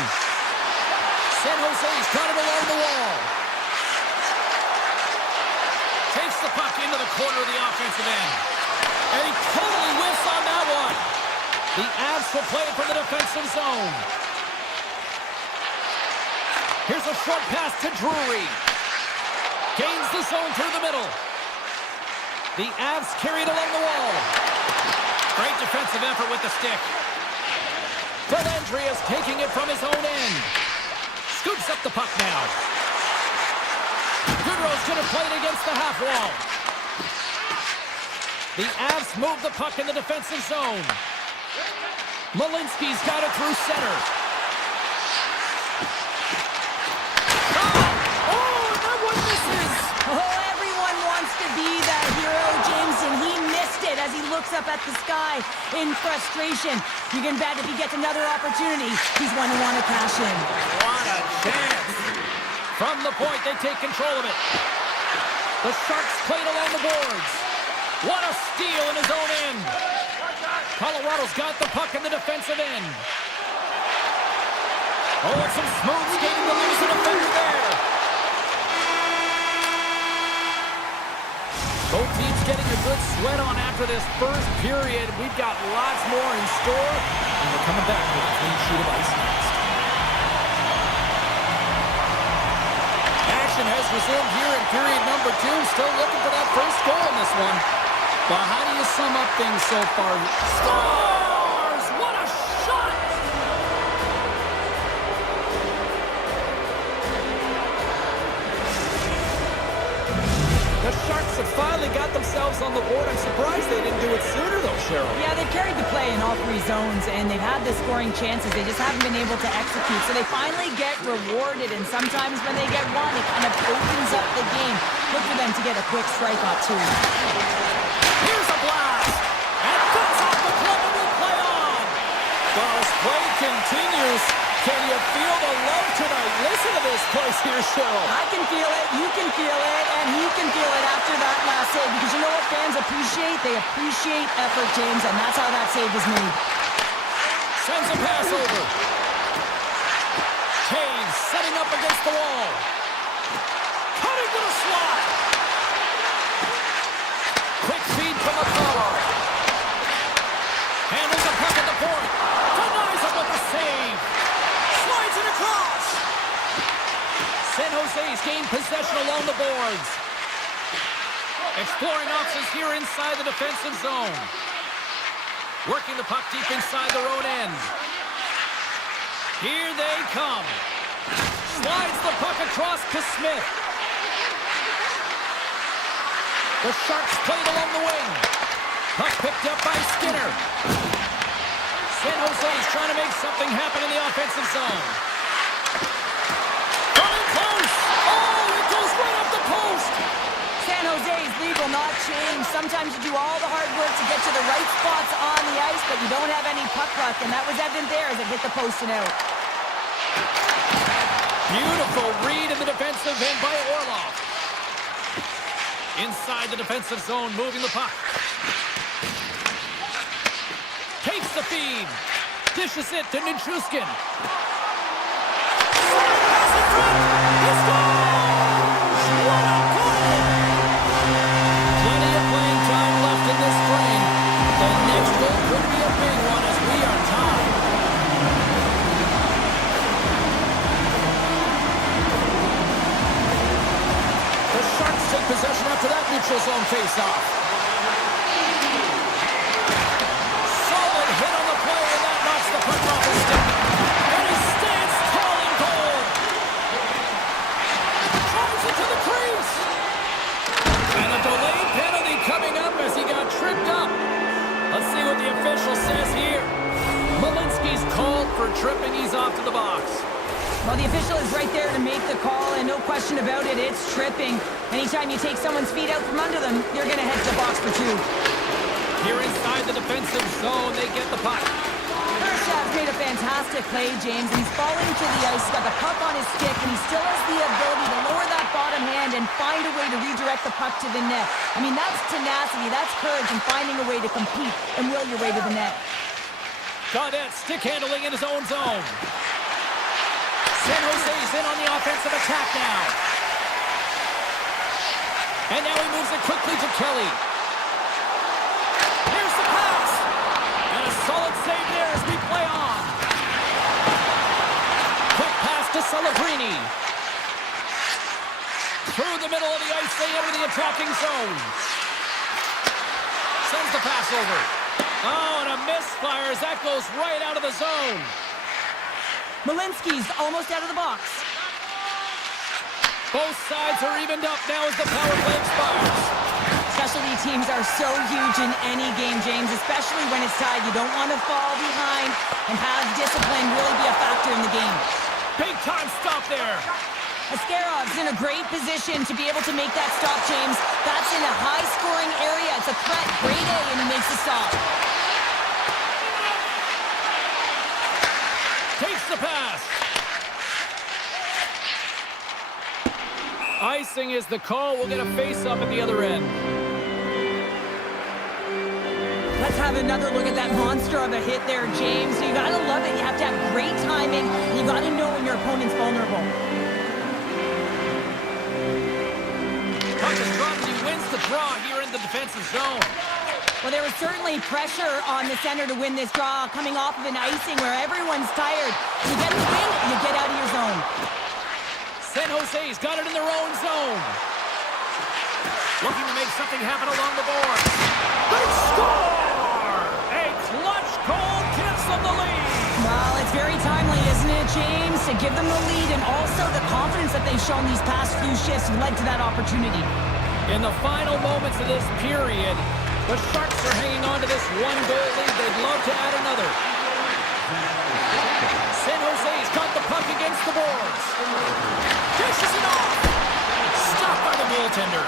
San Jose's got it along the wall. Takes the puck into the corner of the offensive end. And he totally whiffs on that one. The Avs will play it from the defensive zone. Here's a short pass to Drury. Gains the zone through the middle. The Avs carry it along the wall. Great defensive effort with the stick. Dellandria's taking it from his own end. Scoops up the puck now. Goodrow's going to play it against the half wall. The Avs move the puck in the defensive zone. Malinsky's got it through center. Oh, that one misses. Oh, everyone wants to be that hero, James, and he missed it as he looks up at the sky in frustration. You can bet if he gets another opportunity, he's going to want to cash in. What a chance. From the point, they take control of it. The Sharks play it along the boards. What a steal in his own end. Colorado's got the puck in the defensive end. Oh, and some smooth skating to lose an offender there. Both teams getting a good sweat on after this first period. We've got lots more in store, and we're coming back with a clean sheet of ice next. Action has resumed here in period number 2. Still looking for that first goal in this one. But how do you sum up things so far? Scores! What a shot! The Sharks but finally got themselves on the board. I'm surprised they didn't do it sooner, though, Cheryl. Yeah, they've carried the play in all three zones, and they've had the scoring chances. They just haven't been able to execute. So they finally get rewarded, and sometimes when they get one, it kind of opens up the game. Look for them to get a quick strike on two. Here's a blast! And that's off the club and will play on! Ball's play continues. Can you feel the love tonight? Listen to this place here, Cheryl. I can feel it, you can feel it, and he can feel it after that last save. Because you know what fans appreciate? They appreciate effort, James, and that's how that save was made. Sends a pass over. Kane setting up against the wall. Cutting to the slot. Quick feed from the corner. Handles the puck at the point. Denies him with the save. Slides it across. San Jose's gained possession along the boards. Exploring options here inside the defensive zone. Working the puck deep inside their own end. Here they come. Slides the puck across to Smith. The Sharks played along the wing. Puck picked up by Skinner. San Jose's trying to make something happen in the offensive zone. Coming close. Oh, it goes right up the post. San Jose's lead will not change. Sometimes you do all the hard work to get to the right spots on the ice, but you don't have any puck luck, and that was evident there as it hit the post and out. Beautiful read in the defensive end by Orlov. Inside the defensive zone, moving the puck. Takes the feed. Dishes it to Nichushkin. Pass in front. He scores! What a goal! Plenty of playing time left in this frame. The next goal could be a big one as we are tied. The Sharks take possession after that neutral zone face-off. Solid hit on the play, and that knocks the puck off his stick. And he stands tall and goal. Drives it to the crease. And a delayed penalty coming up as he got tripped up. Let's see what the official says here. Malinsky's called for tripping. He's off to the box. Well, the official is right there to make the call, and no question about it, it's tripping. Anytime you take someone's feet out from under them, you're going to head to the box for two. Here inside the defensive zone, they get the puck. Kershav's made a fantastic play, James, and he's falling to the ice. He's got the puck on his stick, and he still has the ability to lower that bottom hand and find a way to redirect the puck to the net. I mean, that's tenacity, that's courage, and finding a way to compete and will your way to the net. Gaudette stick handling in his own zone. San Jose's in on the offensive attack now. And now he moves it quickly to Kelly. Here's the pass. And a solid save there as we play on. Quick pass to Celebrini. Through the middle of the ice, they enter the attacking zone. Sends the pass over. Oh, and a misfire as that goes right out of the zone. Malinsky's almost out of the box. Both sides are evened up now as the power play expires. Specialty teams are so huge in any game, James, especially when it's tied. You don't want to fall behind and have discipline really be a factor in the game. Big time stop there. Askerov's in a great position to be able to make that stop, James. That's in a high-scoring area. It's a threat. Grade A, and he makes the stop. Takes the pass. Icing is the call. We'll get a face-up at the other end. Let's have another look at that monster of a hit there, James. So you got to love it. You have to have great timing. You got to know when your opponent's vulnerable. Puck is dropped and he wins the draw here in the defensive zone. Well, there was certainly pressure on the center to win this draw, coming off of an icing where everyone's tired. You get the win, you get out of your zone. San Jose's got it in their own zone. Looking to make something happen along the boards. They score! A clutch goal gives them the lead. Well, it's very timely, isn't it, James? To give them the lead and also the confidence that they've shown these past few shifts led to that opportunity. In the final moments of this period, the Sharks are hanging on to this one-goal lead. They'd love to add another. San Jose's got the puck against the boards. Dishes it off. Stopped by the goaltender.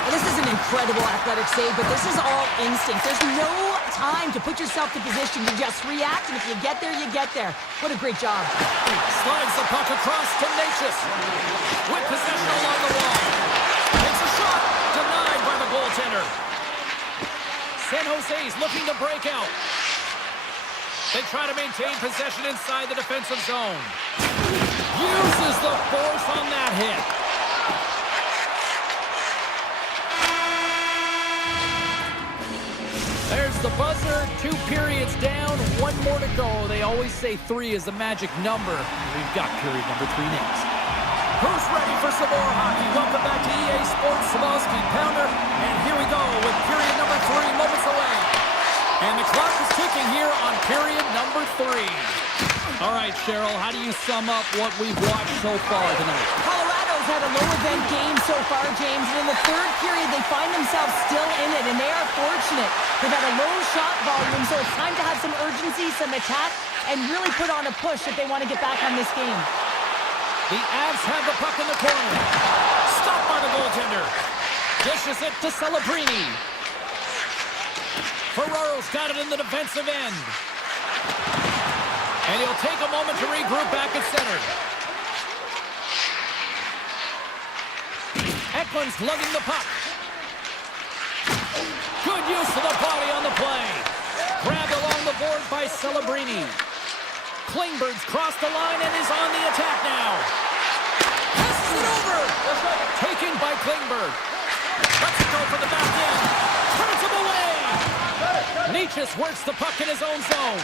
Well, this is an incredible athletic save, but this is all instinct. There's no time to put yourself to position. You just react, and if you get there, you get there. What a great job. Slides the puck across to Natchez. With possession along the wall. Takes a shot. Denied by the goaltender. San Jose's looking to break out. They try to maintain possession inside the defensive zone. Uses the force on that hit. There's the buzzer. 2 periods down, 1 more to go. They always say 3 is the magic number. We've got period number 3 next. Who's ready for some more hockey? Welcome back to EA Sports Sabalski Pounder. And here we go with period number 3 moments away. And the clock is ticking here on period number 3. All right, Cheryl, how do you sum up what we've watched so far tonight? Colorado's had a low-event game so far, James, and in the third period, they find themselves still in it, and they are fortunate. They've had a low shot volume, so it's time to have some urgency, some attack, and really put on a push if they want to get back on this game. The Avs have the puck in the corner. Stopped by the goaltender. Dishes it to Celebrini. Ferraro's got it in the defensive end. And he'll take a moment to regroup back at center. Eklund's lugging the puck. Good use of the body on the play. Grabbed along the board by Celebrini. Klingberg's crossed the line and is on the attack now. Passes it over. Taken by Klingberg. Let's go for the back end. Turns him away. Natchez works the puck in his own zone.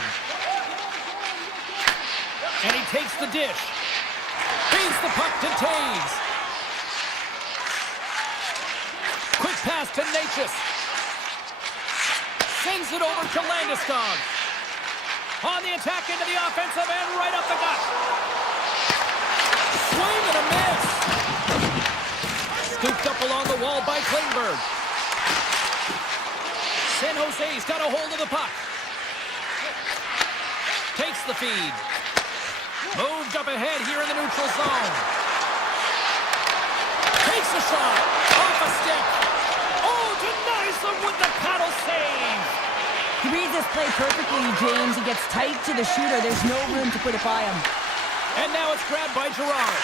And he takes the dish. Feeds the puck to Taves. Quick pass to Natchez. Sends it over to Landeskog. On the attack into the offensive end, right up the gut. Swing and a miss. Scooped up along the wall by Klingberg. San Jose's got a hold of the puck. Takes the feed. Moved up ahead here in the neutral zone. Takes a shot. Off a stick. Oh, denies them with the paddle save. He reads this play perfectly, James. He gets tight to the shooter. There's no room to put it by him. And now it's grabbed by Girard.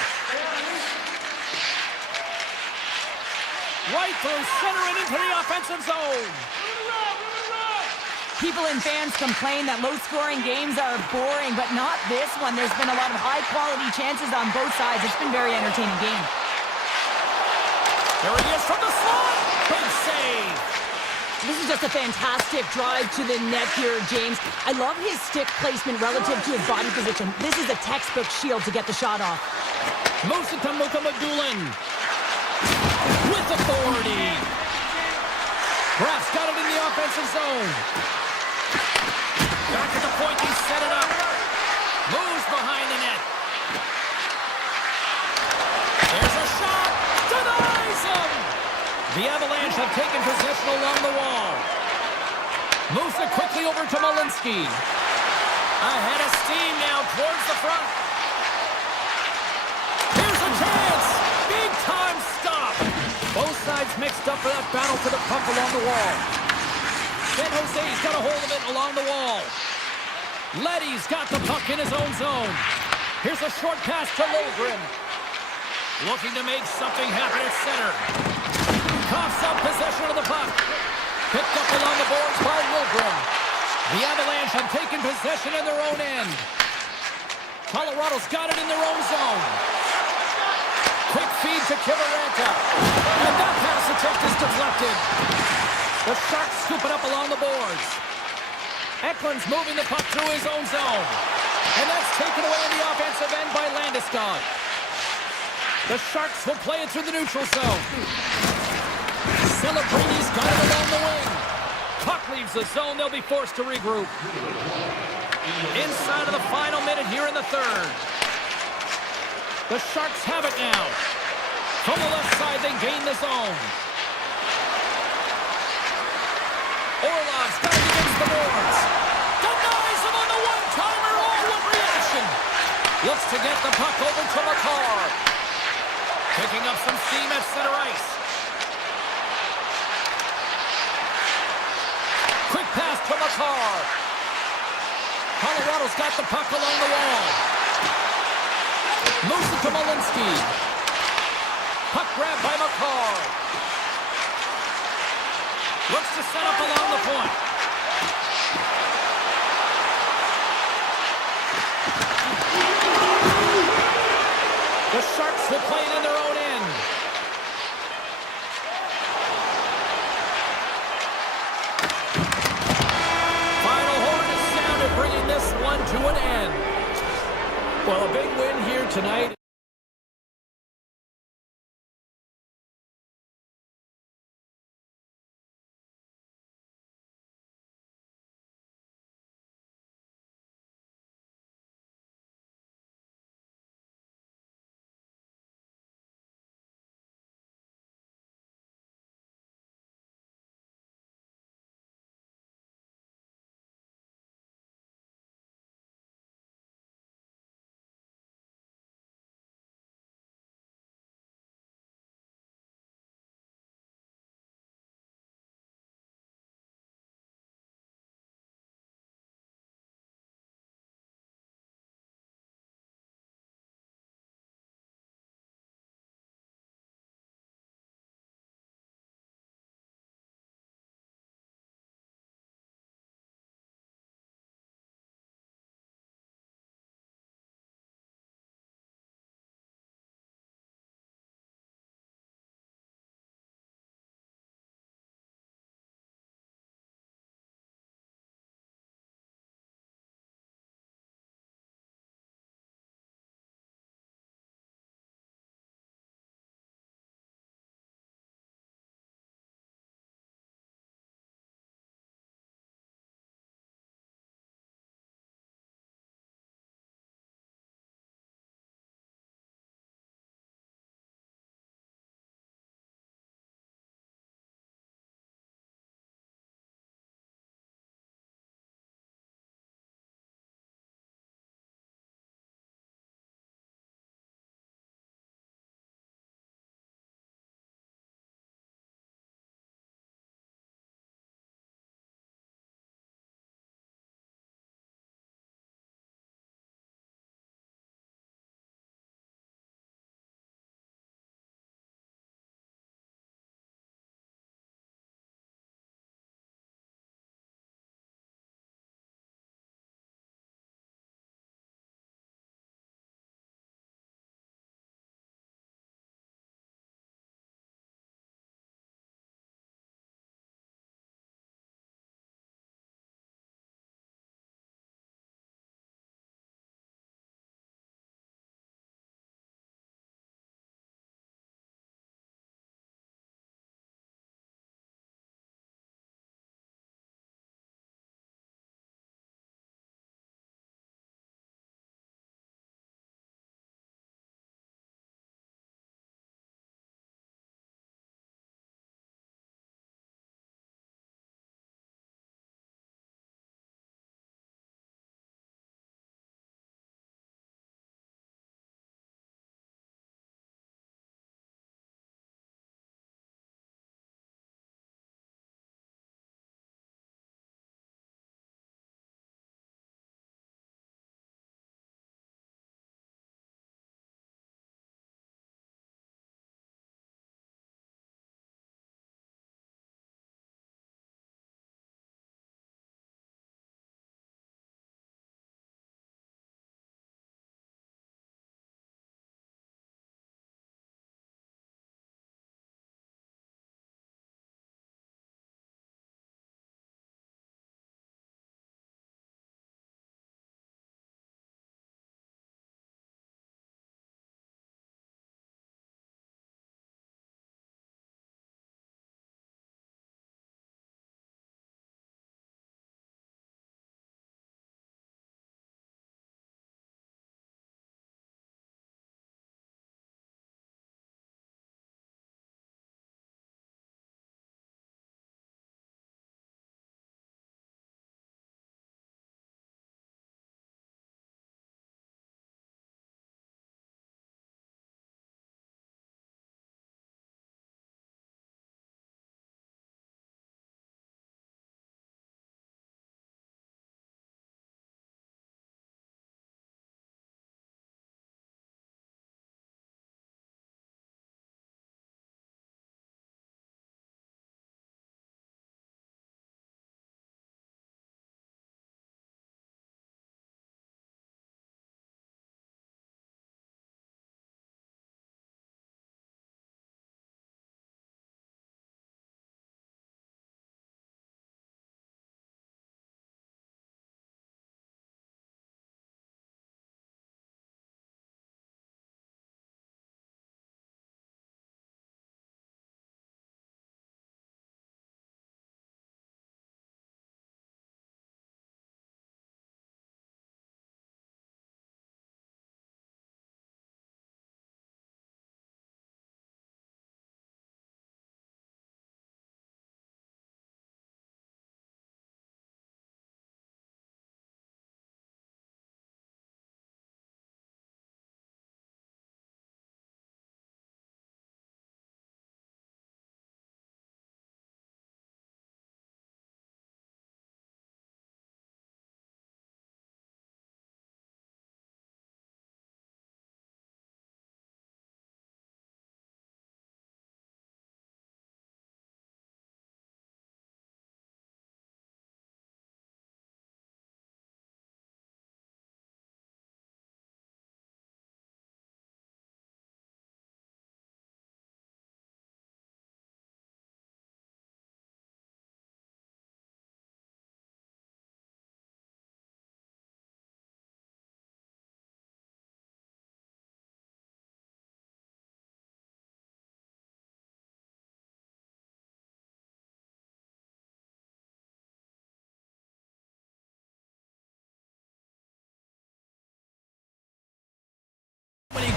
Right through center and into the offensive zone. People and fans complain that low-scoring games are boring, but not this one. There's been a lot of high-quality chances on both sides. It's been a very entertaining game. There he is from the slot. Big save. This is just a fantastic drive to the net here, James. I love his stick placement relative to his body position. This is a textbook shield to get the shot off. Moves it to Mukamadulin. With authority. Graf's got it in the offensive zone. Back at the point, he set it up. Moves behind the net. There's a shot. Denies him. The Avalanche have taken possession along the wall. Moves it quickly over to Malinsky. Ahead of steam now towards the front. Here's a chance. Big time stop. Both sides mixed up for that battle for the puck along the wall. San Jose's got a hold of it along the wall. Leddy's got the puck in his own zone. Here's a short pass to Logren. Looking to make something happen at center. Coughs up possession of the puck. Picked up along the boards by Logren. The Avalanche have taken possession in their own end. Colorado's got it in their own zone. Quick feed to Kivaranta. And that pass attempt is deflected. The Sharks scoop it up along the boards. Eklund's moving the puck through his own zone. And that's taken away in the offensive end by Landeskog. The Sharks will play it through the neutral zone. Celebrini's got it along the wing. Puck leaves the zone. They'll be forced to regroup. Inside of the final minute here in the third. The Sharks have it now. From the left side, they gain the zone. Looks to get the puck over to McCarr. Picking up some steam at center ice. Quick pass to McCarr. Colorado's got the puck along the wall. Moves it to Malinsky. Puck grab by McCarr. Looks to set up along the point. The Sharks will play it in their own end. Final horn is sounded, bringing this one to an end. Well, a big win here tonight.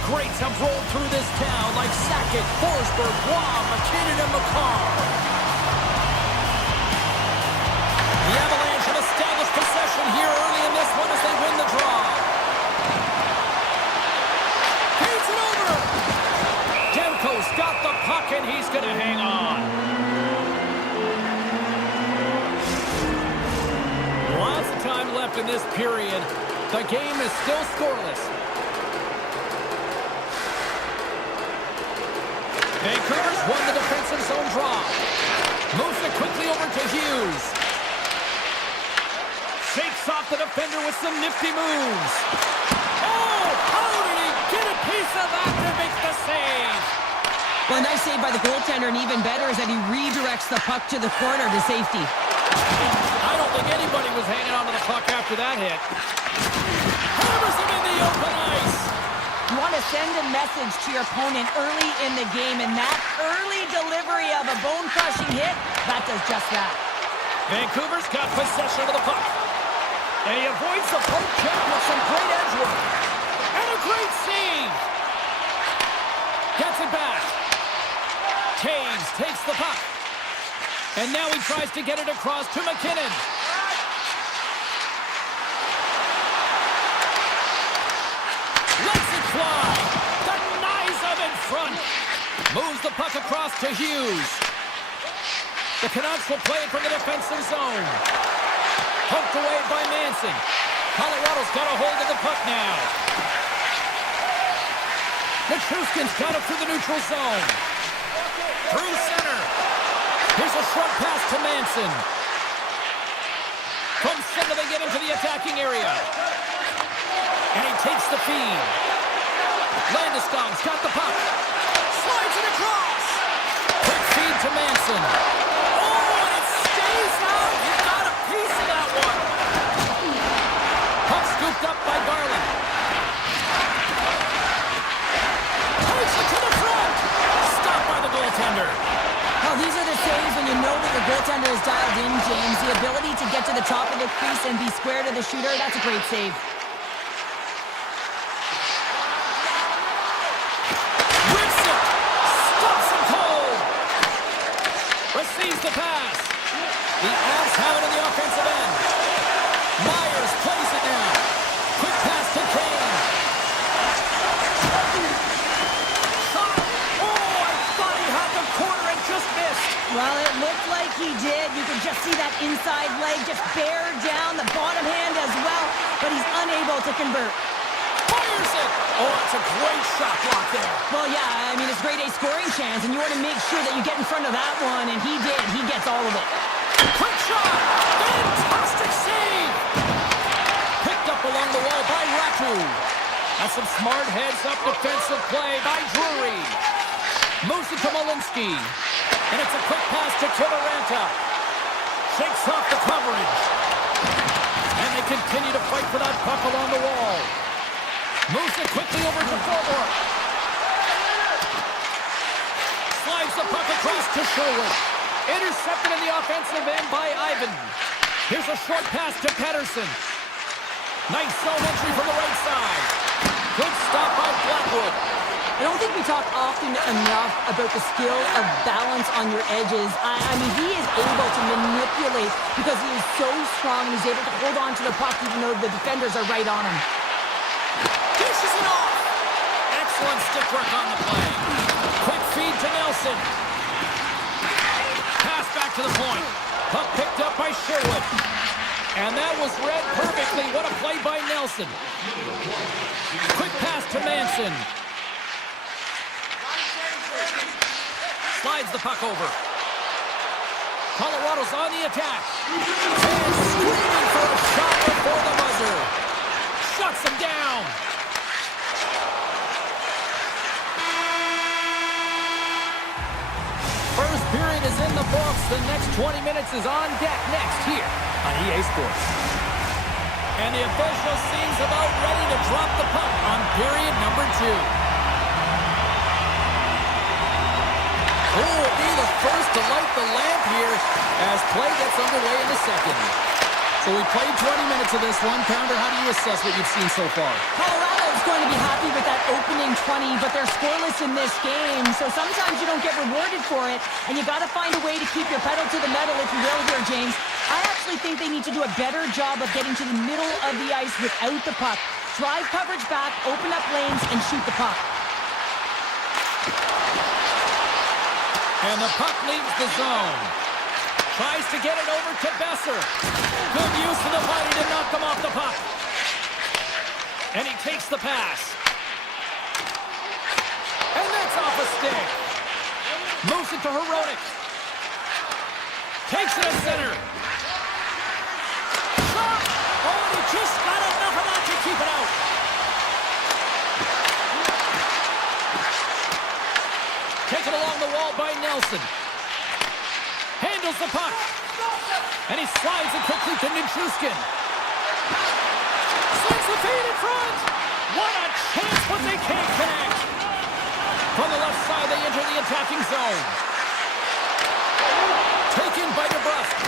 greats have rolled through this town like Sackett, Forsberg, Waugh, McKinnon, and McCarr. The Avalanche have established possession here early in this one as they win the draw. Feeds it over. Demko's got the puck, and he's going to hang on. Lots of time left in this period. The game is still scoreless. Vancouver's won the defensive zone draw. Moves it quickly over to Hughes. Shakes off the defender with some nifty moves. Oh, how did he get a piece of that to make the save? Well, a nice save by the goaltender, and even better is that he redirects the puck to the corner to safety. I don't think anybody was hanging onto the puck after that hit. Hammers him in the open ice. You want to send a message to your opponent early in the game, and that early delivery of a bone-crushing hit, that does just that. Vancouver's got possession of the puck. And he avoids the poke check with some great edge work. And a great save. Gets it back. Taves takes the puck. And now he tries to get it across to McKinnon. Lets it fly. Denies him in front. Moves the puck across to Hughes. The Canucks will play it from the defensive zone. Poked away by Manson. Colorado's got a hold of the puck now. Nichushkin's got it through the neutral zone. Through center. Here's a short pass to Manson. From center they get into the attacking area. And he takes the feed. Landeskog's got the puck. Slides it across. Quick feed to Manson. Oh, and it stays out. He got a piece of that one. Puck scooped up by Garland. Takes it to the front. Stopped by the goaltender. Well, these are the saves when you know that your goaltender is dialed in, James. The ability to get to the top of the crease and be square to the shooter, that's a great save. Whips it. Stops him cold. Receives the pass. The Avs have it in the offensive end. Myers plays it now. Quick pass to Kane. Shot. Oh, I thought he had the corner and just missed. Well, it looked like he did. You could just see that inside leg just bear down, the bottom hand as well, but he's unable to convert. Fires it. Oh, it's a great shot block there. Well, yeah, I mean, it's grade A scoring chance, and you want to make sure that you get in front of that one, and he did. He gets all of it. Quick shot. Fantastic save. Picked up along the wall by Ratu. That's some smart heads-up defensive play by Drury. Moves it to Malinsky. And it's a quick pass to Kivaranta. Shakes off the coverage. And they continue to fight for that puck along the wall. Moves it quickly over to Forward. Slides the puck across to Sherwood. Intercepted in the offensive end by Ivan. Here's a short pass to Pettersson. Nice zone entry from the right side. Good stop by Blackwood. I don't think we talk often enough about the skill of balance on your edges. I mean, he is able to manipulate because he is so strong. He's able to hold on to the puck even though the defenders are right on him. Dishes it off. Excellent stick work on the play. Quick feed to Nelson. Pass back to the point. Puck picked up by Sherwood. And that was read perfectly. What a play by Nelson. Quick pass to Manson. Slides the puck over. Colorado's on the attack. And screaming for a shot before the buzzer. Shuts him down. First period is in the books. The next 20 minutes is on deck next here on EA Sports. And the official seems about ready to drop the puck on period number 2. Who will be the first to light the lamp here as play gets underway in the second? So we played 20 minutes of this one. Pounder, how do you assess what you've seen so far? Colorado club's going to be happy with that opening 20, but they're scoreless in this game, so sometimes you don't get rewarded for it, and you got to find a way to keep your pedal to the metal, if you will, here, James. I actually think they need to do a better job of getting to the middle of the ice without the puck. Drive coverage back, open up lanes, and shoot the puck. And the puck leaves the zone. Tries to get it over to Besser. Good use of the body to knock them off the puck. And he takes the pass. And that's off a stick. Moves it to Hronek. Takes it to center. Shot! Oh, and he just got enough of that to keep it out. Taken along the wall by Nelson. Handles the puck. And he slides it quickly to Nichushkin. Slings the feed in front. What a chance, but they can't connect. From the left side, they enter the attacking zone. Taken by DeBrusque.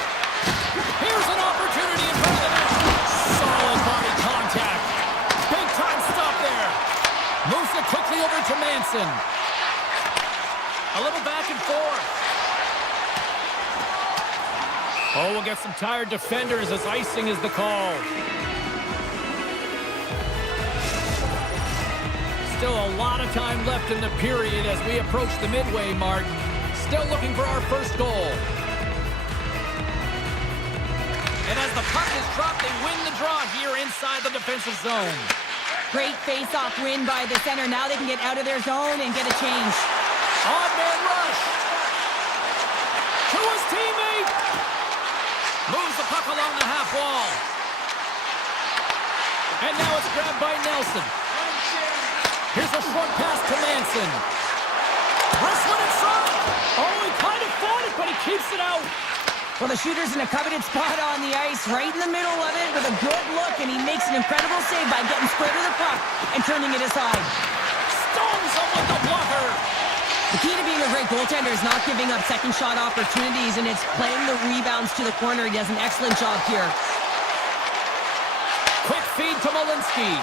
Here's an opportunity in front of the net. Solid body contact. Big time stop there. Moves it quickly over to Manson. A little back and forth. Oh, we'll get some tired defenders as icing is the call. Still a lot of time left in the period as we approach the midway mark. Still looking for our first goal. And as the puck is dropped, they win the draw here inside the defensive zone. Great face-off win by the center. Now they can get out of their zone and get a change. Odd man rush. To his teammate. Moves the puck along the half wall. And now it's grabbed by Nelson. Here's a short pass to Manson. Wrestling in front. Oh, he kind of fought it, but he keeps it out. Well, the shooter's in a coveted spot on the ice, right in the middle of it with a good look, and he makes an incredible save by getting square to the puck and turning it aside. Stones him with the blocker. The key to being a great goaltender is not giving up second shot opportunities, and it's playing the rebounds to the corner. He does an excellent job here. Quick feed to Malinsky.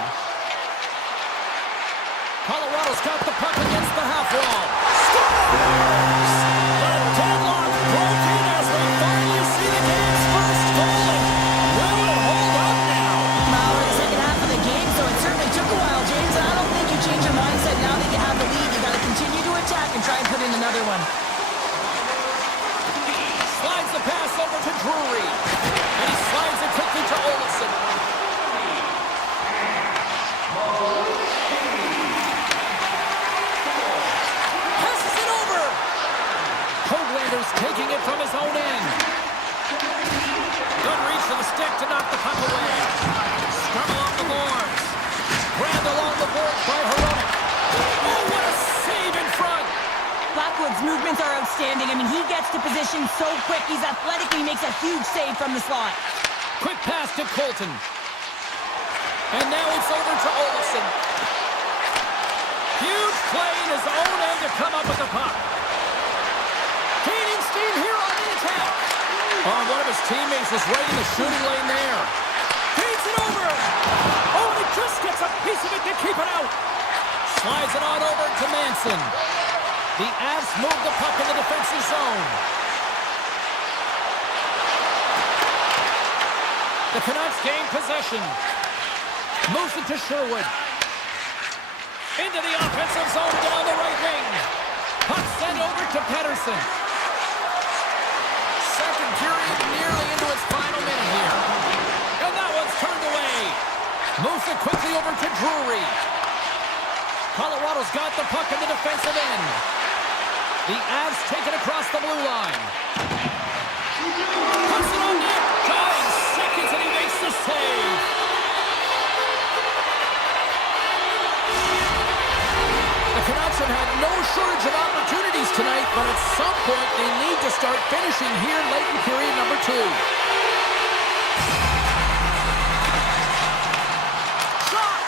Colorado's got the puck against the half wall. Scores! The deadlock broken as we finally see the game's first goal. Will it hold up now? Well, we're in the second half of the game, so it certainly took a while, James. And I don't think you change your mindset now that you have the lead. You got to continue to attack and try and put in another one. Slides the pass over to Drury. And he slides it quickly to Olofsson. Taking it from his own end. Good reach to the stick to knock the puck away. Scrum along the boards. Grabbed along the boards by Hronek. Oh, what a save in front. Blackwood's movements are outstanding. I mean, he gets to position so quick. He's athletic. He makes a huge save from the slot. Quick pass to Colton. And now it's over to Olofsson. Huge play in his own end to come up with the puck. Gaining steam here on the attack. Oh, one of his teammates was right in the shooting lane there. Feeds it over. Oh, and he just gets a piece of it to keep it out. Slides it on over to Manson. The Avs move the puck in the defensive zone. The Canucks gain possession. Moves it to Sherwood. Into the offensive zone down the right wing. Puck sent over to Pettersson. Second period nearly into its final minute here. And that one's turned away. Moves it quickly over to Drury. Colorado's got the puck in the defensive end. The Avs take it across the blue line. Puts it on net. 9 seconds and he makes the save. The Canucks have had no shortage of opportunities tonight, but at some point they need to start finishing here late in period number 2. Shot!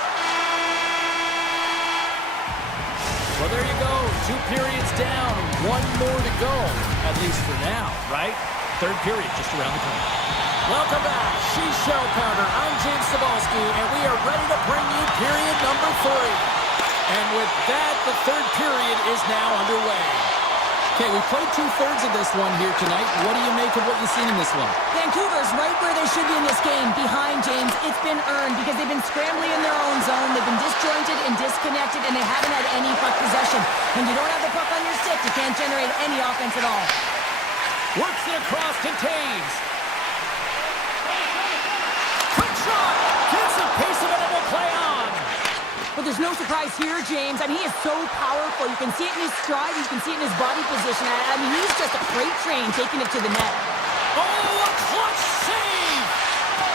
Well, there you go. 2 periods down, 1 more to go, at least for now, right? Third period just around the corner. Welcome back. She's Cheryl Carter. I'm James Cybulski, and we are ready to bring you period number three. And with that, the third period is now underway. Okay, we played two-thirds of this one here tonight. What do you make of what you've seen in this one? Vancouver's right where they should be in this game, behind James. It's been earned because they've been scrambling in their own zone. They've been disjointed and disconnected, and they haven't had any puck possession. When you don't have the puck on your stick, you can't generate any offense at all. Works it across to Taves. Quick shot! Gets a piece of it and will play on. But there's no surprise here, James. I mean, he is so powerful. You can see it in his stride. You can see it in his body position. I mean, he's just a freight train taking it to the net. Oh, a clutch save!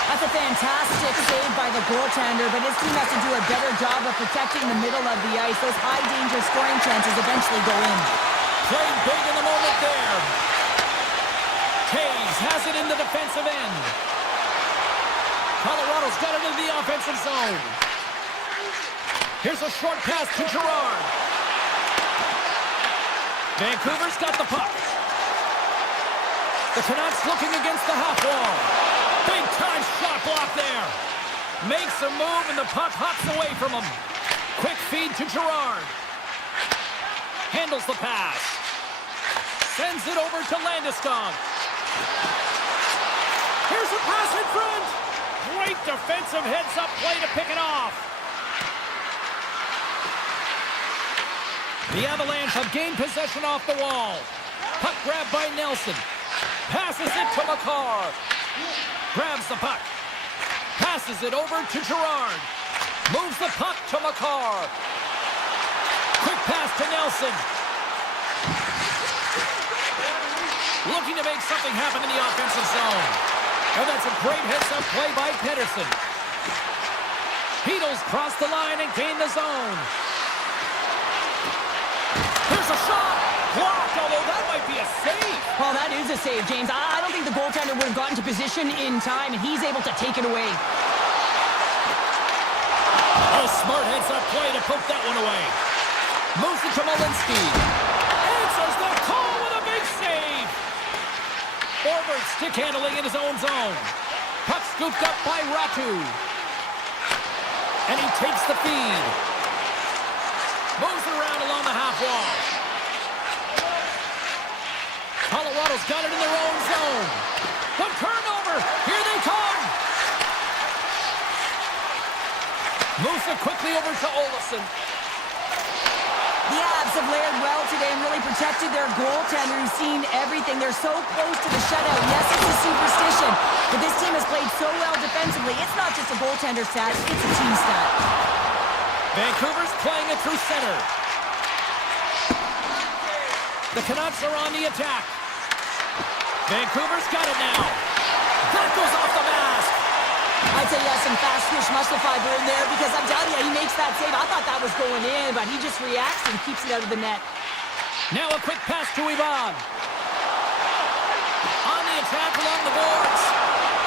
That's a fantastic save by the goaltender, but his team has to do a better job of protecting the middle of the ice. Those high-danger scoring chances eventually go in. Played big in the moment there. Taves has it in the defensive end. Colorado's got it into the offensive zone. Here's a short pass to Gerard. Vancouver's got the puck. The Canucks looking against the half wall. Big time shot block there. Makes a move and the puck hops away from him. Quick feed to Gerard. Handles the pass. Sends it over to Landeskog. Here's a pass in front. Great defensive heads-up play to pick it off. The Avalanche have gained possession off the wall. Puck grabbed by Nelson. Passes it to McCarr. Grabs the puck. Passes it over to Gerard. Moves the puck to McCarr. Quick pass to Nelson. Looking to make something happen in the offensive zone. And that's a great heads-up play by Pedersen. Beatles cross the line and gain the zone. Here's a shot! Blocked, although that might be a save. Well, that is a save, James. I don't think the goaltender would have gotten to position in time, and he's able to take it away. A smart heads-up play to poke that one away. Moves it to Malinsky. Answers the call with a big save. Forward stick handling in his own zone. Puck scooped up by Ratu. And he takes the feed. Moves it around along the half wall. Colorado's got it in their own zone. The turnover. Here they come. Moves it quickly over to Olsen. The Avs have layered well today and really protected their goaltender who's seen everything. They're so close to the shutout. Yes, it's a superstition, but this team has played so well defensively. It's not just a goaltender stat, it's a team stat. Vancouver's playing it through center. The Canucks are on the attack. Vancouver's got it now. That goes off the mask. I'd say yes, some fast twitch muscle fiber in there because I'm telling you, he makes that save. I thought that was going in, but he just reacts and keeps it out of the net. Now a quick pass to Ivan. On the attack along the boards.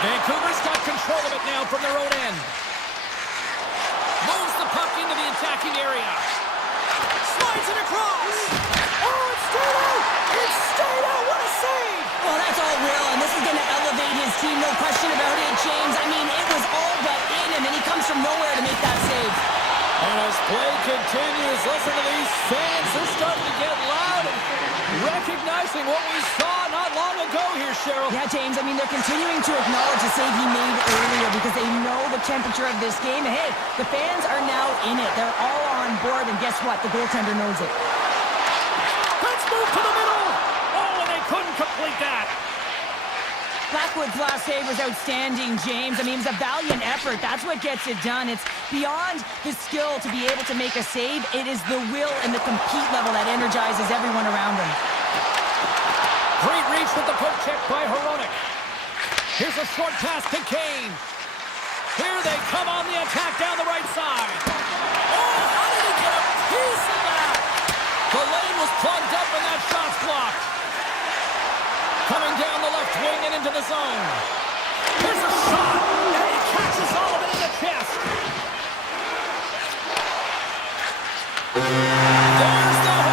Vancouver's got control of it now from their own end. Moves the puck into the attacking area. Slides it across. Oh, it's stayed out. It's stayed out. What a save. Well, that's all Will, and this is going to elevate his team, no question about it, James. I mean, it was all but in him, and he comes from nowhere to make that save. And as play continues, listen to these fans. They're starting to get loud and recognizing what we saw not long ago here, Cheryl. Yeah, James, I mean, they're continuing to acknowledge the save he made earlier because they know the temperature of this game. And hey, the fans are now in it. They're all on board, and guess what? The goaltender knows it. Let's move to the middle. Oh, and they couldn't complete that. Blackwood's last save was outstanding, James. I mean, it was a valiant effort. That's what gets it done. It's beyond the skill to be able to make a save. It is the will and the compete level that energizes everyone around him. Great reach with the poke check by Hronek. Here's a short pass to Kane. Here they come on the attack down the right side. Oh, how did he get a piece of that? The lane was plugged up and that shot's blocked. Coming down the left wing and into the zone. Here's a shot, and he catches all of it in the chest. There's the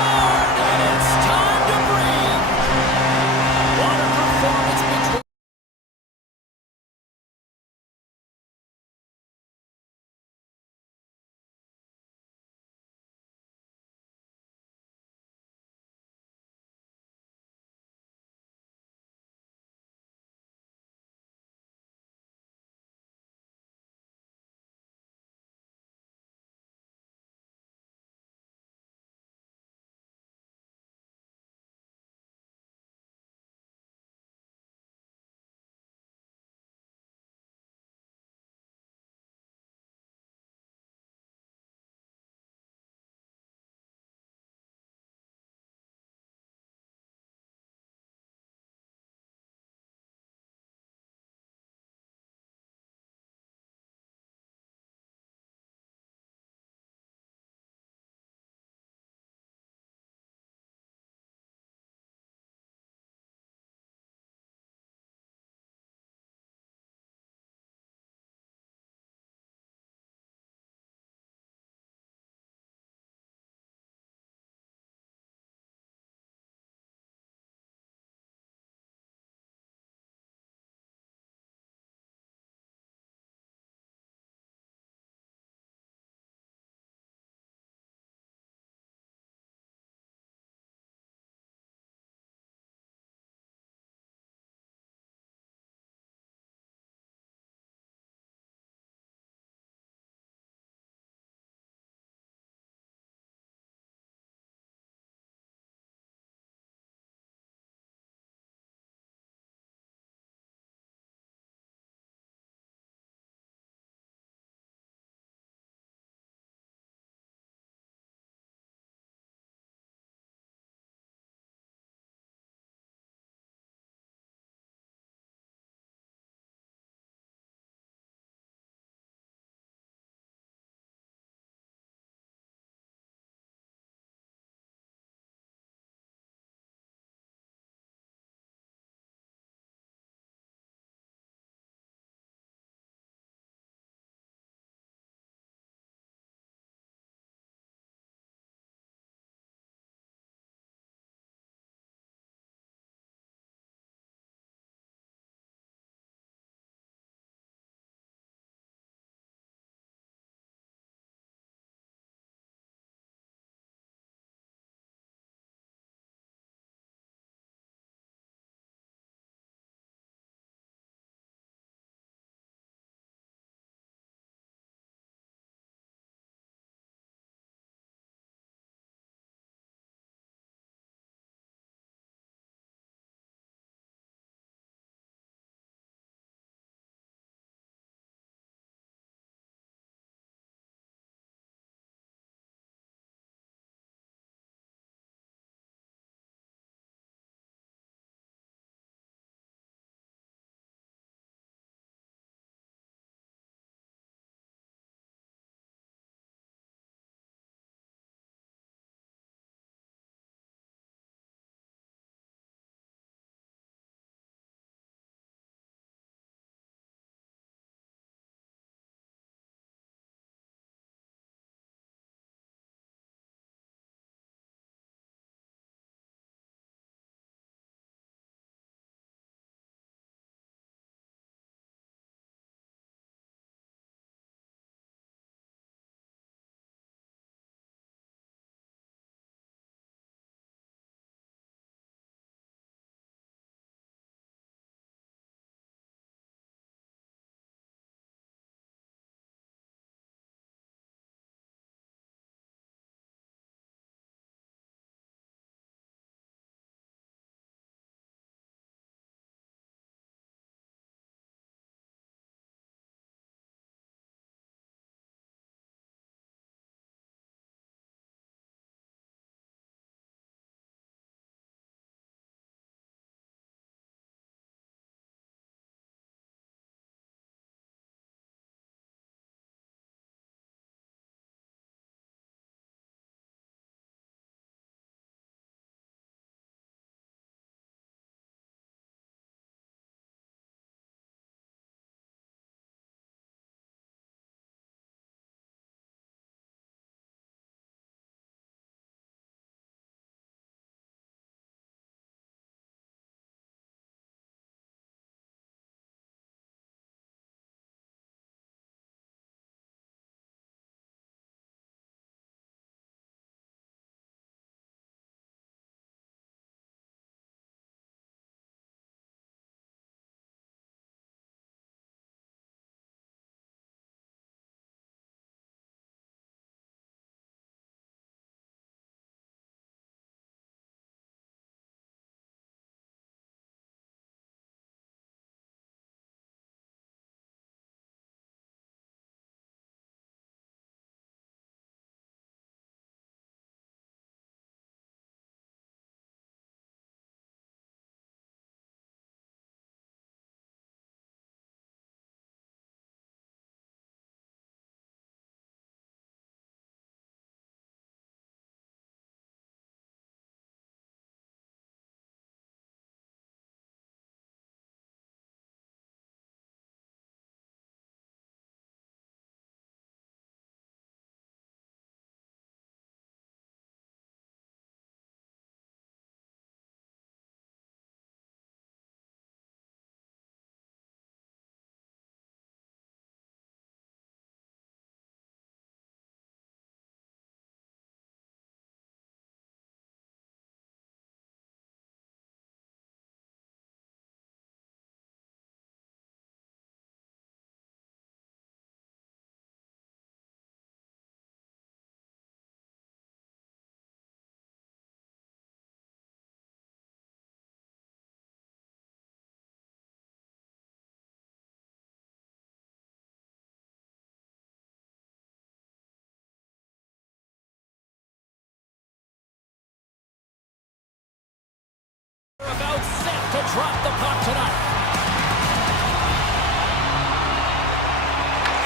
about set to drop the puck tonight.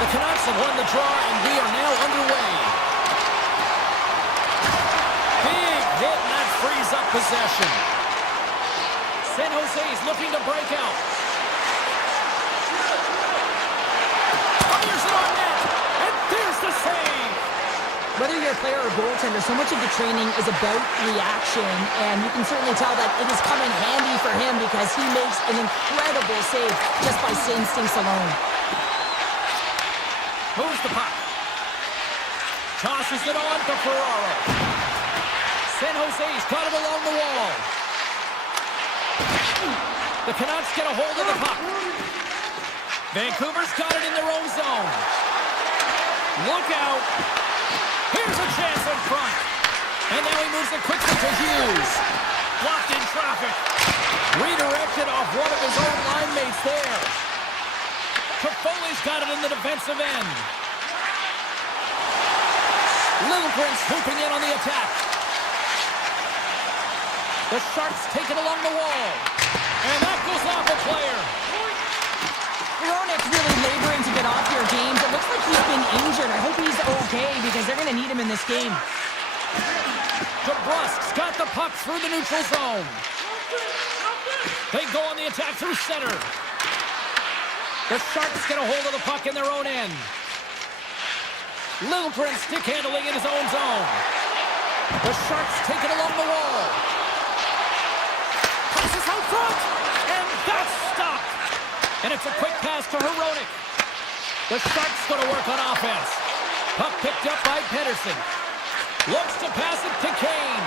The Canucks have won the draw, and we are now underway. Big hit, and that frees up possession. San Jose is looking to break out. Fires it on net, and there's the save. Whether you're a player or goaltender, so much of the training is about reaction, and you can certainly tell that it is coming handy for him because he makes an incredible save just by instincts alone. Moves the puck. Tosses it on to Ferraro. San Jose's got it along the wall. The Canucks get a hold of the puck. Vancouver's got it in their own zone. Look out. Here's a chance in front. And now he moves it quickly to Hughes. Blocked in traffic. Redirected off one of his own line mates there. Toffoli's got it in the defensive end. Liljegren swooping in on the attack. The Sharks take it along the wall. And that goes off a player. Hronek's really laboring to get off your games. It looks like he's been injured. I hope he's okay because they're going to need him in this game. DeBrusk's got the puck through the neutral zone. They go on the attack through center. The Sharks get a hold of the puck in their own end. Liljegren stick handling in his own zone. The Sharks take it along the wall. Passes out front, and that's stopped. And it's a quick pass to Hronek. The Sharks go to work on offense. Puck picked up by Pedersen. Looks to pass it to Kane.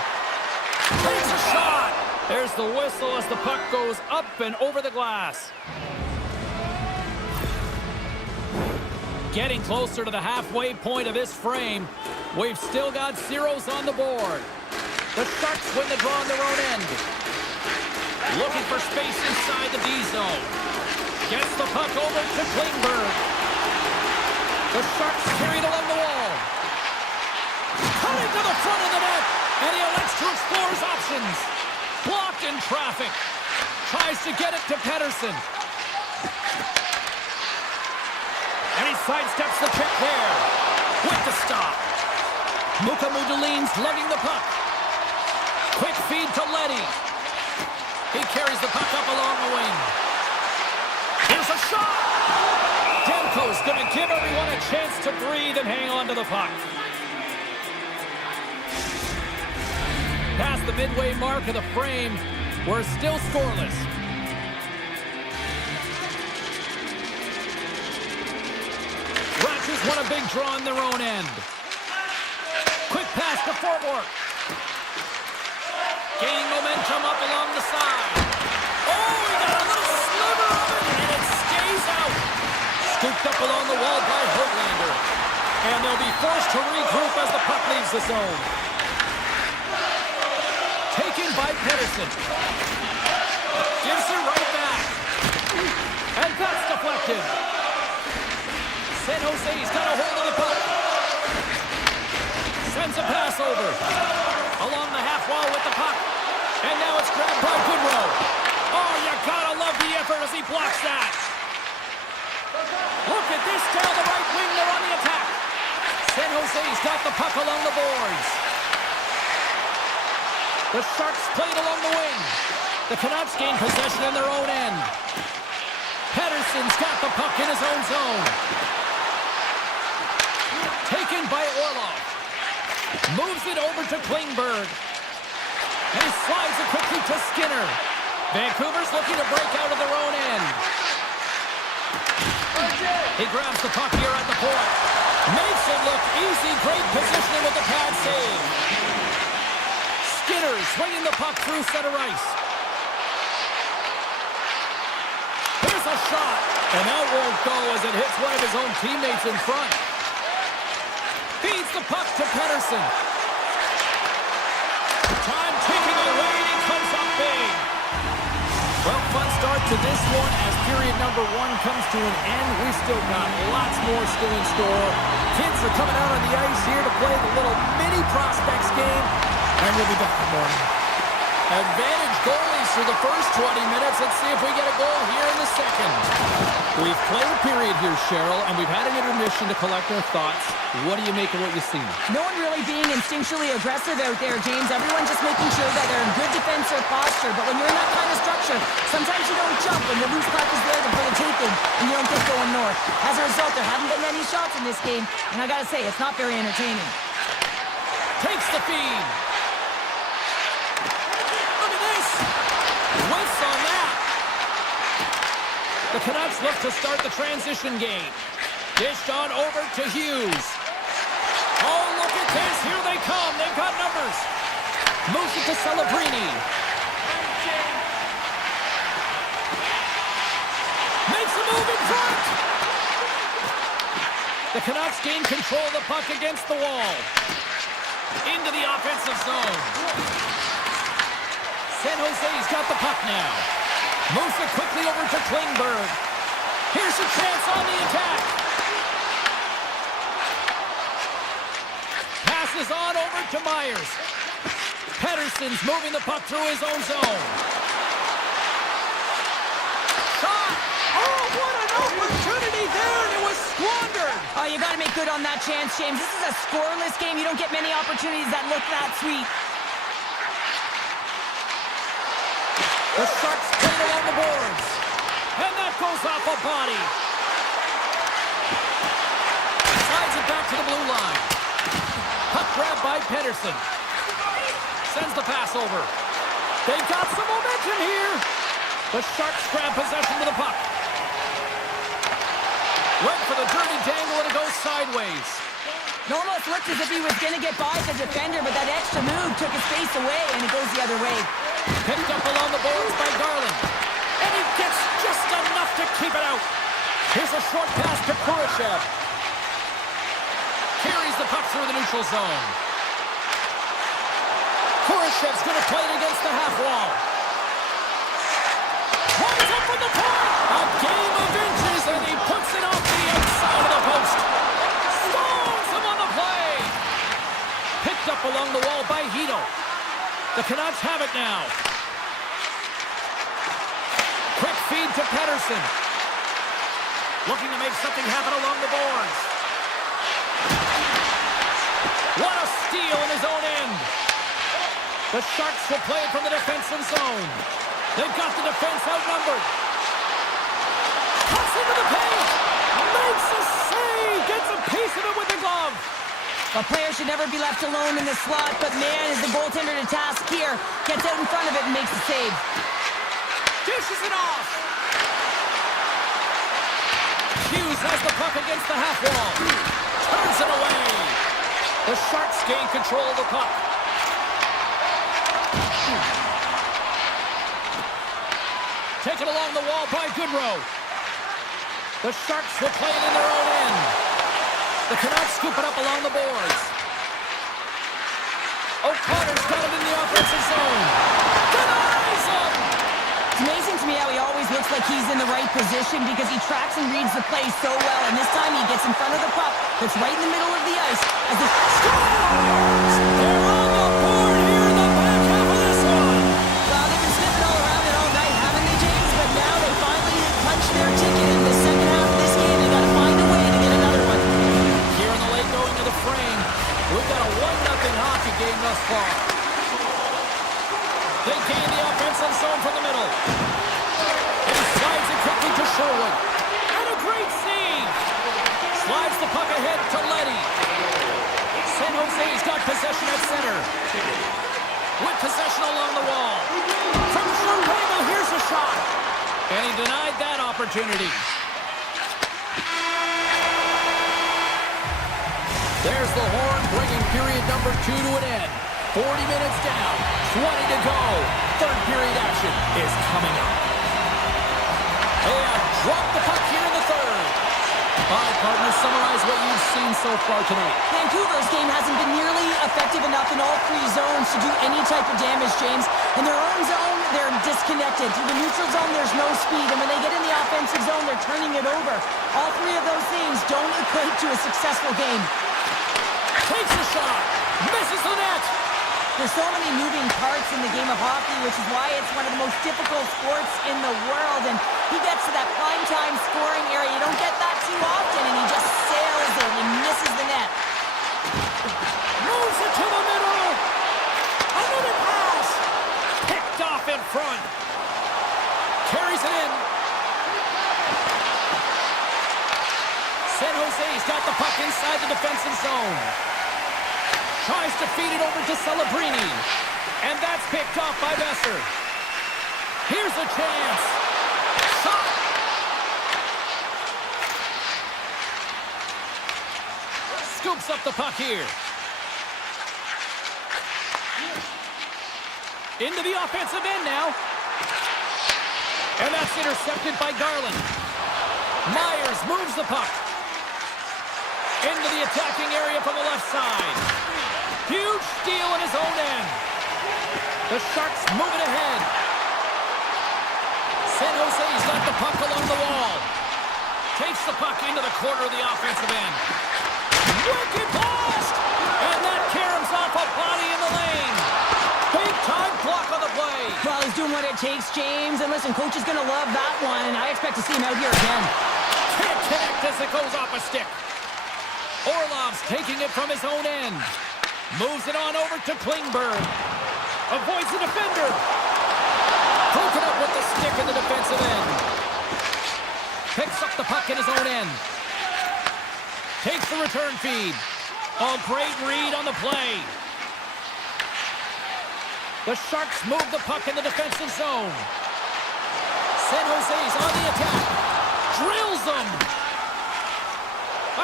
Takes a shot. There's the whistle as the puck goes up and over the glass. Getting closer to the halfway point of this frame. We've still got zeros on the board. The Sharks win the draw on their own end. Looking for space inside the D zone. Gets the puck over to Klingberg. The Sharks carry it along the wall. Cutting to the front of the net. And he elects to explore his options. Blocked in traffic. Tries to get it to Pedersen. And he sidesteps the check there. With the stop. Mukamudulin's lugging the puck. Quick feed to Leddy. He carries the puck up along the wing. Here's a shot! Demko's going to give everyone a chance to breathe and hang on to the puck. Past the midway mark of the frame, we're still scoreless. Ratchers won a big draw in their own end. Quick pass to Fort Worth. Gaining momentum up along the side. Oh, he got a little sliver of it, and it stays out. Scooped up along the wall by Höglander. And they'll be forced to regroup as the puck leaves the zone. Taken by Pedersen. Gives it right back. And that's deflected. San Jose's got a hold of the puck. Sends a pass over. Along the half wall with the puck. And now it's grabbed by Goodrow. Oh, you gotta love the effort as he blocks that. Look at this down the right wing. They're on the attack. San Jose's got the puck along the boards. The Sharks played along the wing. The Canucks gain possession in their own end. Pedersen's got the puck in his own zone. Taken by Orlov. Moves it over to Klingberg. And he slides it quickly to Skinner. Vancouver's looking to break out of their own end. He grabs the puck here at the point. Makes it look easy. Great positioning with the pad save. Skinner swinging the puck through center ice. Here's a shot. And that won't go as it hits one of his own teammates in front. Feeds the puck to Pedersen. Time ticking away, and he comes up big. Well, fun start to this one as period number one comes to an end. We've still got lots more still in store. Kids are coming out on the ice here to play the little mini prospects game, and we'll be back in the morning. Advantage goalies for the first 20 minutes. Let's see if we get a goal here in the second. We've played a period here, Cheryl, and we've had an intermission to collect our thoughts. What do you make of what you've seen? No one really being instinctually aggressive out there, James. Everyone just making sure that they're in good defensive posture. But when you're in that kind of structure, sometimes you don't jump when the loose puck is there for the taking and you don't get going north. As a result, there haven't been any shots in this game, and I gotta say, it's not very entertaining. Takes the feed. Look at this. Whiffs on that. The Canucks look to start the transition game. Dished on over to Hughes. Oh, look at this. Here they come. They've got numbers. Moves it to Celebrini. Makes a move in front. The Canucks gain control of the puck against the wall. Into the offensive zone. San Jose's got the puck now. Moves it quickly over to Klingberg. Here's a chance on the attack. Passes on over to Myers. Pettersson's moving the puck through his own zone. Shot! Oh, what an opportunity there, and it was squandered! Oh, you gotta make good on that chance, James. This is a scoreless game. You don't get many opportunities that look that sweet. The Sharks play it along the boards. And that goes off a body. Slides it back to the blue line. Puck grab by Pettersson. Sends the pass over. They've got some momentum here. The Sharks grab possession with the puck. Went for the dirty dangle and it goes sideways. It almost looked as if he was going to get by the defender, but that extra move took his face away, and it goes the other way. Picked up along the boards by Garland. And he gets just enough to keep it out. Here's a short pass to Kurashev. Carries the puck through the neutral zone. Kurashev's going to play it against the half wall. Runs up from the point. A game of inches, and he puts it off the outside of the post. Stones him on the play. Picked up along the wall by Hito. The Canucks have it now. Quick feed to Pettersson. Looking to make something happen along the boards. What a steal in his own end. The Sharks will play it from the defensive zone. They've got the defense outnumbered. Cuts into the paint. Makes a save. Gets a piece of it with the glove. A player should never be left alone in the slot, but man, is the goaltender to task here. Gets out in front of it and makes the save. Dishes it off. Hughes has the puck against the half wall. Turns it away. The Sharks gain control of the puck. Taken along the wall by Goodrow. The Sharks will play it in their own end. The Canucks scoop it up along the boards. O'Connor's got it in the offensive zone. Denies him! It's amazing to me how he always looks like he's in the right position because he tracks and reads the play so well. And this time he gets in front of the puck that's right in the middle of the ice as the scores! They're on the board here in the back half of this one. Well, they've been sniffing all around it all night, haven't they, James? But now they finally punched their ticket in the second half of this game. They got to find a way to get another one. Here in the late going to the frame, we've got a 1-0 hockey game thus far. They gain the offensive zone from the middle. And he slides it quickly to Sherwood. And a great save! Slides the puck ahead to Leddy. San Jose's got possession at center. With possession along the wall. From short angle, here's a shot. And he denied that opportunity. There's the horn, bringing period number 2 to an end. 40 minutes down, 20 to go. Third period action is coming up. And drop the puck here in the third. All right, partners, summarize what you've seen so far tonight. Vancouver's game hasn't been nearly effective enough in all three zones to do any type of damage, James. In their own zone, they're disconnected. Through the neutral zone, there's no speed. And when they get in the offensive zone, they're turning it over. All three of those things don't equate to a successful game. Takes a shot. Misses the net. There's so many moving parts in the game of hockey, which is why it's one of the most difficult sports in the world. And he gets to that prime time scoring area. You don't get that too often, and he just sails it and misses the net. Moves it to the middle. Another pass. Picked off in front. Carries it in. San Jose's got the puck inside the defensive zone. Tries to feed it over to Celebrini. And that's picked off by Besser. Here's a chance. Shot. Scoops up the puck here. Into the offensive end now. And that's intercepted by Garland. Myers moves the puck. Into the attacking area from the left side. Huge steal in his own end. The Sharks move it ahead. San Jose's got the puck along the wall. Takes the puck into the corner of the offensive end. Wicked blast! And that caroms off a body in the lane. Big time block on the play. Well, he's doing what it takes, James. And listen, coach is going to love that one. I expect to see him out here again. Can't connect as it goes off a stick. Orlov's taking it from his own end. Moves it on over to Klingberg. Avoids the defender. Broken up with the stick in the defensive end. Picks up the puck in his own end. Takes the return feed. Oh, great read on the play. The Sharks move the puck in the defensive zone. San Jose's on the attack. Drills them.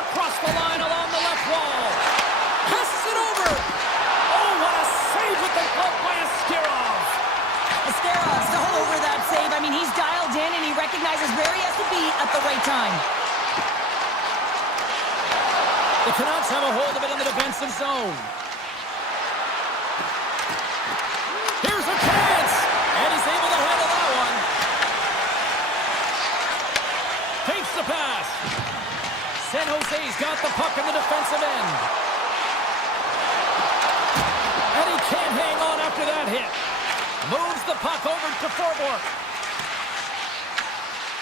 Across the line along the left wall. Passes it over. Oh, what a save with the glove by Askarov. Askarov's all over that save. I mean, he's dialed in and he recognizes where he has to be at the right time. The Canucks have a hold of it in the defensive zone. Here's a chance. And he's able to handle that one. Takes the pass. San Jose's got the puck in the defensive end. And he can't hang on after that hit. Moves the puck over to Forborg.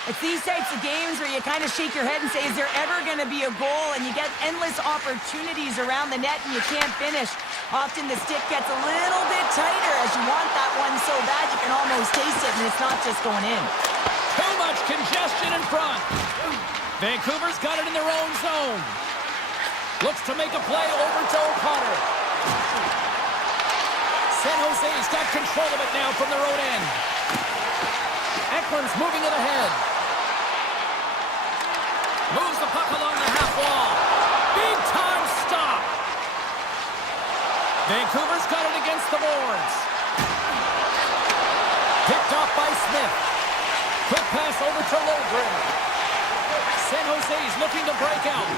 It's these types of games where you kind of shake your head and say, is there ever going to be a goal? And you get endless opportunities around the net and you can't finish. Often the stick gets a little bit tighter as you want that one so bad you can almost taste it and it's not just going in. Too much congestion in front. Vancouver's got it in their own zone. Looks to make a play over to O'Connor. San Jose's got control of it now from their own end. Eklund's moving it ahead. Moves the puck along the half wall. Big time stop. Vancouver's got it against the boards. Picked off by Smith. Quick pass over to Logren. San Jose's looking to break out.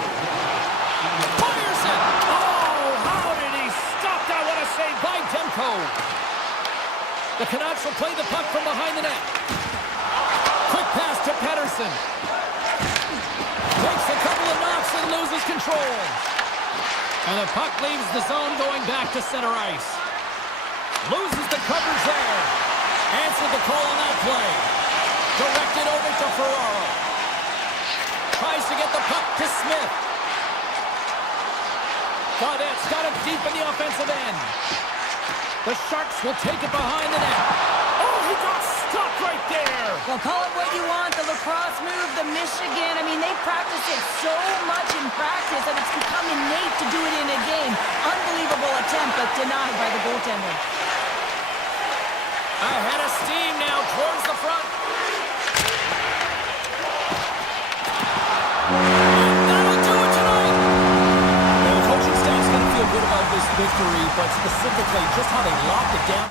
Fires it! Oh, how did he stop that? What a save by Demko. The Canucks will play the puck from behind the net. Quick pass to Pettersson. Takes a couple of knocks and loses control. And the puck leaves the zone going back to center ice. Loses the coverage there. Answered the call on that play. Directed over to Ferraro. Tries to get the puck to Smith. Gaudette's got it deep in the offensive end. The Sharks will take it behind the net. Oh, he got stuck right there. Well, call it what you want, the lacrosse move, the Michigan. I mean, they practice it so much in practice that it's become innate to do it in a game. Unbelievable attempt, but denied by the goaltender. Ahead of steam now towards the front. And that'll do it tonight. Well, the coaching staff's going to feel good about this victory, but specifically just how they locked it down.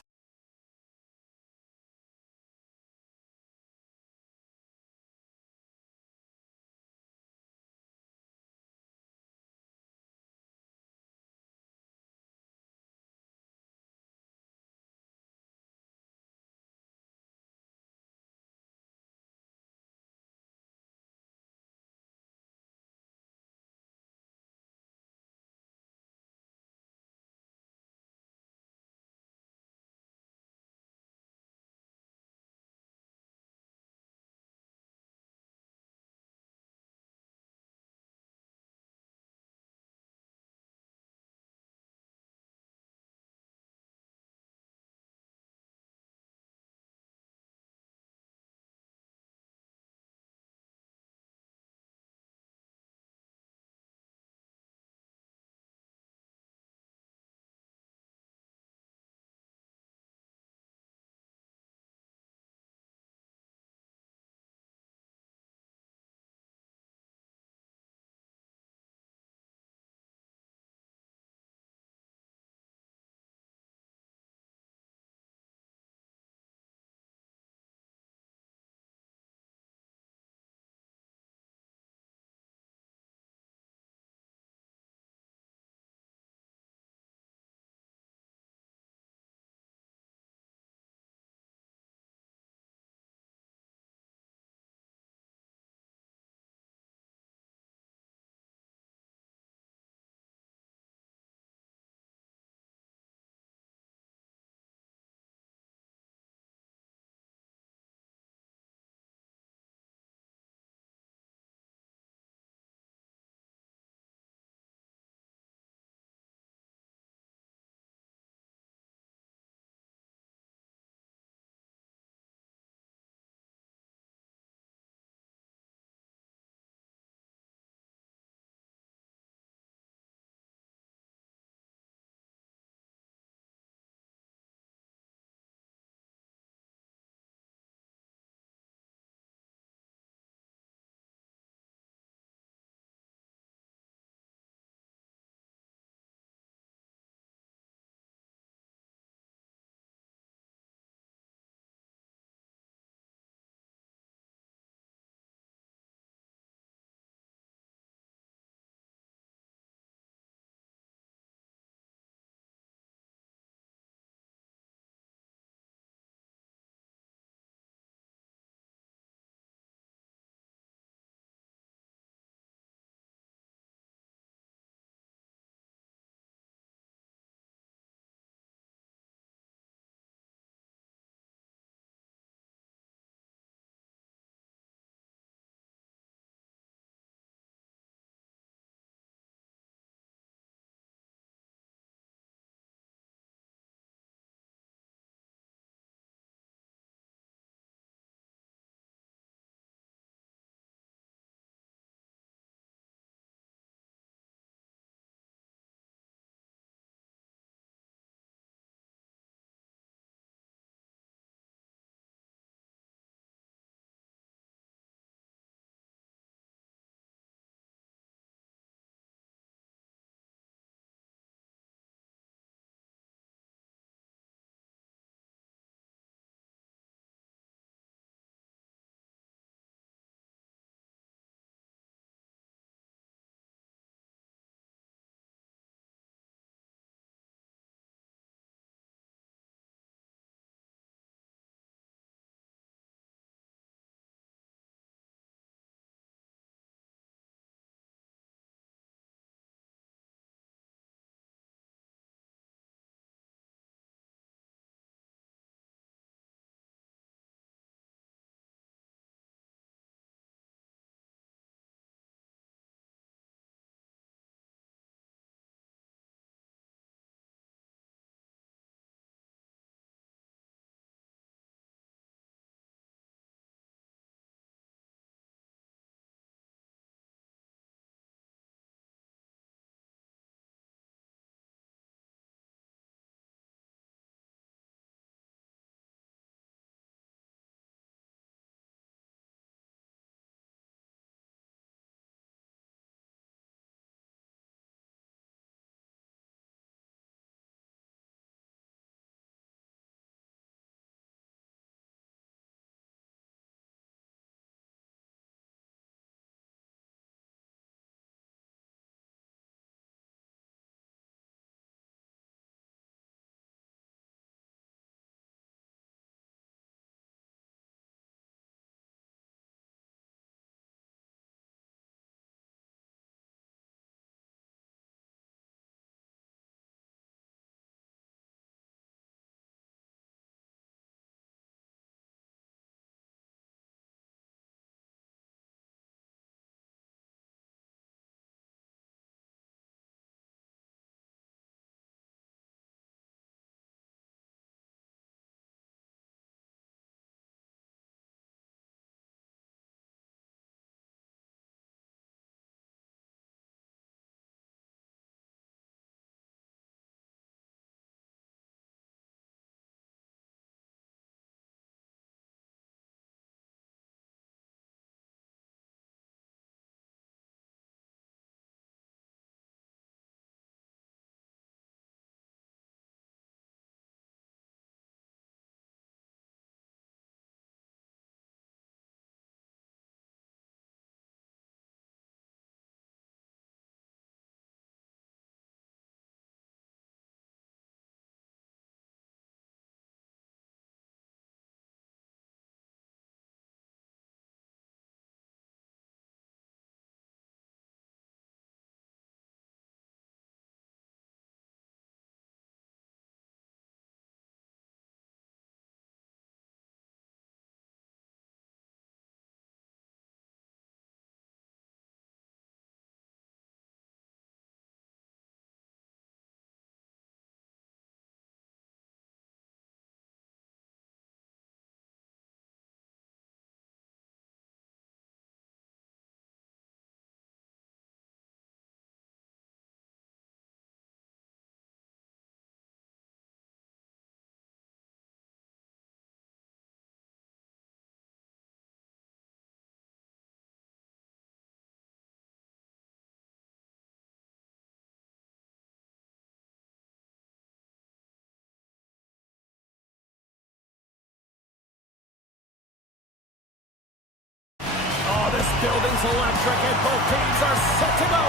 It's electric, and both teams are set to go.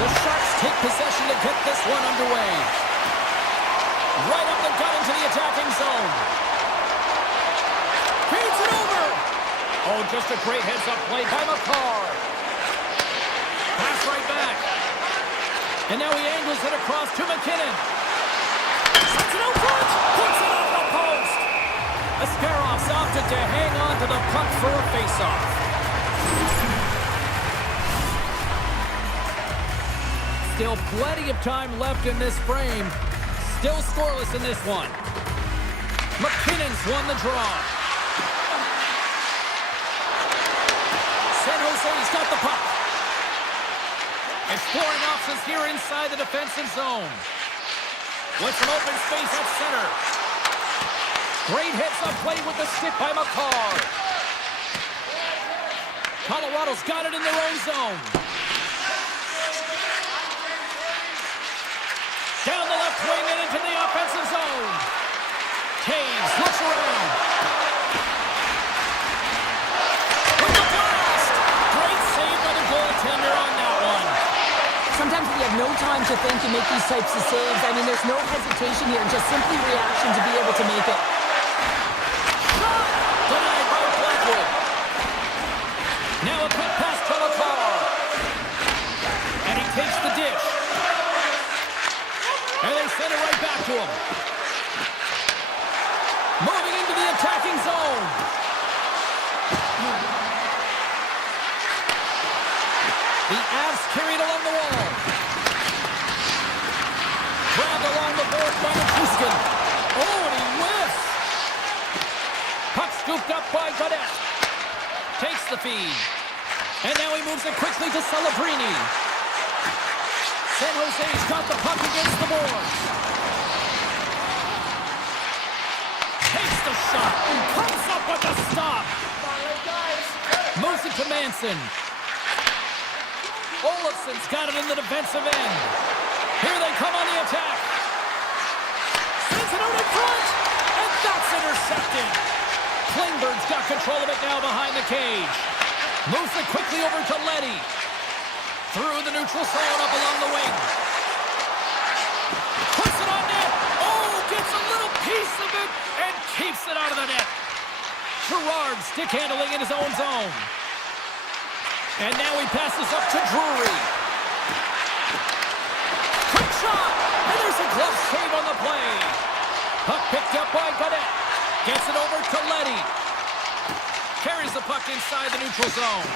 The Sharks take possession to get this one underway. Right up the gut into the attacking zone. Feeds it over. Oh, just a great heads-up play by McCarr. Pass right back. And now he angles it across to McKinnon. Sets it out front. Puts it off the post. Ascaroff's opted to hang on to the puck for a face-off. Still plenty of time left in this frame. Still scoreless in this one. McKinnon's won the draw. San Jose's got the puck. Exploring options here inside the defensive zone. With some open space at center. Great hits on play with the stick by McCarr. Colorado's got it in their own zone. Down the left wing and into the offensive zone. Taves looks around. With the blast! Great save by the goaltender on that one. Sometimes when you have no time to think and make these types of saves, I mean, there's no hesitation here, just simply reaction to be able to make it. Shot! Denied by Blackwood. Now a quick pass to McCarr. And he takes the dish. And they send it right back to him. Moving into the attacking zone. The Avs carried along the wall. Grabbed along the board by Nichushkin. Oh, and he whiffs. Puck scooped up by Gaudette. Takes the feed. And now he moves it quickly to Celebrini. San Jose's got the puck against the boards. Takes the shot. Comes up with the stop. Moves it to Manson. Olafson's got it in the defensive end. Here they come on the attack. Sends it out in front. And that's intercepted. Klingberg's got control of it now behind the cage. Moves it quickly over to Leddy. Through the neutral zone up along the wing. Puts it on net. Oh, gets a little piece of it and keeps it out of the net. Gerard stick handling in his own zone. And now he passes up to Drury. Quick shot. And there's a glove save on the play. Puck picked up by Gaudette. Gets it over to Leddy. Carries the puck inside the neutral zone.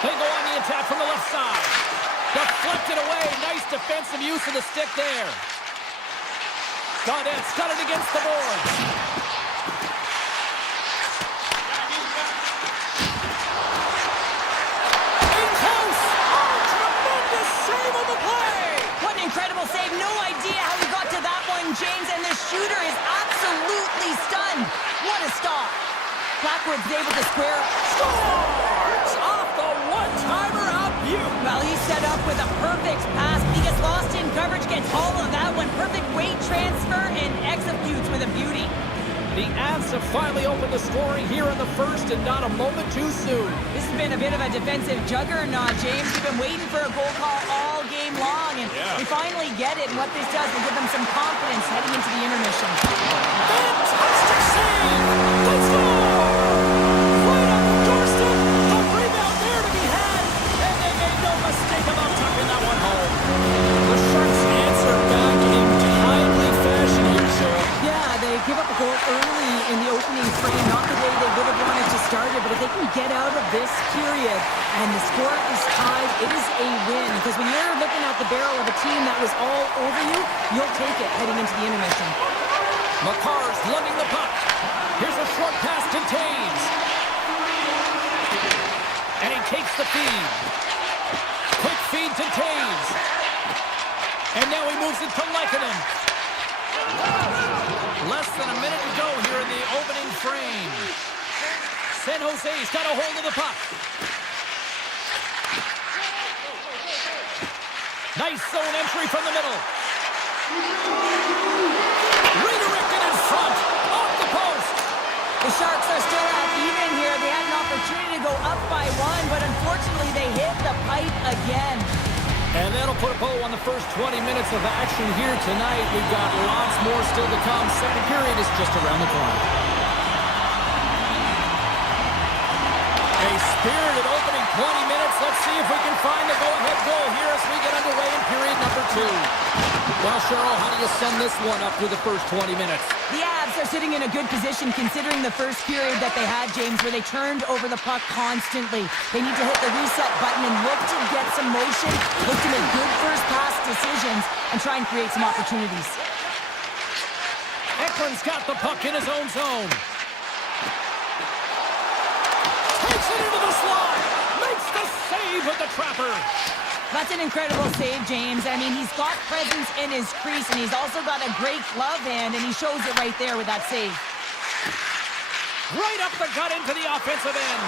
They go on the attack from the left side. Deflected away. Nice defensive use of the stick there. Gaudette's got it against the boards. In close. Oh, tremendous save on the play. What an incredible save. No idea how he got to that one, James, and the shooter is absolutely stunned. What a stop. Blackwood's able to square up. Scores! Off the one-timer out view. Well, he's set up with a perfect pass. He gets lost in coverage, gets all of that one. Perfect weight transfer and executes with a beauty. The Avs have finally opened the scoring here in the first and not a moment too soon. This has been a bit of a defensive juggernaut, James. We've been waiting for a goal call all game long, and we finally get it. And what this does will give them some confidence heading into the intermission. Fantastic save! They score! Right on the doorstep, a rebound there to be had, and they made no mistake about tucking that one home. The Sharks answer back in timely fashion here, Cheryl. Yeah, they give up a goal early in the opening frame, not the way they would have wanted to start it, but if they can get out of this period and the score is tied, it is a win. Because when you're looking at the barrel of a team that was all over you, you'll take it heading into the intermission. McCarr's lugging the puck. Here's a short pass to Taves. And he takes the feed. Quick feed to Taves. And now he moves it to Lehkonen. Less than a minute to go here in the opening frame. San Jose's got a hold of the puck. Nice zone entry from the middle. Redirected in front. Off the post. The Sharks are still at even here. They had an opportunity opportunity to go up by one, but unfortunately they hit the pipe again. And that'll put a bow on the first 20 minutes of action here tonight. We've got lots more still to come. Second period is just around the corner. A spirited opening 20 minutes. Let's see if we can find the go-ahead goal here as we get underway in period number 2. Well, Cheryl, how do you sum this one up through the first 20 minutes? The Avs are sitting in a good position considering the first period that they had, James, where they turned over the puck constantly. They need to hit the reset button and look to get some motion, look to make good first pass decisions, and try and create some opportunities. Eklund's got the puck in his own zone. Takes it into the slot. Makes the save with the trapper. That's an incredible save, James. I mean, he's got presence in his crease, and he's also got a great glove hand, and he shows it right there with that save. Right up the gut into the offensive end.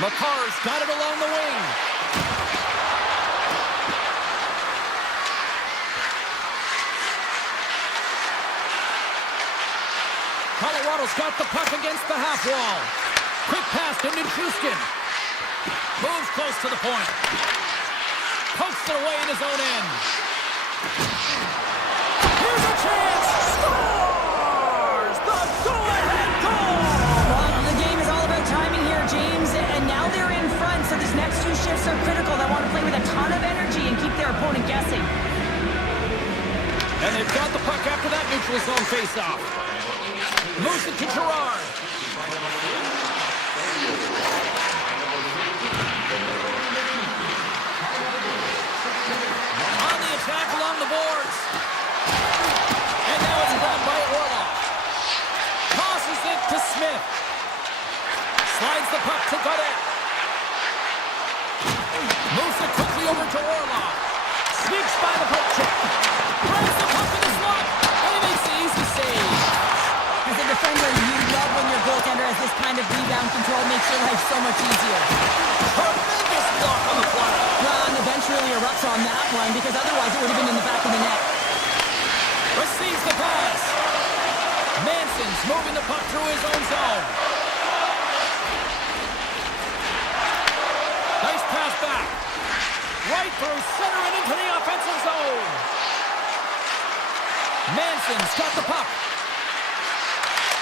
McCarr's got it along the wing. Colorado's got the puck against the half wall. Quick pass to Nichushkin. Moves close to the point. Pokes it away in his own end. Here's a chance. Scores! The go-ahead goal! Well, the game is all about timing here, James, and now they're in front, so these next 2 shifts are critical. They want to play with a ton of energy and keep their opponent guessing. And they've got the puck after that neutral zone face-off. Moves it to Gerard. On the attack along the boards. And now it's grabbed by Orlov. Tosses it to Smith. Slides the puck to Godet. Moves it quickly over to Orlov. Sneaks by the poke check. Grabs the puck in the slot. And he makes the easy save. As a defender, you love when your goaltender has this kind of rebound control. Makes your life so much easier. Tremendous block on the fly. Well, and the bench really erupts on that one, because otherwise it would have been in the back of the net. Receives the pass. Manson's moving the puck through his own zone. Nice pass back. Right through center and into the offensive zone. Manson's got the puck.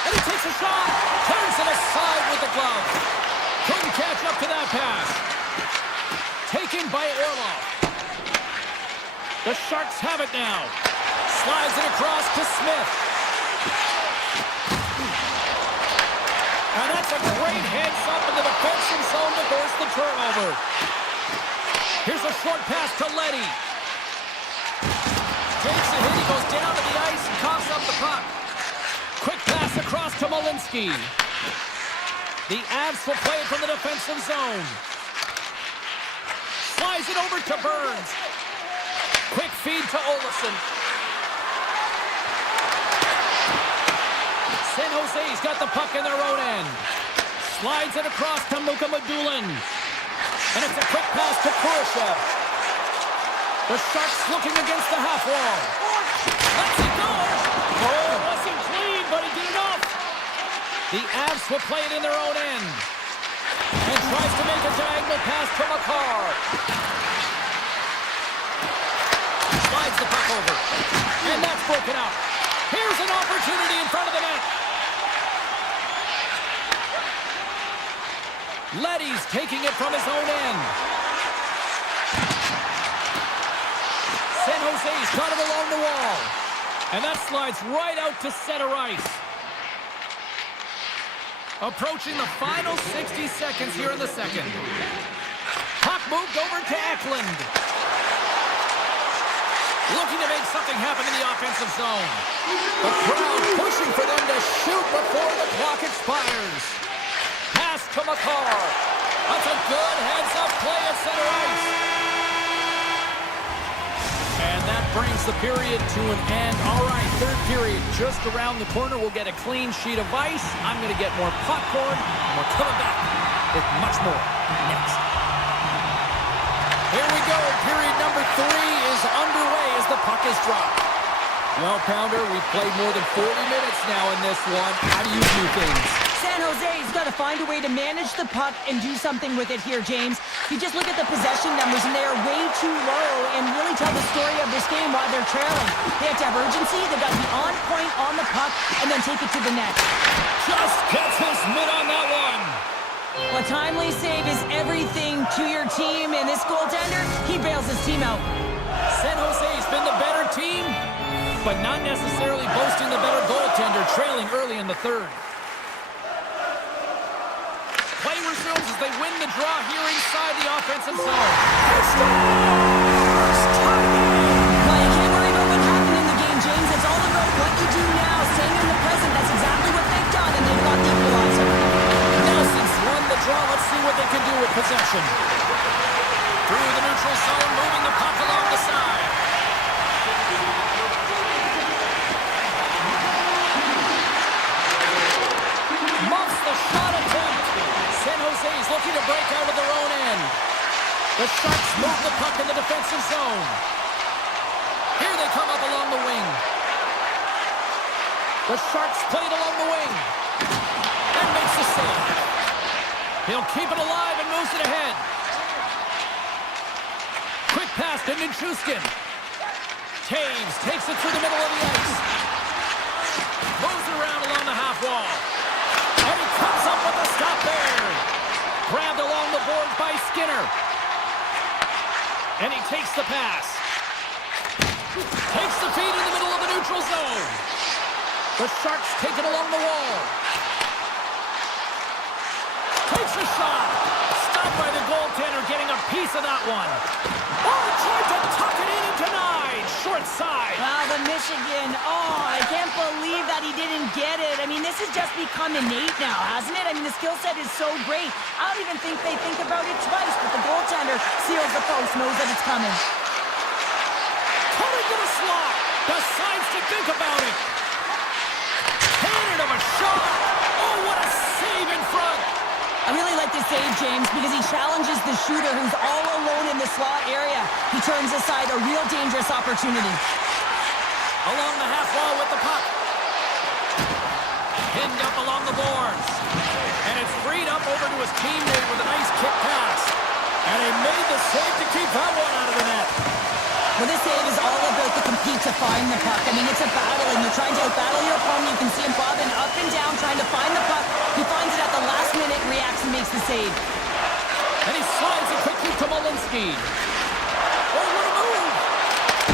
And he takes a shot. Turns it aside with the glove. Couldn't catch up to that pass. Taken by Orlov. The Sharks have it now. Slides it across to Smith. And that's a great heads-up in the defensive zone to force the turnover. Here's a short pass to Leddy. Takes a hit. He goes down to the ice and coughs up the puck. Quick pass across to Malinsky. The Avs will play it from the defensive zone. Slides it over to Burns. Quick feed to Olsen. San Jose's got the puck in their own end. Slides it across to Muka Madulin. And it's a quick pass to Kurashev. The Sharks looking against the half wall. Let's it go. Oh, it wasn't clean, but he did enough. The Avs will play it in their own end. And tries to make a diagonal pass to McCarr. Slides the puck over. And that's broken up. Here's an opportunity in front of the net. Leddy's taking it from his own end. San Jose's got it along the wall. And that slides right out to center ice. Approaching the final 60 seconds here in the second. Puck moved over to Eklund. Looking to make something happen in the offensive zone. The crowd pushing for them to shoot before the clock expires. Pass to McCarr. That's a good heads-up play at center ice. And that brings the period to an end. All right, third period just around the corner. We'll get a clean sheet of ice. I'm going to get more popcorn. And we're coming back with much more next. Here we go. Period number 3 is underway as the puck is dropped. Well, Pounder, we've played more than 40 minutes now in this one. How do you view things? San Jose's got to find a way to manage the puck and do something with it here, James. You just look at the possession numbers, and they are way too low and really tell the story of this game while they're trailing. They have to have urgency, they've got to be on point on the puck, and then take it to the net. Just gets his mitt on that one. A timely save is everything to your team, and this goaltender, he bails his team out. San Jose's been the better team, but not necessarily boasting the better goaltender, trailing early in the third. Play resumes as they win the draw here inside the offensive zone. Well, you can't worry about what happened in the game, James. It's all about what you do now, staying in the present. That's exactly what they've done, and they've got the equalizer. Nelson's won the draw. Let's see what they can do with possession. Through the neutral zone, moving the puck along the side. Muffs the shot attempt. San Jose's looking to break out of their own end. The Sharks move the puck in the defensive zone. Here they come up along the wing. The Sharks play it along the wing. And makes the save. He'll keep it alive and moves it ahead. Quick pass to Nichushkin. Taves takes it through the middle of the ice. Moves it around along the half wall. And he comes up with a stop there. Grabbed along the boards by Skinner. And he takes the pass. Takes the feed in the middle of the neutral zone. The Sharks take it along the wall. Takes a shot. Stopped by the goaltender, getting a piece of that one. Oh, tried to tuck it in and denied. Short side. Wow, the Michigan. Oh, I can't believe that he didn't get it. I mean, this has just become innate now, hasn't it? I mean, the skill set is so great. I don't even think they think about it twice, but the goaltender seals the post, knows that it's coming. Coming to the slot. Decides to think about it. Handed him a shot. Oh, what a save in front. I really like this save, James, because he challenges the shooter who's all alone in the slot area. He turns aside a real dangerous opportunity. Along the half wall with the puck. Pinned up along the boards. And it's freed up over to his teammate with a nice kick pass. And he made the save to keep that one out of the net. Well, this save is all about the compete to find the puck. I mean, it's a battle, and you're trying to battle your opponent. You can see him bobbing up and down, trying to find the puck. He finds it at the last minute, reacts, and makes the save. And he slides it quickly to Malinsky. Oh, what a move!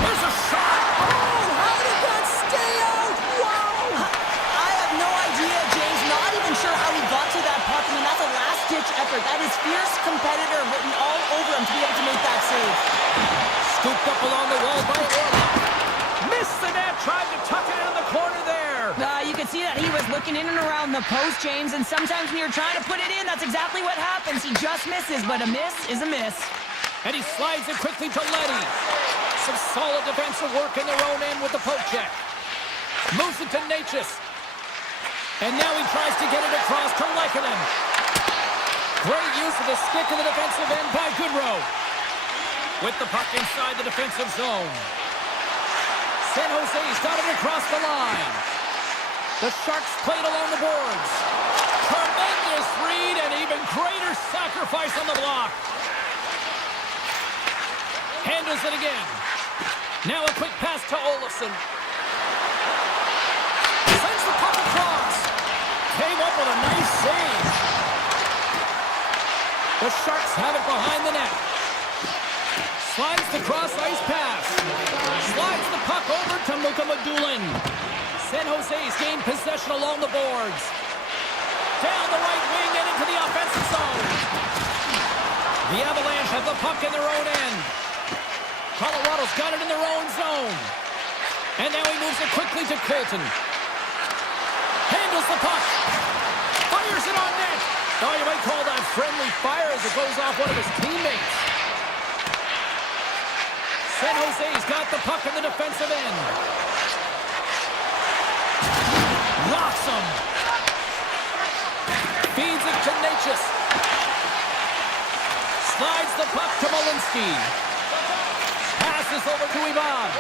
There's a shot! Oh, how did that stay out? Wow! I have no idea, James. Not even sure how he got to that puck. I mean, that's a last-ditch effort. That is fierce competitor written all over him to be able to make that save. Scooped up along the wall by Orlov. Missed the net, tried to tuck it in the corner there. You could see that he was looking in and around the post, James, and sometimes when you're trying to put it in, that's exactly what happens. He just misses, but a miss is a miss. And he slides it quickly to Leddy. Some solid defensive work in their own end with the poke check. Moves it to Natchez. And now he tries to get it across to Lehkonen. Great use of the stick in the defensive end by Goodrow. With the puck inside the defensive zone. San Jose's got it across the line. The Sharks played along the boards. Tremendous read and even greater sacrifice on the block. Handles it again. Now a quick pass to Olofsson. Sends the puck across. Came up with a nice save. The Sharks have it behind the net. Slides the cross-ice pass. Slides the puck over to Mukamadulin. San Jose's gained possession along the boards. Down the right wing and into the offensive zone. The Avalanche have the puck in their own end. Colorado's got it in their own zone. And now he moves it quickly to Colton. Handles the puck. Fires it on net. Oh, you might call that friendly fire as it goes off one of his teammates. San Jose's got the puck in the defensive end. Locks him. Feeds it to Natchez. Slides the puck to Malinsky. Passes over to Ivan.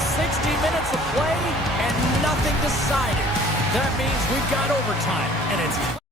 60 minutes of play and nothing decided. That means we've got overtime, and it's